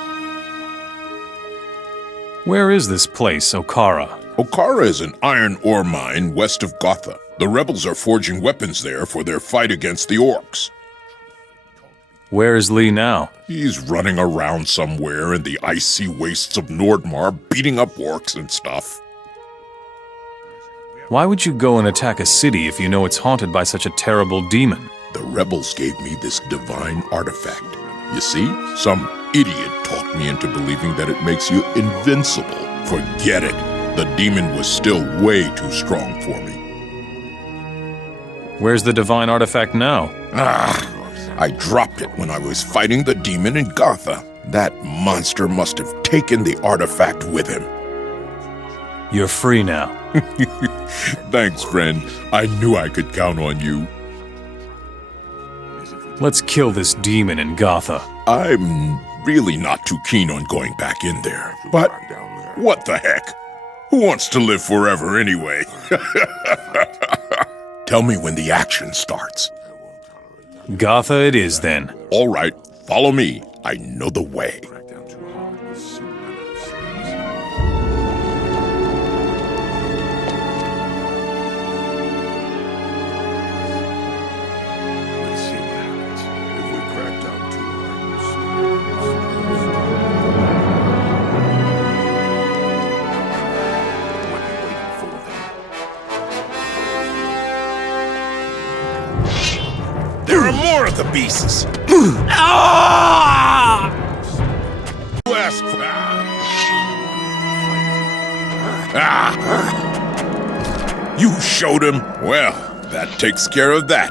Where is this place, Okara? Okara is an iron ore mine west of Gotha. The rebels are forging weapons there for their fight against the orcs. Where is Lee now? He's running around somewhere in the icy wastes of Nordmar, beating up orcs and stuff. Why would you go and attack a city if you know it's haunted by such a terrible demon? The rebels gave me this divine artifact. You see, some idiot talked me into believing that it makes you invincible. Forget it. The demon was still way too strong for me. Where's the divine artifact now? I dropped it when I was fighting the demon in Gotha. That monster must have taken the artifact with him. You're free now. Thanks, friend. I knew I could count on you. Let's kill this demon in Gotha. I'm really not too keen on going back in there. But what the heck? Who wants to live forever anyway? Tell me when the action starts. Gotha it is then. All right, follow me. I know the way. There are more of the beasts! You asked for... You showed him? Well, that takes care of that.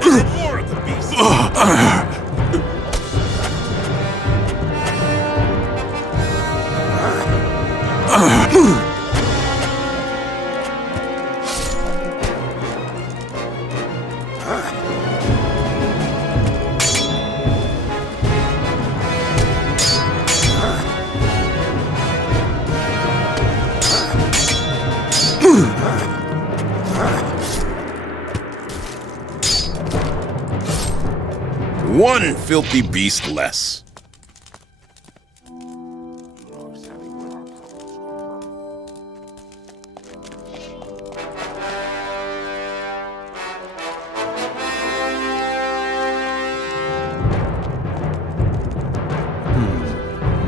There are more of the beasts! One filthy beast less.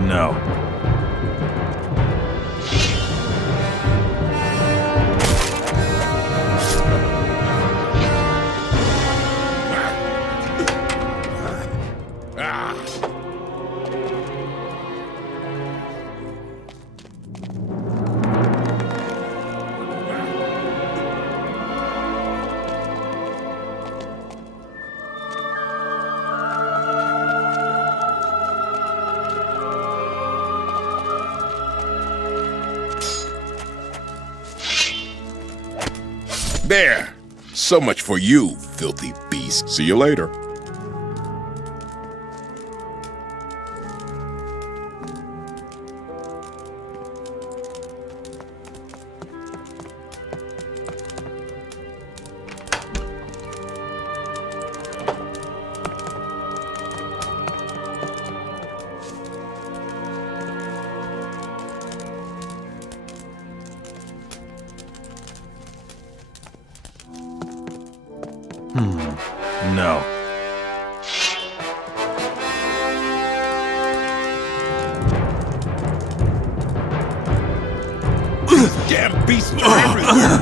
No. There! So much for you, filthy beast. See you later. No. These damn beasts are everywhere!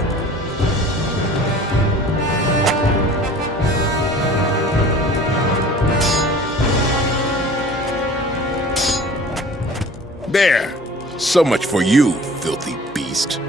There! So much for you, filthy beast.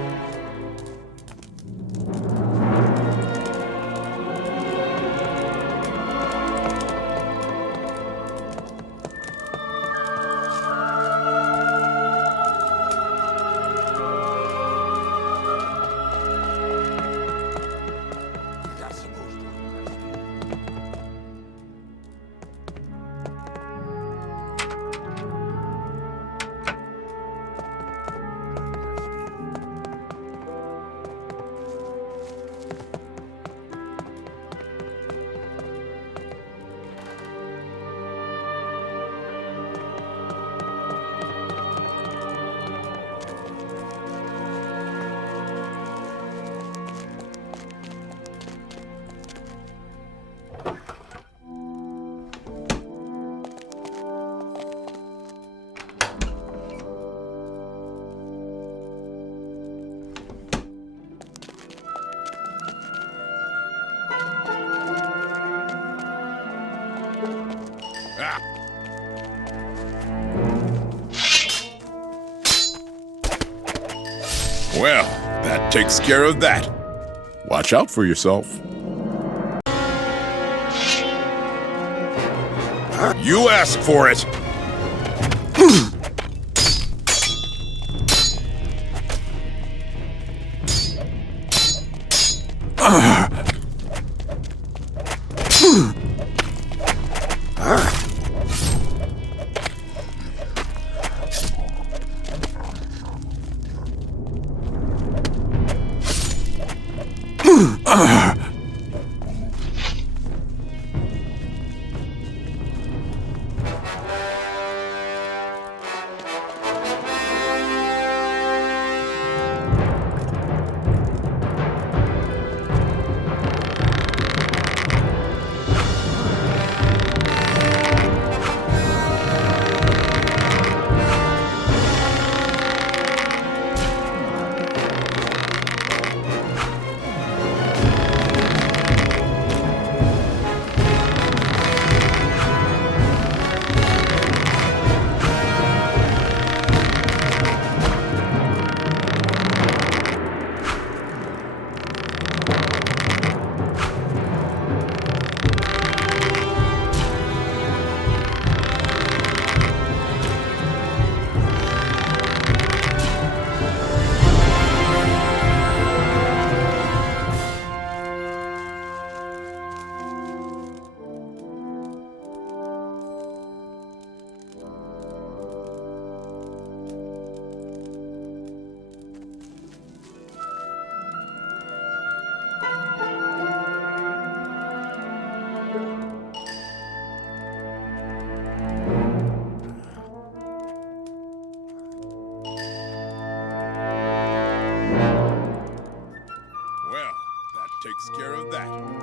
Well, that takes care of that. Watch out for yourself. You asked for it. Takes care of that.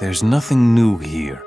There's nothing new here.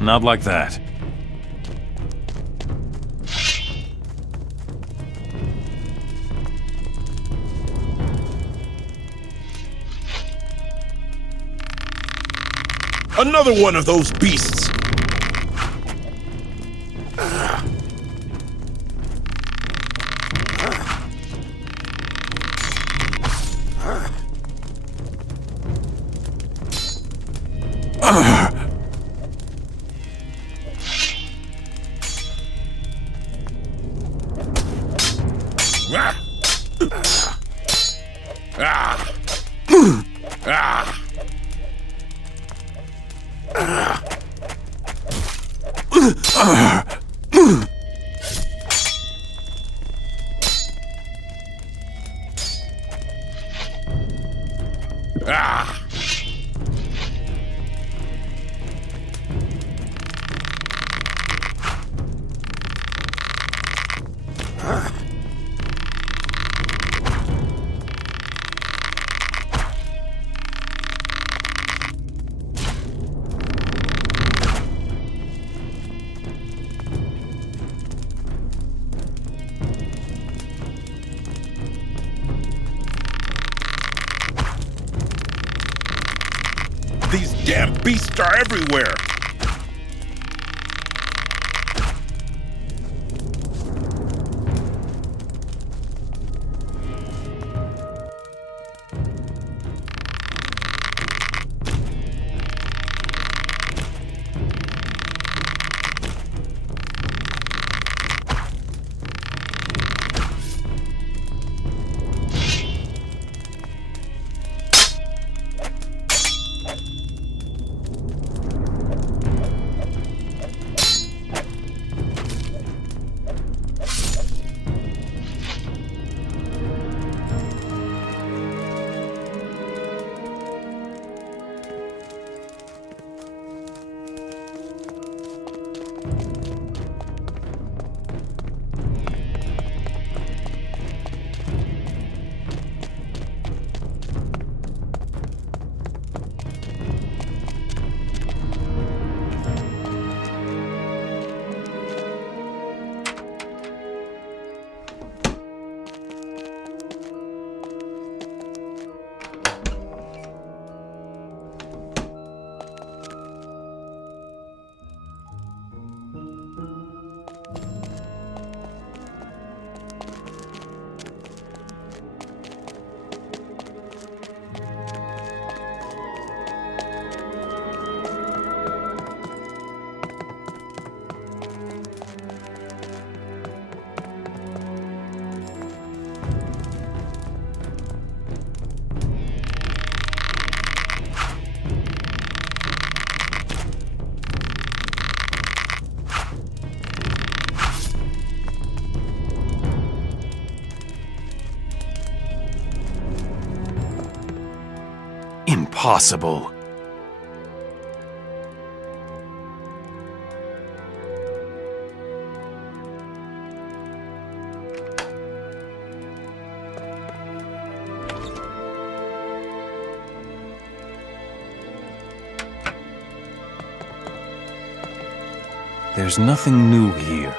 Not like that. Another one of those beasts! These damn beasts are everywhere! impossible. There's nothing new here.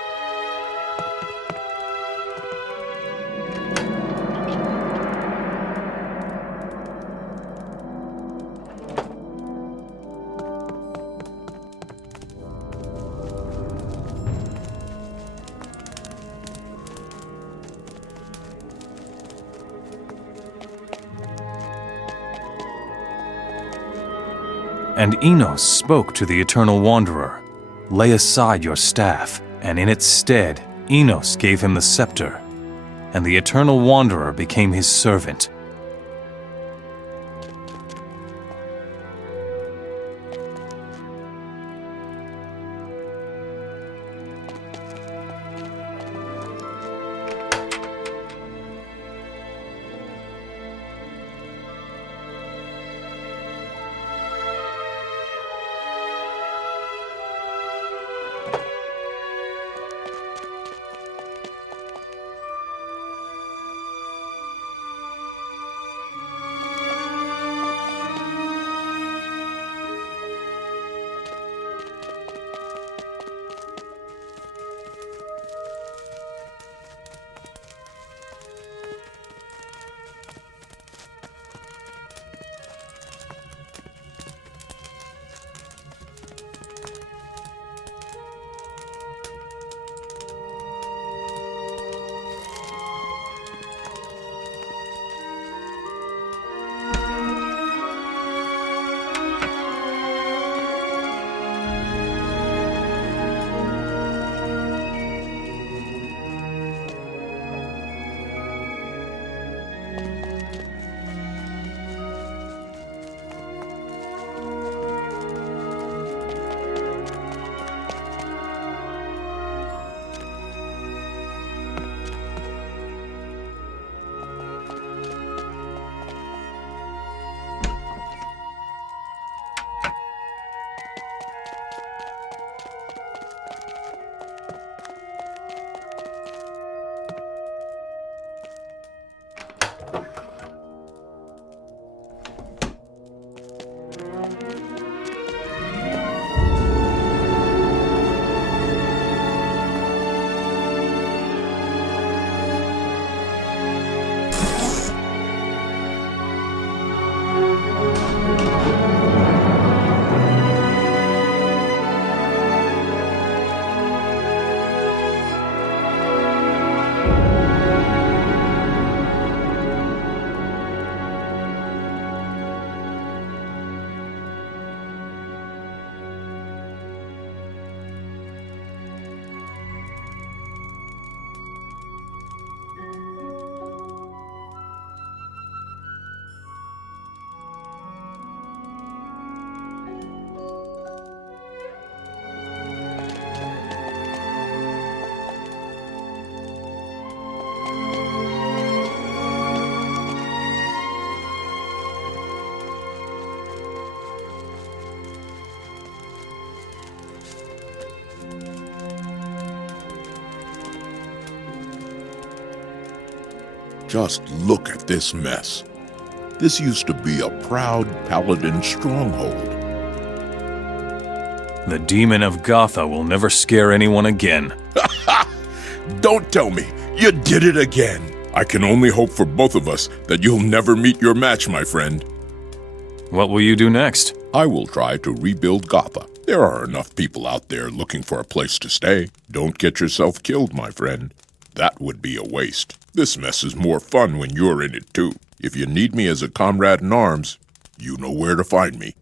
And Enos spoke to the Eternal Wanderer, "Lay aside your staff," and in its stead, Enos gave him the scepter, and the Eternal Wanderer became his servant. Just look at this mess. This used to be a proud paladin stronghold. The demon of Gotha will never scare anyone again. Don't tell me! You did it again! I can only hope for both of us that you'll never meet your match, my friend. What will you do next? I will try to rebuild Gotha. There are enough people out there looking for a place to stay. Don't get yourself killed, my friend. That would be a waste. This mess is more fun when you're in it too. If you need me as a comrade in arms, you know where to find me.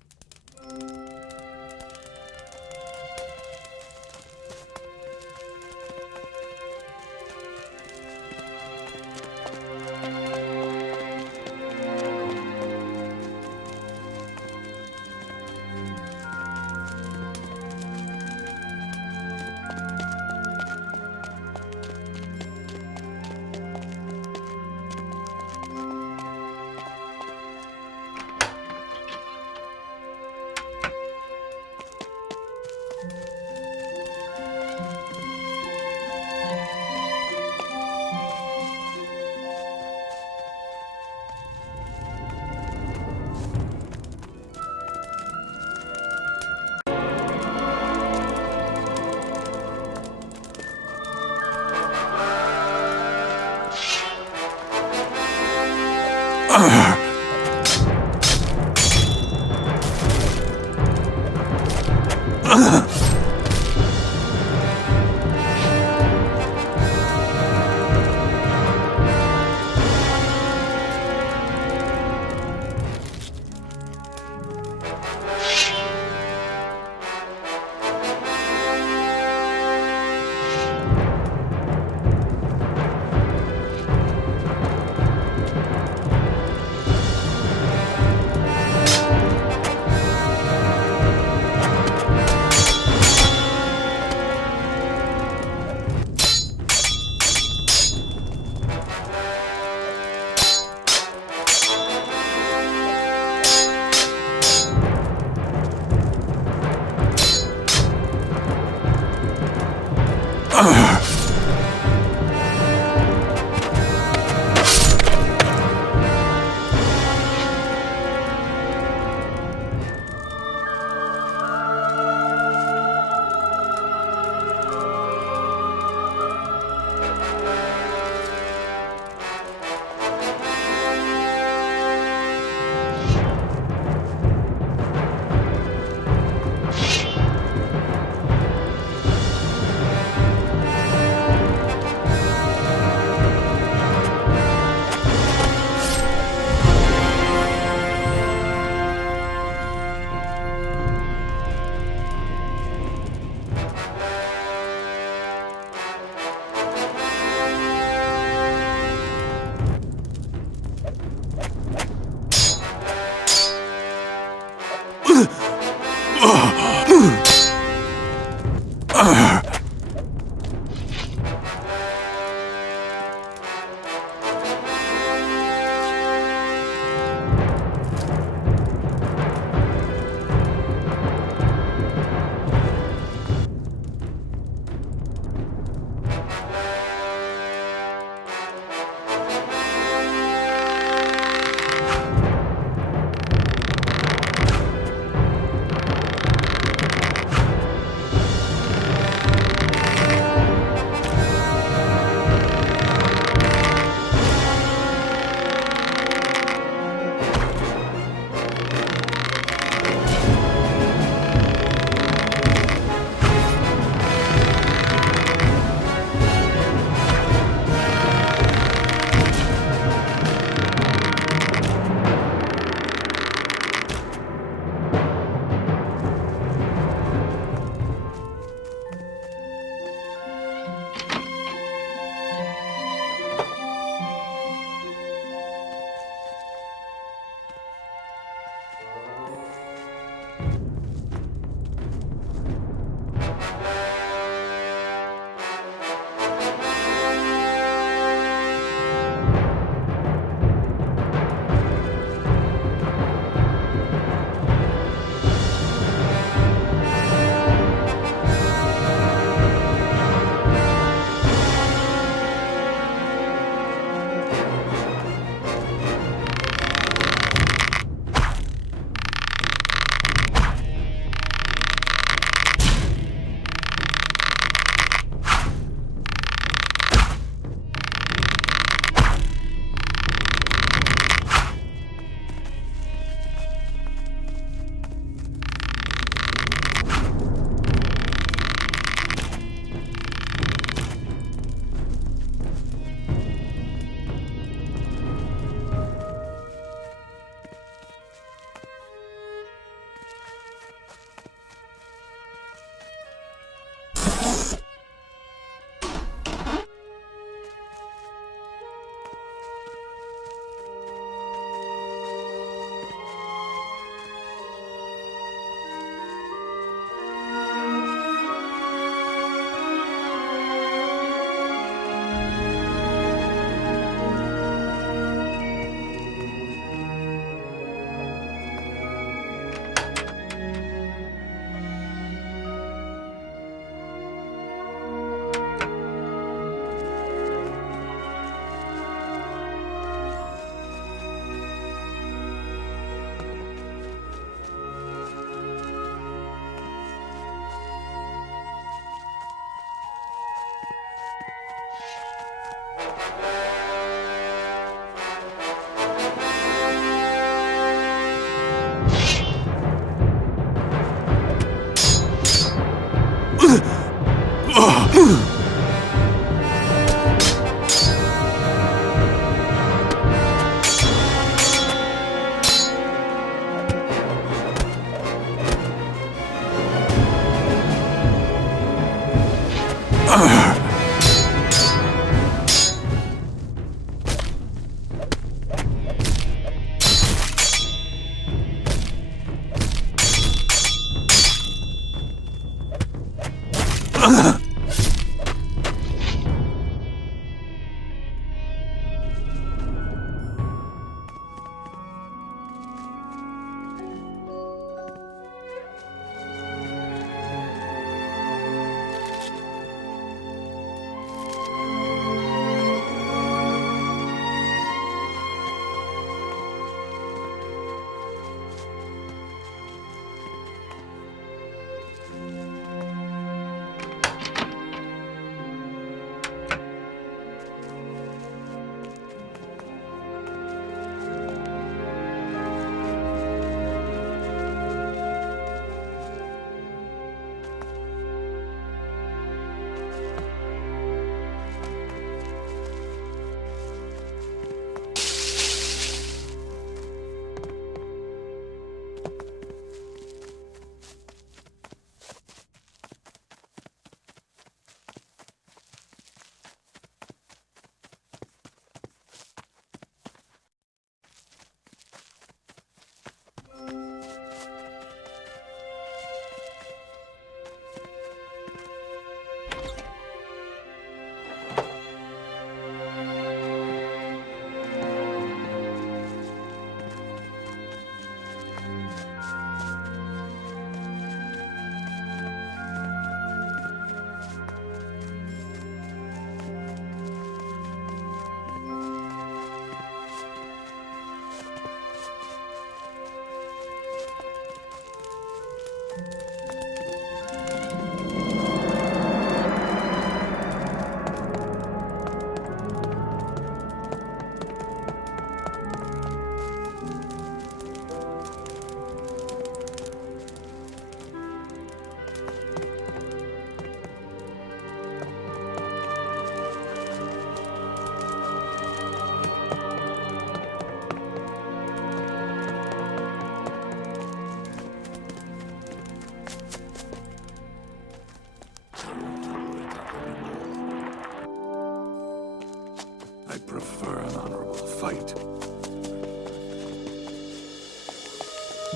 I prefer an honorable fight.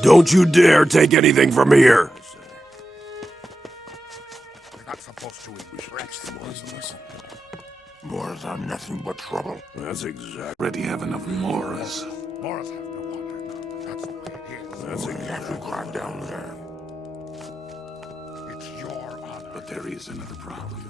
Don't you dare take anything from here! We're not supposed to eat tricks. Moors are nothing but trouble. That's exact. Already have enough Moras. Moras have no honor. That's the way it is. That's We exact. have to climb down there. It's your honor. But there is another problem.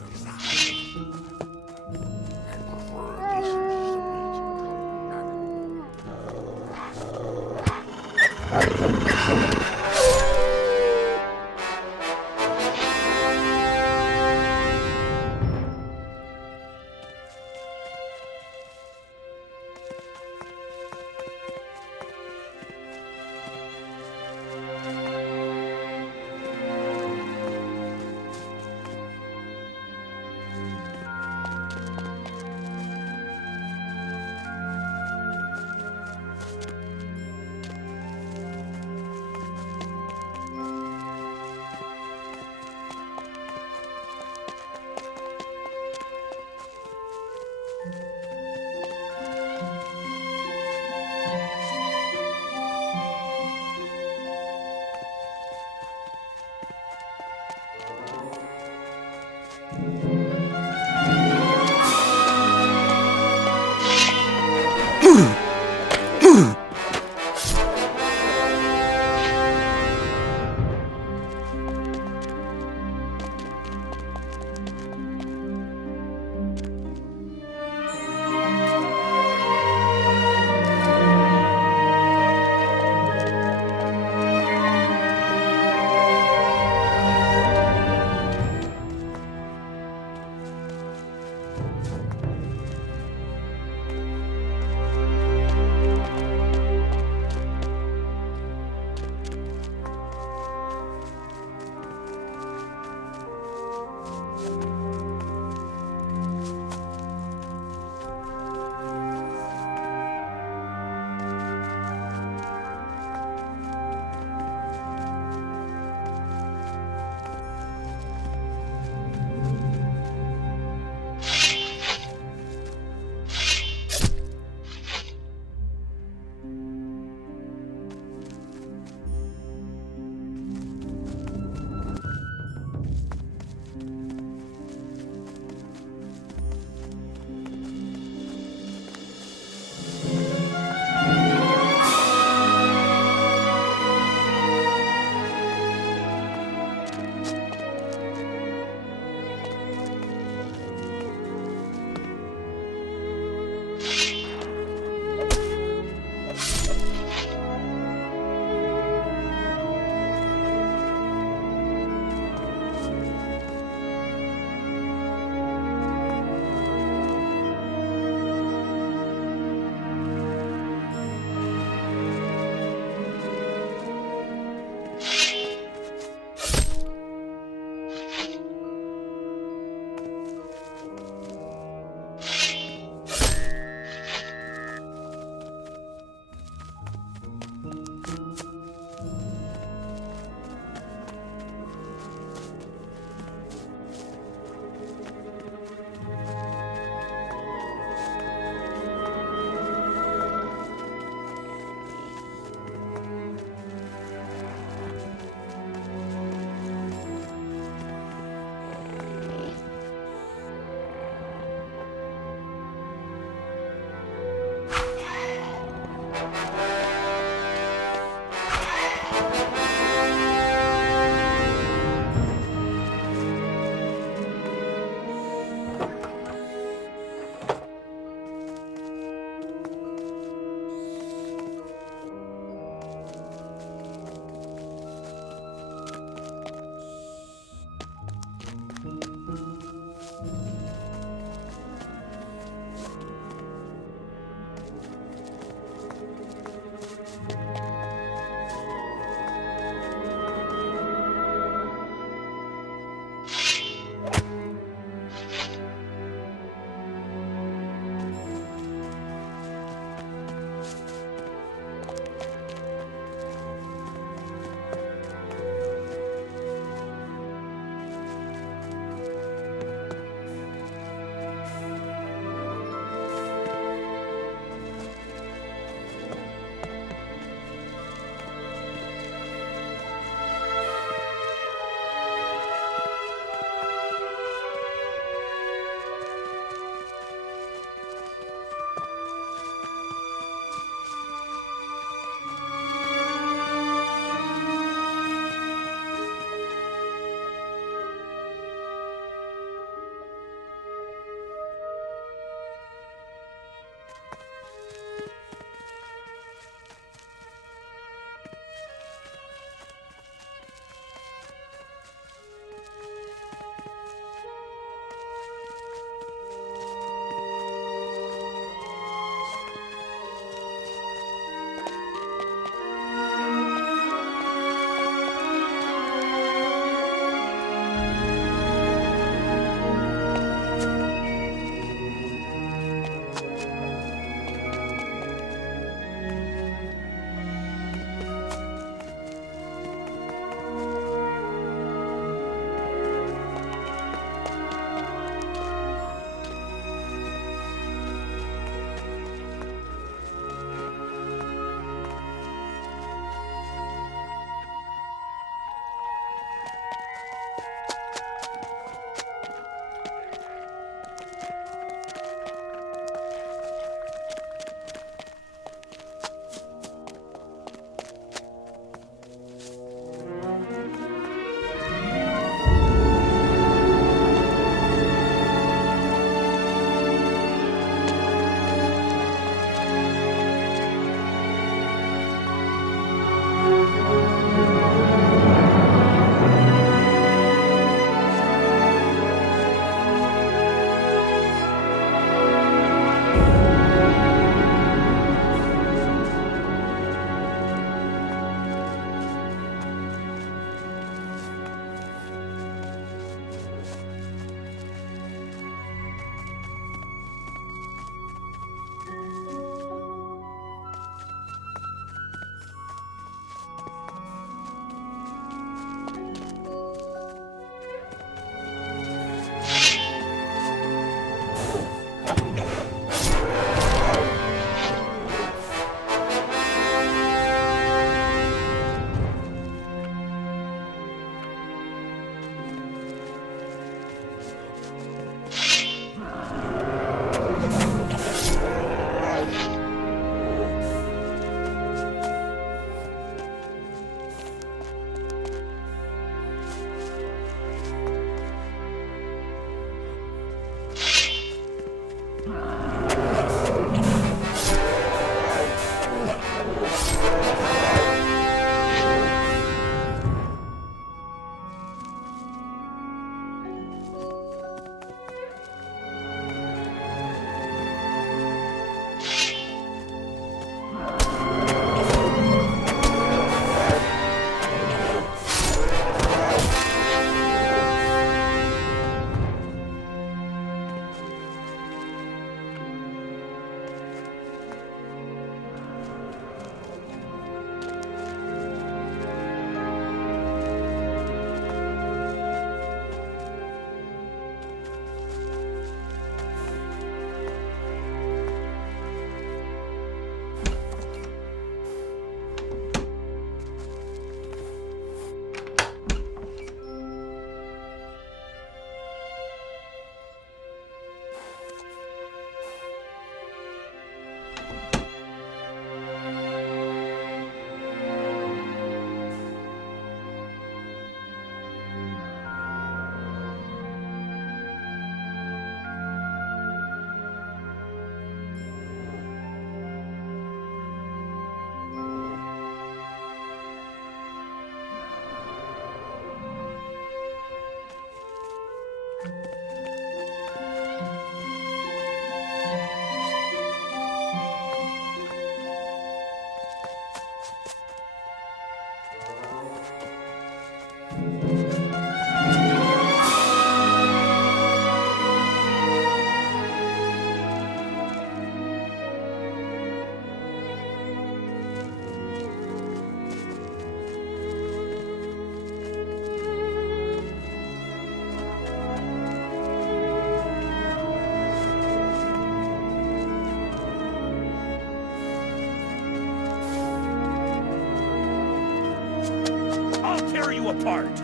Tear you apart.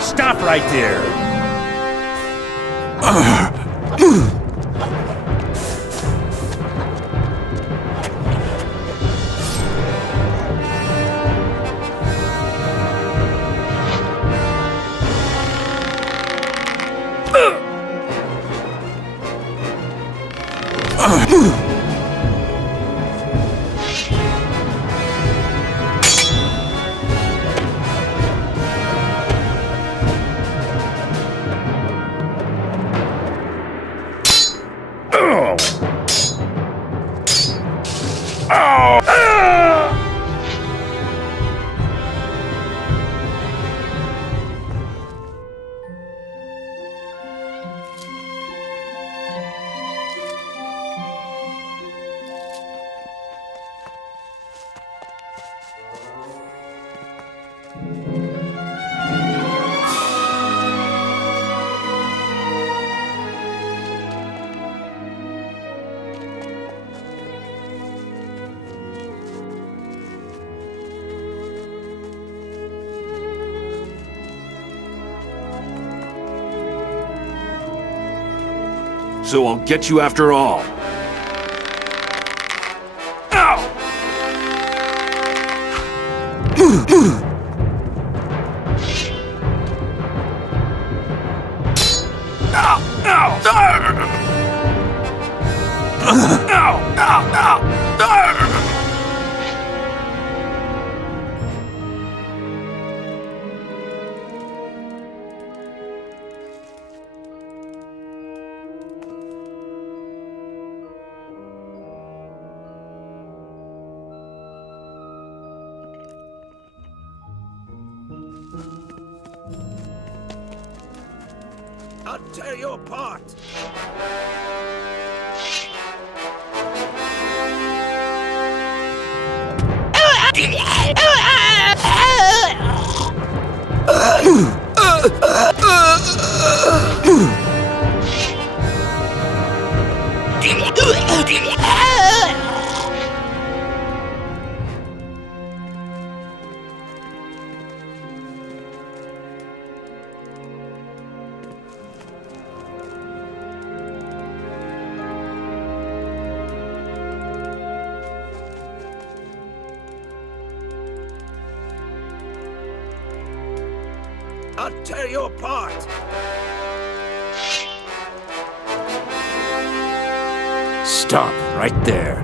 Stop right there. So I'll get you after all. I'll tear you apart. I'll tear you apart. Stop right there.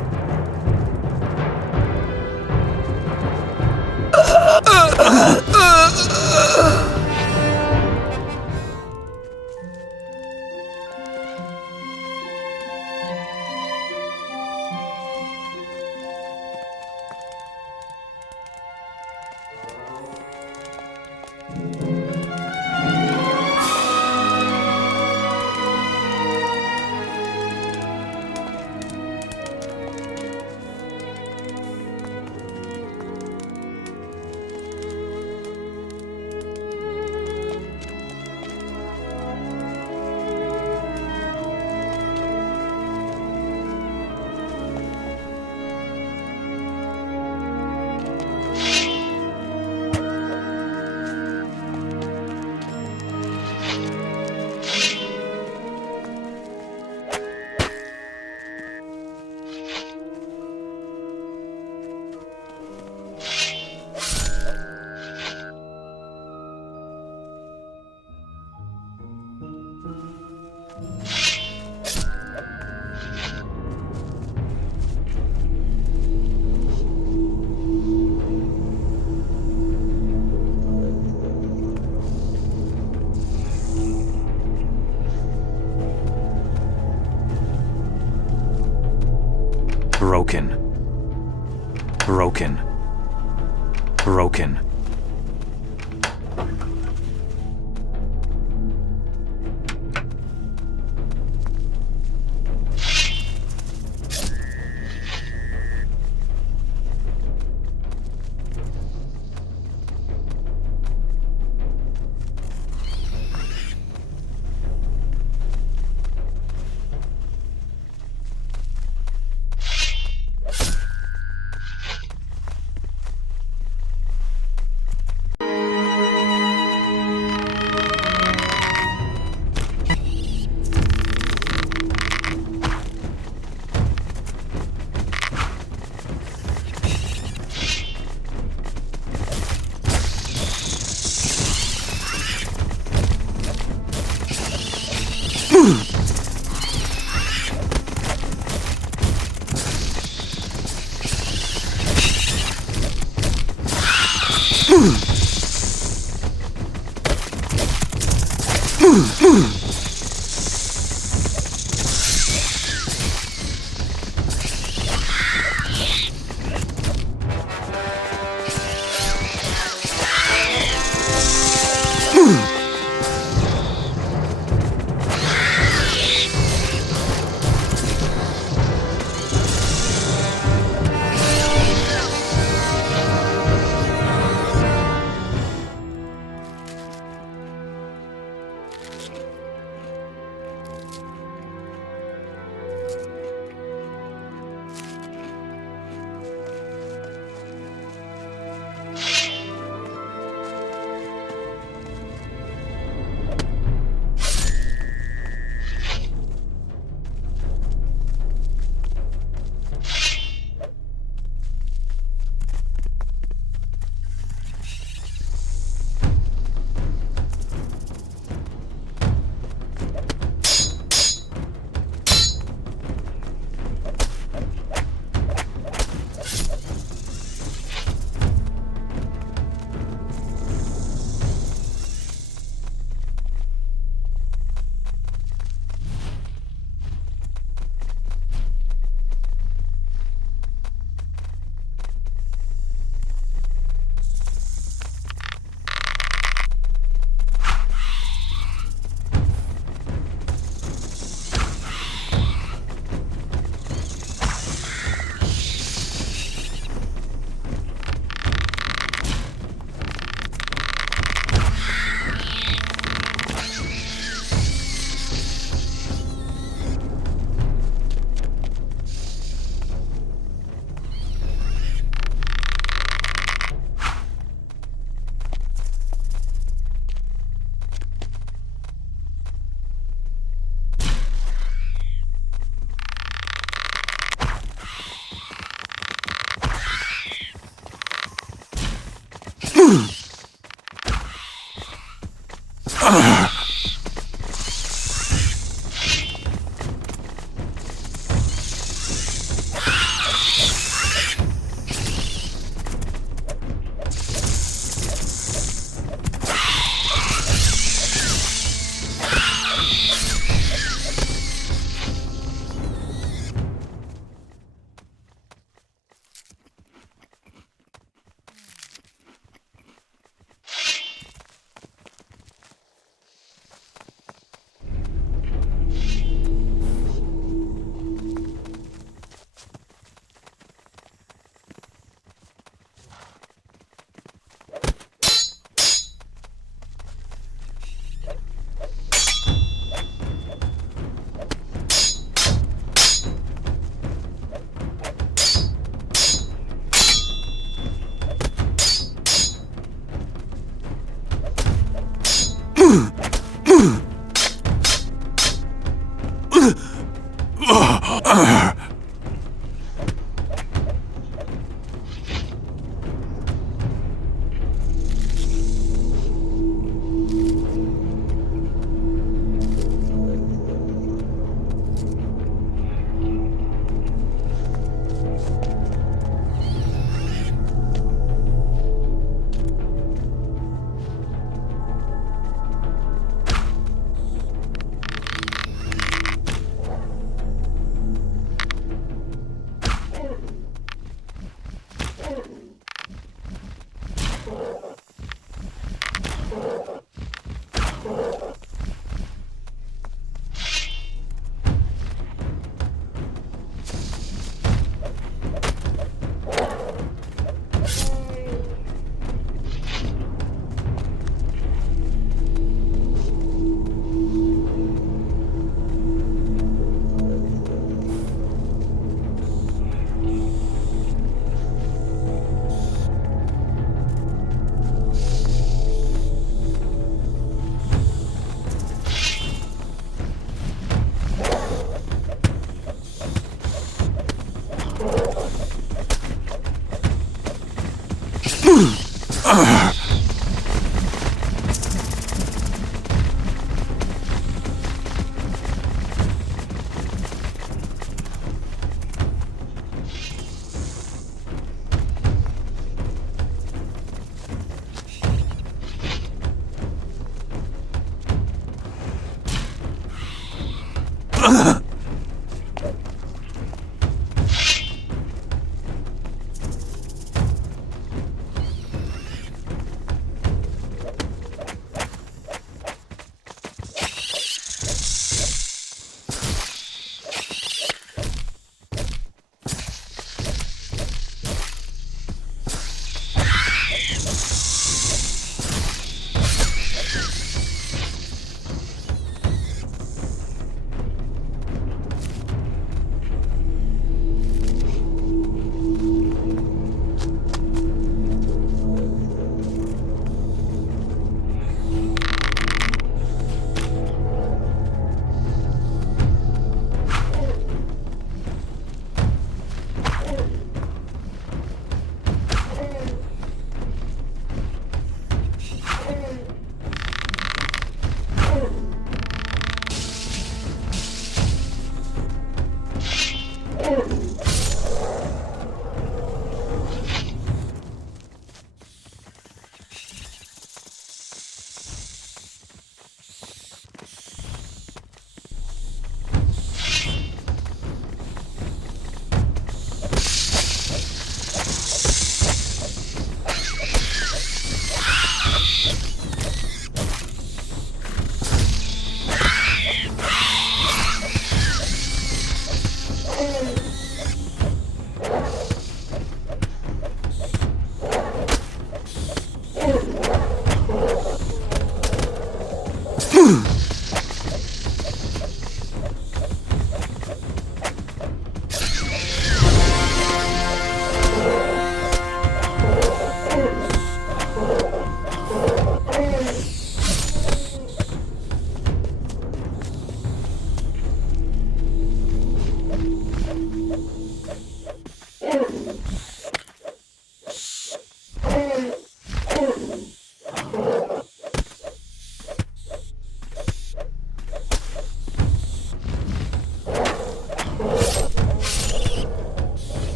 Broken. Broken. Broken.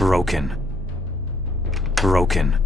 Broken. Broken.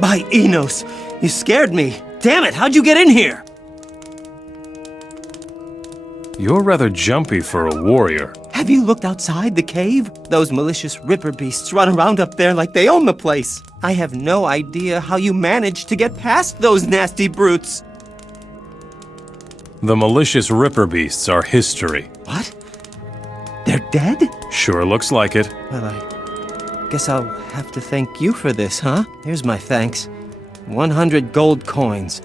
By Enos, you scared me. Damn it, how'd you get in here? You're rather jumpy for a warrior. Have you looked outside the cave? Those malicious ripper beasts run around up there like they own the place. I have no idea how you managed to get past those nasty brutes. The malicious ripper beasts are history. What? They're dead? Sure looks like it. Well, I guess I'll have to thank you for this, huh? Here's my thanks. 100 gold coins.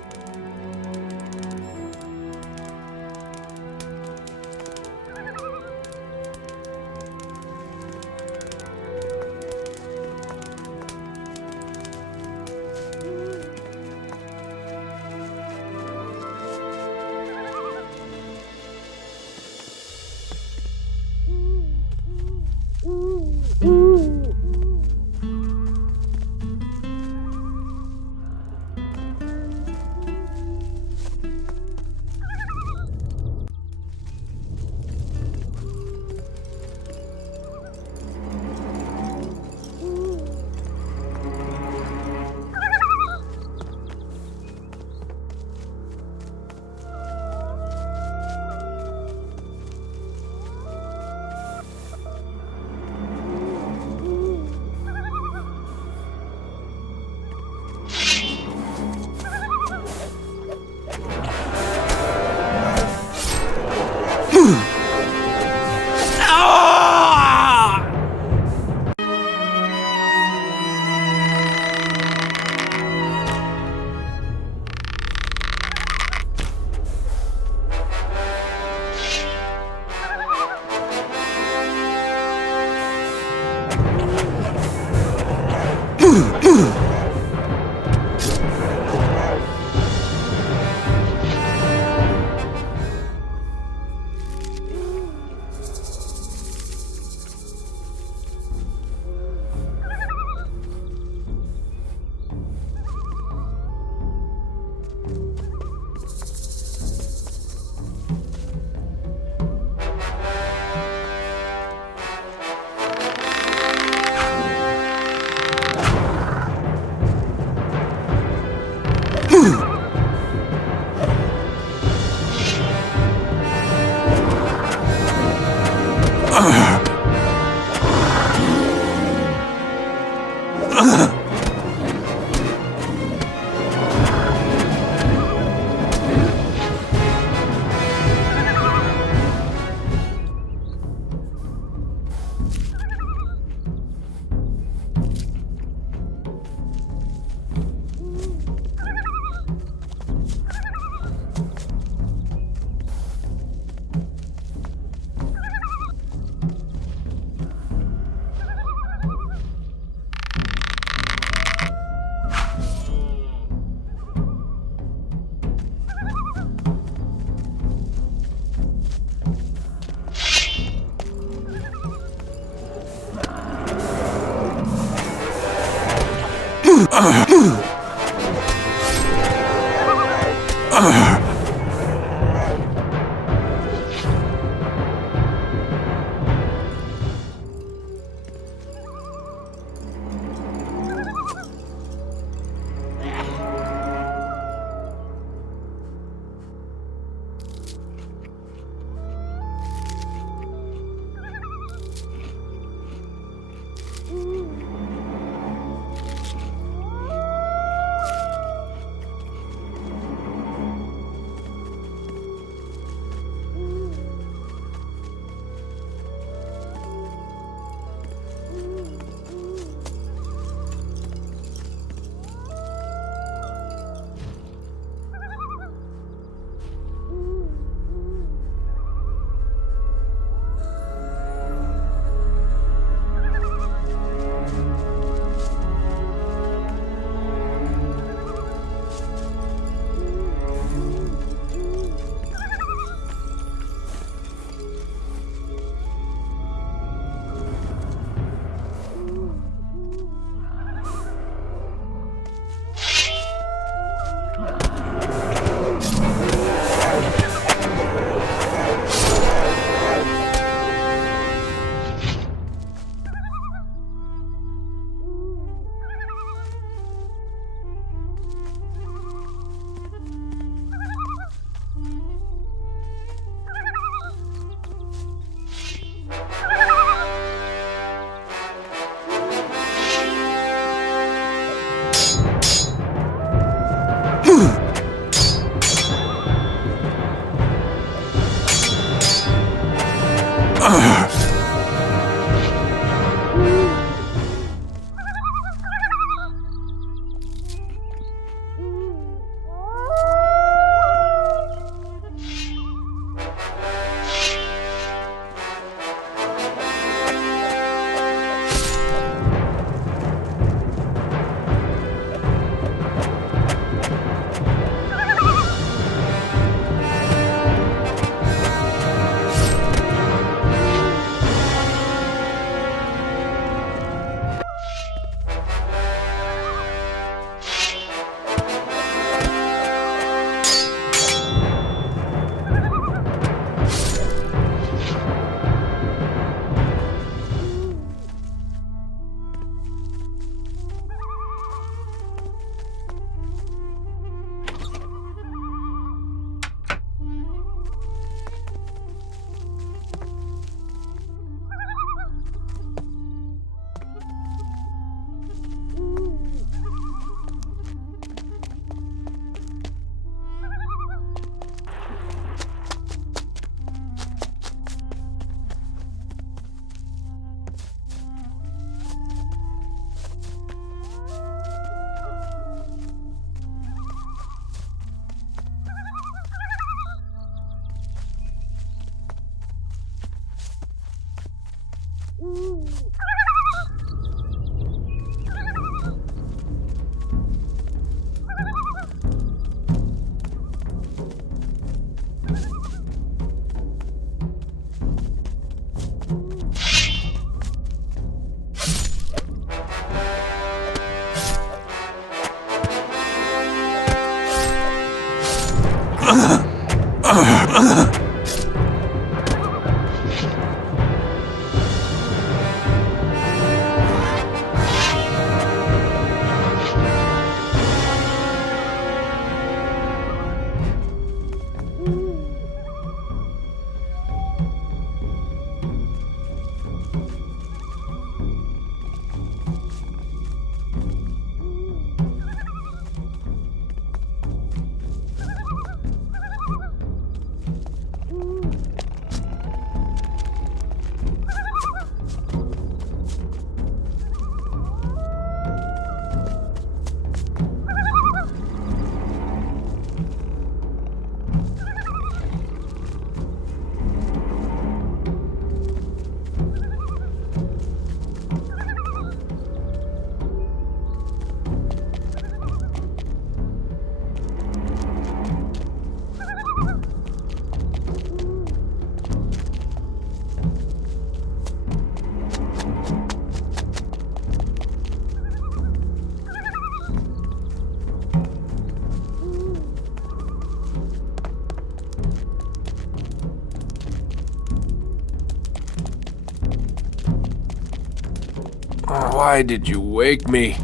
Why did you wake me?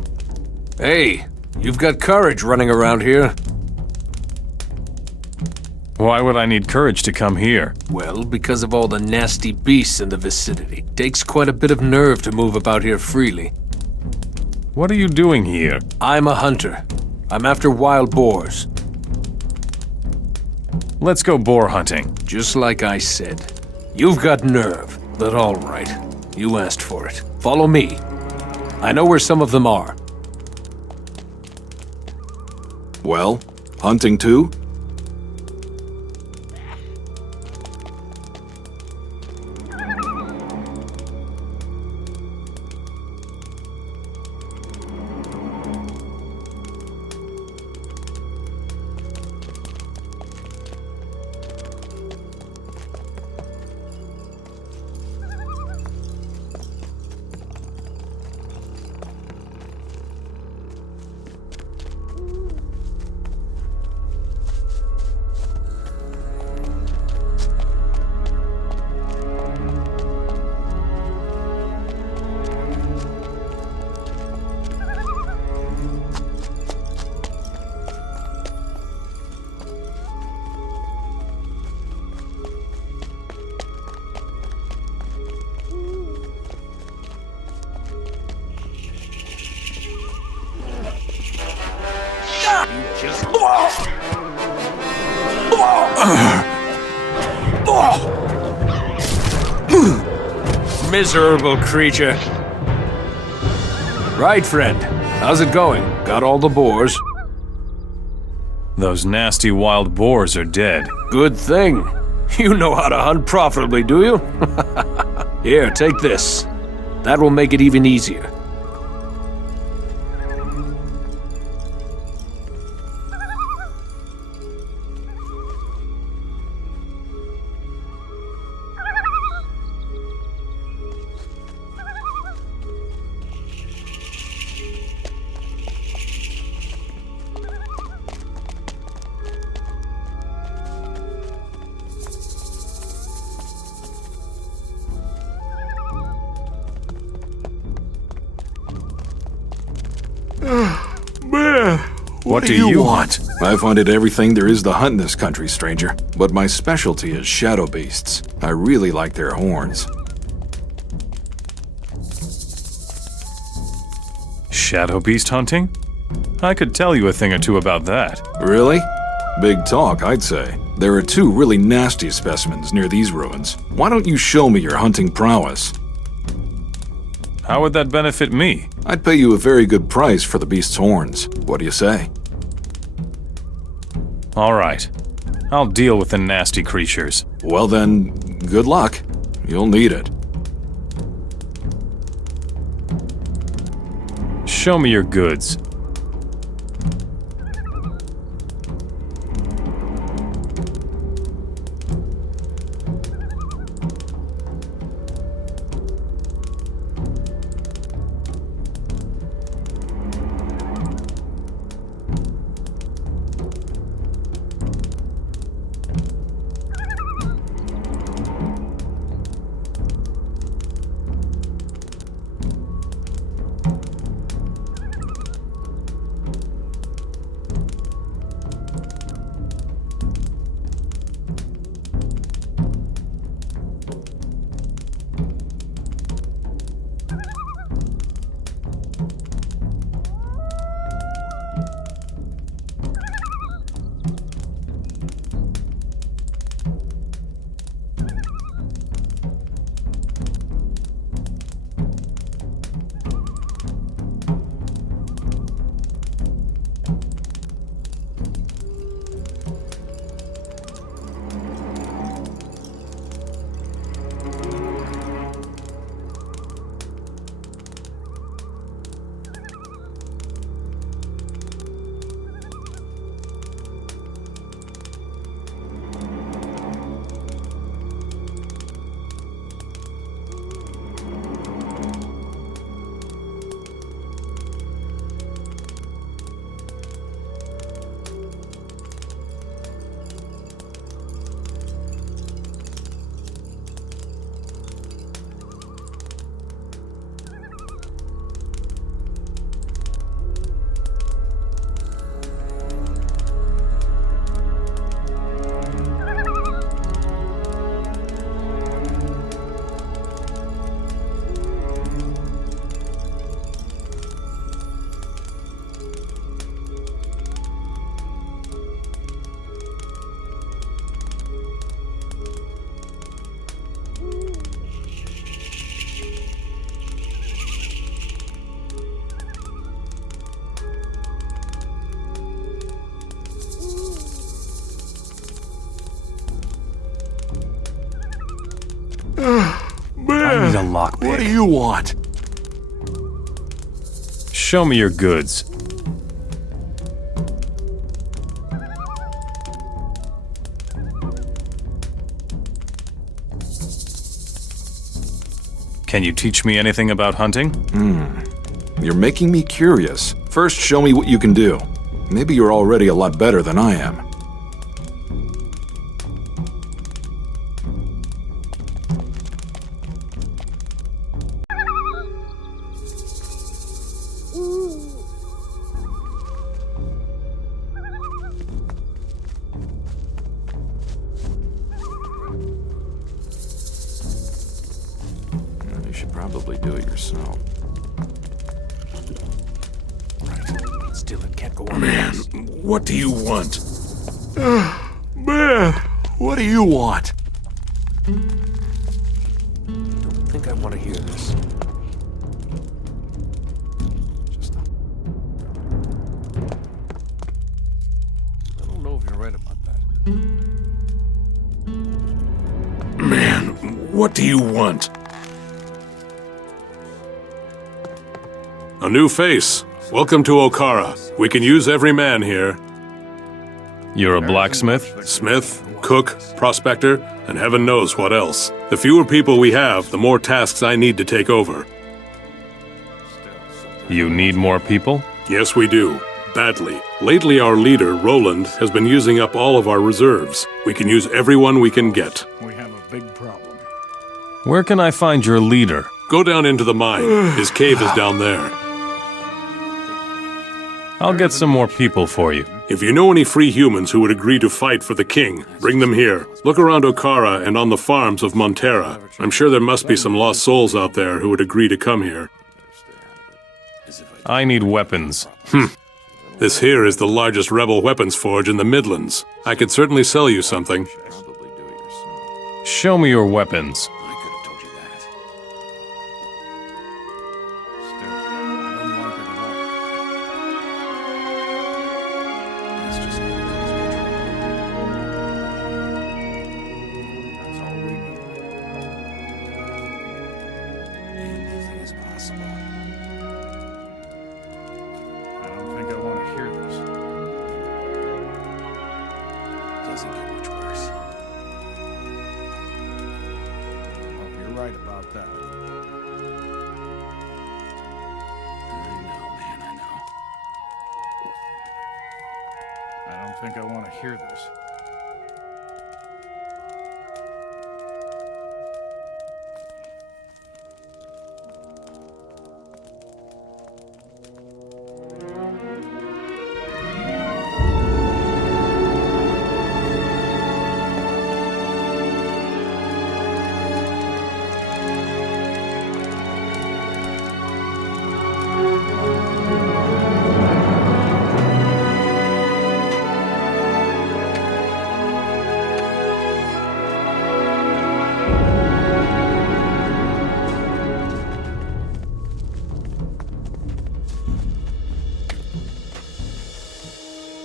Hey, you've got courage running around here. Why would I need courage to come here? Well, because of all the nasty beasts in the vicinity. Takes quite a bit of nerve to move about here freely. What are you doing here? I'm a hunter. I'm after wild boars. Let's go boar hunting. Just like I said. You've got nerve, but all right. You asked for it. Follow me. I know where some of them are. Well, hunting too? Miserable creature. Right, friend. How's it going? Got all the boars? Those nasty wild boars are dead. Good thing. You know how to hunt profitably, do you? Here, take this. That will make it even easier. Man, what do you want? I've hunted everything there is to hunt in this country, stranger. But my specialty is shadow beasts. I really like their horns. Shadow beast hunting? I could tell you a thing or two about that. Really? Big talk, I'd say. There are two really nasty specimens near these ruins. Why don't you show me your hunting prowess? How would that benefit me? I'd pay you a very good price for the beast's horns. What do you say? All right. I'll deal with the nasty creatures. Well then, good luck. You'll need it. Show me your goods. I need a lockpick. What do you want? Show me your goods. Can you teach me anything about hunting? You're making me curious. First, show me what you can do. Maybe you're already a lot better than I am. You should probably do it yourself. Still, it can't go on. Man, what do you want? Man, what do you want? Don't think I want to hear this. I don't know if you're right about that. Man, what do you want? A new face. Welcome to Okara. We can use every man here. You're a blacksmith? Smith, cook, prospector, and heaven knows what else. The fewer people we have, the more tasks I need to take over. You need more people? Yes, we do. Badly. Lately, our leader, Roland, has been using up all of our reserves. We can use everyone we can get. We have a big problem. Where can I find your leader? Go down into the mine. His cave is down there. I'll get some more people for you. If you know any free humans who would agree to fight for the king, bring them here. Look around Okara and on the farms of Montera. I'm sure there must be some lost souls out there who would agree to come here. I need weapons. This here is the largest rebel weapons forge in the Midlands. I could certainly sell you something. Show me your weapons.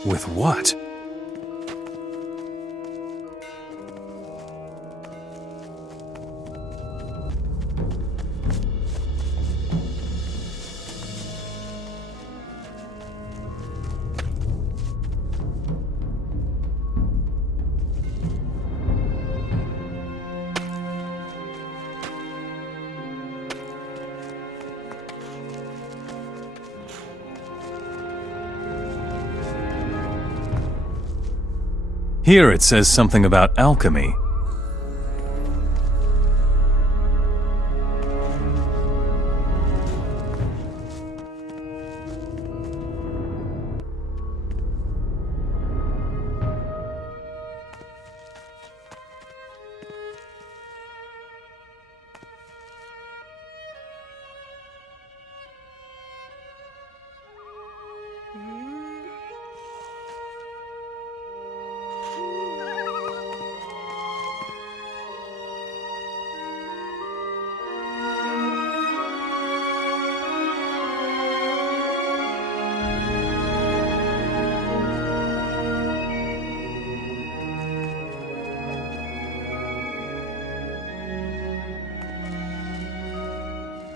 With what? Here it says something about alchemy.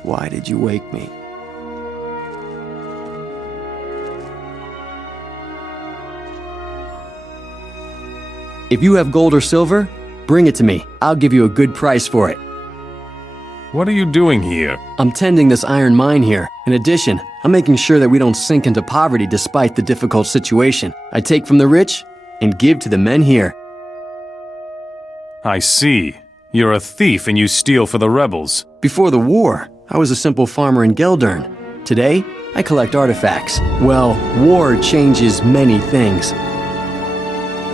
Why did you wake me? If you have gold or silver, bring it to me. I'll give you a good price for it. What are you doing here? I'm tending this iron mine here. In addition, I'm making sure that we don't sink into poverty despite the difficult situation. I take from the rich and give to the men here. I see. You're a thief and you steal for the rebels. Before the war, I was a simple farmer in Geldern. Today, I collect artifacts. Well, war changes many things.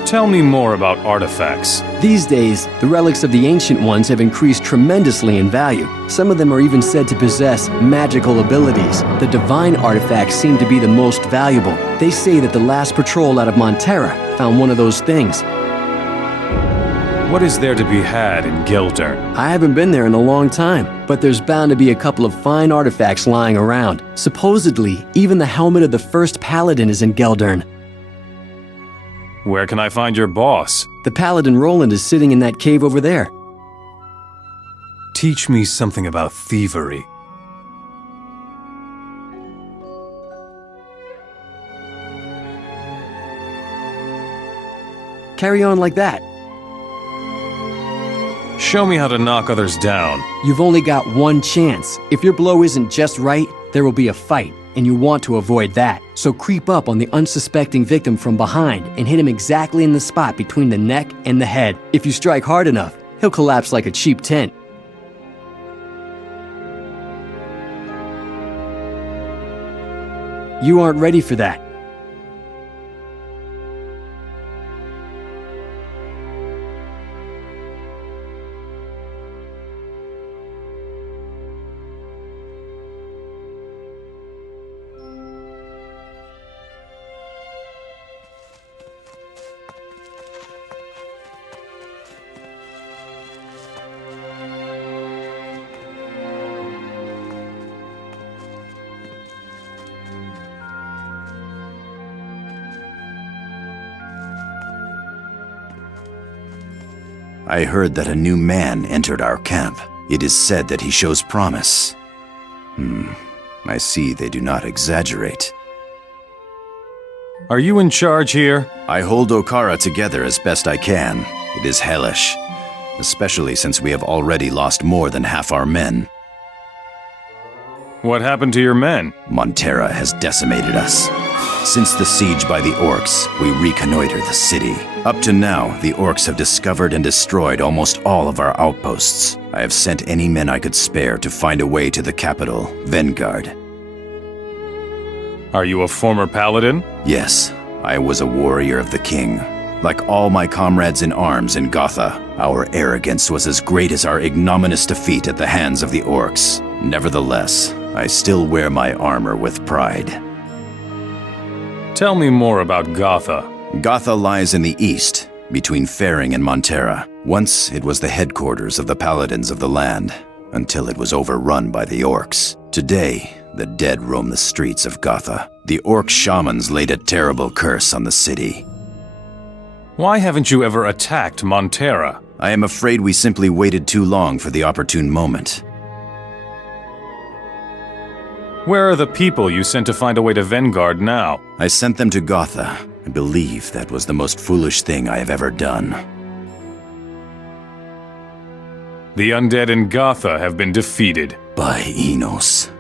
Tell me more about artifacts. These days, the relics of the ancient ones have increased tremendously in value. Some of them are even said to possess magical abilities. The divine artifacts seem to be the most valuable. They say that the last patrol out of Montera found one of those things. What is there to be had in Geldern? I haven't been there in a long time, but there's bound to be a couple of fine artifacts lying around. Supposedly, even the helmet of the first paladin is in Geldern. Where can I find your boss? The paladin Roland is sitting in that cave over there. Teach me something about thievery. Carry on like that. Show me how to knock others down. You've only got one chance. If your blow isn't just right, there will be a fight, and you want to avoid that. So creep up on the unsuspecting victim from behind and hit him exactly in the spot between the neck and the head. If you strike hard enough, he'll collapse like a cheap tent. You aren't ready for that. I heard that a new man entered our camp. It is said that he shows promise. I see they do not exaggerate. Are you in charge here? I hold Okara together as best I can. It is hellish, especially since we have already lost more than half our men. What happened to your men? Montera has decimated us. Since the siege by the orcs, we reconnoiter the city. Up to now, the orcs have discovered and destroyed almost all of our outposts. I have sent any men I could spare to find a way to the capital, Vanguard. Are you a former paladin? Yes, I was a warrior of the king. Like all my comrades in arms in Gotha, our arrogance was as great as our ignominious defeat at the hands of the orcs. Nevertheless, I still wear my armor with pride. Tell me more about Gotha. Gotha lies in the east, between Faring and Montera. Once it was the headquarters of the paladins of the land, until it was overrun by the orcs. Today, the dead roam the streets of Gotha. The orc shamans laid a terrible curse on the city. Why haven't you ever attacked Montera? I am afraid we simply waited too long for the opportune moment. Where are the people you sent to find a way to Vanguard now? I sent them to Gotha. I believe that was the most foolish thing I have ever done. The undead in Gotha have been defeated. By Enos.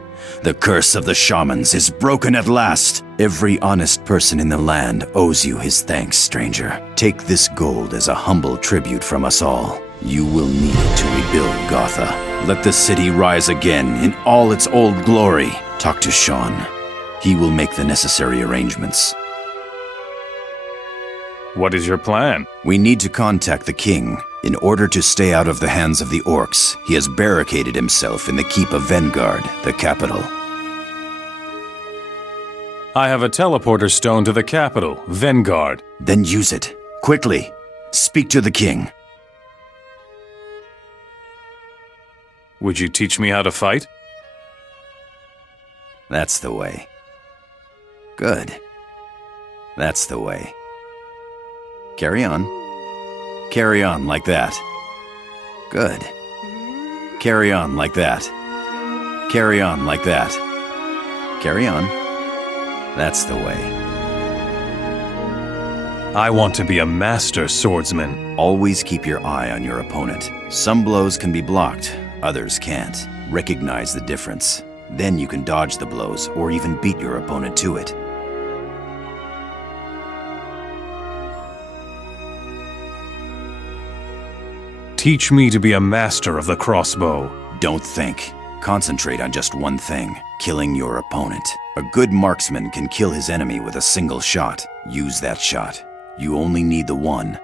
The curse of the shamans is broken at last. Every honest person in the land owes you his thanks, stranger. Take this gold as a humble tribute from us all. You will need it to rebuild Gotha. Let the city rise again in all its old glory. Talk to Sean. He will make the necessary arrangements. What is your plan? We need to contact the king. In order to stay out of the hands of the orcs, he has barricaded himself in the keep of Vanguard, the capital. I have a teleporter stone to the capital, Vanguard. Then use it. Quickly. Speak to the king. Would you teach me how to fight? That's the way. Good. That's the way. Carry on. Carry on like that. Good. Carry on like that. Carry on like that. Carry on. That's the way. I want to be a master swordsman. Always keep your eye on your opponent. Some blows can be blocked, others can't. Recognize the difference. Then you can dodge the blows or even beat your opponent to it. Teach me to be a master of the crossbow. Don't think. Concentrate on just one thing, killing your opponent. A good marksman can kill his enemy with a single shot. Use that shot. You only need the one.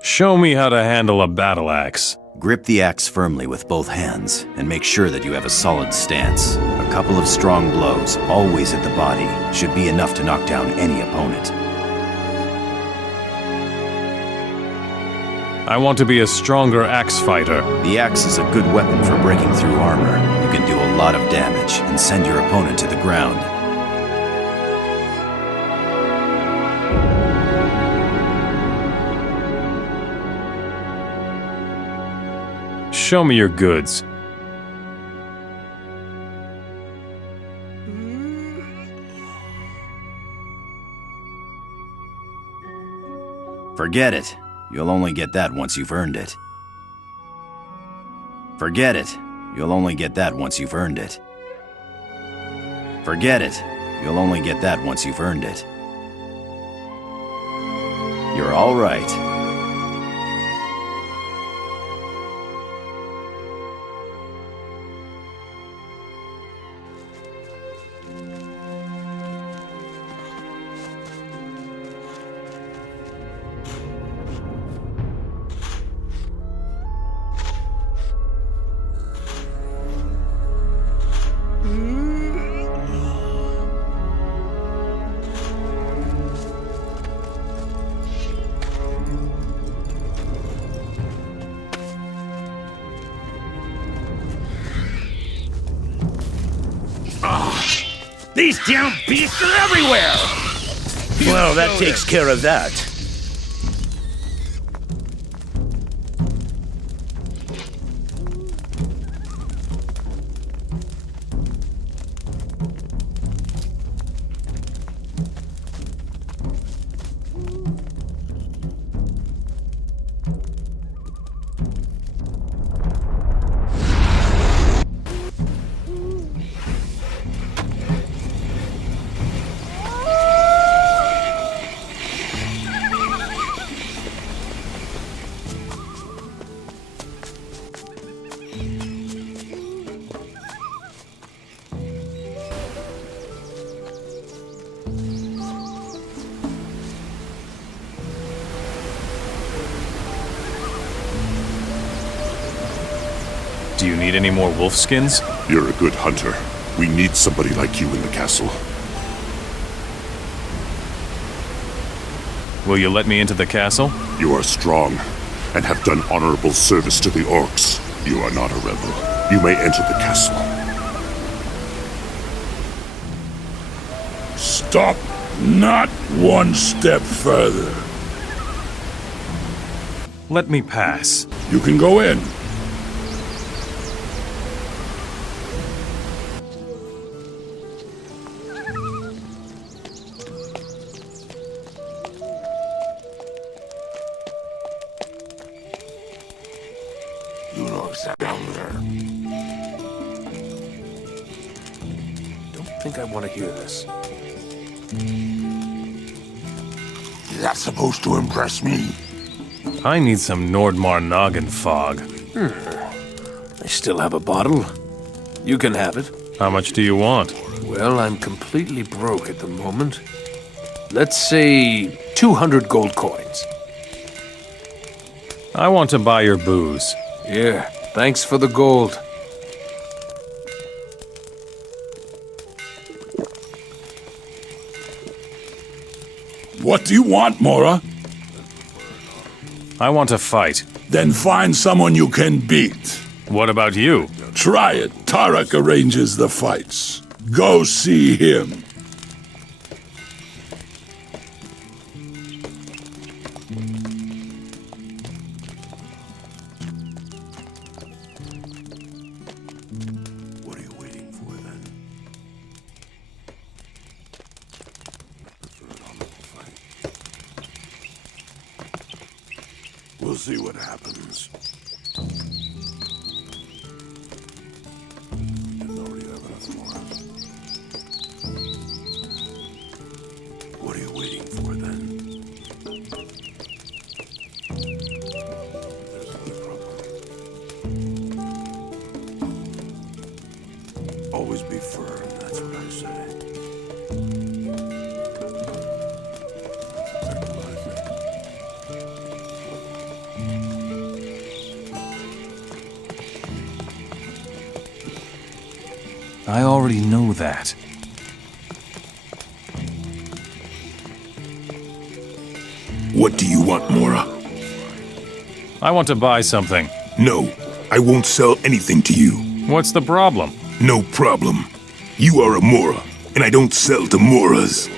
Show me how to handle a battle axe. Grip the axe firmly with both hands, and make sure that you have a solid stance. A couple of strong blows, always at the body, should be enough to knock down any opponent. I want to be a stronger axe fighter. The axe is a good weapon for breaking through armor. You can do a lot of damage and send your opponent to the ground. Show me your goods. Forget it. You'll only get that once you've earned it. Forget it. You'll only get that once you've earned it. Forget it. You'll only get that once you've earned it. You're all right. These damn beasts are everywhere! Well, that takes care of that. Do you need any more wolf skins? You're a good hunter. We need somebody like you in the castle. Will you let me into the castle? You are strong and have done honorable service to the orcs. You are not a rebel. You may enter the castle. Stop! Not one step further. Let me pass. You can go in. Don't think I want to hear this. Is that supposed to impress me? I need some Nordmar Noggin fog. I still have a bottle. You can have it. How much do you want? Well, I'm completely broke at the moment. Let's say 200 gold coins. I want to buy your booze. Here, thanks for the gold. What do you want, Mora? I want to fight. Then find someone you can beat. What about you? Try it. Tarek arranges the fights. Go see him. see what happens. Didn't already have enough more. What are you waiting for then? There's another problem. Always be firm, that's what I say. I already know that. What do you want, Mora? I want to buy something. No, I won't sell anything to you. What's the problem? No problem. You are a Mora, and I don't sell to Moras.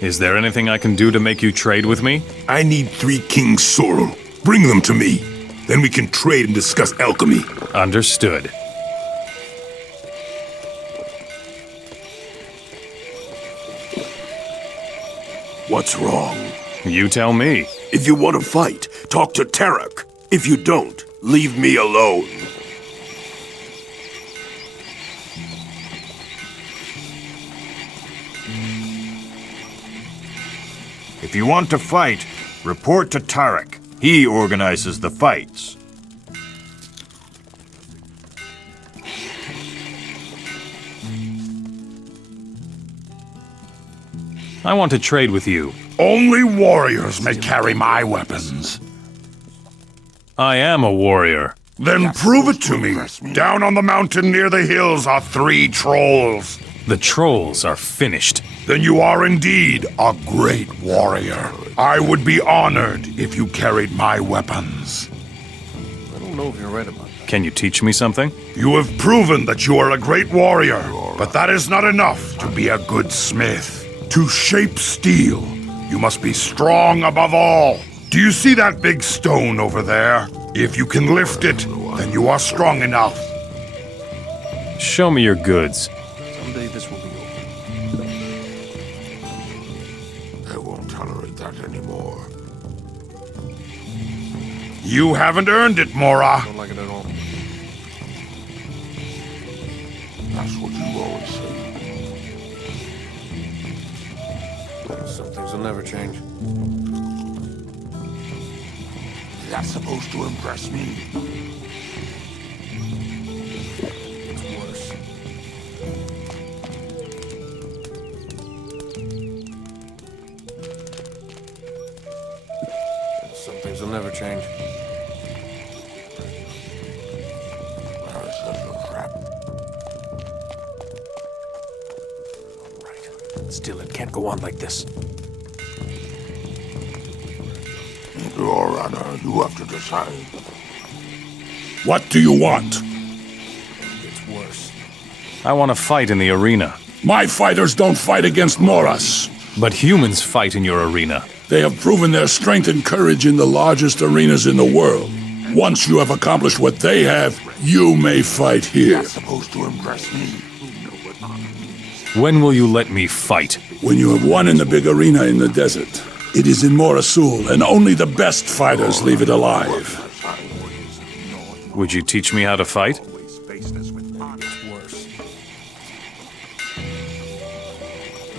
Is there anything I can do to make you trade with me? I need 3 Kings Sorrel. Bring them to me. Then we can trade and discuss alchemy. Understood. What's wrong? You tell me. If you want to fight, talk to Tarek. If you don't, leave me alone. If you want to fight, report to Tarek. He organizes the fights. I want to trade with you. Only warriors may carry my weapons. I am a warrior. Then prove it to me. Down on the mountain near the hills are 3 trolls. The trolls are finished. Then you are indeed a great warrior. I would be honored if you carried my weapons. I don't know if you're right about that. Can you teach me something? You have proven that you are a great warrior, but that is not enough to be a good smith. To shape steel, you must be strong above all. Do you see that big stone over there? If you can lift it, then you are strong enough. Show me your goods. Someday this will be over. I won't tolerate that anymore. You haven't earned it, Mora. Don't like it at all. That's what you always say. Some things will never change. That's supposed to impress me. It's worse. Some things will never change. Still, it can't go on like this. Your Honor, you have to decide. What do you want? It's worse. I want to fight in the arena. My fighters don't fight against Moras. But humans fight in your arena. They have proven their strength and courage in the largest arenas in the world. Once you have accomplished what they have, you may fight here. That's supposed to impress me. When will you let me fight? When you have won in the big arena in the desert. It is in Morasul, and only the best fighters leave it alive. Would you teach me how to fight? It's worse.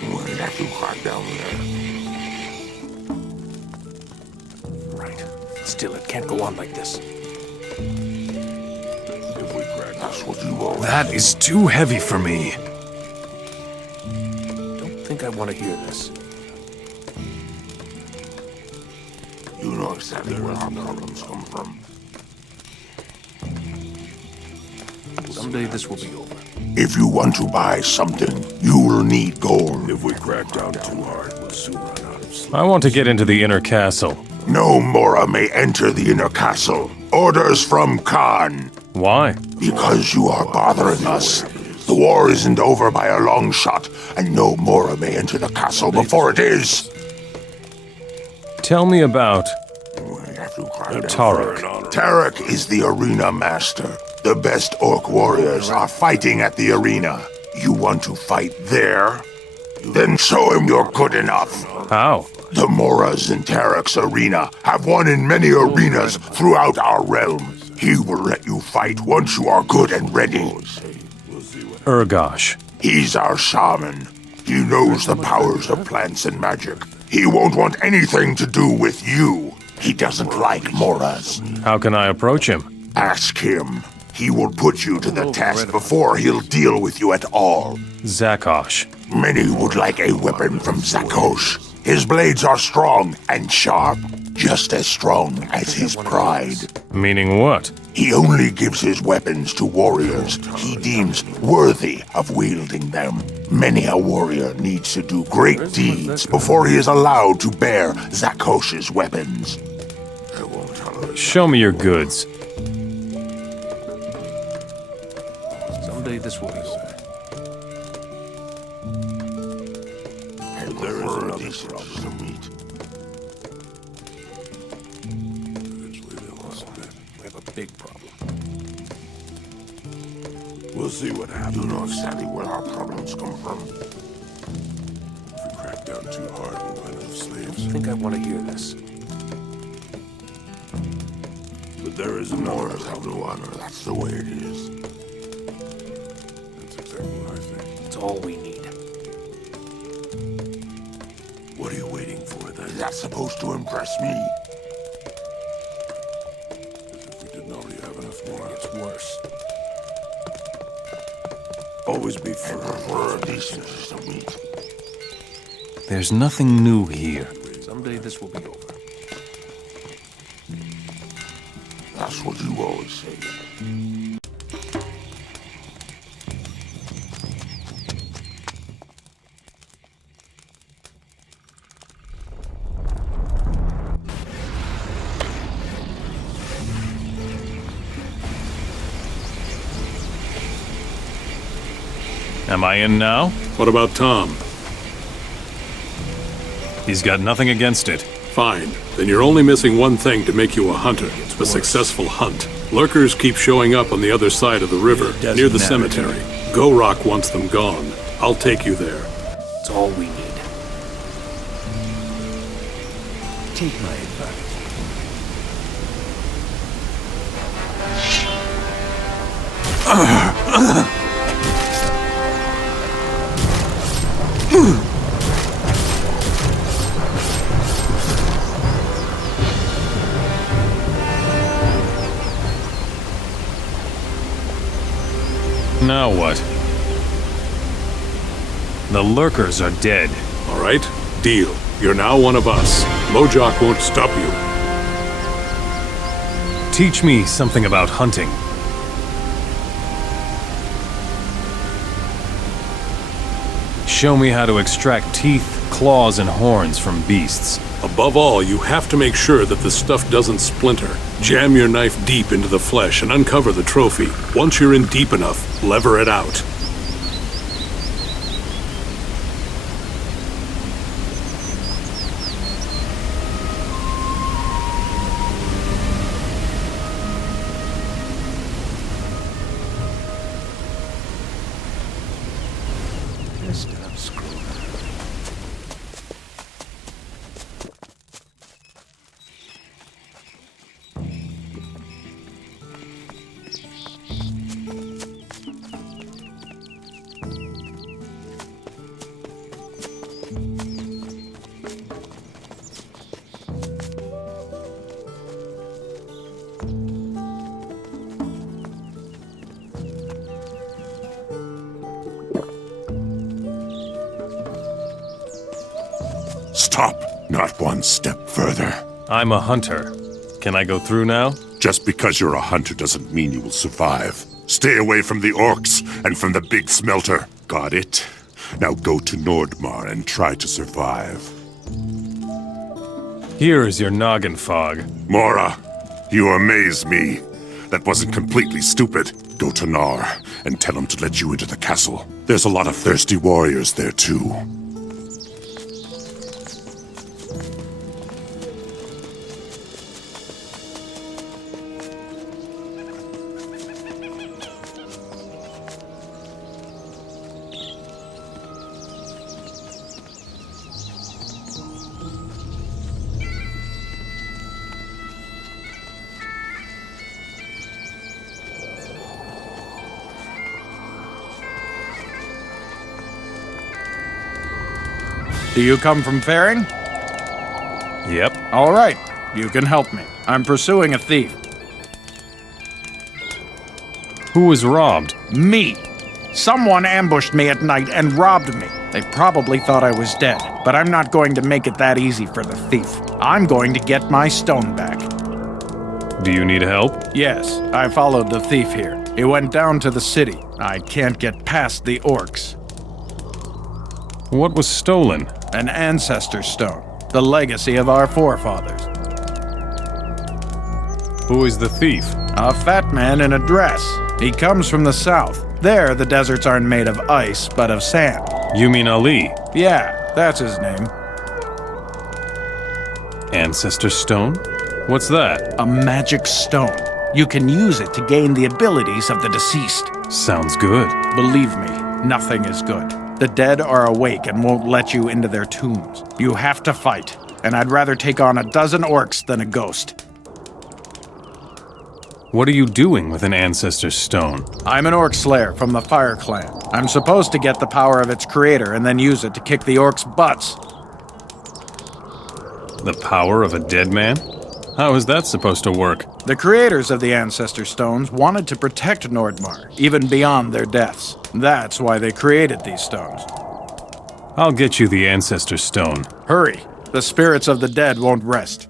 We'll have to climb down there. Right. Still, it can't go on like this. If we crack, that's what you always That is too heavy for me. I think I want to hear this. You know exactly where our problems come from. Someday this will be over. If you want to buy something, you will need gold. If we crack down too hard, we'll soon run out of sleep. I want to get into the inner castle. No Mora may enter the inner castle. Orders from Khan. Why? Because you are bothering us. The war isn't over by a long shot, and no Mora may enter the castle before it is. Tell me about Tarek. Tarek is the arena master. The best orc warriors are fighting at the arena. You want to fight there? Then show him you're good enough. How? The Moras in Tarek's arena have won in many arenas throughout our realm. He will let you fight once you are good and ready. Urgosh. He's our shaman. He knows the powers of plants and magic. He won't want anything to do with you. He doesn't like Moras. How can I approach him? Ask him. He will put you to the test before he'll deal with you at all. Zakosh. Many would like a weapon from Zakosh. His blades are strong and sharp, just as strong as his pride. Meaning what? He only gives his weapons to warriors he deems worthy of wielding them. Many a warrior needs to do great deeds before he is allowed to bear Zakosh's weapons. Show me your goods. Someday this will be over. There is another problem to meet. Eventually they'll all submit. We have a big problem. We'll see what happens. You know exactly where our problems come from. If we crack down too hard, we'll find enough slaves. I think I want to hear this. But there is More have no honor, that's the way it is. That's exactly what I think. It's all we need. What are you waiting for, then? Is that supposed to impress me? As if we didn't already have enough more. It's worse. Always be I firm. prefer a decent piece of meat. There's nothing new here. Someday this will be over. That's what you always say. Am I in now? What about Tom? He's got nothing against it. Fine. Then you're only missing one thing to make you a hunter. A successful hunt. Lurkers keep showing up on the other side of the river, near the cemetery. Gorok wants them gone. I'll take you there. It's all we need. Take my advice. Now what? The lurkers are dead. All right? Deal. You're now one of us. Mojok won't stop you. Teach me something about hunting. Show me how to extract teeth, claws, and horns from beasts. Above all, you have to make sure that the stuff doesn't splinter. Jam your knife deep into the flesh and uncover the trophy. Once you're in deep enough, lever it out. Stop! Not one step further. I'm a hunter. Can I go through now? Just because you're a hunter doesn't mean you will survive. Stay away from the orcs and from the big smelter. Got it? Now go to Nordmar and try to survive. Here is your noggin fog. Mora, you amaze me. That wasn't completely stupid. Go to Nar and tell him to let you into the castle. There's a lot of thirsty warriors there too. Do you come from Faring? Yep. All right, you can help me. I'm pursuing a thief. Who was robbed? Me. Someone ambushed me at night and robbed me. They probably thought I was dead, but I'm not going to make it that easy for the thief. I'm going to get my stone back. Do you need help? Yes, I followed the thief here. He went down to the city. I can't get past the orcs. What was stolen? An ancestor stone, the legacy of our forefathers. Who is the thief? A fat man in a dress. He comes from the south. There, the deserts aren't made of ice, but of sand. You mean Ali? Yeah, that's his name. Ancestor stone? What's that? A magic stone. You can use it to gain the abilities of the deceased. Sounds good. Believe me, nothing is good. The dead are awake and won't let you into their tombs. You have to fight, and I'd rather take on a dozen orcs than a ghost. What are you doing with an ancestor stone? I'm an orc slayer from the Fire Clan. I'm supposed to get the power of its creator and then use it to kick the orcs' butts. The power of a dead man? How is that supposed to work? The creators of the Ancestor Stones wanted to protect Nordmar, even beyond their deaths. That's why they created these stones. I'll get you the Ancestor Stone. Hurry! The spirits of the dead won't rest.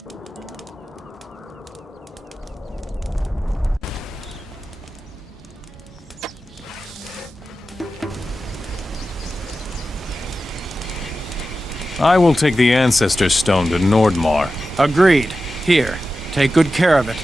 I will take the Ancestor Stone to Nordmar. Agreed. Here, take good care of it.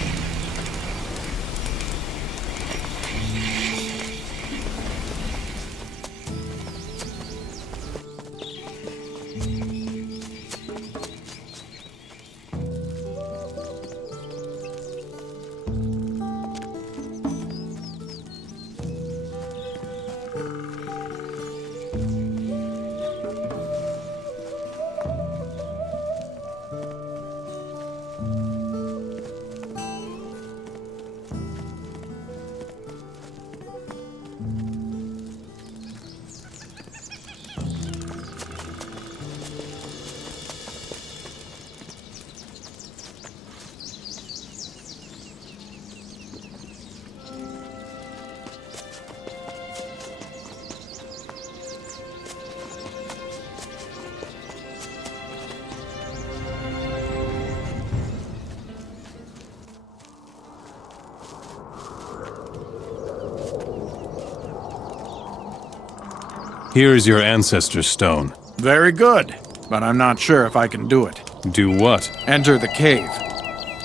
Here is your Ancestor Stone. Very good, but I'm not sure if I can do it. Do what? Enter the cave.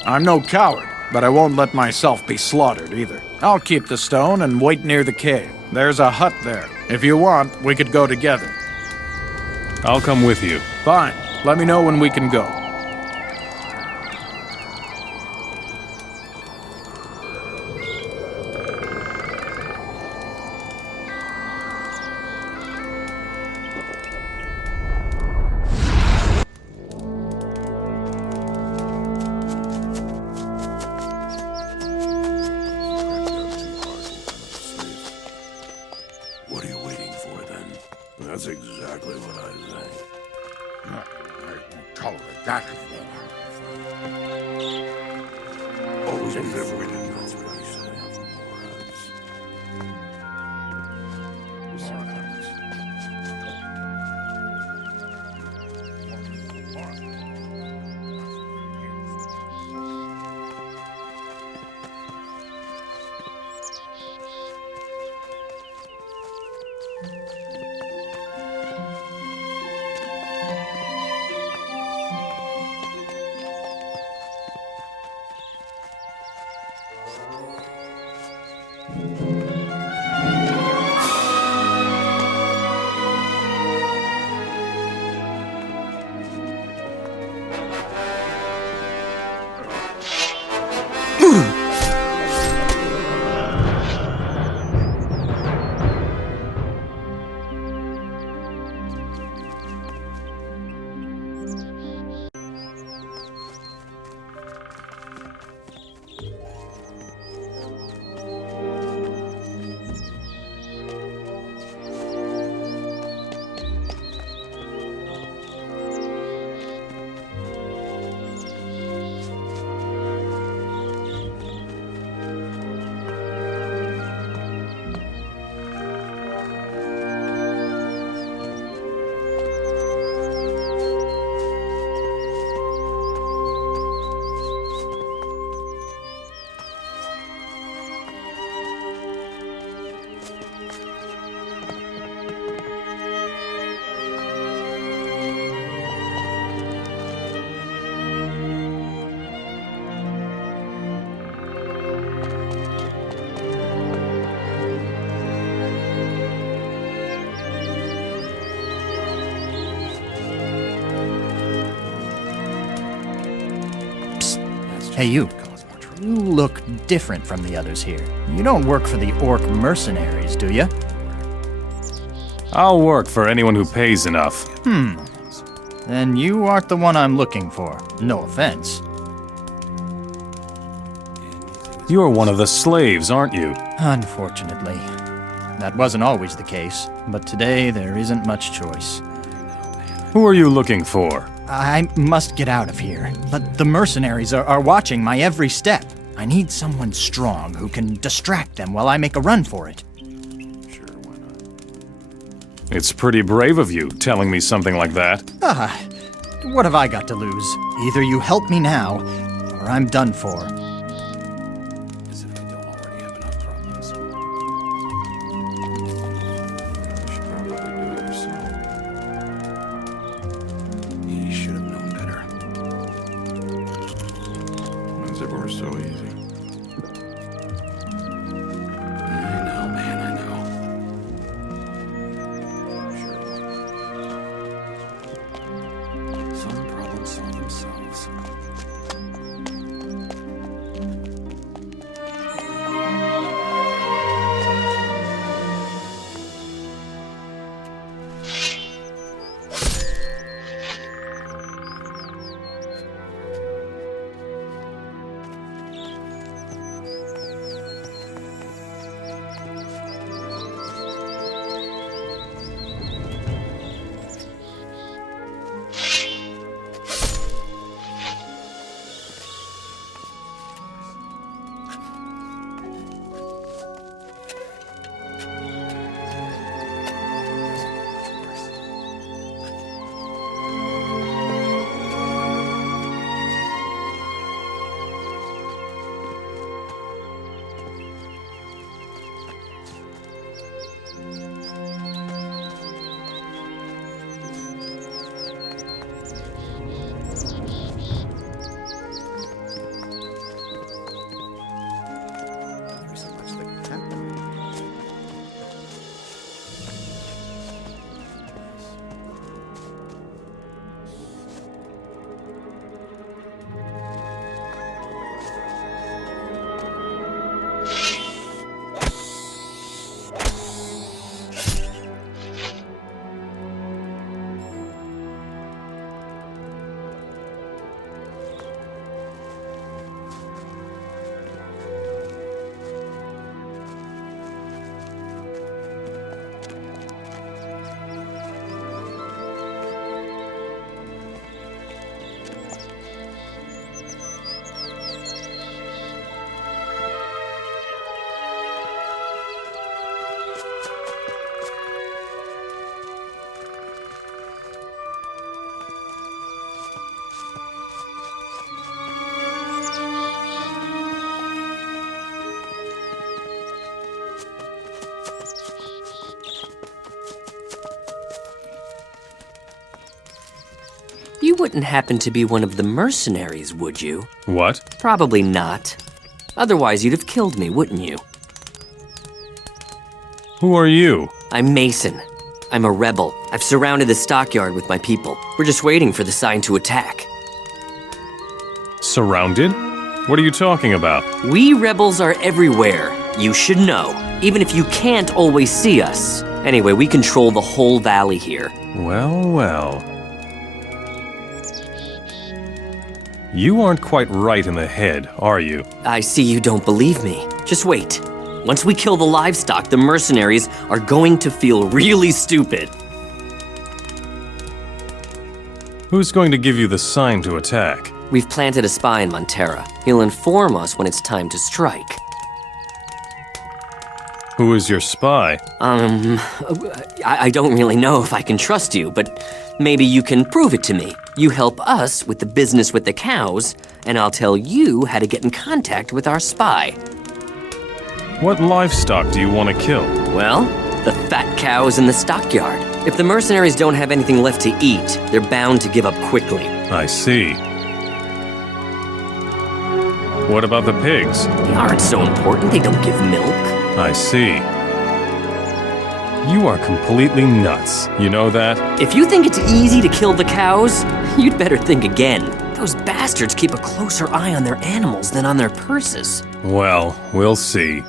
I'm no coward, but I won't let myself be slaughtered either. I'll keep the stone and wait near the cave. There's a hut there. If you want, we could go together. I'll come with you. Fine. Let me know when we can go. What are you waiting for, then? That's exactly what I think. No, I won't tolerate that anymore. Always was everyone knows what I say. Hey, you. You look different from the others here. You don't work for the orc mercenaries, do you? I'll work for anyone who pays enough. Then you aren't the one I'm looking for. No offense. You're one of the slaves, aren't you? Unfortunately. That wasn't always the case, but today there isn't much choice. Who are you looking for? I must get out of here, but the mercenaries are watching my every step. I need someone strong who can distract them while I make a run for it. It's pretty brave of you, telling me something like that. What have I got to lose? Either you help me now, or I'm done for. You wouldn't happen to be one of the mercenaries, would you? What? Probably not. Otherwise, you'd have killed me, wouldn't you? Who are you? I'm Mason. I'm a rebel. I've surrounded the stockyard with my people. We're just waiting for the sign to attack. Surrounded? What are you talking about? We rebels are everywhere. You should know, even if you can't always see us. Anyway, we control the whole valley here. Well, well. You aren't quite right in the head, are you? I see you don't believe me. Just wait. Once we kill the livestock, the mercenaries are going to feel really stupid. Who's going to give you the sign to attack? We've planted a spy in Montera. He'll inform us when it's time to strike. Who is your spy? I don't really know if I can trust you, but maybe you can prove it to me. You help us with the business with the cows, and I'll tell you how to get in contact with our spy. What livestock do you want to kill? Well, the fat cows in the stockyard. If the mercenaries don't have anything left to eat, they're bound to give up quickly. I see. What about the pigs? They aren't so important, they don't give milk. I see. You are completely nuts. You know that? If you think it's easy to kill the cows, you'd better think again. Those bastards keep a closer eye on their animals than on their purses. Well, we'll see.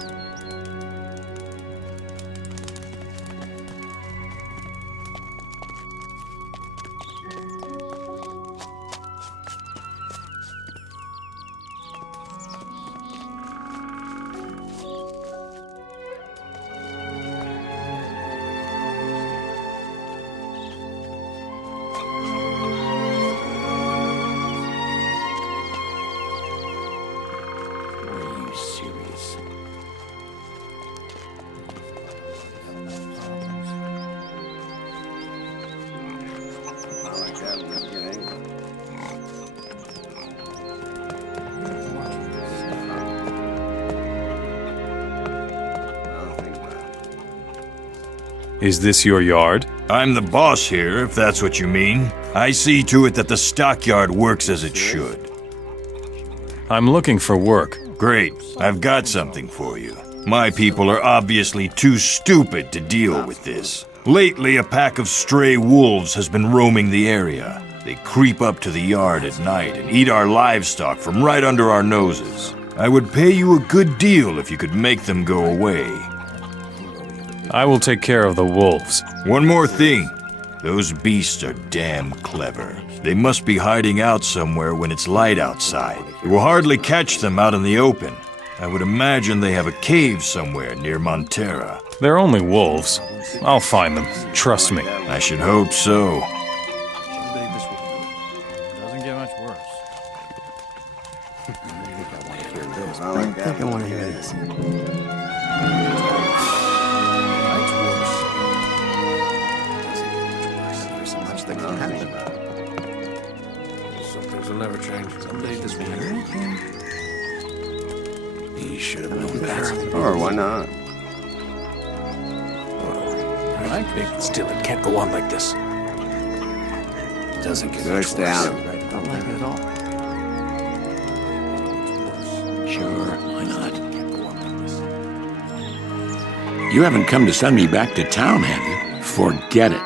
Is this your yard? I'm the boss here, if that's what you mean. I see to it that the stockyard works as it should. I'm looking for work. Great. I've got something for you. My people are obviously too stupid to deal with this. Lately, a pack of stray wolves has been roaming the area. They creep up to the yard at night and eat our livestock from right under our noses. I would pay you a good deal if you could make them go away. I will take care of the wolves. One more thing. Those beasts are damn clever. They must be hiding out somewhere when it's light outside. You will hardly catch them out in the open. I would imagine they have a cave somewhere near Montera. They're only wolves. I'll find them. Trust me. I should hope so. Doesn't get much worse. I think I want to hear this. Some things will never change. Someday this will happen. He should have known better. Or why not? I think still it can't go on like this. Doesn't get Better much stay out worse. of it. I don't like it at all. Sure, why not? You haven't come to send me back to town, have you? Forget it.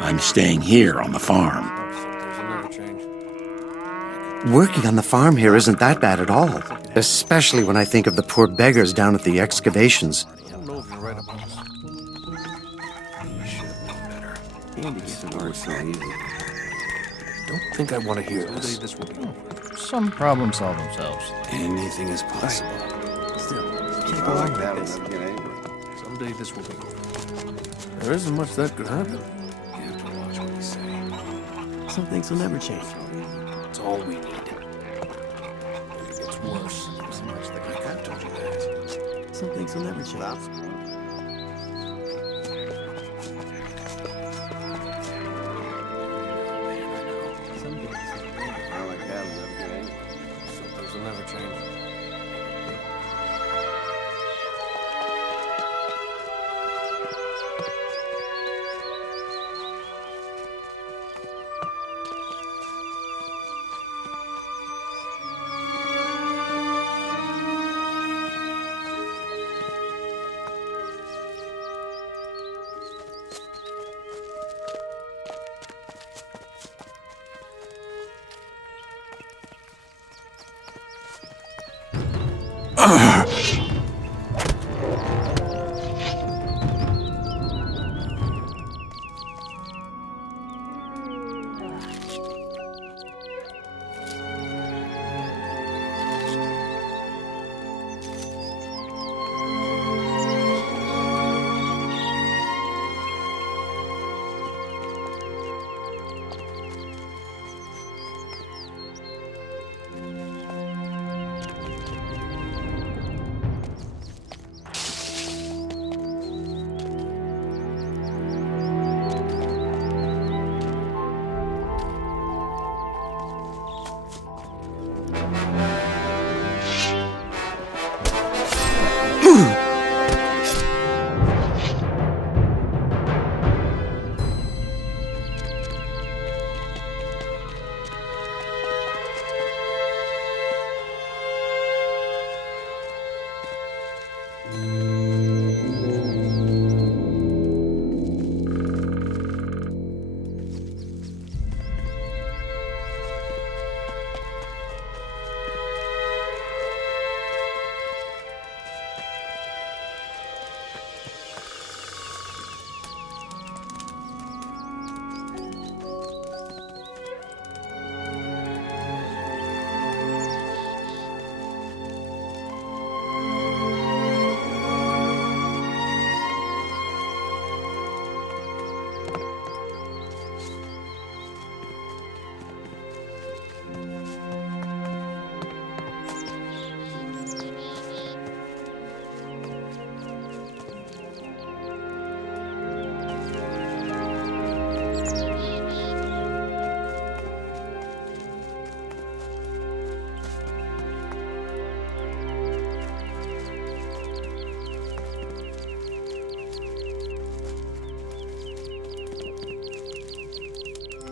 I'm staying here on the farm. Working on the farm here isn't that bad at all. Especially when I think of the poor beggars down at the excavations. I don't know if you're right about this. Andy gets to work so easy. Don't think I want to hear this. This will be. Some problems solve themselves. Anything is possible. Still, can't go like that. Someday this will be over. There isn't much that could happen. You have to watch what you say. Some things will never change. It's all we need. It gets worse. So much that I told you that. Some things will never change. Some things will never change.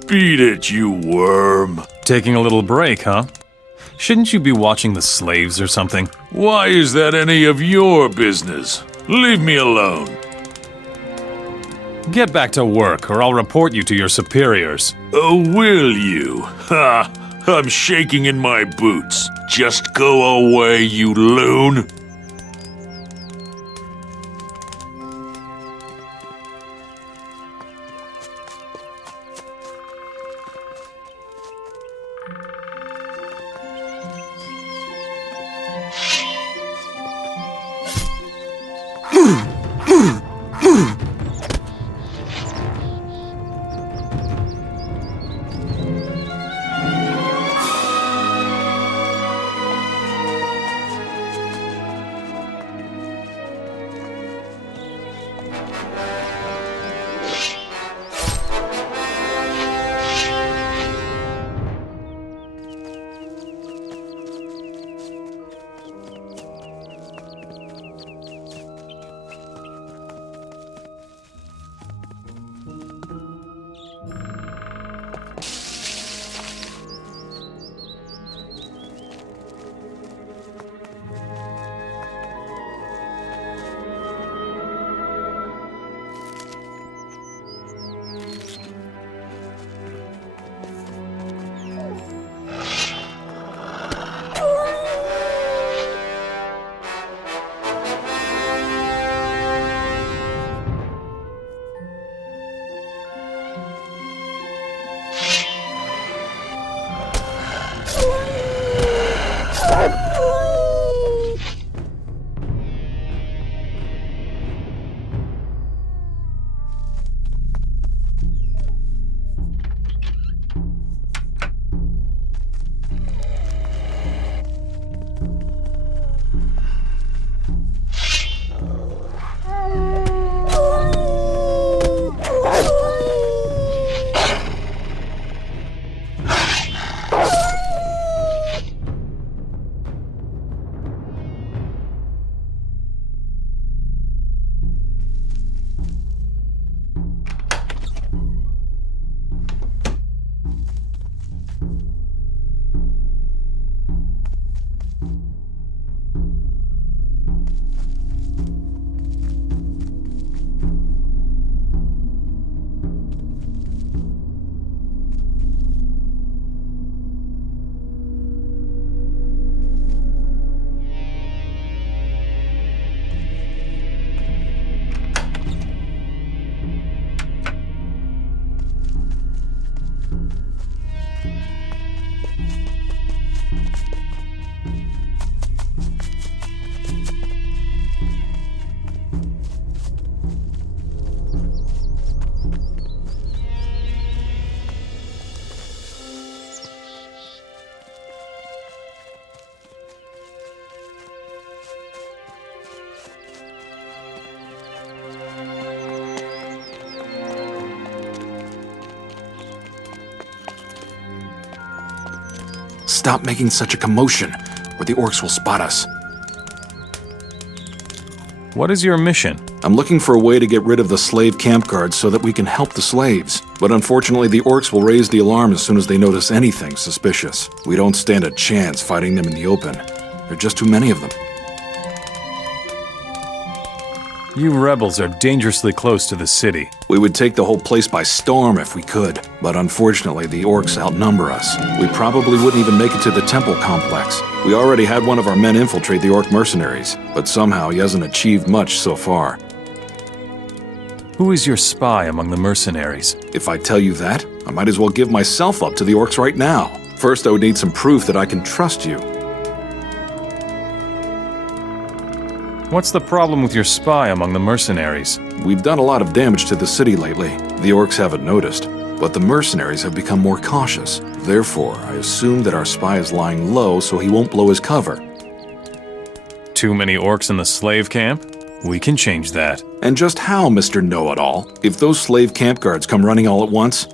Beat it, you worm. Taking a little break, huh? Shouldn't you be watching the slaves or something? Why is that any of your business? Leave me alone. Get back to work, or I'll report you to your superiors. Oh, will you? Ha! I'm shaking in my boots. Just go away, you loon. Stop making such a commotion, or the orcs will spot us. What is your mission? I'm looking for a way to get rid of the slave camp guards so that we can help the slaves. But unfortunately, the orcs will raise the alarm as soon as they notice anything suspicious. We don't stand a chance fighting them in the open. There are just too many of them. You rebels are dangerously close to the city. We would take the whole place by storm if we could, but unfortunately the orcs outnumber us. We probably wouldn't even make it to the temple complex. We already had one of our men infiltrate the orc mercenaries, but somehow he hasn't achieved much so far. Who is your spy among the mercenaries? If I tell you that, I might as well give myself up to the orcs right now. First, I would need some proof that I can trust you. What's the problem with your spy among the mercenaries? We've done a lot of damage to the city lately. The orcs haven't noticed, but the mercenaries have become more cautious. Therefore, I assume that our spy is lying low so he won't blow his cover. Too many orcs in the slave camp? We can change that. And just how, Mr. Know-It-All? If those slave camp guards come running all at once,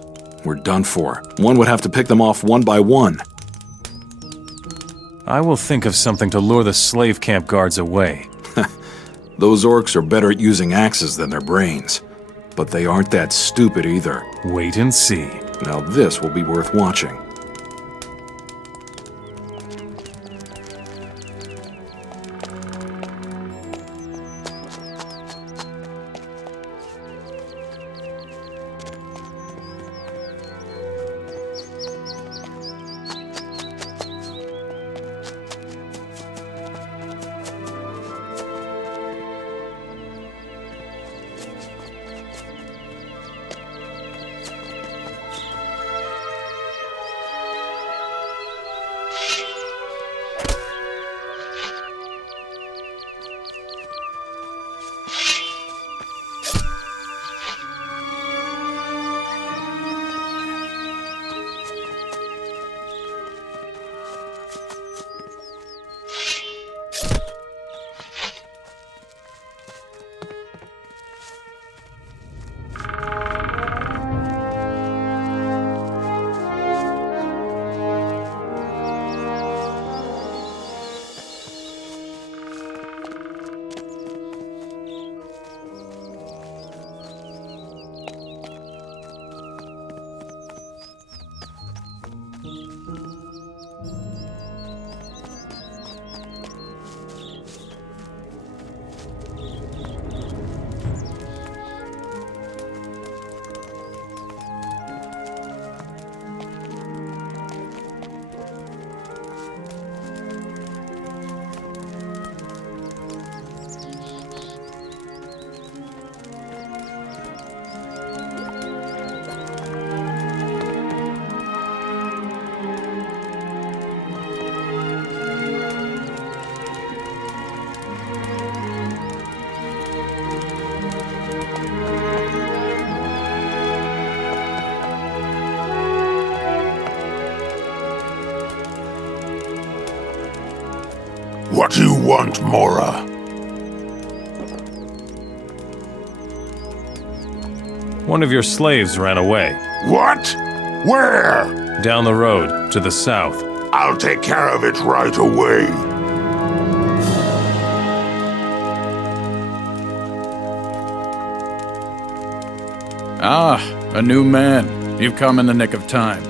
we're done for. One would have to pick them off one by one. I will think of something to lure the slave camp guards away. Those orcs are better at using axes than their brains. But they aren't that stupid either. Wait and see. Now this will be worth watching. What do you want, Mora? One of your slaves ran away. What? Where? Down the road, to the south. I'll take care of it right away. Ah, a new man. You've come in the nick of time.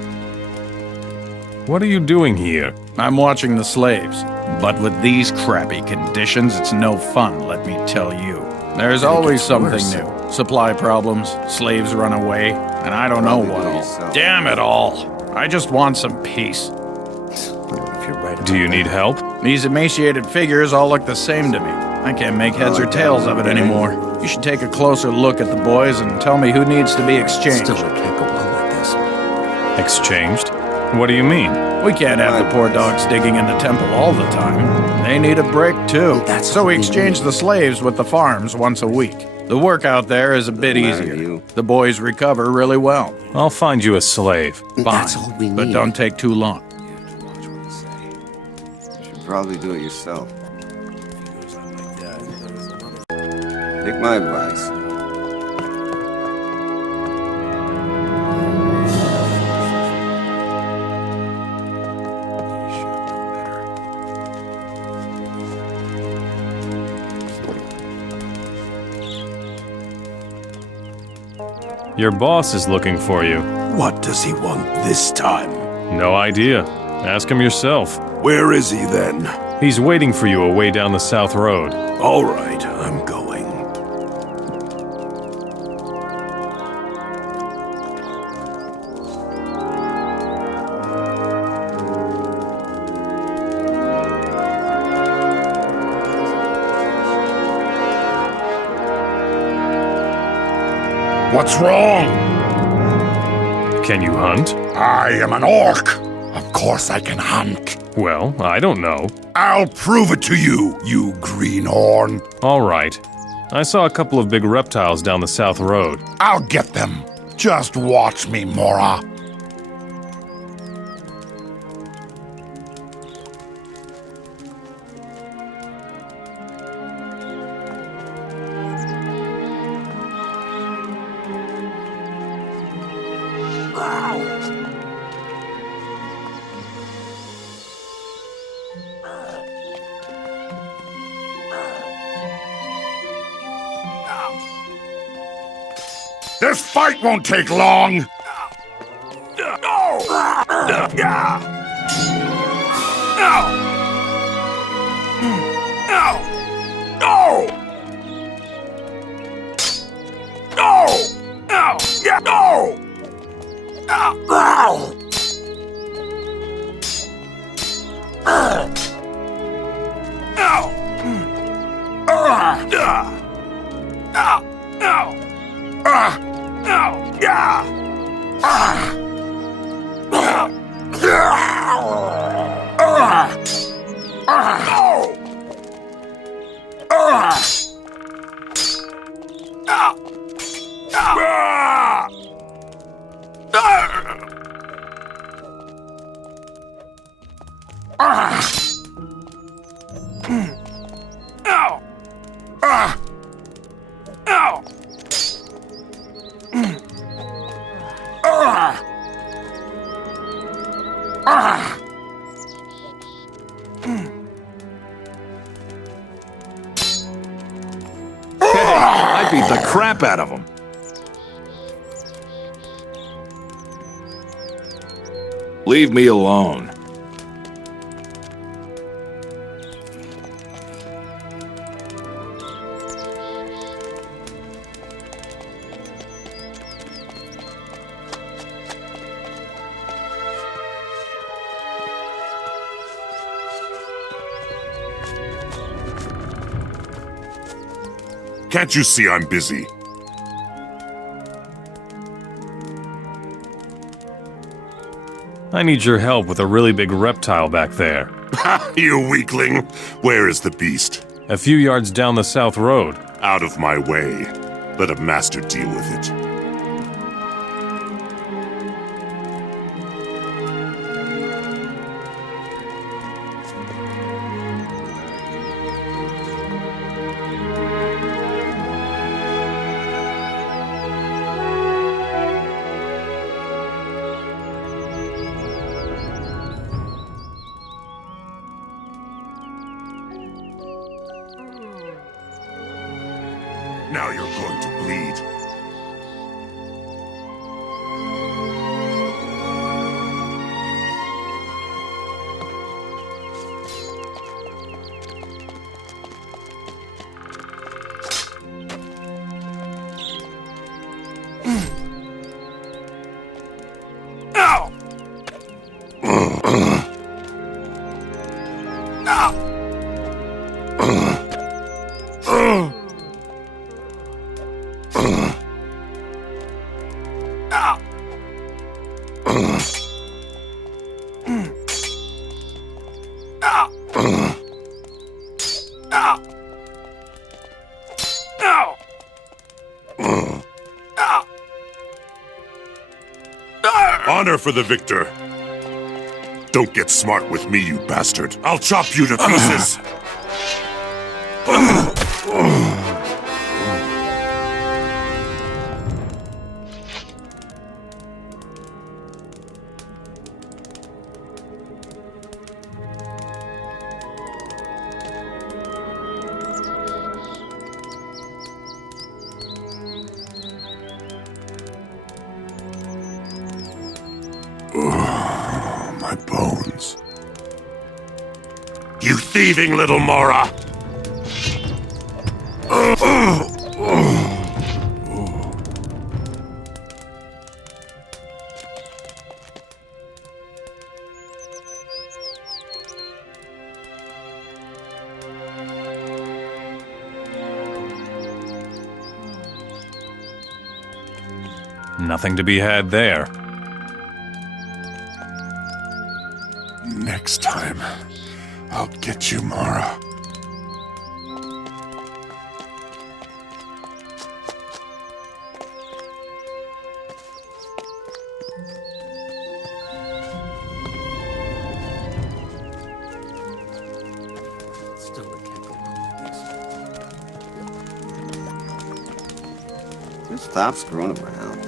What are you doing here? I'm watching the slaves. But with these crappy conditions, it's no fun, let me tell you. There's always something new. Supply problems, slaves run away, and I don't know what all. Damn it all! I just want some peace. Do you need help? These emaciated figures all look the same to me. I can't make heads or tails of it anymore. You should take a closer look at the boys and tell me who needs to be exchanged. Still, it can't go on like this. Exchanged? What do you mean? We can't have the poor dogs digging in the temple all the time. They need a break too. So we exchange the slaves with the farms once a week. The work out there is a bit easier. The boys recover really well. I'll find you a slave. Fine, That's all we need. but don't take too long. You should probably do it yourself. Take my advice. Your boss is looking for you. What does he want this time? No idea. Ask him yourself. Where is he then? He's waiting for you away down the south road. All right, I'm going. What's wrong? Can you hunt? I am an orc. Of course I can hunt. Well, I don't know. I'll prove it to you, you greenhorn. All right. I saw a couple of big reptiles down the south road. I'll get them. Just watch me, Mora. This fight won't take long! I beat the crap out of him. Leave me alone. Can't you see I'm busy? I need your help with a really big reptile back there. You weakling! Where is the beast? A few yards down the south road. Out of my way. Let a master deal with it. Now you're going to bleed. Honor for the victor. Don't get smart with me, you bastard. I'll chop you to pieces. My bones. You thieving little Mora! Nothing to be had there. Next time, I'll get you, Mara. Just stop screwing around.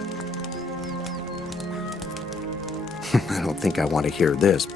I don't think I want to hear this.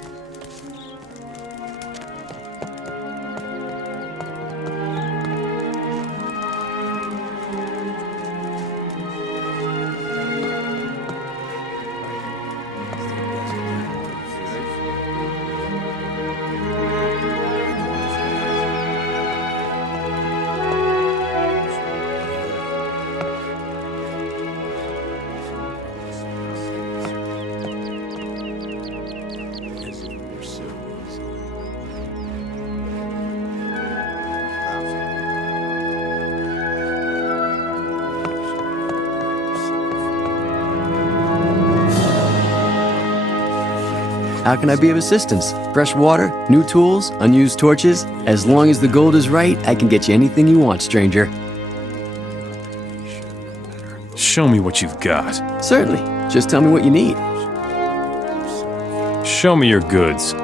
How can I be of assistance? Fresh water, new tools, unused torches? As long as the gold is right, I can get you anything you want, stranger. Show me what you've got. Certainly. Just tell me what you need. Show me your goods.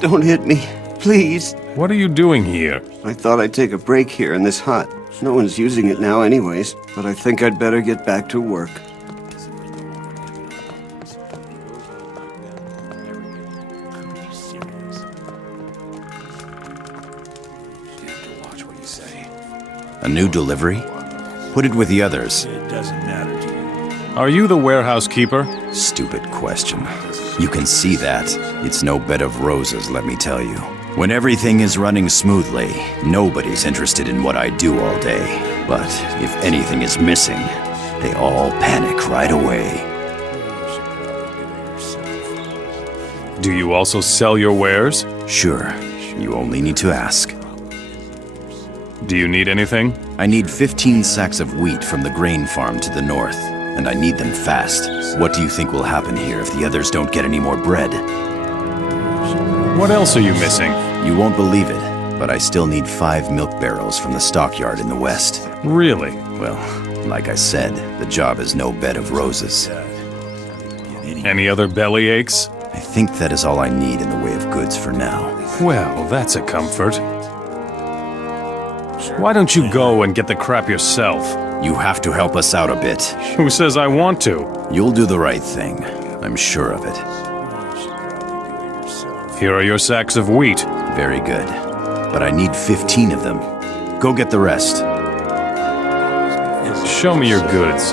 Don't hit me, please. What are you doing here? I thought I'd take a break here in this hut. No one's using it now anyways, but I think I'd better get back to work. A new delivery? Put it with the others. Are you the warehouse keeper? Stupid question. You can see that. It's no bed of roses, let me tell you. When everything is running smoothly, nobody's interested in what I do all day. But if anything is missing, they all panic right away. Do you also sell your wares? Sure. You only need to ask. Do you need anything? I need 15 sacks of wheat from the grain farm to the north, and I need them fast. What do you think will happen here if the others don't get any more bread? What else are you missing? You won't believe it, but I still need 5 milk barrels from the stockyard in the west. Really? Well, like I said, the job is no bed of roses. Any other belly aches? I think that is all I need in the way of goods for now. Well, that's a comfort. Why don't you go and get the crap yourself? You have to help us out a bit. Who says I want to? You'll do the right thing. I'm sure of it. Here are your sacks of wheat. Very good. But I need 15 of them. Go get the rest. Show me your goods.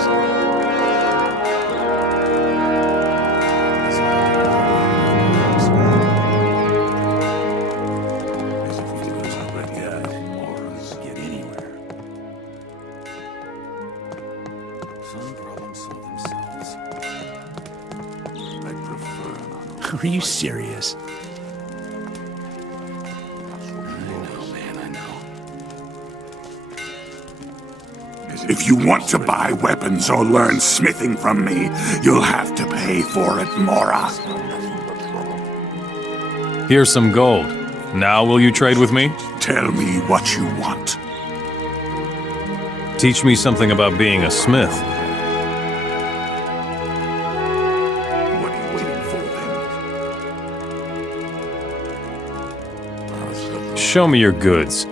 Are you serious? If you want to buy weapons or learn smithing from me, you'll have to pay for it, Mora. Here's some gold. Now will you trade with me? Tell me what you want. Teach me something about being a smith. What are you waiting for, then? Show me your goods.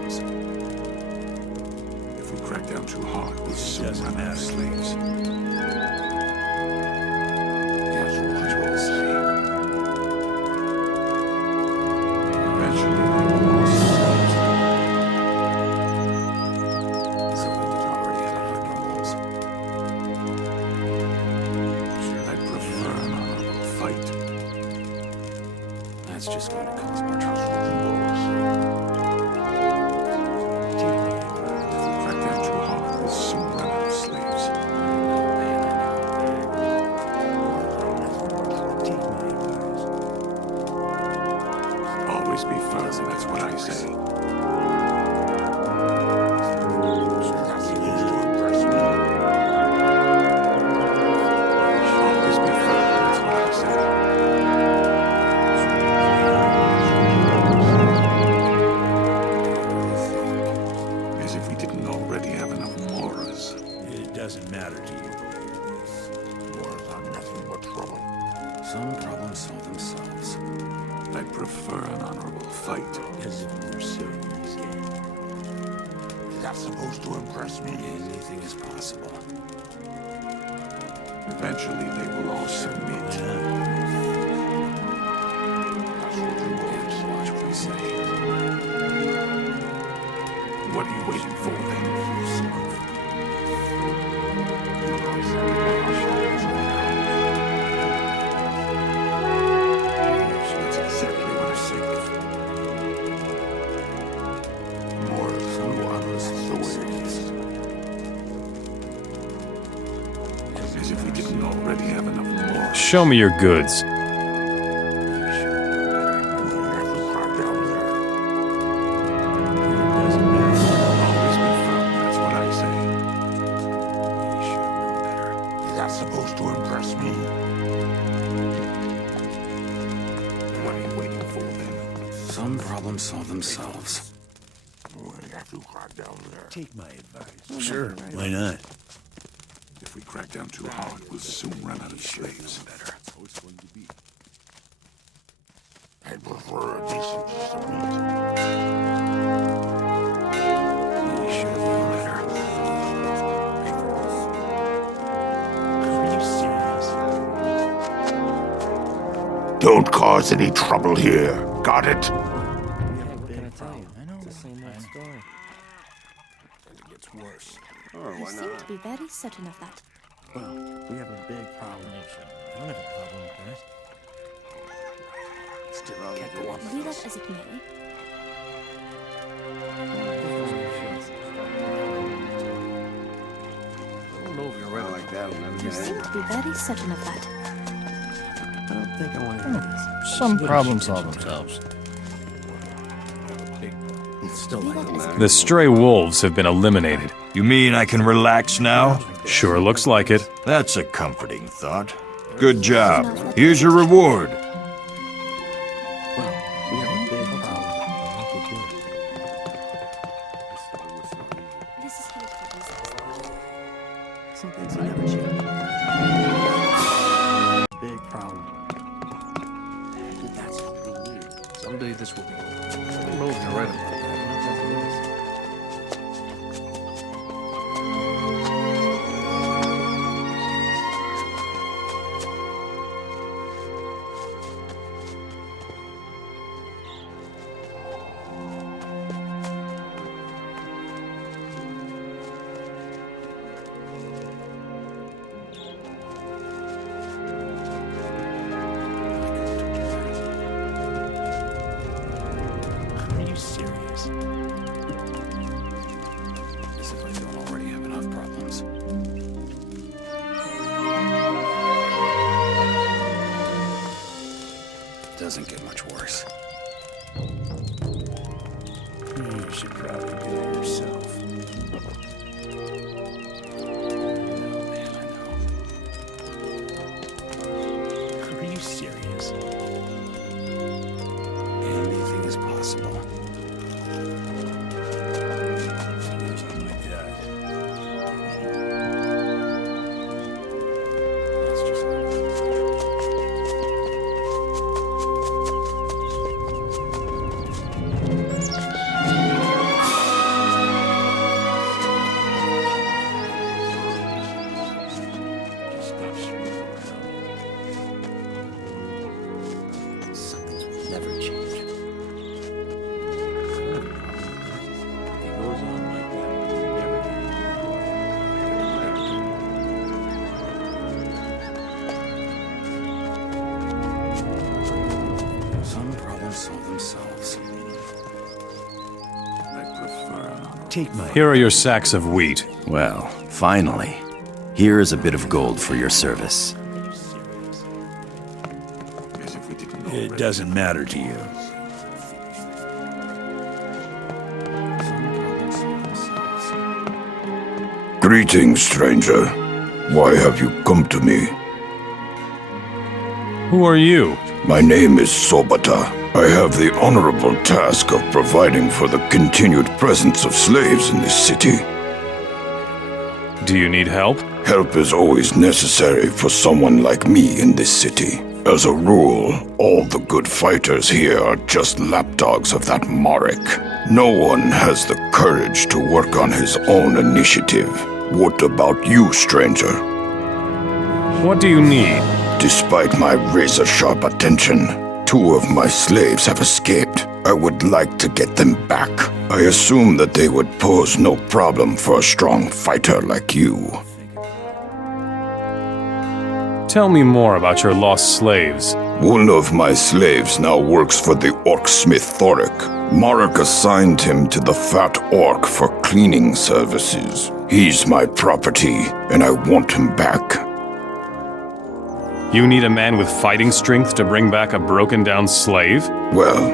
If we crack down too hard, we'll soon run out of slaves. Eventually, they will all sell. So we did already have enough problems. I'd prefer an honorable fight. That's just going to cause more trouble. Always be firm, that's what I say. Always be firm, that's what I say. As if we didn't already have enough Moras. It doesn't matter to you. Moras are nothing but trouble. Some problems solve themselves. I'd prefer an honorable fight. As if it were so easy. Is that supposed to impress me? Anything is possible. Eventually, they will all submit. That's what you always watch what we say. What are you waiting for, then? That's exactly what I said. Show me your goods. Some problems solve themselves. Take my advice. Sure, why not? If we crack down too hard, we'll soon run out of slaves. Better. I'd prefer a decent piece of meat. We should know better. Are you serious? Don't cause any trouble here. Got it? You seem to be very certain of that. Well, we have a big problem. I don't have a problem with that. Still all Be that as it may, you seem to be very certain of that. I don't think I want to do this. Some problems solve themselves. Still like The stray wolves have been eliminated. You mean I can relax now? Sure looks like it. That's a comforting thought. Good job. Here's your reward. We have a big problem. This is how it happens. Some things never change. Big problem. That's weird. Someday this will be over. I don't know if you're right about that. As if I don't already have enough problems. Doesn't get much worse. You should probably do it yourself. Are you serious? Anything is possible. Never change. Some problems solve themselves. Take my... Here are your sacks of wheat. Well, finally. Here is a bit of gold for your service. It doesn't matter to you. Greetings, stranger. Why have you come to me? Who are you? My name is Sobata. I have the honorable task of providing for the continued presence of slaves in this city. Do you need help? Help is always necessary for someone like me in this city. As a rule, all the good fighters here are just lapdogs of that Marek. No one has the courage to work on his own initiative. What about you, stranger? What do you need? Despite my razor-sharp attention, 2 of my slaves have escaped. I would like to get them back. I assume that they would pose no problem for a strong fighter like you. Tell me more about your lost slaves. One of my slaves now works for the orc smith Thoric. Marek assigned him to the fat orc for cleaning services. He's my property, and I want him back. You need a man with fighting strength to bring back a broken-down slave? Well,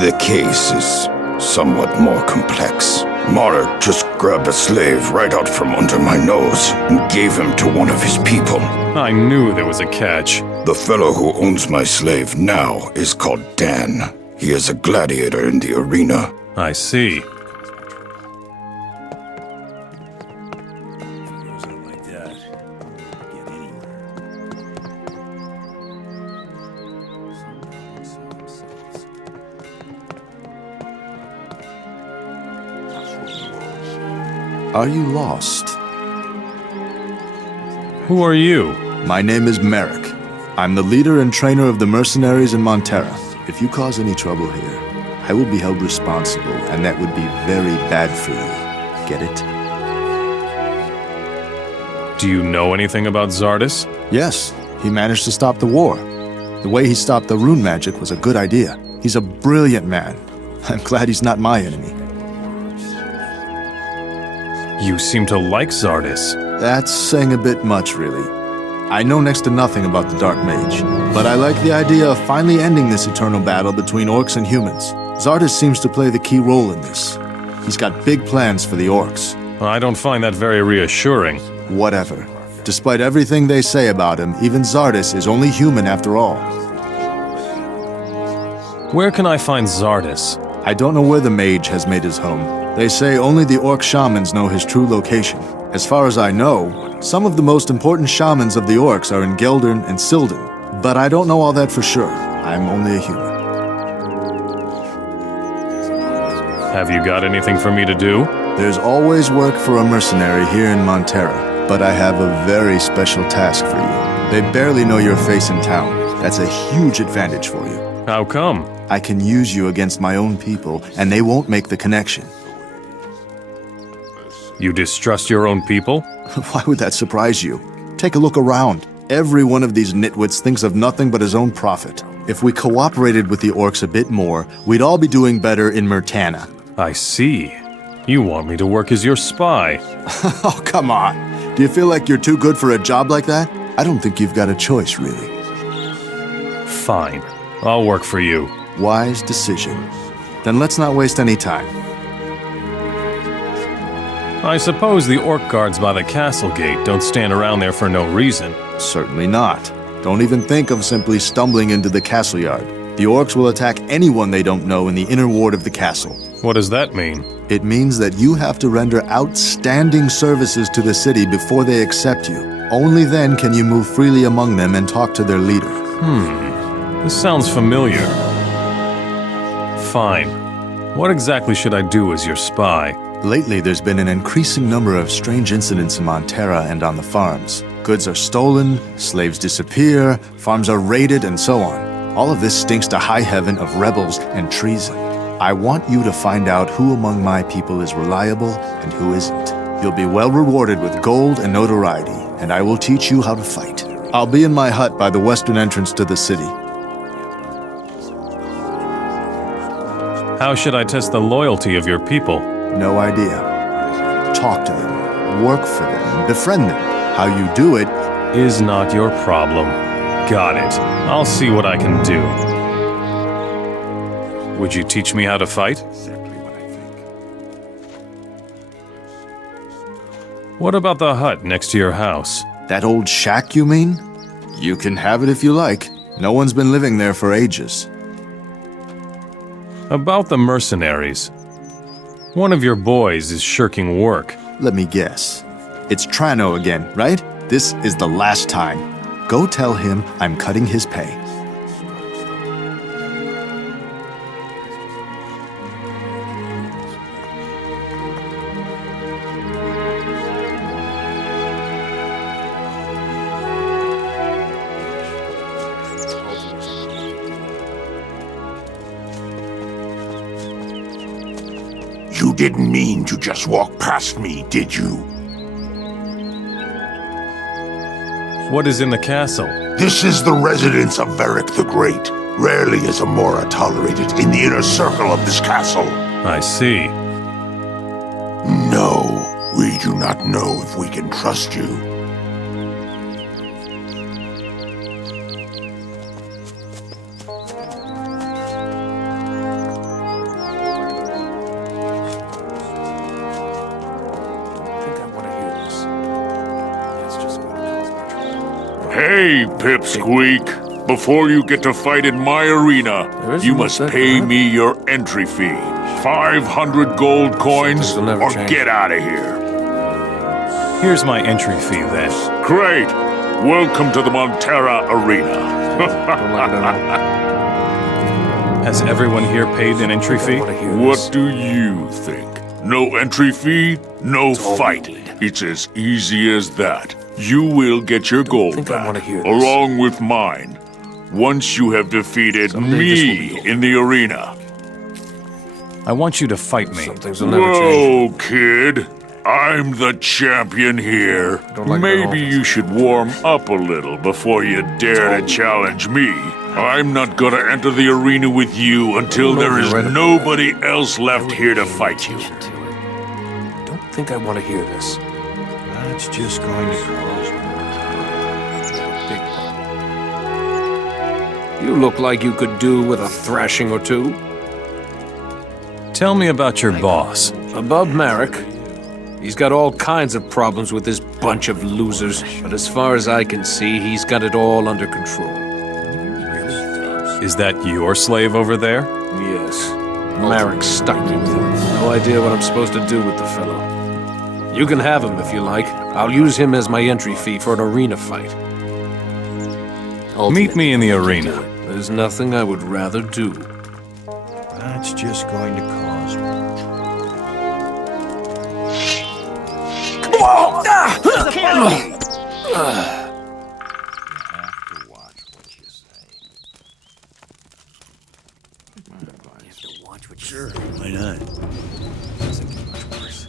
the case is somewhat more complex. Mara just grabbed a slave right out from under my nose and gave him to one of his people. I knew there was a catch. The fellow who owns my slave now is called Dan. He is a gladiator in the arena. I see. Are you lost? Who are you? My name is Merrick. I'm the leader and trainer of the mercenaries in Montera. If you cause any trouble here, I will be held responsible, and that would be very bad for you. Get it? Do you know anything about Zardis? Yes, he managed to stop the war. The way he stopped the rune magic was a good idea. He's a brilliant man. I'm glad he's not my enemy. You seem to like Zardis. That's saying a bit much, really. I know next to nothing about the Dark Mage, but I like the idea of finally ending this eternal battle between orcs and humans. Zardis seems to play the key role in this. He's got big plans for the orcs. I don't find that very reassuring. Whatever. Despite everything they say about him, even Zardis is only human after all. Where can I find Zardis? I don't know where the mage has made his home. They say only the orc shamans know his true location. As far as I know, some of the most important shamans of the orcs are in Geldern and Silden, but I don't know all that for sure. I'm only a human. Have you got anything for me to do? There's always work for a mercenary here in Montera, but I have a very special task for you. They barely know your face in town. That's a huge advantage for you. How come? I can use you against my own people, and they won't make the connection. You distrust your own people? Why would that surprise you? Take a look around. Every one of these nitwits thinks of nothing but his own profit. If we cooperated with the orcs a bit more, we'd all be doing better in Murtana. I see. You want me to work as your spy. Oh, come on. Do you feel like you're too good for a job like that? I don't think you've got a choice, really. Fine. I'll work for you. Wise decision. Then let's not waste any time. I suppose the orc guards by the castle gate don't stand around there for no reason. Certainly not. Don't even think of simply stumbling into the castle yard. The orcs will attack anyone they don't know in the inner ward of the castle. What does that mean? It means that you have to render outstanding services to the city before they accept you. Only then can you move freely among them and talk to their leader. This sounds familiar. Fine. What exactly should I do as your spy? Lately, there's been an increasing number of strange incidents in Montera and on the farms. Goods are stolen, slaves disappear, farms are raided, and so on. All of this stinks to high heaven of rebels and treason. I want you to find out who among my people is reliable and who isn't. You'll be well rewarded with gold and notoriety, and I will teach you how to fight. I'll be in my hut by the western entrance to the city. How should I test the loyalty of your people? No idea. Talk to them, work for them, befriend them. How you do it is not your problem. Got it. I'll see what I can do. Would you teach me how to fight? What about the hut next to your house? That old shack, you mean? You can have it if you like. No one's been living there for ages. About the mercenaries. One of your boys is shirking work. Let me guess. It's Trano again, right? This is the last time. Go tell him I'm cutting his pay. You didn't mean to just walk past me, did you? What is in the castle? This is the residence of Varric the Great. Rarely is a Mora tolerated in the inner circle of this castle. I see. No, we do not know if we can trust you. Hey, Pipsqueak. Before you get to fight in my arena, you must pay me your entry fee. 500 gold coins, or get out of here. Here's my entry fee, then. Great. Welcome to the Montera Arena. Has everyone here paid an entry fee? What do you think? No entry fee, no fight. It's as easy as that. You will get your gold back, along with mine, once you have defeated me in the arena. I want you to fight me. Whoa, kid. I'm the champion here. Maybe you should warm up a little before you dare to challenge me. I'm not gonna enter the arena with you until there is nobody else left here to fight you. Don't think I want to hear this. That's just going to cause You look like you could do with a thrashing or two. Tell me about your boss. Above Merrick. He's got all kinds of problems with this bunch of losers, but as far as I can see, he's got it all under control. Is that your slave over there? Yes. Merrick's stuck me with him. No idea what I'm supposed to do with the fellow. You can have him if you like. I'll use him as my entry fee for an arena fight. Meet me in the arena. There's nothing I would rather do. That's just going to cause Sure, why not? Doesn't get much worse.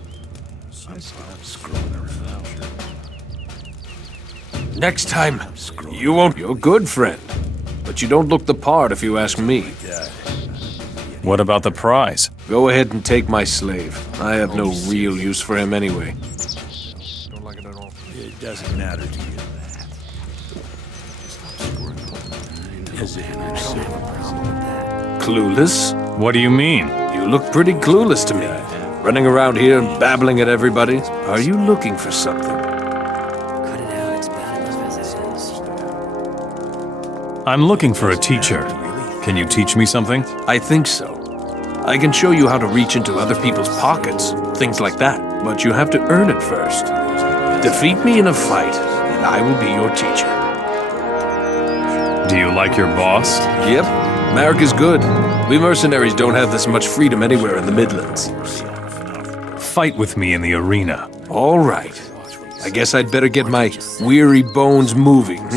I'm screwing around. Next time, you won't. You're good, friend. But you don't look the part if you ask me. What about the prize? Go ahead and take my slave. I have no real use for him anyway. Don't like it at all. It doesn't matter to you. Clueless? What do you mean? You look pretty clueless to me. Running around here and babbling at everybody. Are you looking for something? I'm looking for a teacher. Can you teach me something? I think so. I can show you how to reach into other people's pockets, things like that. But you have to earn it first. Defeat me in a fight, and I will be your teacher. Do you like your boss? Yep. Merrick is good. We mercenaries don't have this much freedom anywhere in the Midlands. Fight with me in the arena. All right. I guess I'd better get my weary bones moving,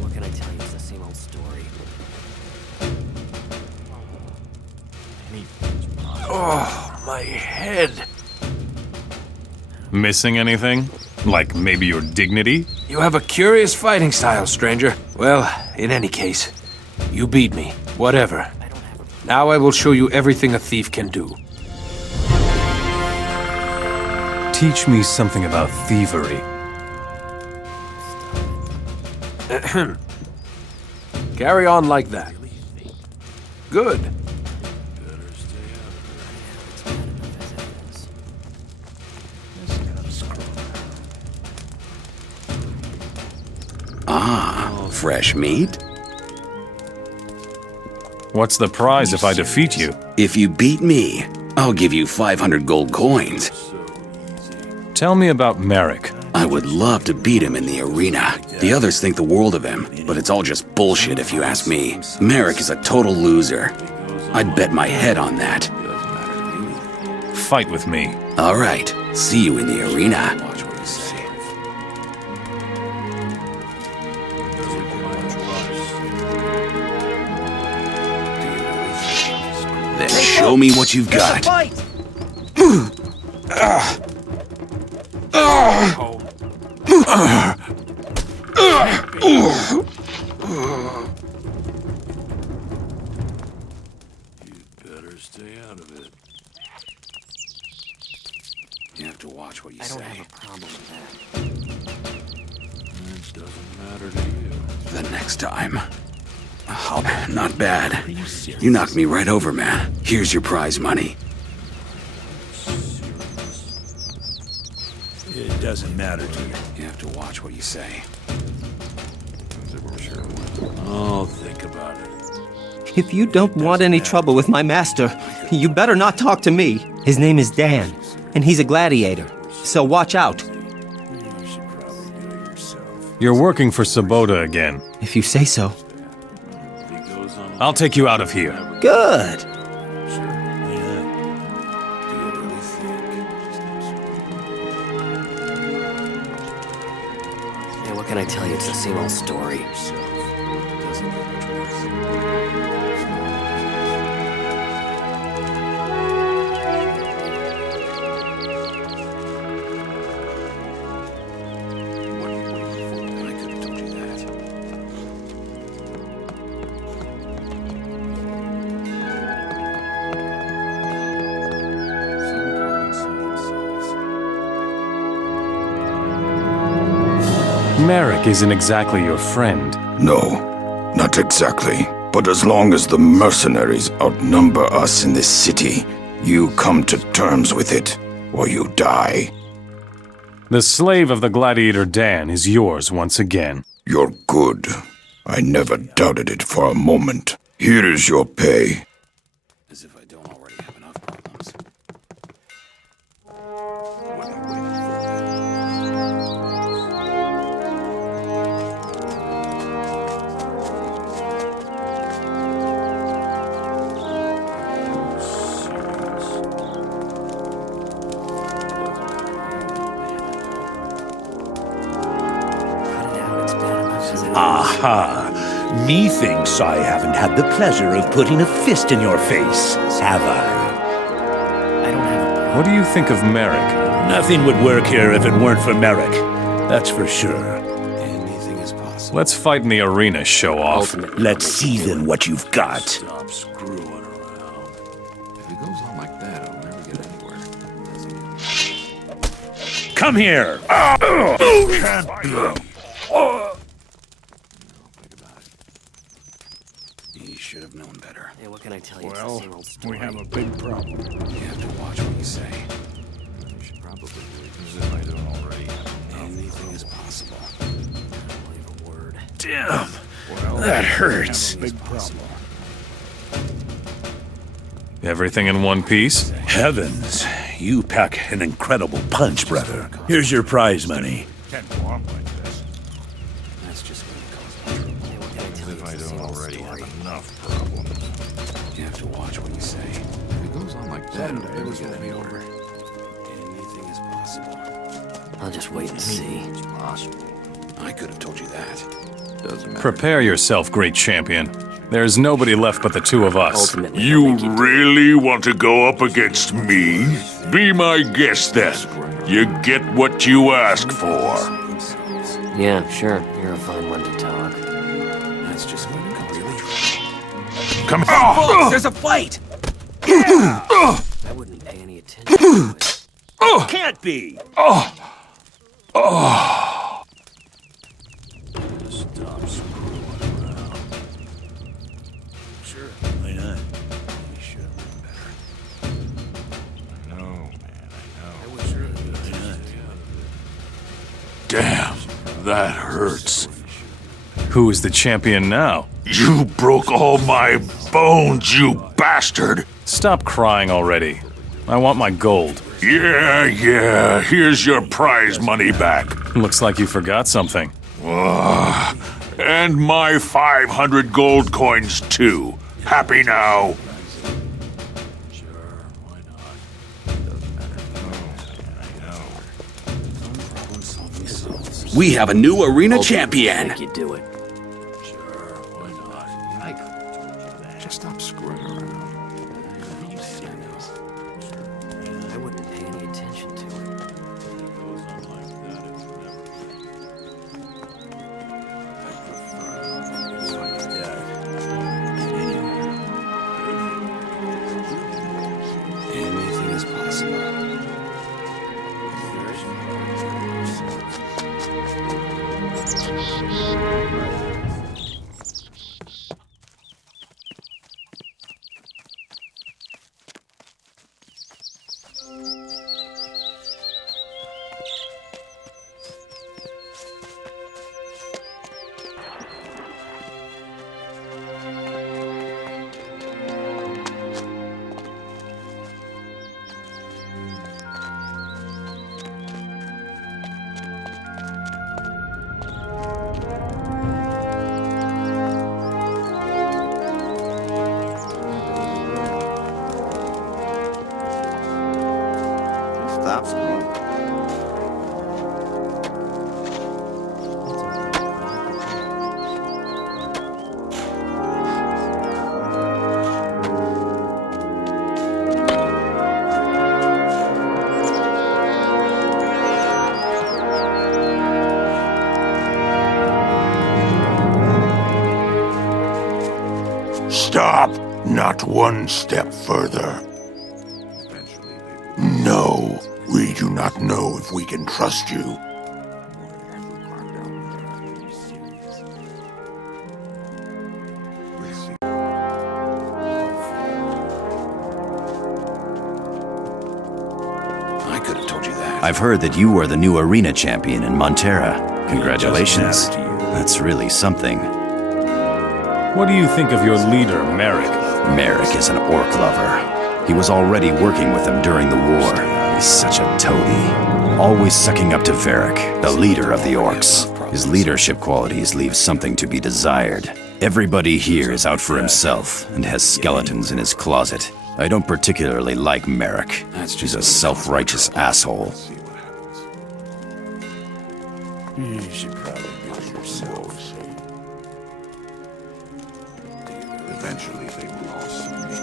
What can I tell you? It's the same old story. Oh, my head. Missing anything? Like maybe your dignity? You have a curious fighting style, stranger. Well, in any case, you beat me. Whatever. Now I will show you everything a thief can do. Teach me something about thievery. Carry on like that. Good. Ah, fresh meat? What's the prize if I defeat you? If you beat me, I'll give you 500 gold coins. Tell me about Merrick. I would love to beat him in the arena. The others think the world of him, but it's all just bullshit if you ask me. Merrick is a total loser. I'd bet my head on that. Fight with me. All right, see you in the arena. Then show me what you've got. The next time. Oh, not bad. You knocked me right over, man. Here's your prize money. It doesn't matter to you. You have to watch what you say. I'll think about it. If you don't want any trouble with my master, you better not talk to me. His name is Dan, and he's a gladiator, so watch out. You're working for Sabota again. If you say so. I'll take you out of here. Good. Yeah, what can I tell you? It's the same old story. Merrick isn't exactly your friend. No, not exactly. But as long as the mercenaries outnumber us in this city, you come to terms with it, or you die. The slave of the gladiator Dan is yours once again. You're good. I never doubted it for a moment. Here is your pay. As if I don't already have enough problems. Aha! Methinks I haven't had the pleasure of putting a fist in your face, have I? What do you think of Merrick? Nothing would work here if it weren't for Merrick. That's for sure. Anything is possible. Let's fight in the arena, show off. Let's see then what you've got. Stop screwing around. If it goes on like that, I'll never get anywhere. Come here! Can't be. You should have known better. Hey, what can I tell you? It's Well, the same old story. we have a big problem. You have to watch what you say. You should probably do it as if I don't already. Anything is possible. Believe a word. Damn! Well, That we hurts. have a big problem. Everything in one piece? Heavens, you pack an incredible punch, brother. Here's your prize money. Can't go on like this. That's just going to cause trouble. Hey, what can I tell As you? if I It's the don't same old already story. have enough problems. You have to watch what you say. If it goes on like that, I'll Someday never this get will be anywhere. Anything is possible. I'll just wait and see. It's possible. I could have told you that. Doesn't matter. Prepare yourself, great champion. There's nobody left but the two of us. Ultimately, I'll You make do. really want to go up against me? Be my guest then. You get what you ask for. Yeah, sure. You're a fine one to talk. That's just going to cause trouble. Come on. There's a fight! I wouldn't pay any attention to it. Can't be! Stop screwing around. Sure, why not? You should have known better. I know, man, I know. Damn, that hurts. Who is the champion now? You broke all my bones, you bastard. Stop crying already. I want my gold. Yeah, here's your prize money back. Looks like you forgot something. And my 500 gold coins, too. Happy now? Sure, why not? Doesn't matter. No, man, I know. We have a new arena Ultimately, champion! Make you do it. Sure, why not? I could have told you that. Just stop screwing around. I wouldn't pay any attention to it. Anything is possible. Stop! Not one step further. No, we do not know if we can trust you. I could have told you that. I've heard that you are the new arena champion in Montera. Congratulations. That's really something. What do you think of your leader, Merrick? Merrick is an orc lover. He was already working with him during the war. He's such a toady. Always sucking up to Varric, the leader of the orcs. His leadership qualities leave something to be desired. Everybody here is out for himself and has skeletons in his closet. I don't particularly like Merrick. He's a self-righteous asshole. You should probably do it yourself. Eventually they will all submit.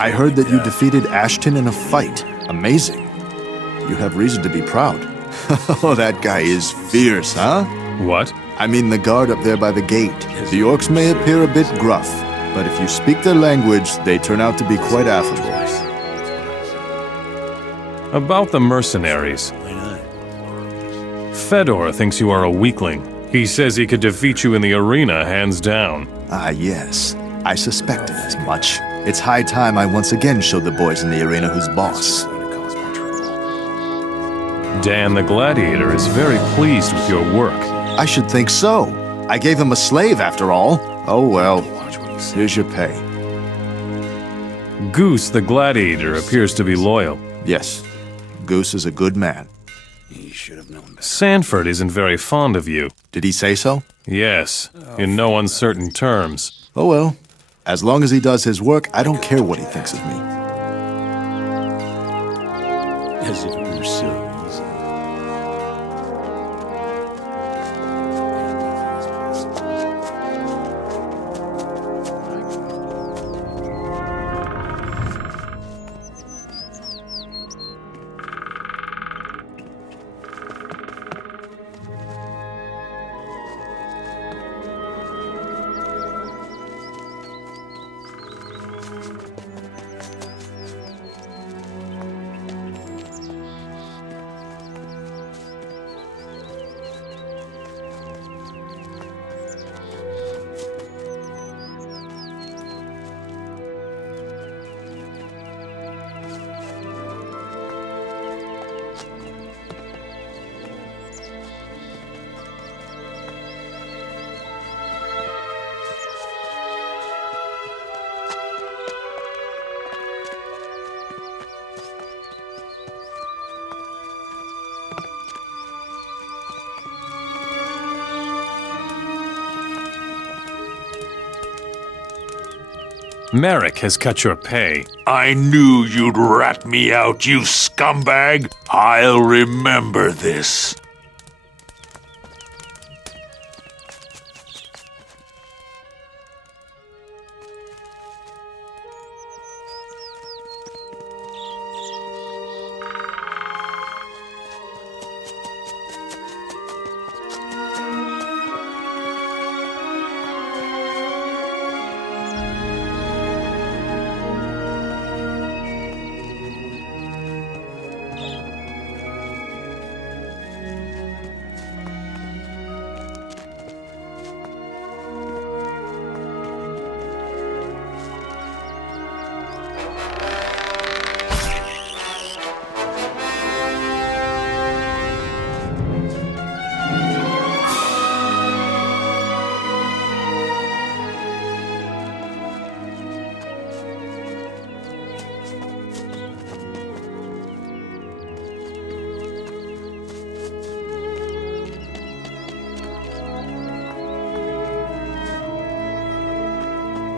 I heard that you defeated Ashton in a fight. Amazing. You have reason to be proud. Oh, that guy is fierce, huh? What? I mean the guard up there by the gate. The orcs may appear a bit gruff, but if you speak their language, they turn out to be quite affable. About the mercenaries. Fedor thinks you are a weakling. He says he could defeat you in the arena, hands down. Ah, yes. I suspected as much. It's high time I once again showed the boys in the arena who's boss. Dan the Gladiator is very pleased with your work. I should think so. I gave him a slave, after all. Oh well. Here's your pay. Goose the Gladiator appears to be loyal. Yes. Goose is a good man. You should have known better. Sanford isn't very fond of you. Did he say so? Yes, in no uncertain terms. Oh well. As long as he does his work, I don't care what he thinks of me. As if it were so easy. Merrick has cut your pay. I knew you'd rat me out, you scumbag. I'll remember this.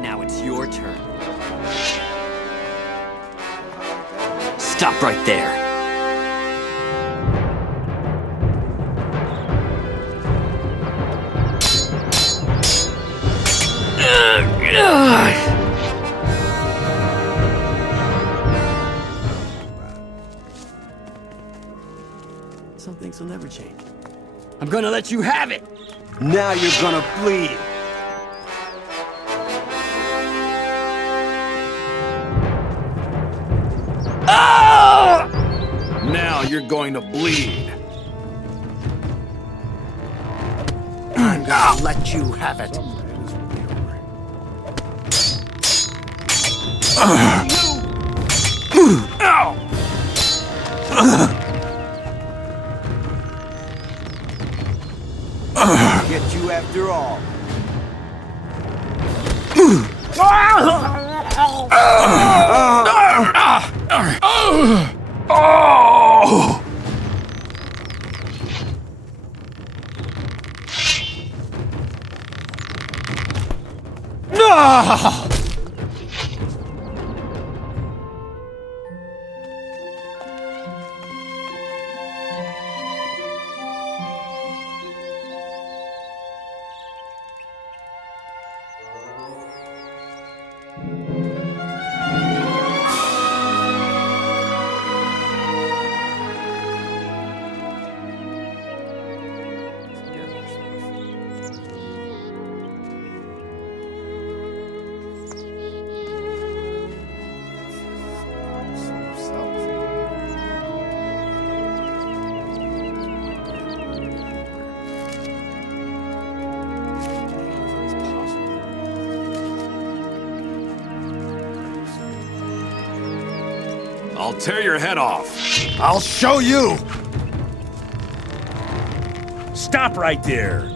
Now it's your turn. Stop right there. Some things will never change. I'm gonna let you have it! Now you're gonna bleed! you're going to bleed. I'm gonna let you have it. Get you after all. I'll tear your head off. I'll show you! Stop right there.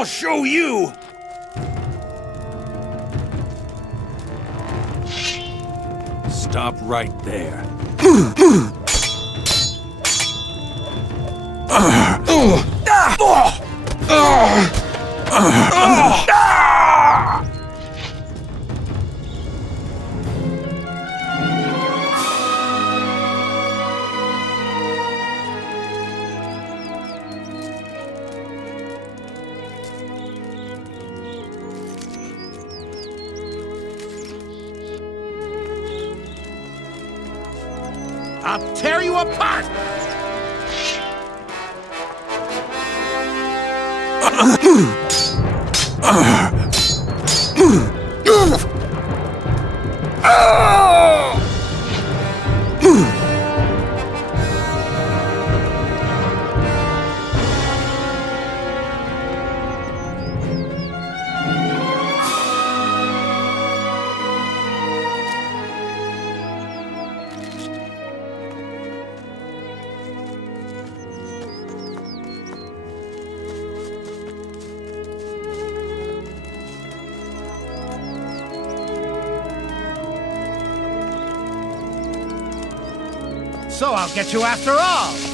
I'll show you! Stop right there. I'll tear you apart! So I'll get you after all!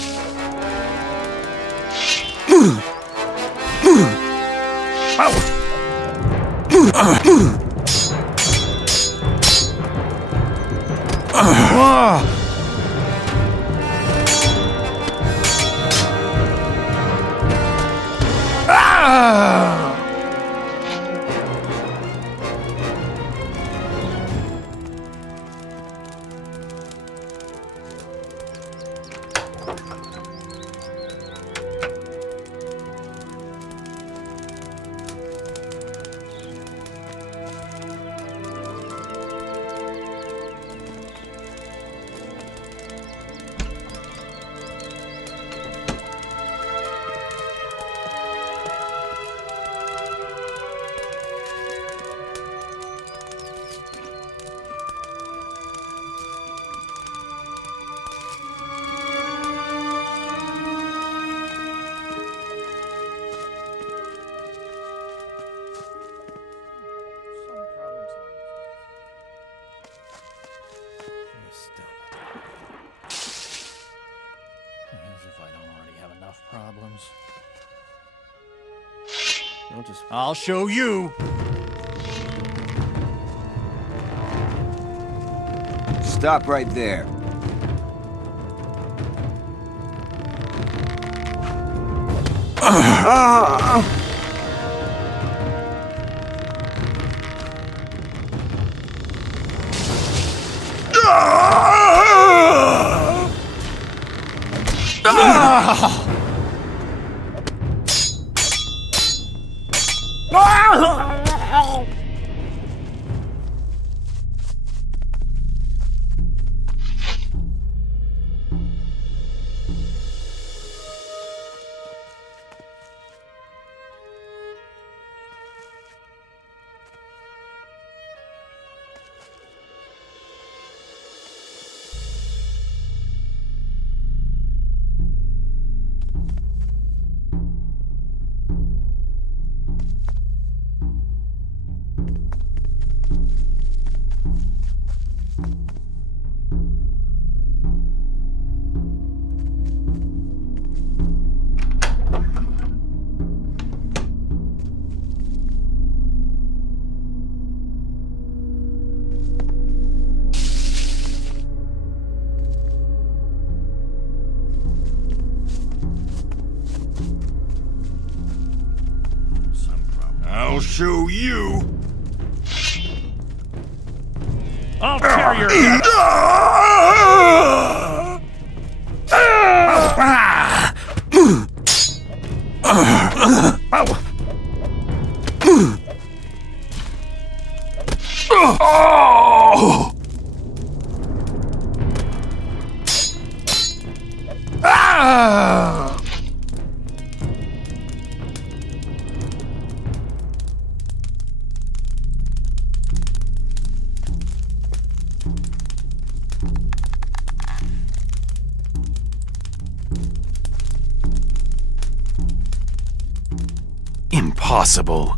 I'll show you. Stop right there. I'll show you. I'll tear your Impossible.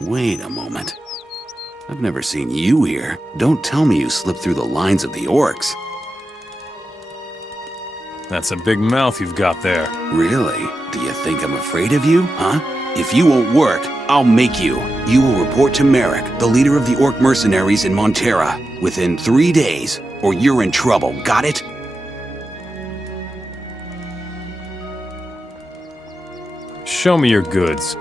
Wait a moment. I've never seen you here. Don't tell me you slipped through the lines of the orcs. That's a big mouth you've got there. Really? Do you think I'm afraid of you, huh? If you won't work, I'll make you. You will report to Merrick, the leader of the orc mercenaries in Montera, within 3 days. or you're in trouble, got it? Show me your goods.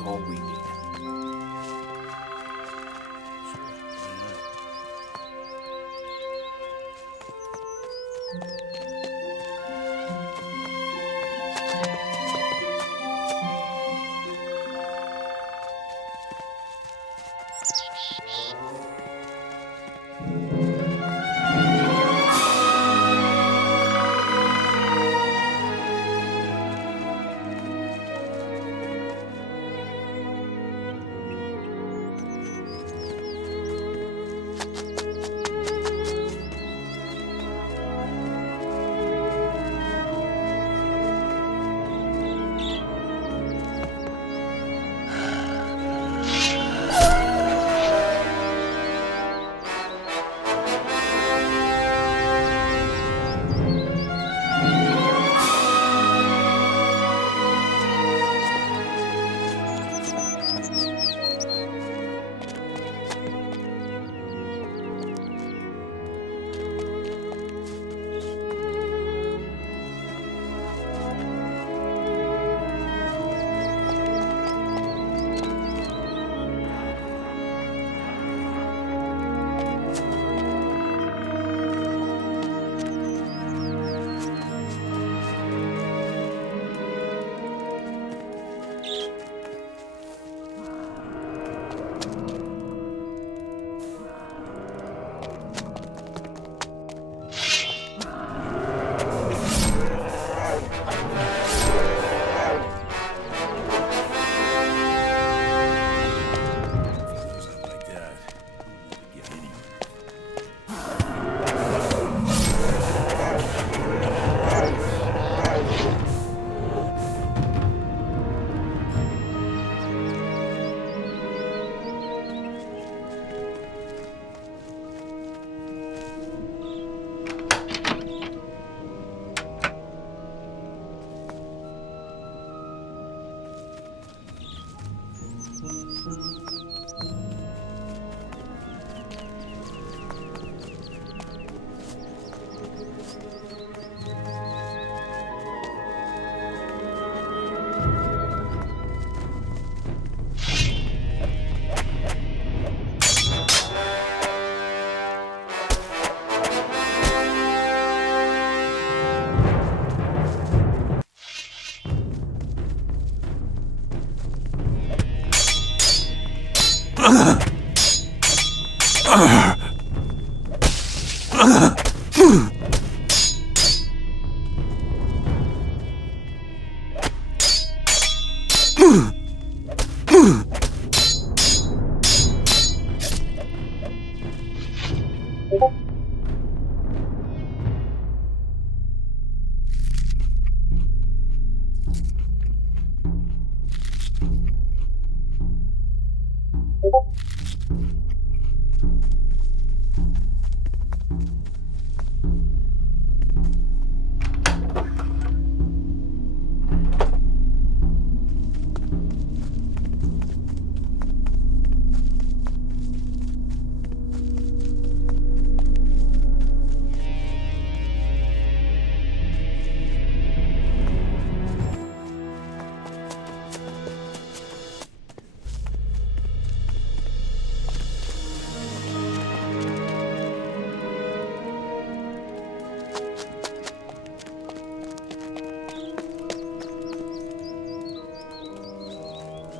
is all we need.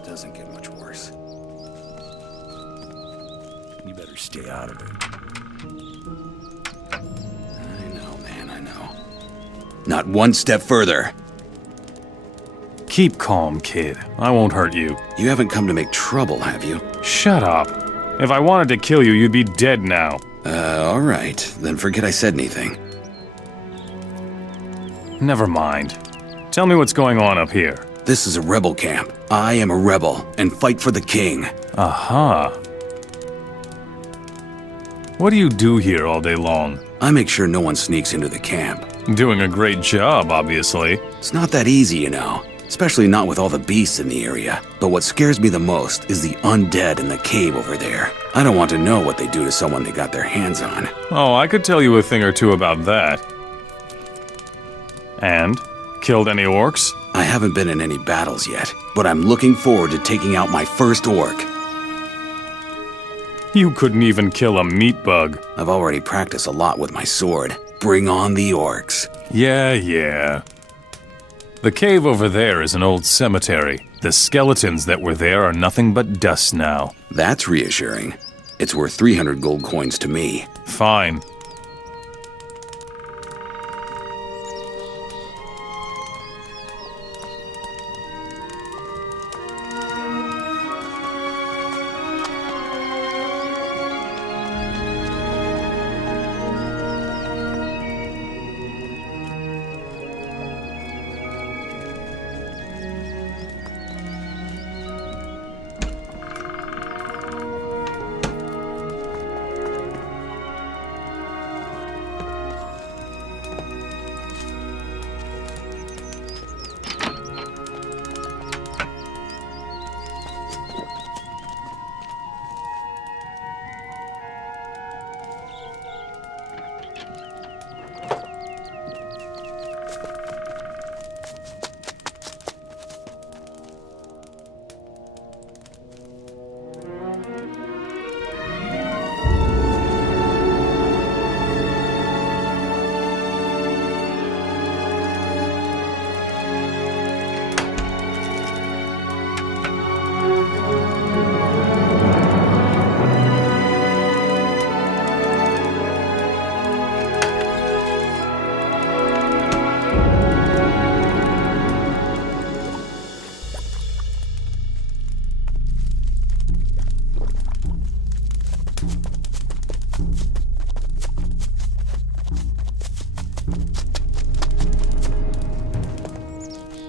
Doesn't get much worse. You better stay out of it. I know, man, I know. Not one step further. Keep calm, kid. I won't hurt you. You haven't come to make trouble, have you? Shut up. If I wanted to kill you, you'd be dead now. All right. Then forget I said anything. Never mind. Tell me what's going on up here. This is a rebel camp. I am a rebel, and fight for the king. Aha. What do you do here all day long? I make sure no one sneaks into the camp. Doing a great job, obviously. It's not that easy, you know. Especially not with all the beasts in the area. But what scares me the most is the undead in the cave over there. I don't want to know what they do to someone they got their hands on. Oh, I could tell you a thing or two about that. And? Killed any orcs? I haven't been in any battles yet, but I'm looking forward to taking out my first orc. You couldn't even kill a meat bug. I've already practiced a lot with my sword. Bring on the orcs. Yeah. The cave over there is an old cemetery. The skeletons that were there are nothing but dust now. That's reassuring. It's worth 300 gold coins to me. Fine.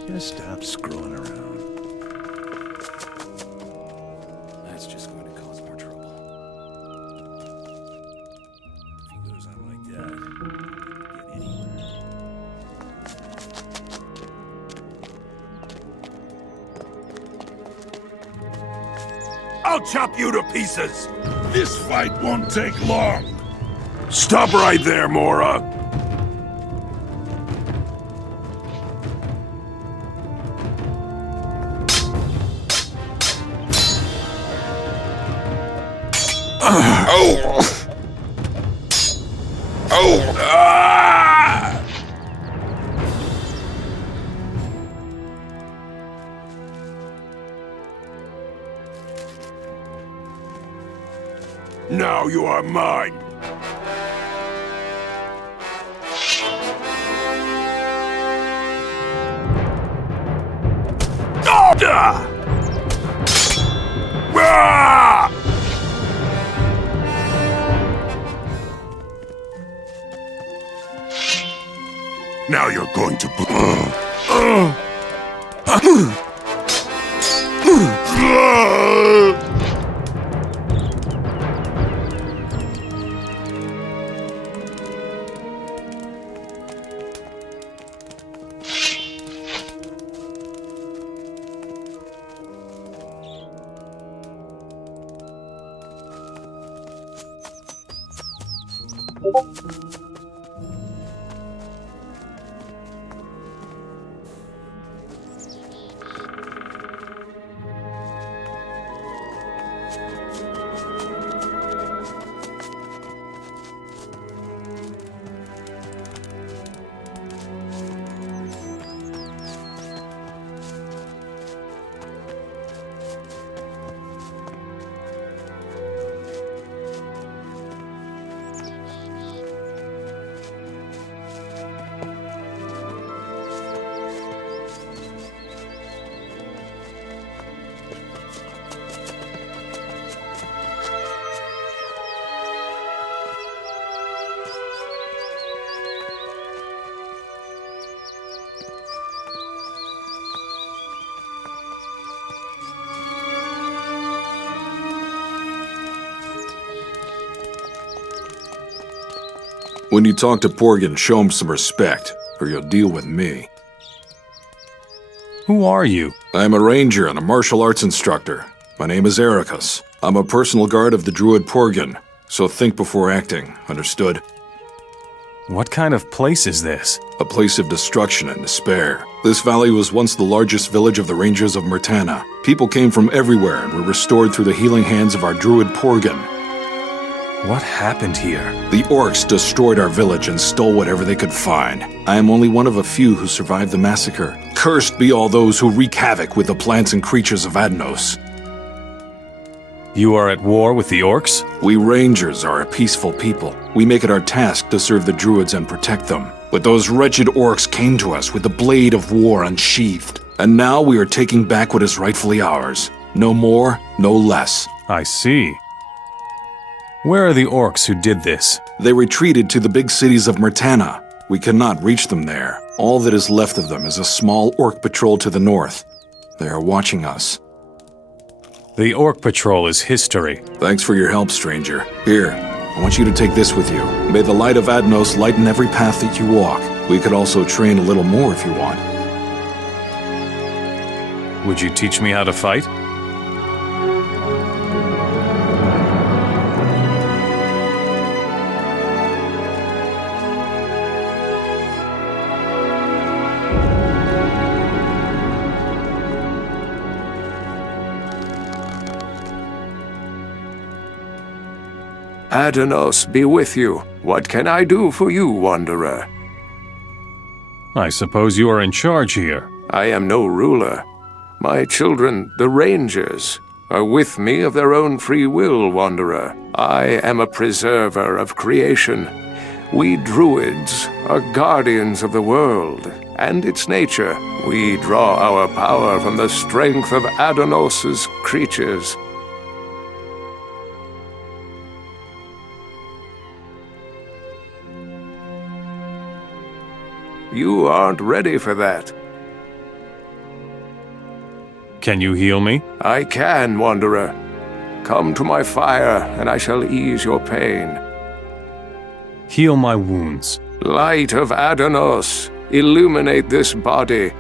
Just stop screwing around. That's just going to cause more trouble. If he goes on like that, he won't get anywhere. I'll chop you to pieces! This fight won't take long! Stop right there, Mora! Oh! Oh! Ah! Now you are mine! Oh! Ah! Ah! Now you're going to... When you talk to Porgan, show him some respect, or you'll deal with me. Who are you? I am a ranger and a martial arts instructor. My name is Ericus. I'm a personal guard of the druid Porgan, so think before acting, understood? What kind of place is this? a place of destruction and despair. This valley was once the largest village of the Rangers of Murtana. People came from everywhere and were restored through the healing hands of our druid Porgan. What happened here? The orcs destroyed our village and stole whatever they could find. I am only one of a few who survived the massacre. Cursed be all those who wreak havoc with the plants and creatures of Adnos. You are at war with the orcs? We Rangers are a peaceful people. We make it our task to serve the druids and protect them. But those wretched orcs came to us with the blade of war unsheathed. And now we are taking back what is rightfully ours. No more, no less. I see. Where are the orcs who did this? They retreated to the big cities of Murtana. We cannot reach them there. All that is left of them is a small orc patrol to the north. They are watching us. The Orc Patrol is history. Thanks for your help, stranger. Here, I want you to take this with you. May the light of Adnos lighten every path that you walk. We could also train a little more if you want. Would you teach me how to fight? Adanos be with you. What can I do for you, Wanderer? I suppose you are in charge here. I am no ruler. My children, the Rangers, are with me of their own free will, Wanderer. I am a preserver of creation. We Druids are guardians of the world and its nature. We draw our power from the strength of Adanos' creatures. You aren't ready for that. Can you heal me? I can, Wanderer. Come to my fire, and I shall ease your pain. Heal my wounds. Light of Adanos, illuminate this body.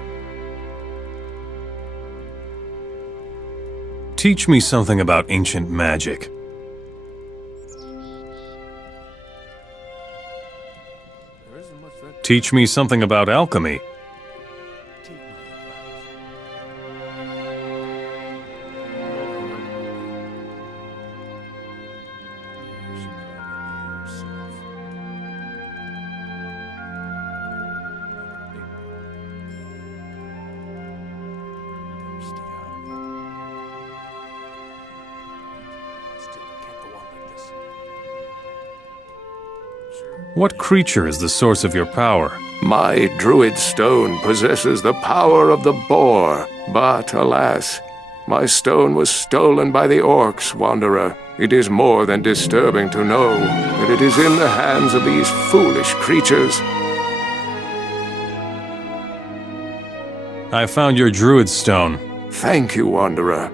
Teach me something about ancient magic. Teach me something about alchemy. What creature is the source of your power? My druid stone possesses the power of the boar, but alas, my stone was stolen by the orcs, Wanderer. It is more than disturbing to know that it is in the hands of these foolish creatures. I found your druid stone. Thank you, Wanderer.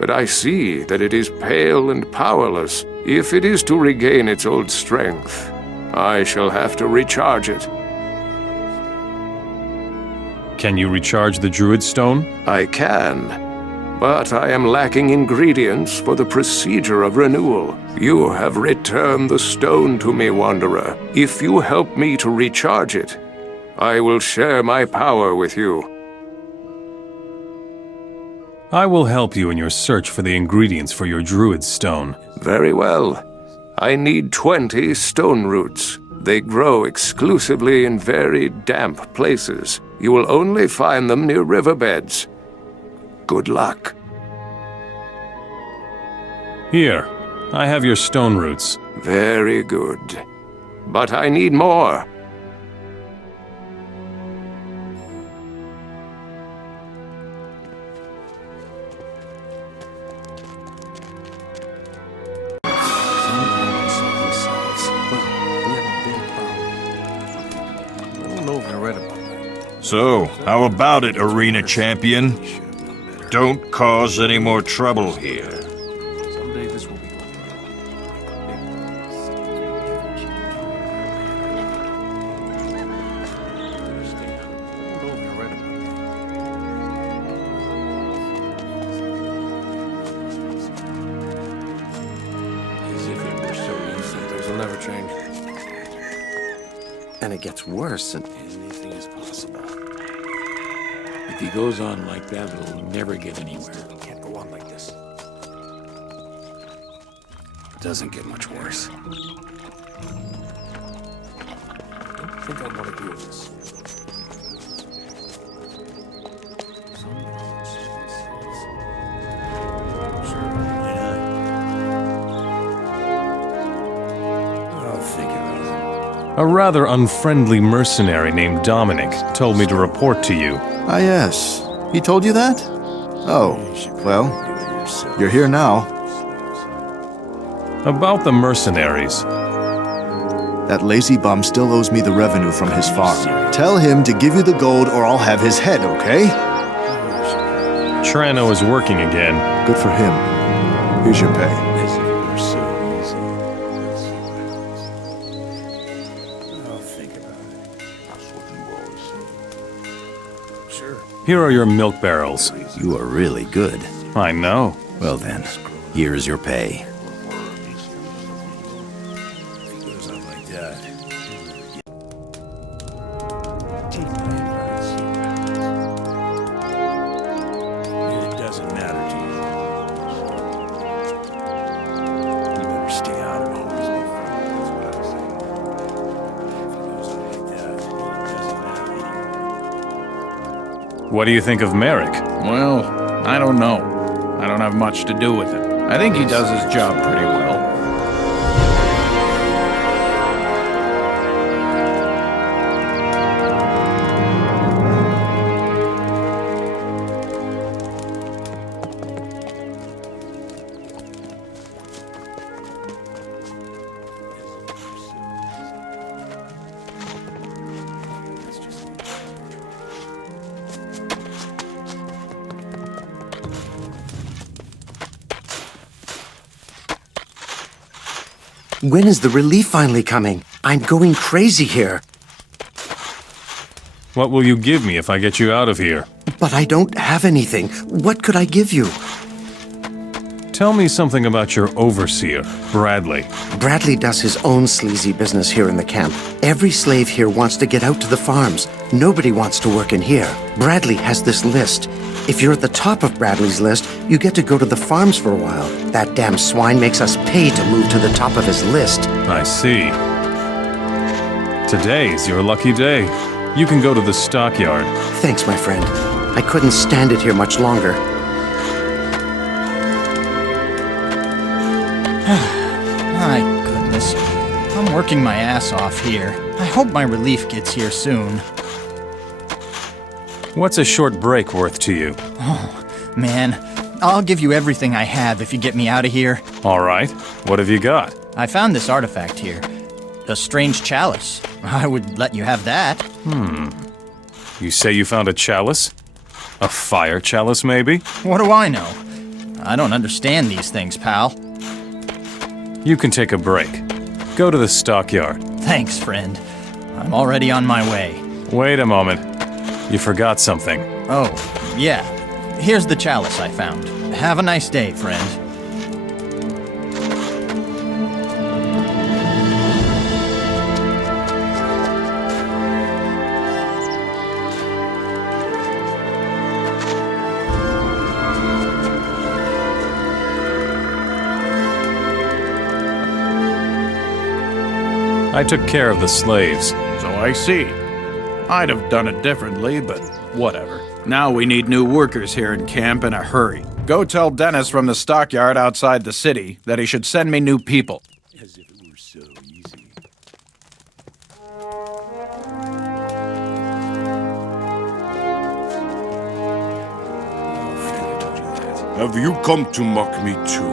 But I see that it is pale and powerless. If it is to regain its old strength, I shall have to recharge it. Can you recharge the druid stone? I can, but I am lacking ingredients for the procedure of renewal. You have returned the stone to me, Wanderer. If you help me to recharge it, I will share my power with you. I will help you in your search for the ingredients for your druid stone. Very well. I need 20 stone roots. They grow exclusively in very damp places. You will only find them near riverbeds. Good luck. Here, I have your stone roots. Very good. But I need more. So, how about it, Arena Champion? Don't cause any more trouble here. Someday this will be As if it were so easy. Those will never change. And it gets worse, and he goes on like that, he'll never get anywhere. He can't go on like this. Doesn't get much worse. I don't think I want to do this. A rather unfriendly mercenary named Dominic told me to report to you. Ah, yes. He told you that? Oh, well, you're here now. About the mercenaries. That lazy bum still owes me the revenue from his farm. Tell him to give you the gold or I'll have his head, okay? Trano is working again. Good for him. Here's your pay. Here are your milk barrels. You are really good. I know. Well then, here's your pay. It doesn't matter to you. You better stay out of it. What do you think of Merrick? Well, I don't know. I don't have much to do with it. I think he does his job pretty well. When is the relief finally coming? I'm going crazy here. What will you give me if I get you out of here? But I don't have anything. What could I give you? Tell me something about your overseer, Bradley. Bradley does his own sleazy business here in the camp. Every slave here wants to get out to the farms. Nobody wants to work in here. Bradley has this list. If you're at the top of Bradley's list, you get to go to the farms for a while. That damn swine makes us pay to move to the top of his list. I see. Today's your lucky day. You can go to the stockyard. Thanks, my friend. I couldn't stand it here much longer. My goodness. I'm working my ass off here. I hope my relief gets here soon. What's a short break worth to you? Oh, man. I'll give you everything I have if you get me out of here. All right. What have you got? I found this artifact here. A strange chalice. I would let you have that. You say you found a chalice? A fire chalice, maybe? What do I know? I don't understand these things, pal. You can take a break. Go to the stockyard. Thanks, friend. I'm already on my way. Wait a moment. You forgot something. Oh, yeah. Here's the chalice I found. Have a nice day, friend. I took care of the slaves. So I see. I'd have done it differently, but whatever. Now we need new workers here in camp in a hurry. Go tell Dennis from the stockyard outside the city that he should send me new people. As if it were so easy. Have you come to mock me too?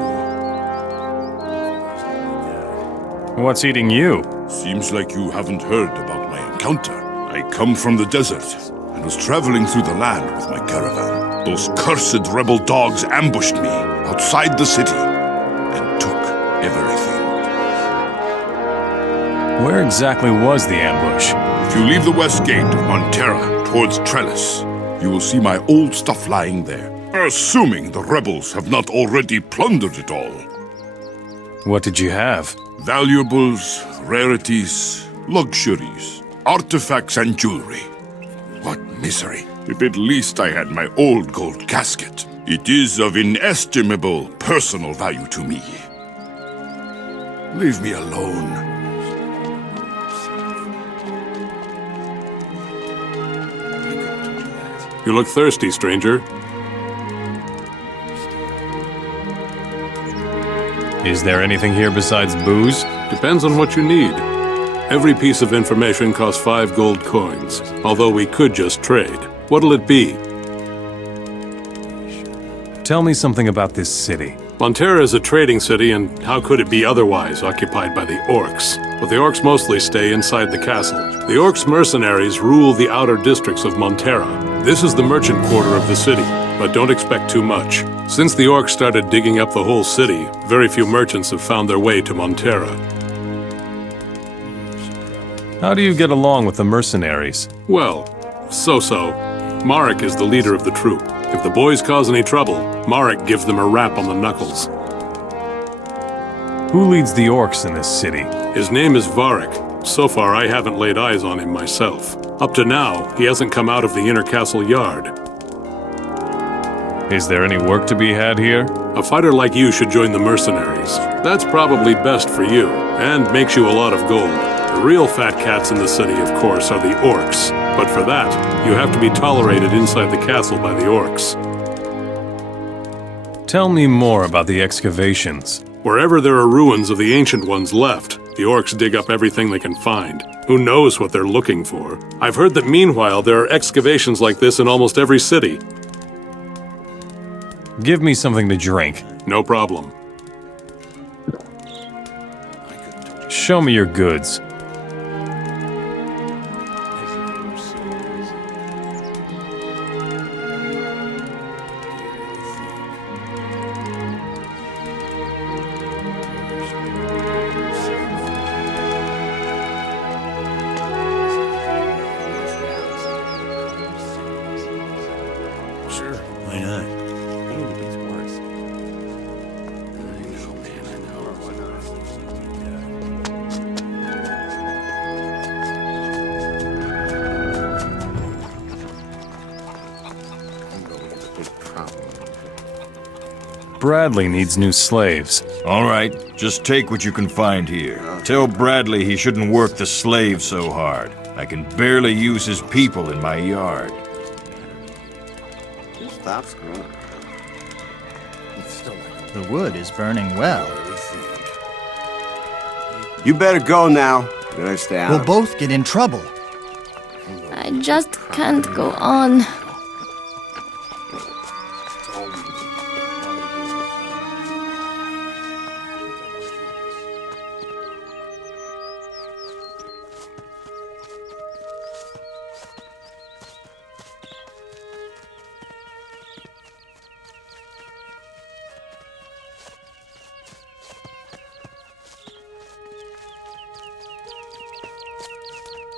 What's eating you? Seems like you haven't heard about my encounter. I come from the desert and was traveling through the land with my caravan. Those cursed rebel dogs ambushed me outside the city and took everything. Where exactly was the ambush? If you leave the west gate of Montera towards Trellis, you will see my old stuff lying there. Assuming the rebels have not already plundered it all. What did you have? Valuables, rarities, luxuries, artifacts and jewelry. What misery. If at least I had my old gold casket. It is of inestimable personal value to me. Leave me alone. You look thirsty, stranger. Is there anything here besides booze? Depends on what you need. Every piece of information costs 5 gold coins, although we could just trade. What'll it be? Tell me something about this city. Montera is a trading city, and how could it be otherwise occupied by the orcs? But the orcs mostly stay inside the castle. The orcs' mercenaries rule the outer districts of Montera. This is the merchant quarter of the city, but don't expect too much. Since the orcs started digging up the whole city, very few merchants have found their way to Montera. How do you get along with the mercenaries? Well, so-so. Marek is the leader of the troop. If the boys cause any trouble, Marek gives them a rap on the knuckles. Who leads the orcs in this city? His name is Varek. So far, I haven't laid eyes on him myself. Up to now, he hasn't come out of the inner castle yard. Is there any work to be had here? A fighter like you should join the mercenaries. That's probably best for you, and makes you a lot of gold. The real fat cats in the city, of course, are the orcs. But for that, you have to be tolerated inside the castle by the orcs. Tell me more about the excavations. Wherever there are ruins of the ancient ones left, the orcs dig up everything they can find. Who knows what they're looking for? I've heard that meanwhile there are excavations like this in almost every city. Give me something to drink. No problem. Show me your goods. Bradley needs new slaves. All right, just take what you can find here. Tell Bradley he shouldn't work the slaves so hard. I can barely use his people in my yard. The wood is burning well. You better go now. Better stay out. We'll both get in trouble. I just can't go on.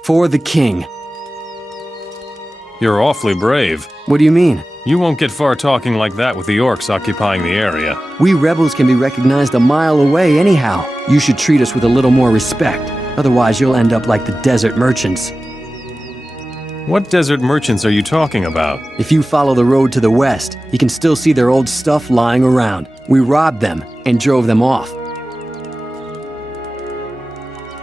For the king. You're awfully brave. What do you mean? You won't get far talking like that with the orcs occupying the area. We rebels can be recognized a mile away anyhow. You should treat us with a little more respect. Otherwise, you'll end up like the desert merchants. What desert merchants are you talking about? If you follow the road to the west, you can still see their old stuff lying around. We robbed them and drove them off.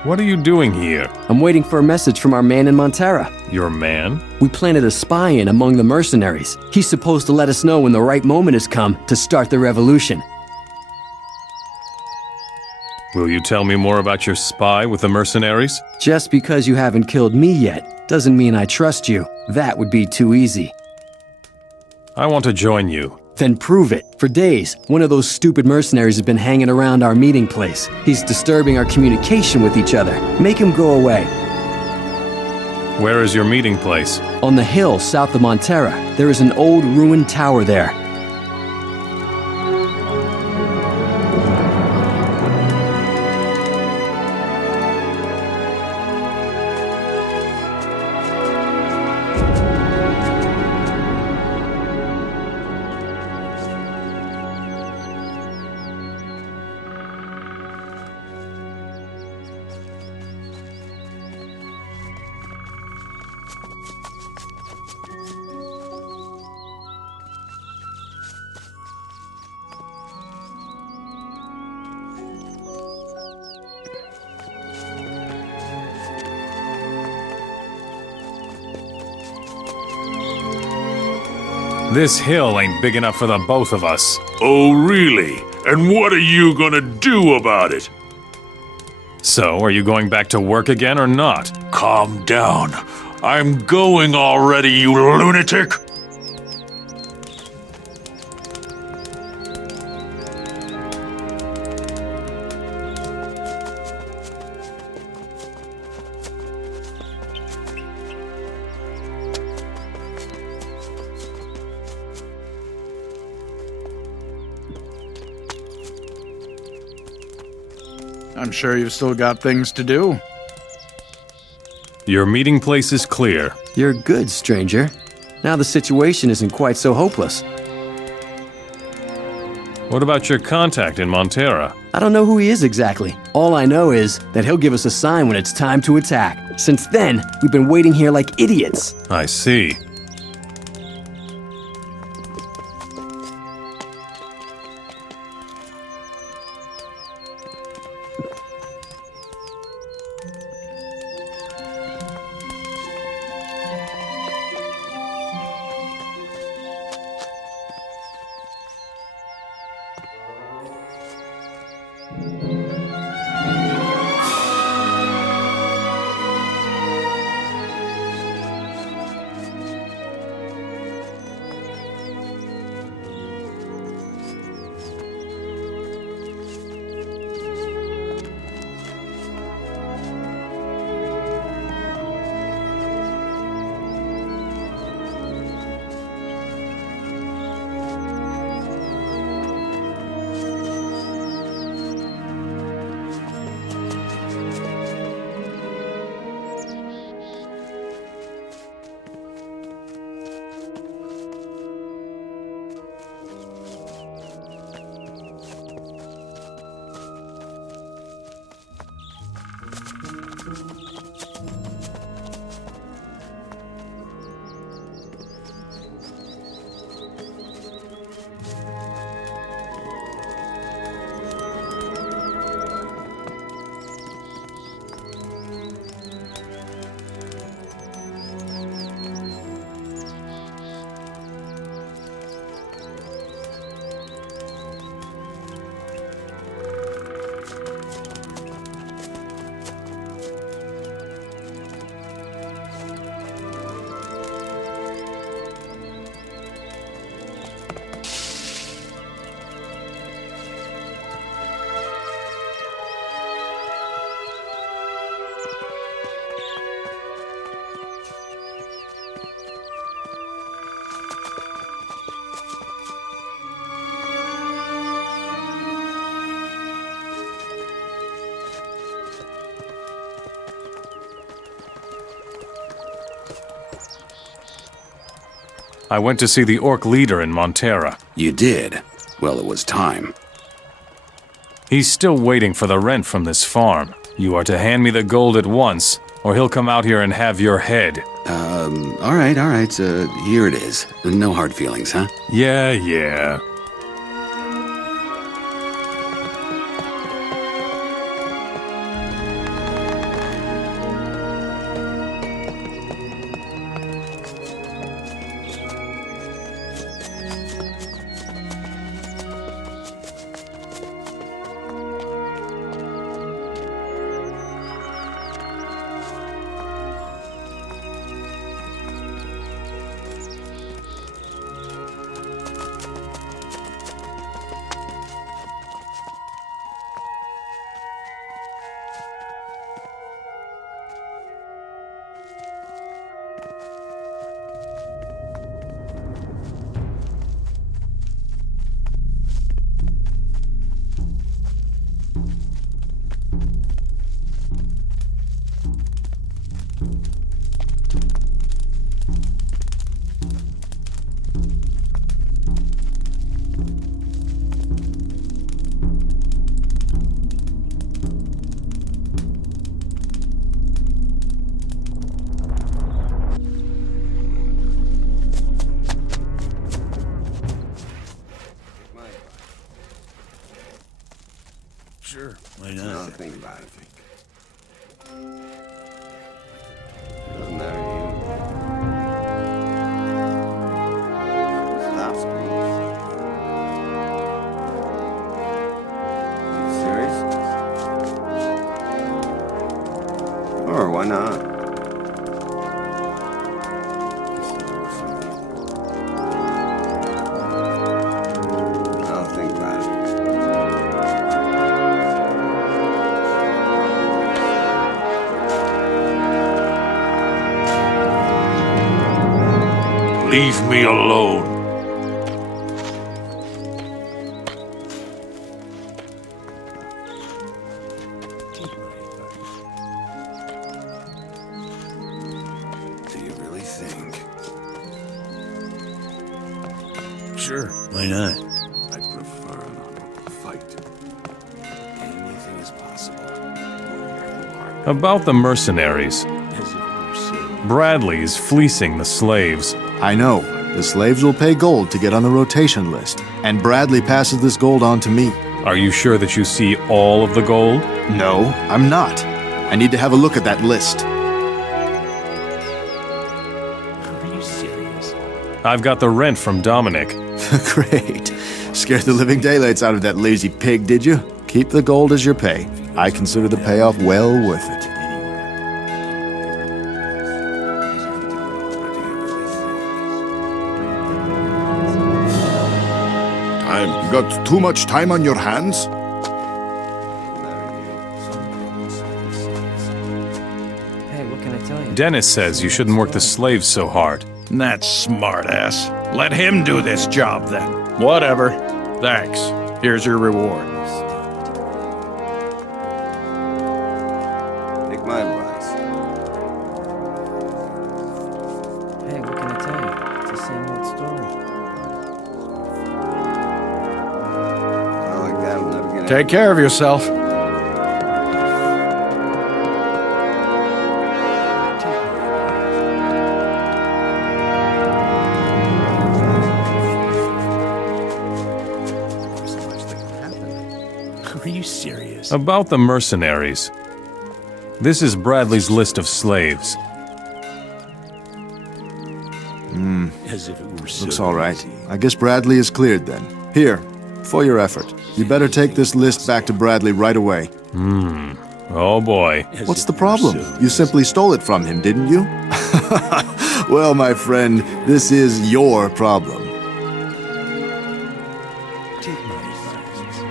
What are you doing here? I'm waiting for a message from our man in Montera. Your man? We planted a spy in among the mercenaries. He's supposed to let us know when the right moment has come to start the revolution. Will you tell me more about your spy with the mercenaries? Just because you haven't killed me yet doesn't mean I trust you. That would be too easy. I want to join you. Then prove it. For days, one of those stupid mercenaries has been hanging around our meeting place. He's disturbing our communication with each other. Make him go away. Where is your meeting place? On the hill south of Montera. There is an old ruined tower there. This hill ain't big enough for the both of us. Oh, really? And what are you gonna do about it? So, are you going back to work again or not? Calm down. I'm going already, you lunatic! I'm sure you've still got things to do. Your meeting place is clear. You're good, stranger. Now the situation isn't quite so hopeless. What about your contact in Montera? I don't know who he is exactly. All I know is that he'll give us a sign when it's time to attack. Since then, we've been waiting here like idiots. I see. I went to see the orc leader in Montera. You did? Well, it was time. He's still waiting for the rent from this farm. You are to hand me the gold at once, or he'll come out here and have your head. All right. Here it is. No hard feelings, huh? Yeah. Sure, why not? I'll think about it. Doesn't matter to you. why not? I'll think about it. Leave me alone. Do you really think? Sure, why not? I prefer an honorable fight. Anything is possible. About the mercenaries. Bradley is fleecing the slaves. I know. The slaves will pay gold to get on the rotation list, and Bradley passes this gold on to me. Are you sure that you see all of the gold? No, I'm not. I need to have a look at that list. Are you serious? I've got the rent from Dominic. Great. Scared the living daylights out of that lazy pig, did you? Keep the gold as your pay. I consider the payoff well worth it. You got too much time on your hands? Hey, what can I tell you? Dennis says you shouldn't work the slaves so hard. That smartass. Let him do this job then. Whatever. Thanks. Here's your reward. Take my advice. Hey, what can I tell you? It's the same old story. Not like that, I'll never get Take care of yourself. Are you serious? About the mercenaries. This is Bradley's list of slaves. As if it were so Looks all right. easy. I guess Bradley is cleared then. Here, for your effort. You better take this list back to Bradley right away. Oh boy. What's the problem? You simply stole it from him, didn't you? Well, my friend, this is your problem. Take my advice.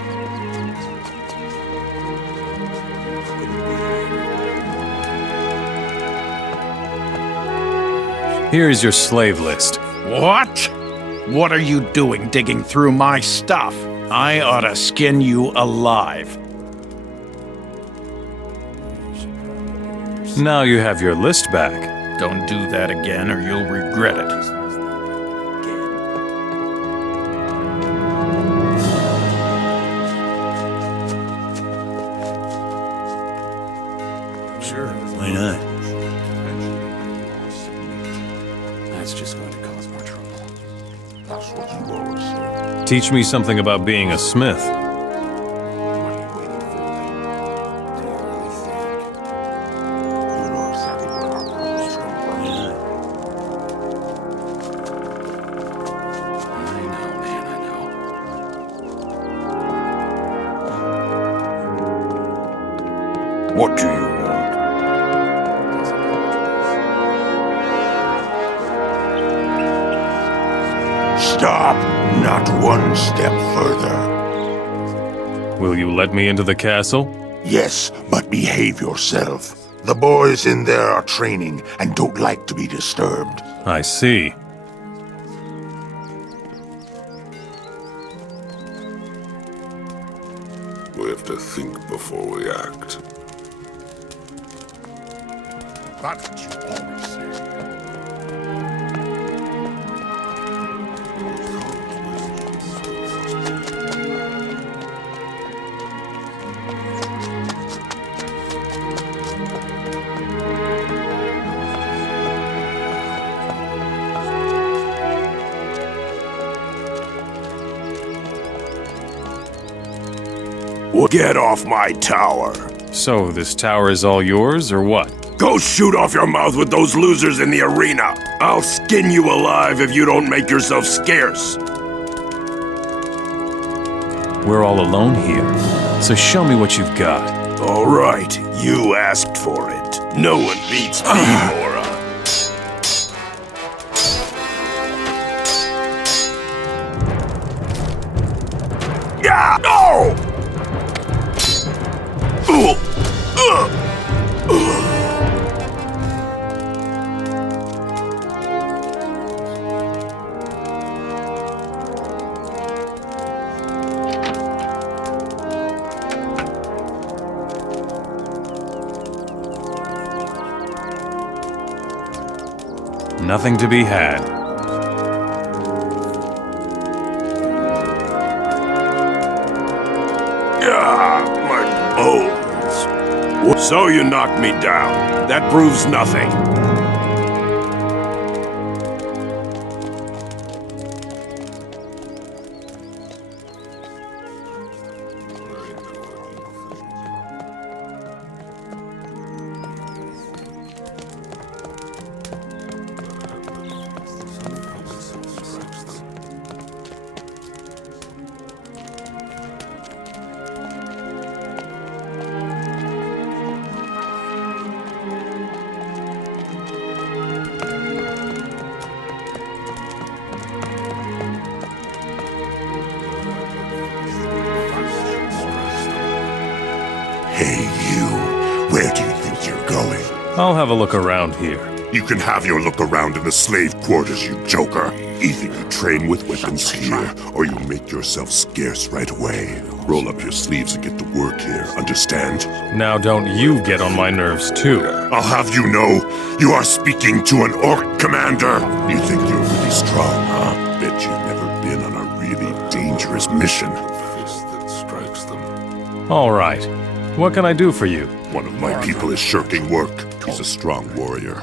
Here is your slave list. What? What are you doing digging through my stuff? I ought to skin you alive. Now you have your list back. Don't do that again or you'll regret it. Sure, why not? That's just going to cause more trouble. That's what you always say. Teach me something about being a smith. What are you waiting for? Do you really think? You know exactly what our problems come from. I know, man, I know. What do you want? Stop! Not one step further. Will you let me into the castle? Yes, but behave yourself. The boys in there are training and don't like to be disturbed. I see. We have to think before we act. That's what you always say. Get off my tower. So, this tower is all yours, or what? Go shoot off your mouth with those losers in the arena. I'll skin you alive if you don't make yourself scarce. We're all alone here, so show me what you've got. All right, you asked for it. out. No one beats me, Mora. Yeah! No! Nothing to be had. My bones. So you knocked me down. That proves nothing. Hey, you. Where do you think you're going? I'll have a look around here. You can have your look around in the slave quarters, you joker. Either you train with weapons here, or you make yourself scarce right away. Roll up your sleeves and get to work here, understand? Now don't you get on my nerves too. I'll have you know, you are speaking to an orc commander. You think you're really strong, huh? Bet you've never been on a really dangerous mission. All right. What can I do for you? One of my people is shirking work. He's a strong warrior,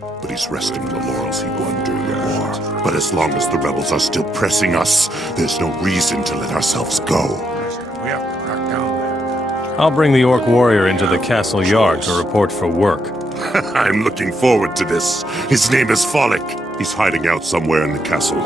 but he's resting the laurels he won during the war. But as long as the rebels are still pressing us, there's no reason to let ourselves go. I'll bring the orc warrior into the castle yard to report for work. I'm looking forward to this. His name is Follick. He's hiding out somewhere in the castle.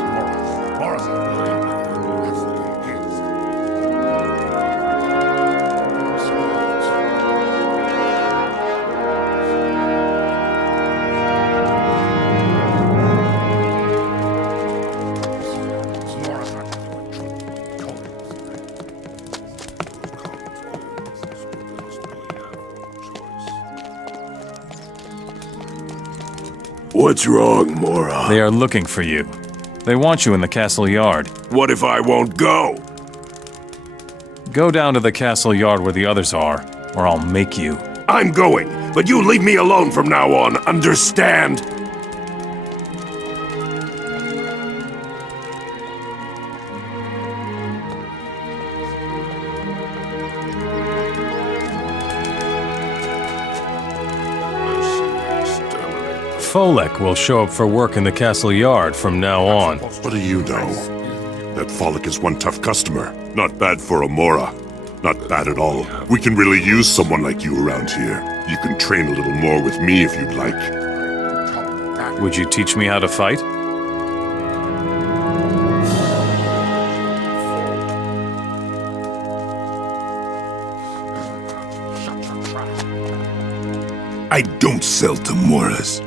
What's wrong, Mora? They are looking for you. They want you in the castle yard. What if I won't go? Go down to the castle yard where the others are, or I'll make you. I'm going, but you leave me alone from now on, understand? Folek will show up for work in the castle yard from now on. What do you know? That Follick is one tough customer. Not bad for a Mora. Not bad at all. We can really use someone like you around here. You can train a little more with me if you'd like. Would you teach me how to fight? I don't sell to Moras.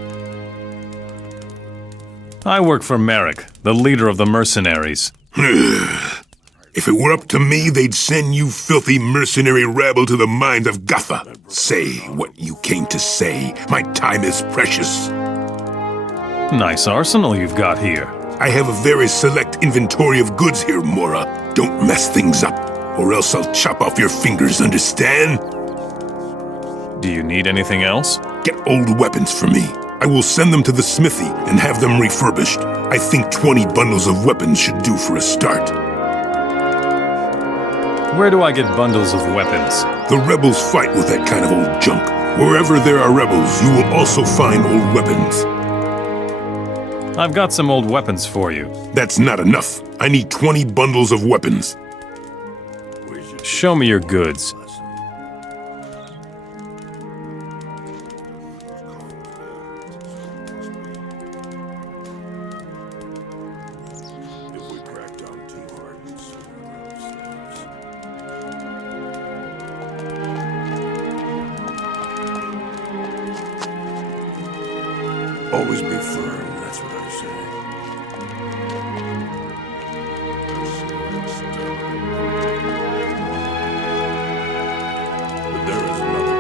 I work for Merrick, the leader of the mercenaries. If it were up to me, they'd send you filthy mercenary rabble to the mines of Gotha. Say what you came to say. My time is precious. Nice arsenal you've got here. I have a very select inventory of goods here, Mora. Don't mess things up, or else I'll chop off your fingers, understand? Do you need anything else? Get old weapons for me. I will send them to the smithy and have them refurbished. I think 20 bundles of weapons should do for a start. Where do I get bundles of weapons? The rebels fight with that kind of old junk. Wherever there are rebels, you will also find old weapons. I've got some old weapons for you. That's not enough. I need 20 bundles of weapons. Show me your goods. Always be firm, that's what I say. But there is another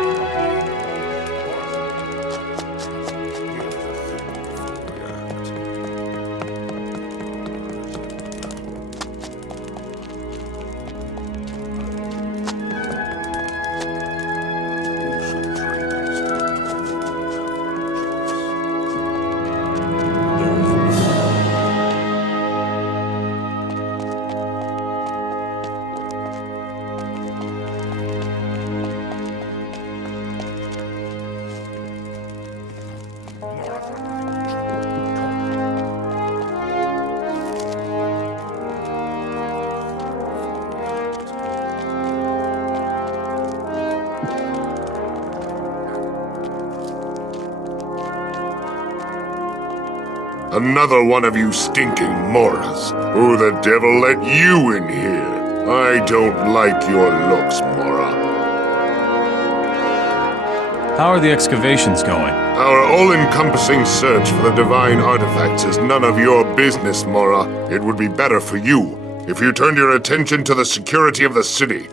Another one of you stinking Moras. Who the devil let you in here? I don't like your looks, Mora. How are the excavations going? Our all-encompassing search for the divine artifacts is none of your business, Mora. It would be better for you if you turned your attention to the security of the city.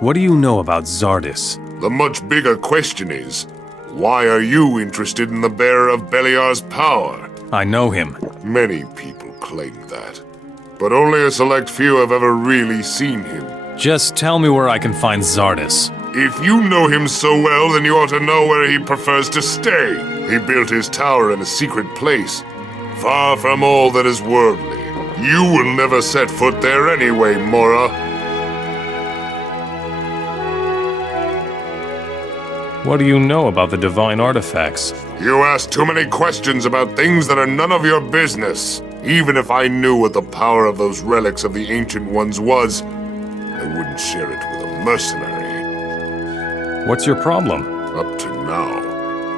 What do you know about Zardis? The much bigger question is, why are you interested in the bearer of Beliar's power? I know him. Many people claim that, but only a select few have ever really seen him. Just tell me where I can find Zardis. If you know him so well, then you ought to know where he prefers to stay. He built his tower in a secret place, far from all that is worldly. You will never set foot there anyway, Mora. What do you know about the divine artifacts? You ask too many questions about things that are none of your business. Even if I knew what the power of those relics of the Ancient Ones was, I wouldn't share it with a mercenary. What's your problem? Up to now,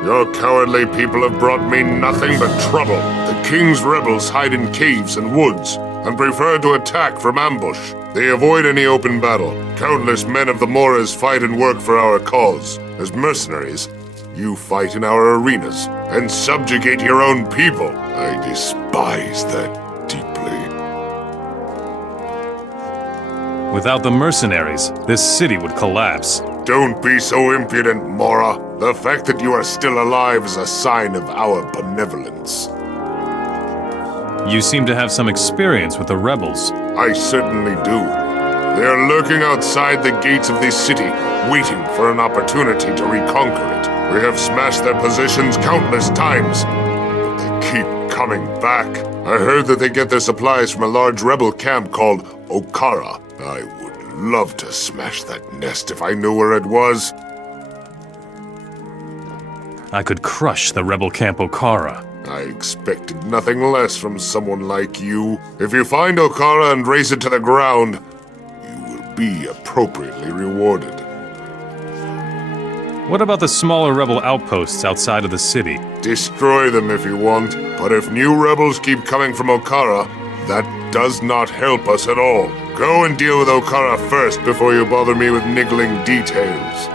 your cowardly people have brought me nothing but trouble. The King's rebels hide in caves and woods, and prefer to attack from ambush. They avoid any open battle. Countless men of the Moras fight and work for our cause. As mercenaries, you fight in our arenas and subjugate your own people. I despise that deeply. Without the mercenaries, this city would collapse. Don't be so impudent, Mora. The fact that you are still alive is a sign of our benevolence. You seem to have some experience with the rebels. I certainly do. They are lurking outside the gates of this city, waiting for an opportunity to reconquer it. We have smashed their positions countless times, but they keep coming back. I heard that they get their supplies from a large rebel camp called Okara. I would love to smash that nest if I knew where it was. I could crush the rebel camp Okara. I expected nothing less from someone like you. If you find Okara and raze it to the ground, be appropriately rewarded. What about the smaller rebel outposts outside of the city? Destroy them if you want, but if new rebels keep coming from Okara, that does not help us at all. Go and deal with Okara first before you bother me with niggling details.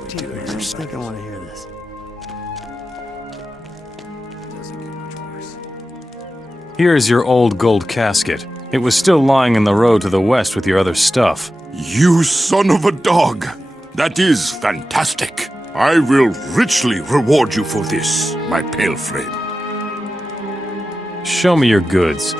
I don't think I want to hear this. Here is your old gold casket. It was still lying in the road to the west with your other stuff. You son of a dog! That is fantastic. I will richly reward you for this, my pale friend. Show me your goods.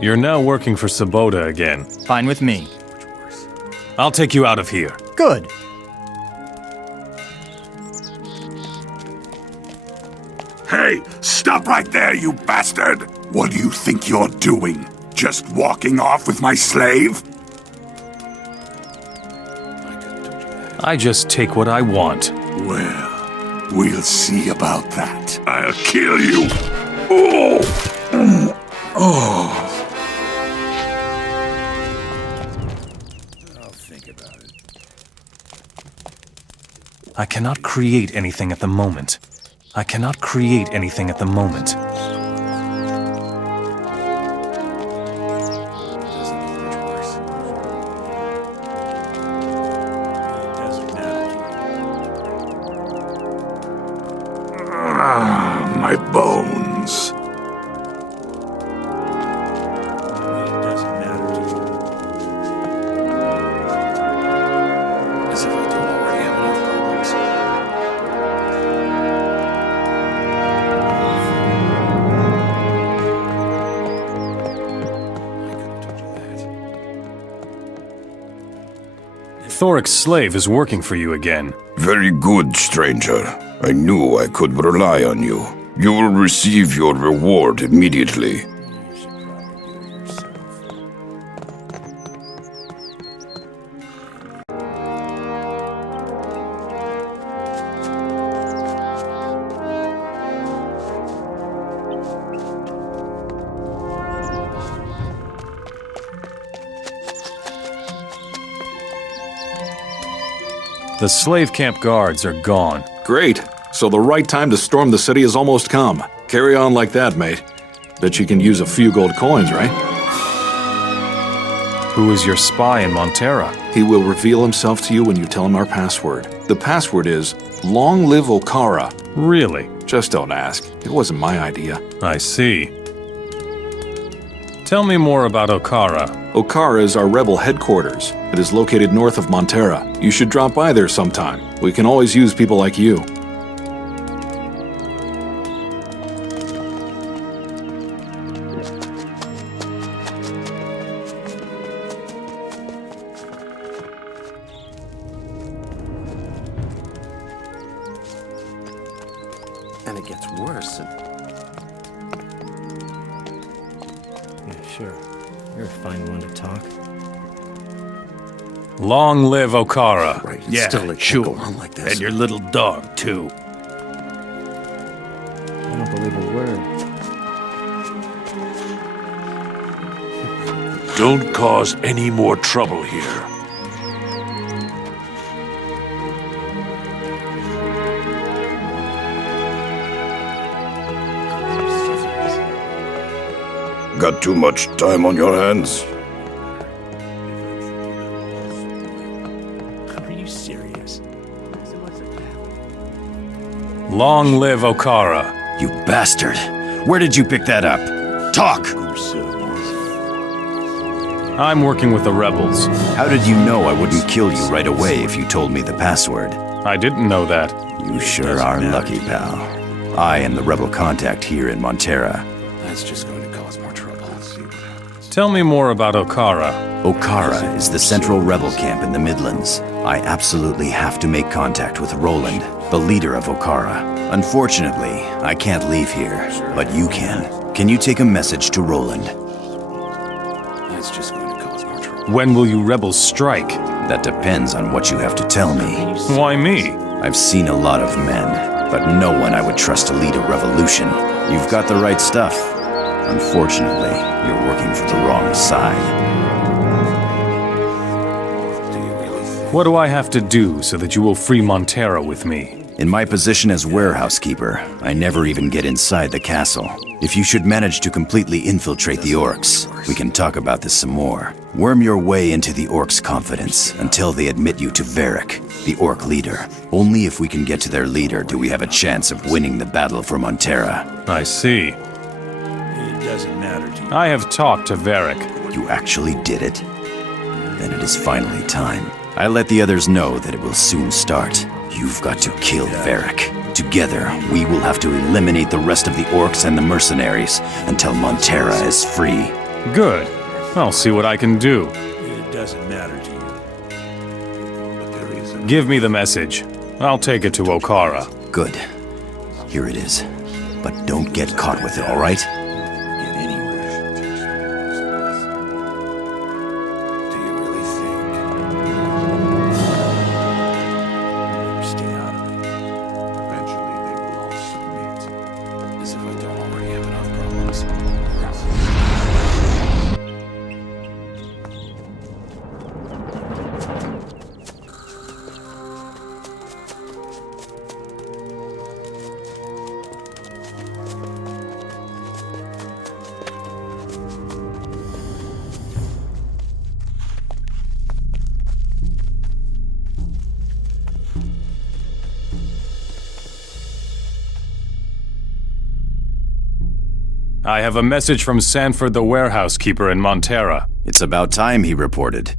You're now working for Sabota again. Fine with me. I'll take you out of here. Good. Hey, stop right there, you bastard! What do you think you're doing? Just walking off with my slave? I just take what I want. Well, we'll see about that. I'll kill you! Oh! Oh! I cannot create anything at the moment. I cannot create anything at the moment. My bones. As if I don't already have enough problems. Thoric's slave is working for you again. Very good, stranger. I knew I could rely on you. You will receive your reward immediately. The slave camp guards are gone. Great. So the right time to storm the city has almost come. Carry on like that, mate. Bet you can use a few gold coins, right? Who is your spy in Montera? He will reveal himself to you when you tell him our password. The password is, Long Live Okara. Really? Just don't ask. It wasn't my idea. I see. Tell me more about Okara. Okara is our rebel headquarters. It is located north of Montera. You should drop by there sometime. We can always use people like you. And it gets worse. Yeah, sure. You're a fine one to talk. Long live Okara. Right, Yeah, still it can't sure. go on like this. And your little dog, too. I don't believe a word. Don't cause any more trouble here. Got too much time on your hands? Are you serious? Long live Okara. You bastard! Where did you pick that up? Talk! I'm working with the rebels. How did you know I wouldn't kill you right away if you told me the password? I didn't know that. You sure are lucky, pal. I am the rebel contact here in Montera. That's just going to cause more trouble. Tell me more about Okara. Okara is the central rebel camp in the Midlands. I absolutely have to make contact with Roland, the leader of Okara. Unfortunately, I can't leave here, but you can. Can you take a message to Roland? That's just going to cause more trouble. When will you rebels strike? That depends on what you have to tell me. Why me? I've seen a lot of men, but no one I would trust to lead a revolution. You've got the right stuff. Unfortunately, you're working for the wrong side. What do I have to do so that you will free Montera with me? In my position as warehouse keeper, I never even get inside the castle. If you should manage to completely infiltrate the orcs, we can talk about this some more. Worm your way into the orcs' confidence until they admit you to Varric, the orc leader. Only if we can get to their leader do we have a chance of winning the battle for Montera. I see. It doesn't matter to you. I have talked to Varric. You actually did it? Then it is finally time. I let the others know that it will soon start. You've got to kill Varric. Together, we will have to eliminate the rest of the orcs and the mercenaries until Montera is free. Good. I'll see what I can do. It doesn't matter to you. Give me the message. I'll take it to Okara. Good. Here it is. But don't get caught with it, all right? I have a message from Sanford the warehouse keeper in Montera. It's about time he reported.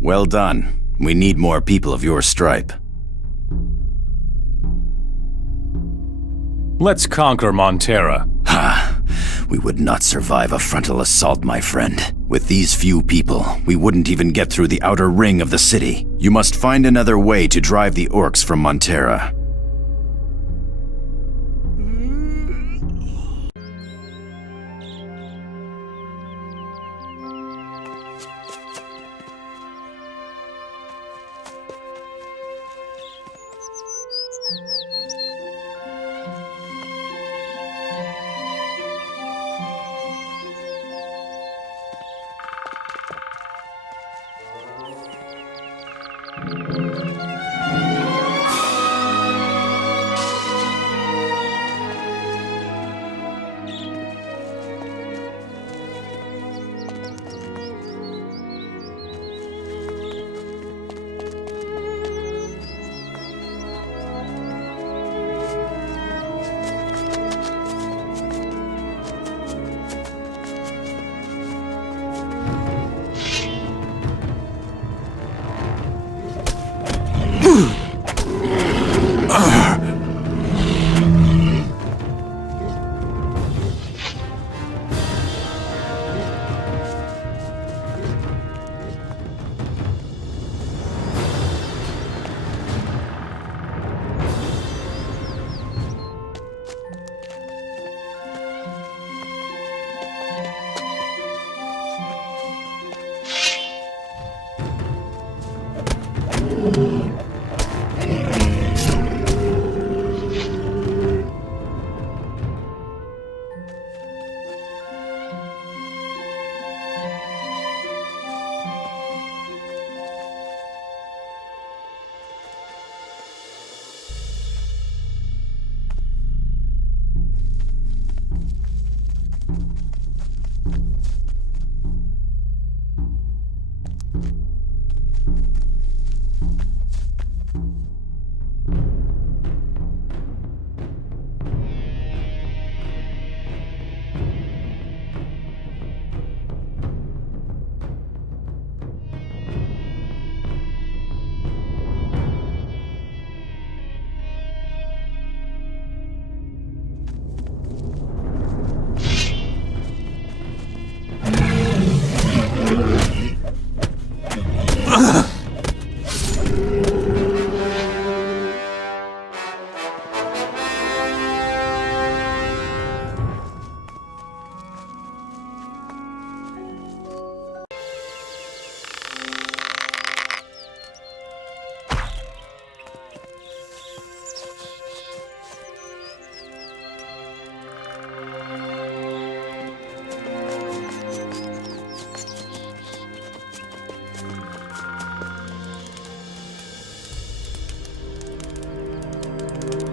Well done. We need more people of your stripe. Let's conquer Montera. Ha! We would not survive a frontal assault, my friend. With these few people, we wouldn't even get through the outer ring of the city. You must find another way to drive the orcs from Montera.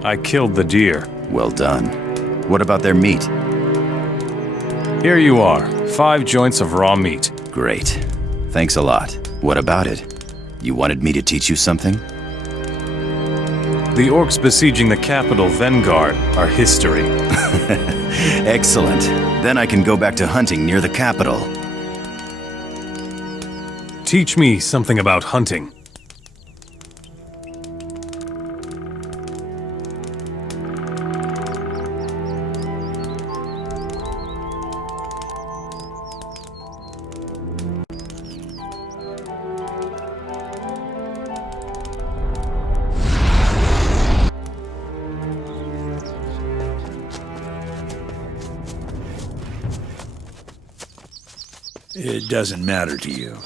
I killed the deer. Well done. What about their meat? Here you are, 5 joints of raw meat. Great. Thanks a lot. What about it? You wanted me to teach you something? The orcs besieging the capital, Vengard, are history. Excellent. Then I can go back to hunting near the capital. Teach me something about hunting. It doesn't matter to you.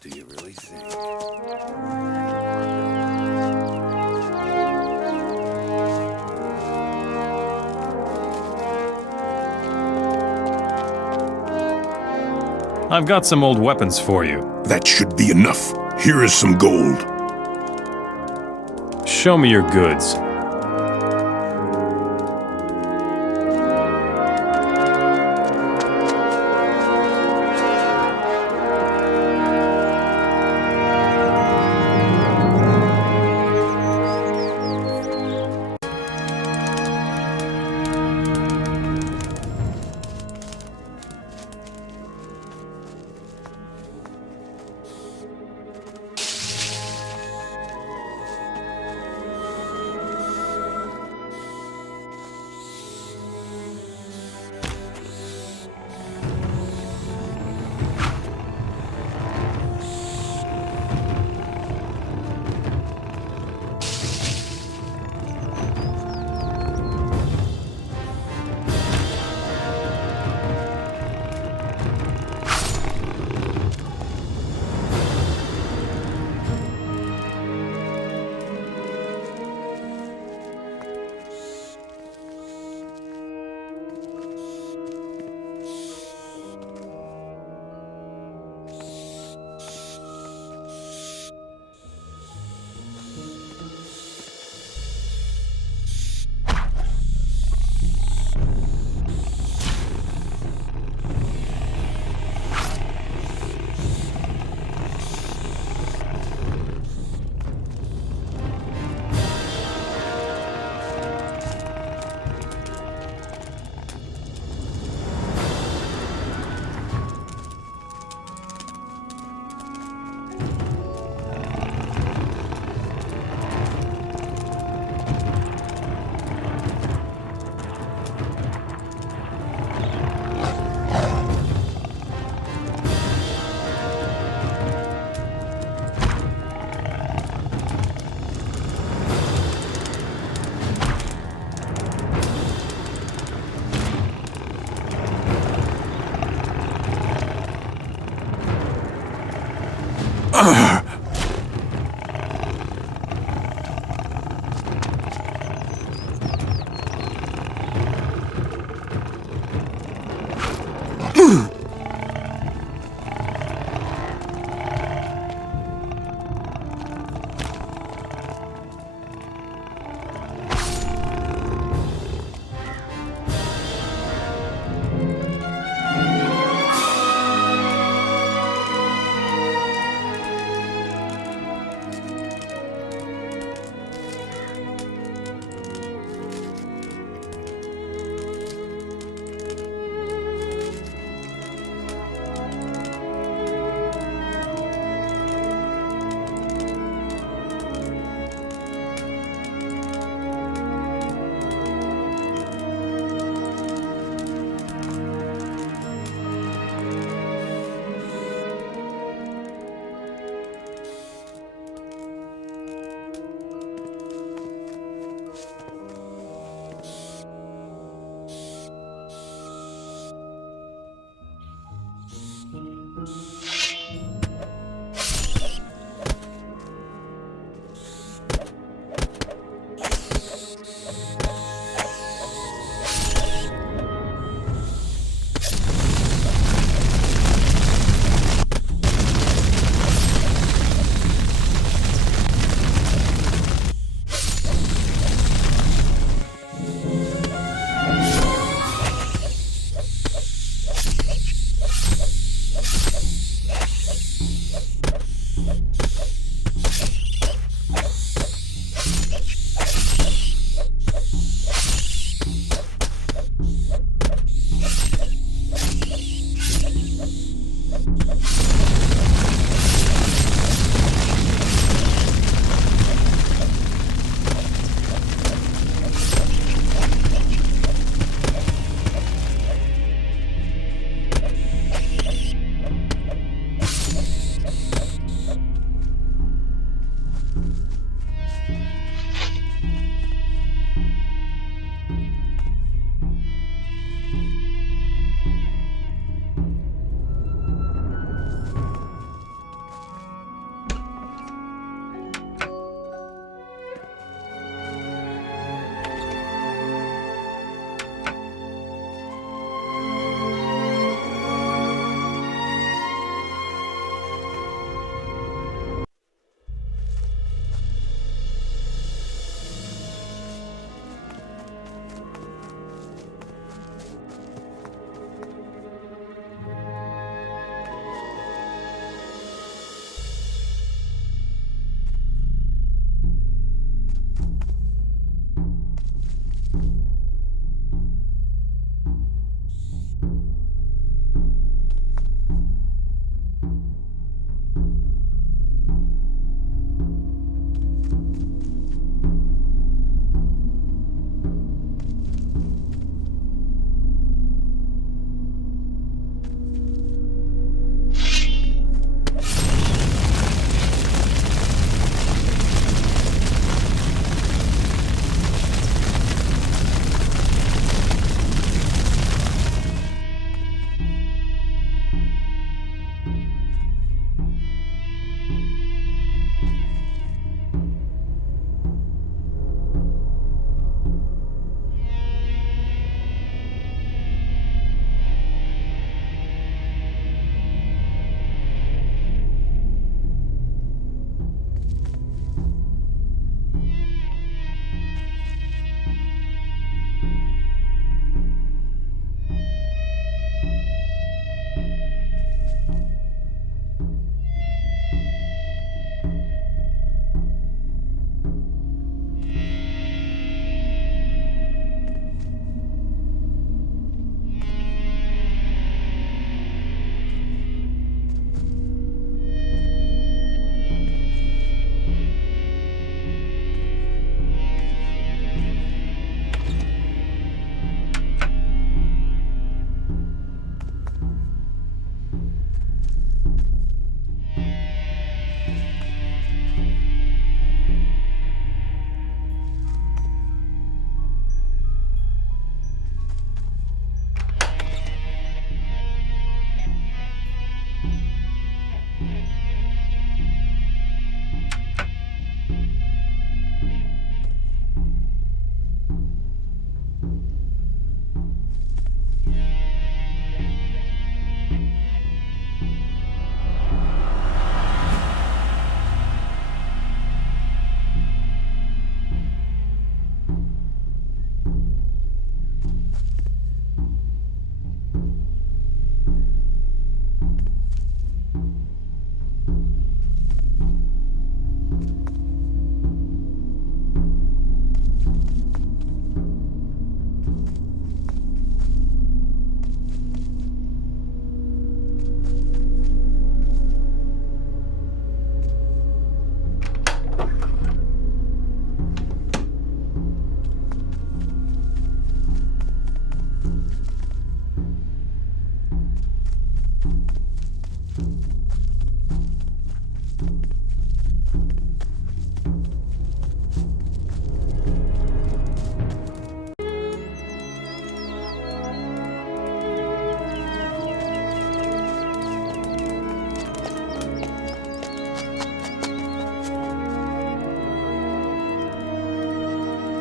Do you really think? I've got some old weapons for you. That should be enough. Here is some gold. Show me your goods.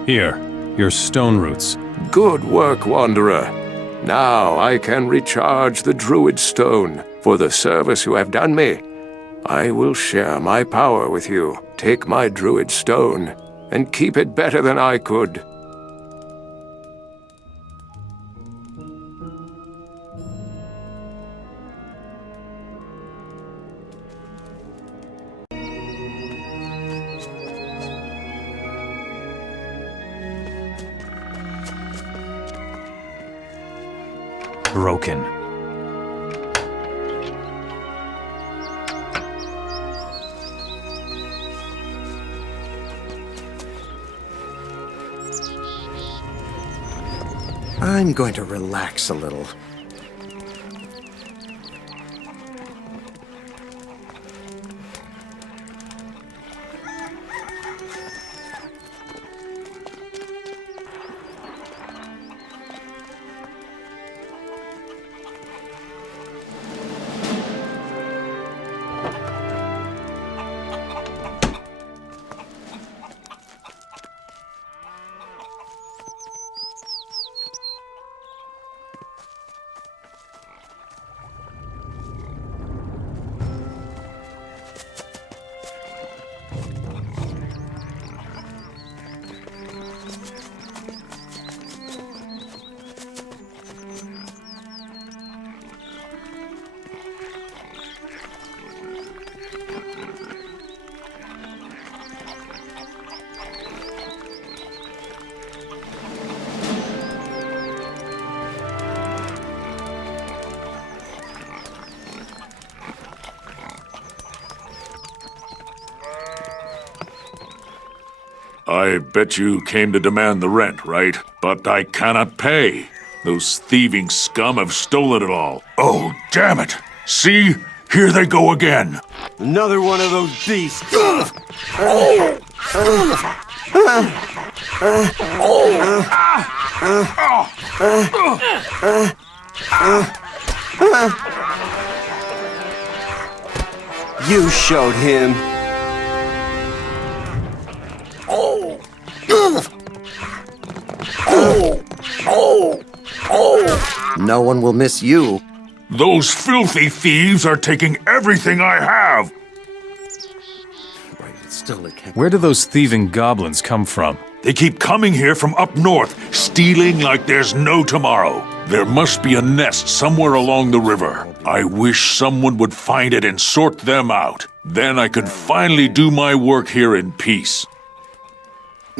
Here, your stone roots. Good work, Wanderer. Now I can recharge the Druid Stone for the service you have done me. I will share my power with you. Take my Druid Stone and keep it better than I could. Broken. I'm going to relax a little. I bet you came to demand the rent, right? But I cannot pay. Those thieving scum have stolen it all. Oh, damn it! See? Here they go again. Another one of those beasts. You showed him. No one will miss you. Those filthy thieves are taking everything I have. Where do those thieving goblins come from? They keep coming here from up north, stealing like there's no tomorrow. There must be a nest somewhere along the river. I wish someone would find it and sort them out. Then I could finally do my work here in peace.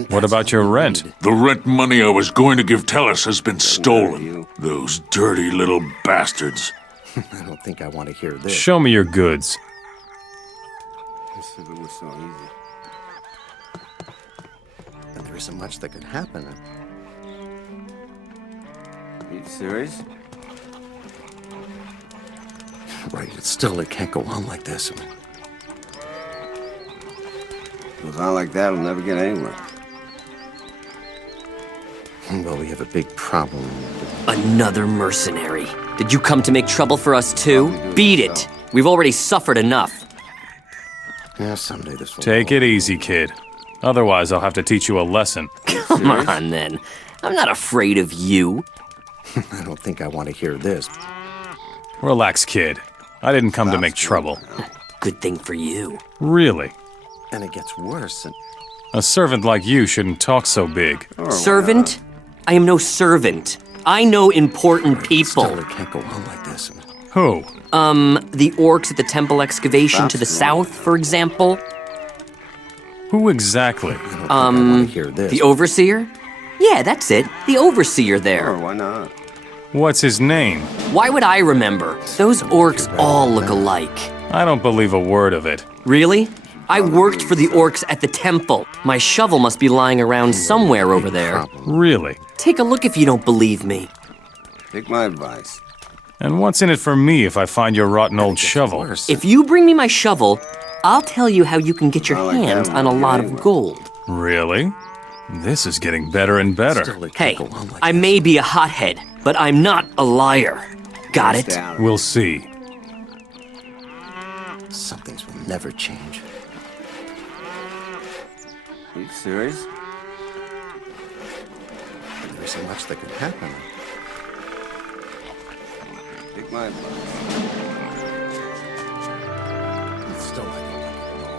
What about your rent? The rent money I was going to give Tellus has been stolen. Those dirty little bastards. I don't think I want to hear this. Show me your goods. If it was so easy. But there isn't much that could happen. Are you serious? Right, it can't go on like this. Goes on like that, it'll never get anywhere. Well, we have a big problem. Another mercenary. Did you come to make trouble for us too? Beat it! We've already suffered enough. Yeah, someday this will... Take it easy, kid. Otherwise, I'll have to teach you a lesson. Come on, then. I'm not afraid of you. I don't think I want to hear this. Relax, kid. I didn't come to make trouble. Good thing for you. Really? And it gets worse. A servant like you shouldn't talk so big. Servant? I am no servant. I know important people. Still, it can't go on like this. Who? The orcs at the temple excavation to the south, for example. Who exactly? The overseer? Yeah, that's it. The overseer there. Why not? What's his name? Why would I remember? Those orcs all look alike. I don't believe a word of it. Really? I worked for the orcs at the temple. My shovel must be lying around somewhere over there. Really? Take a look if you don't believe me. Take my advice. And what's in it for me if I find your rotten old shovel? If you bring me my shovel, I'll tell you how you can get your hands on a lot of gold. Really? This is getting better and better. Hey, I may be a hothead, but I'm not a liar. Got it? We'll see. Some things will never change. Are you serious? only so much that can happen. Take my advice. Still, I don't like it at all.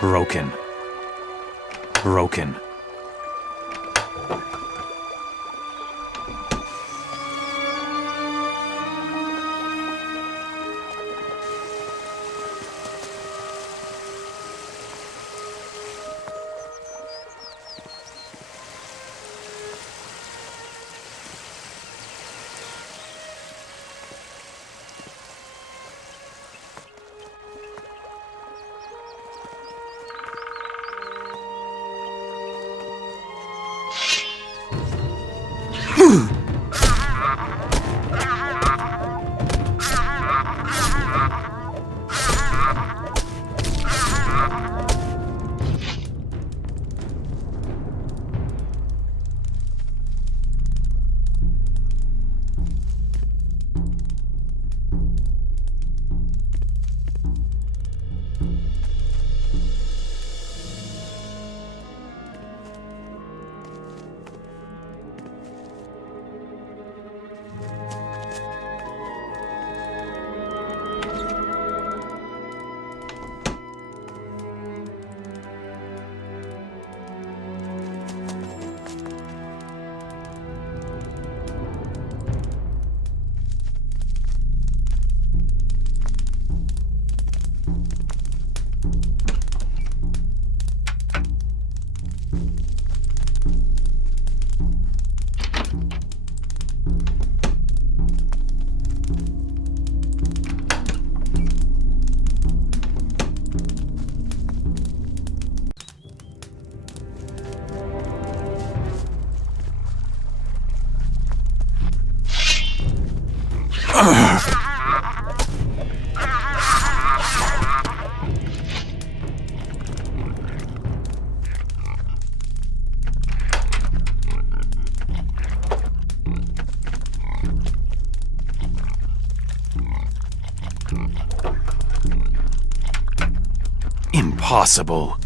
Broken. Broken. Impossible.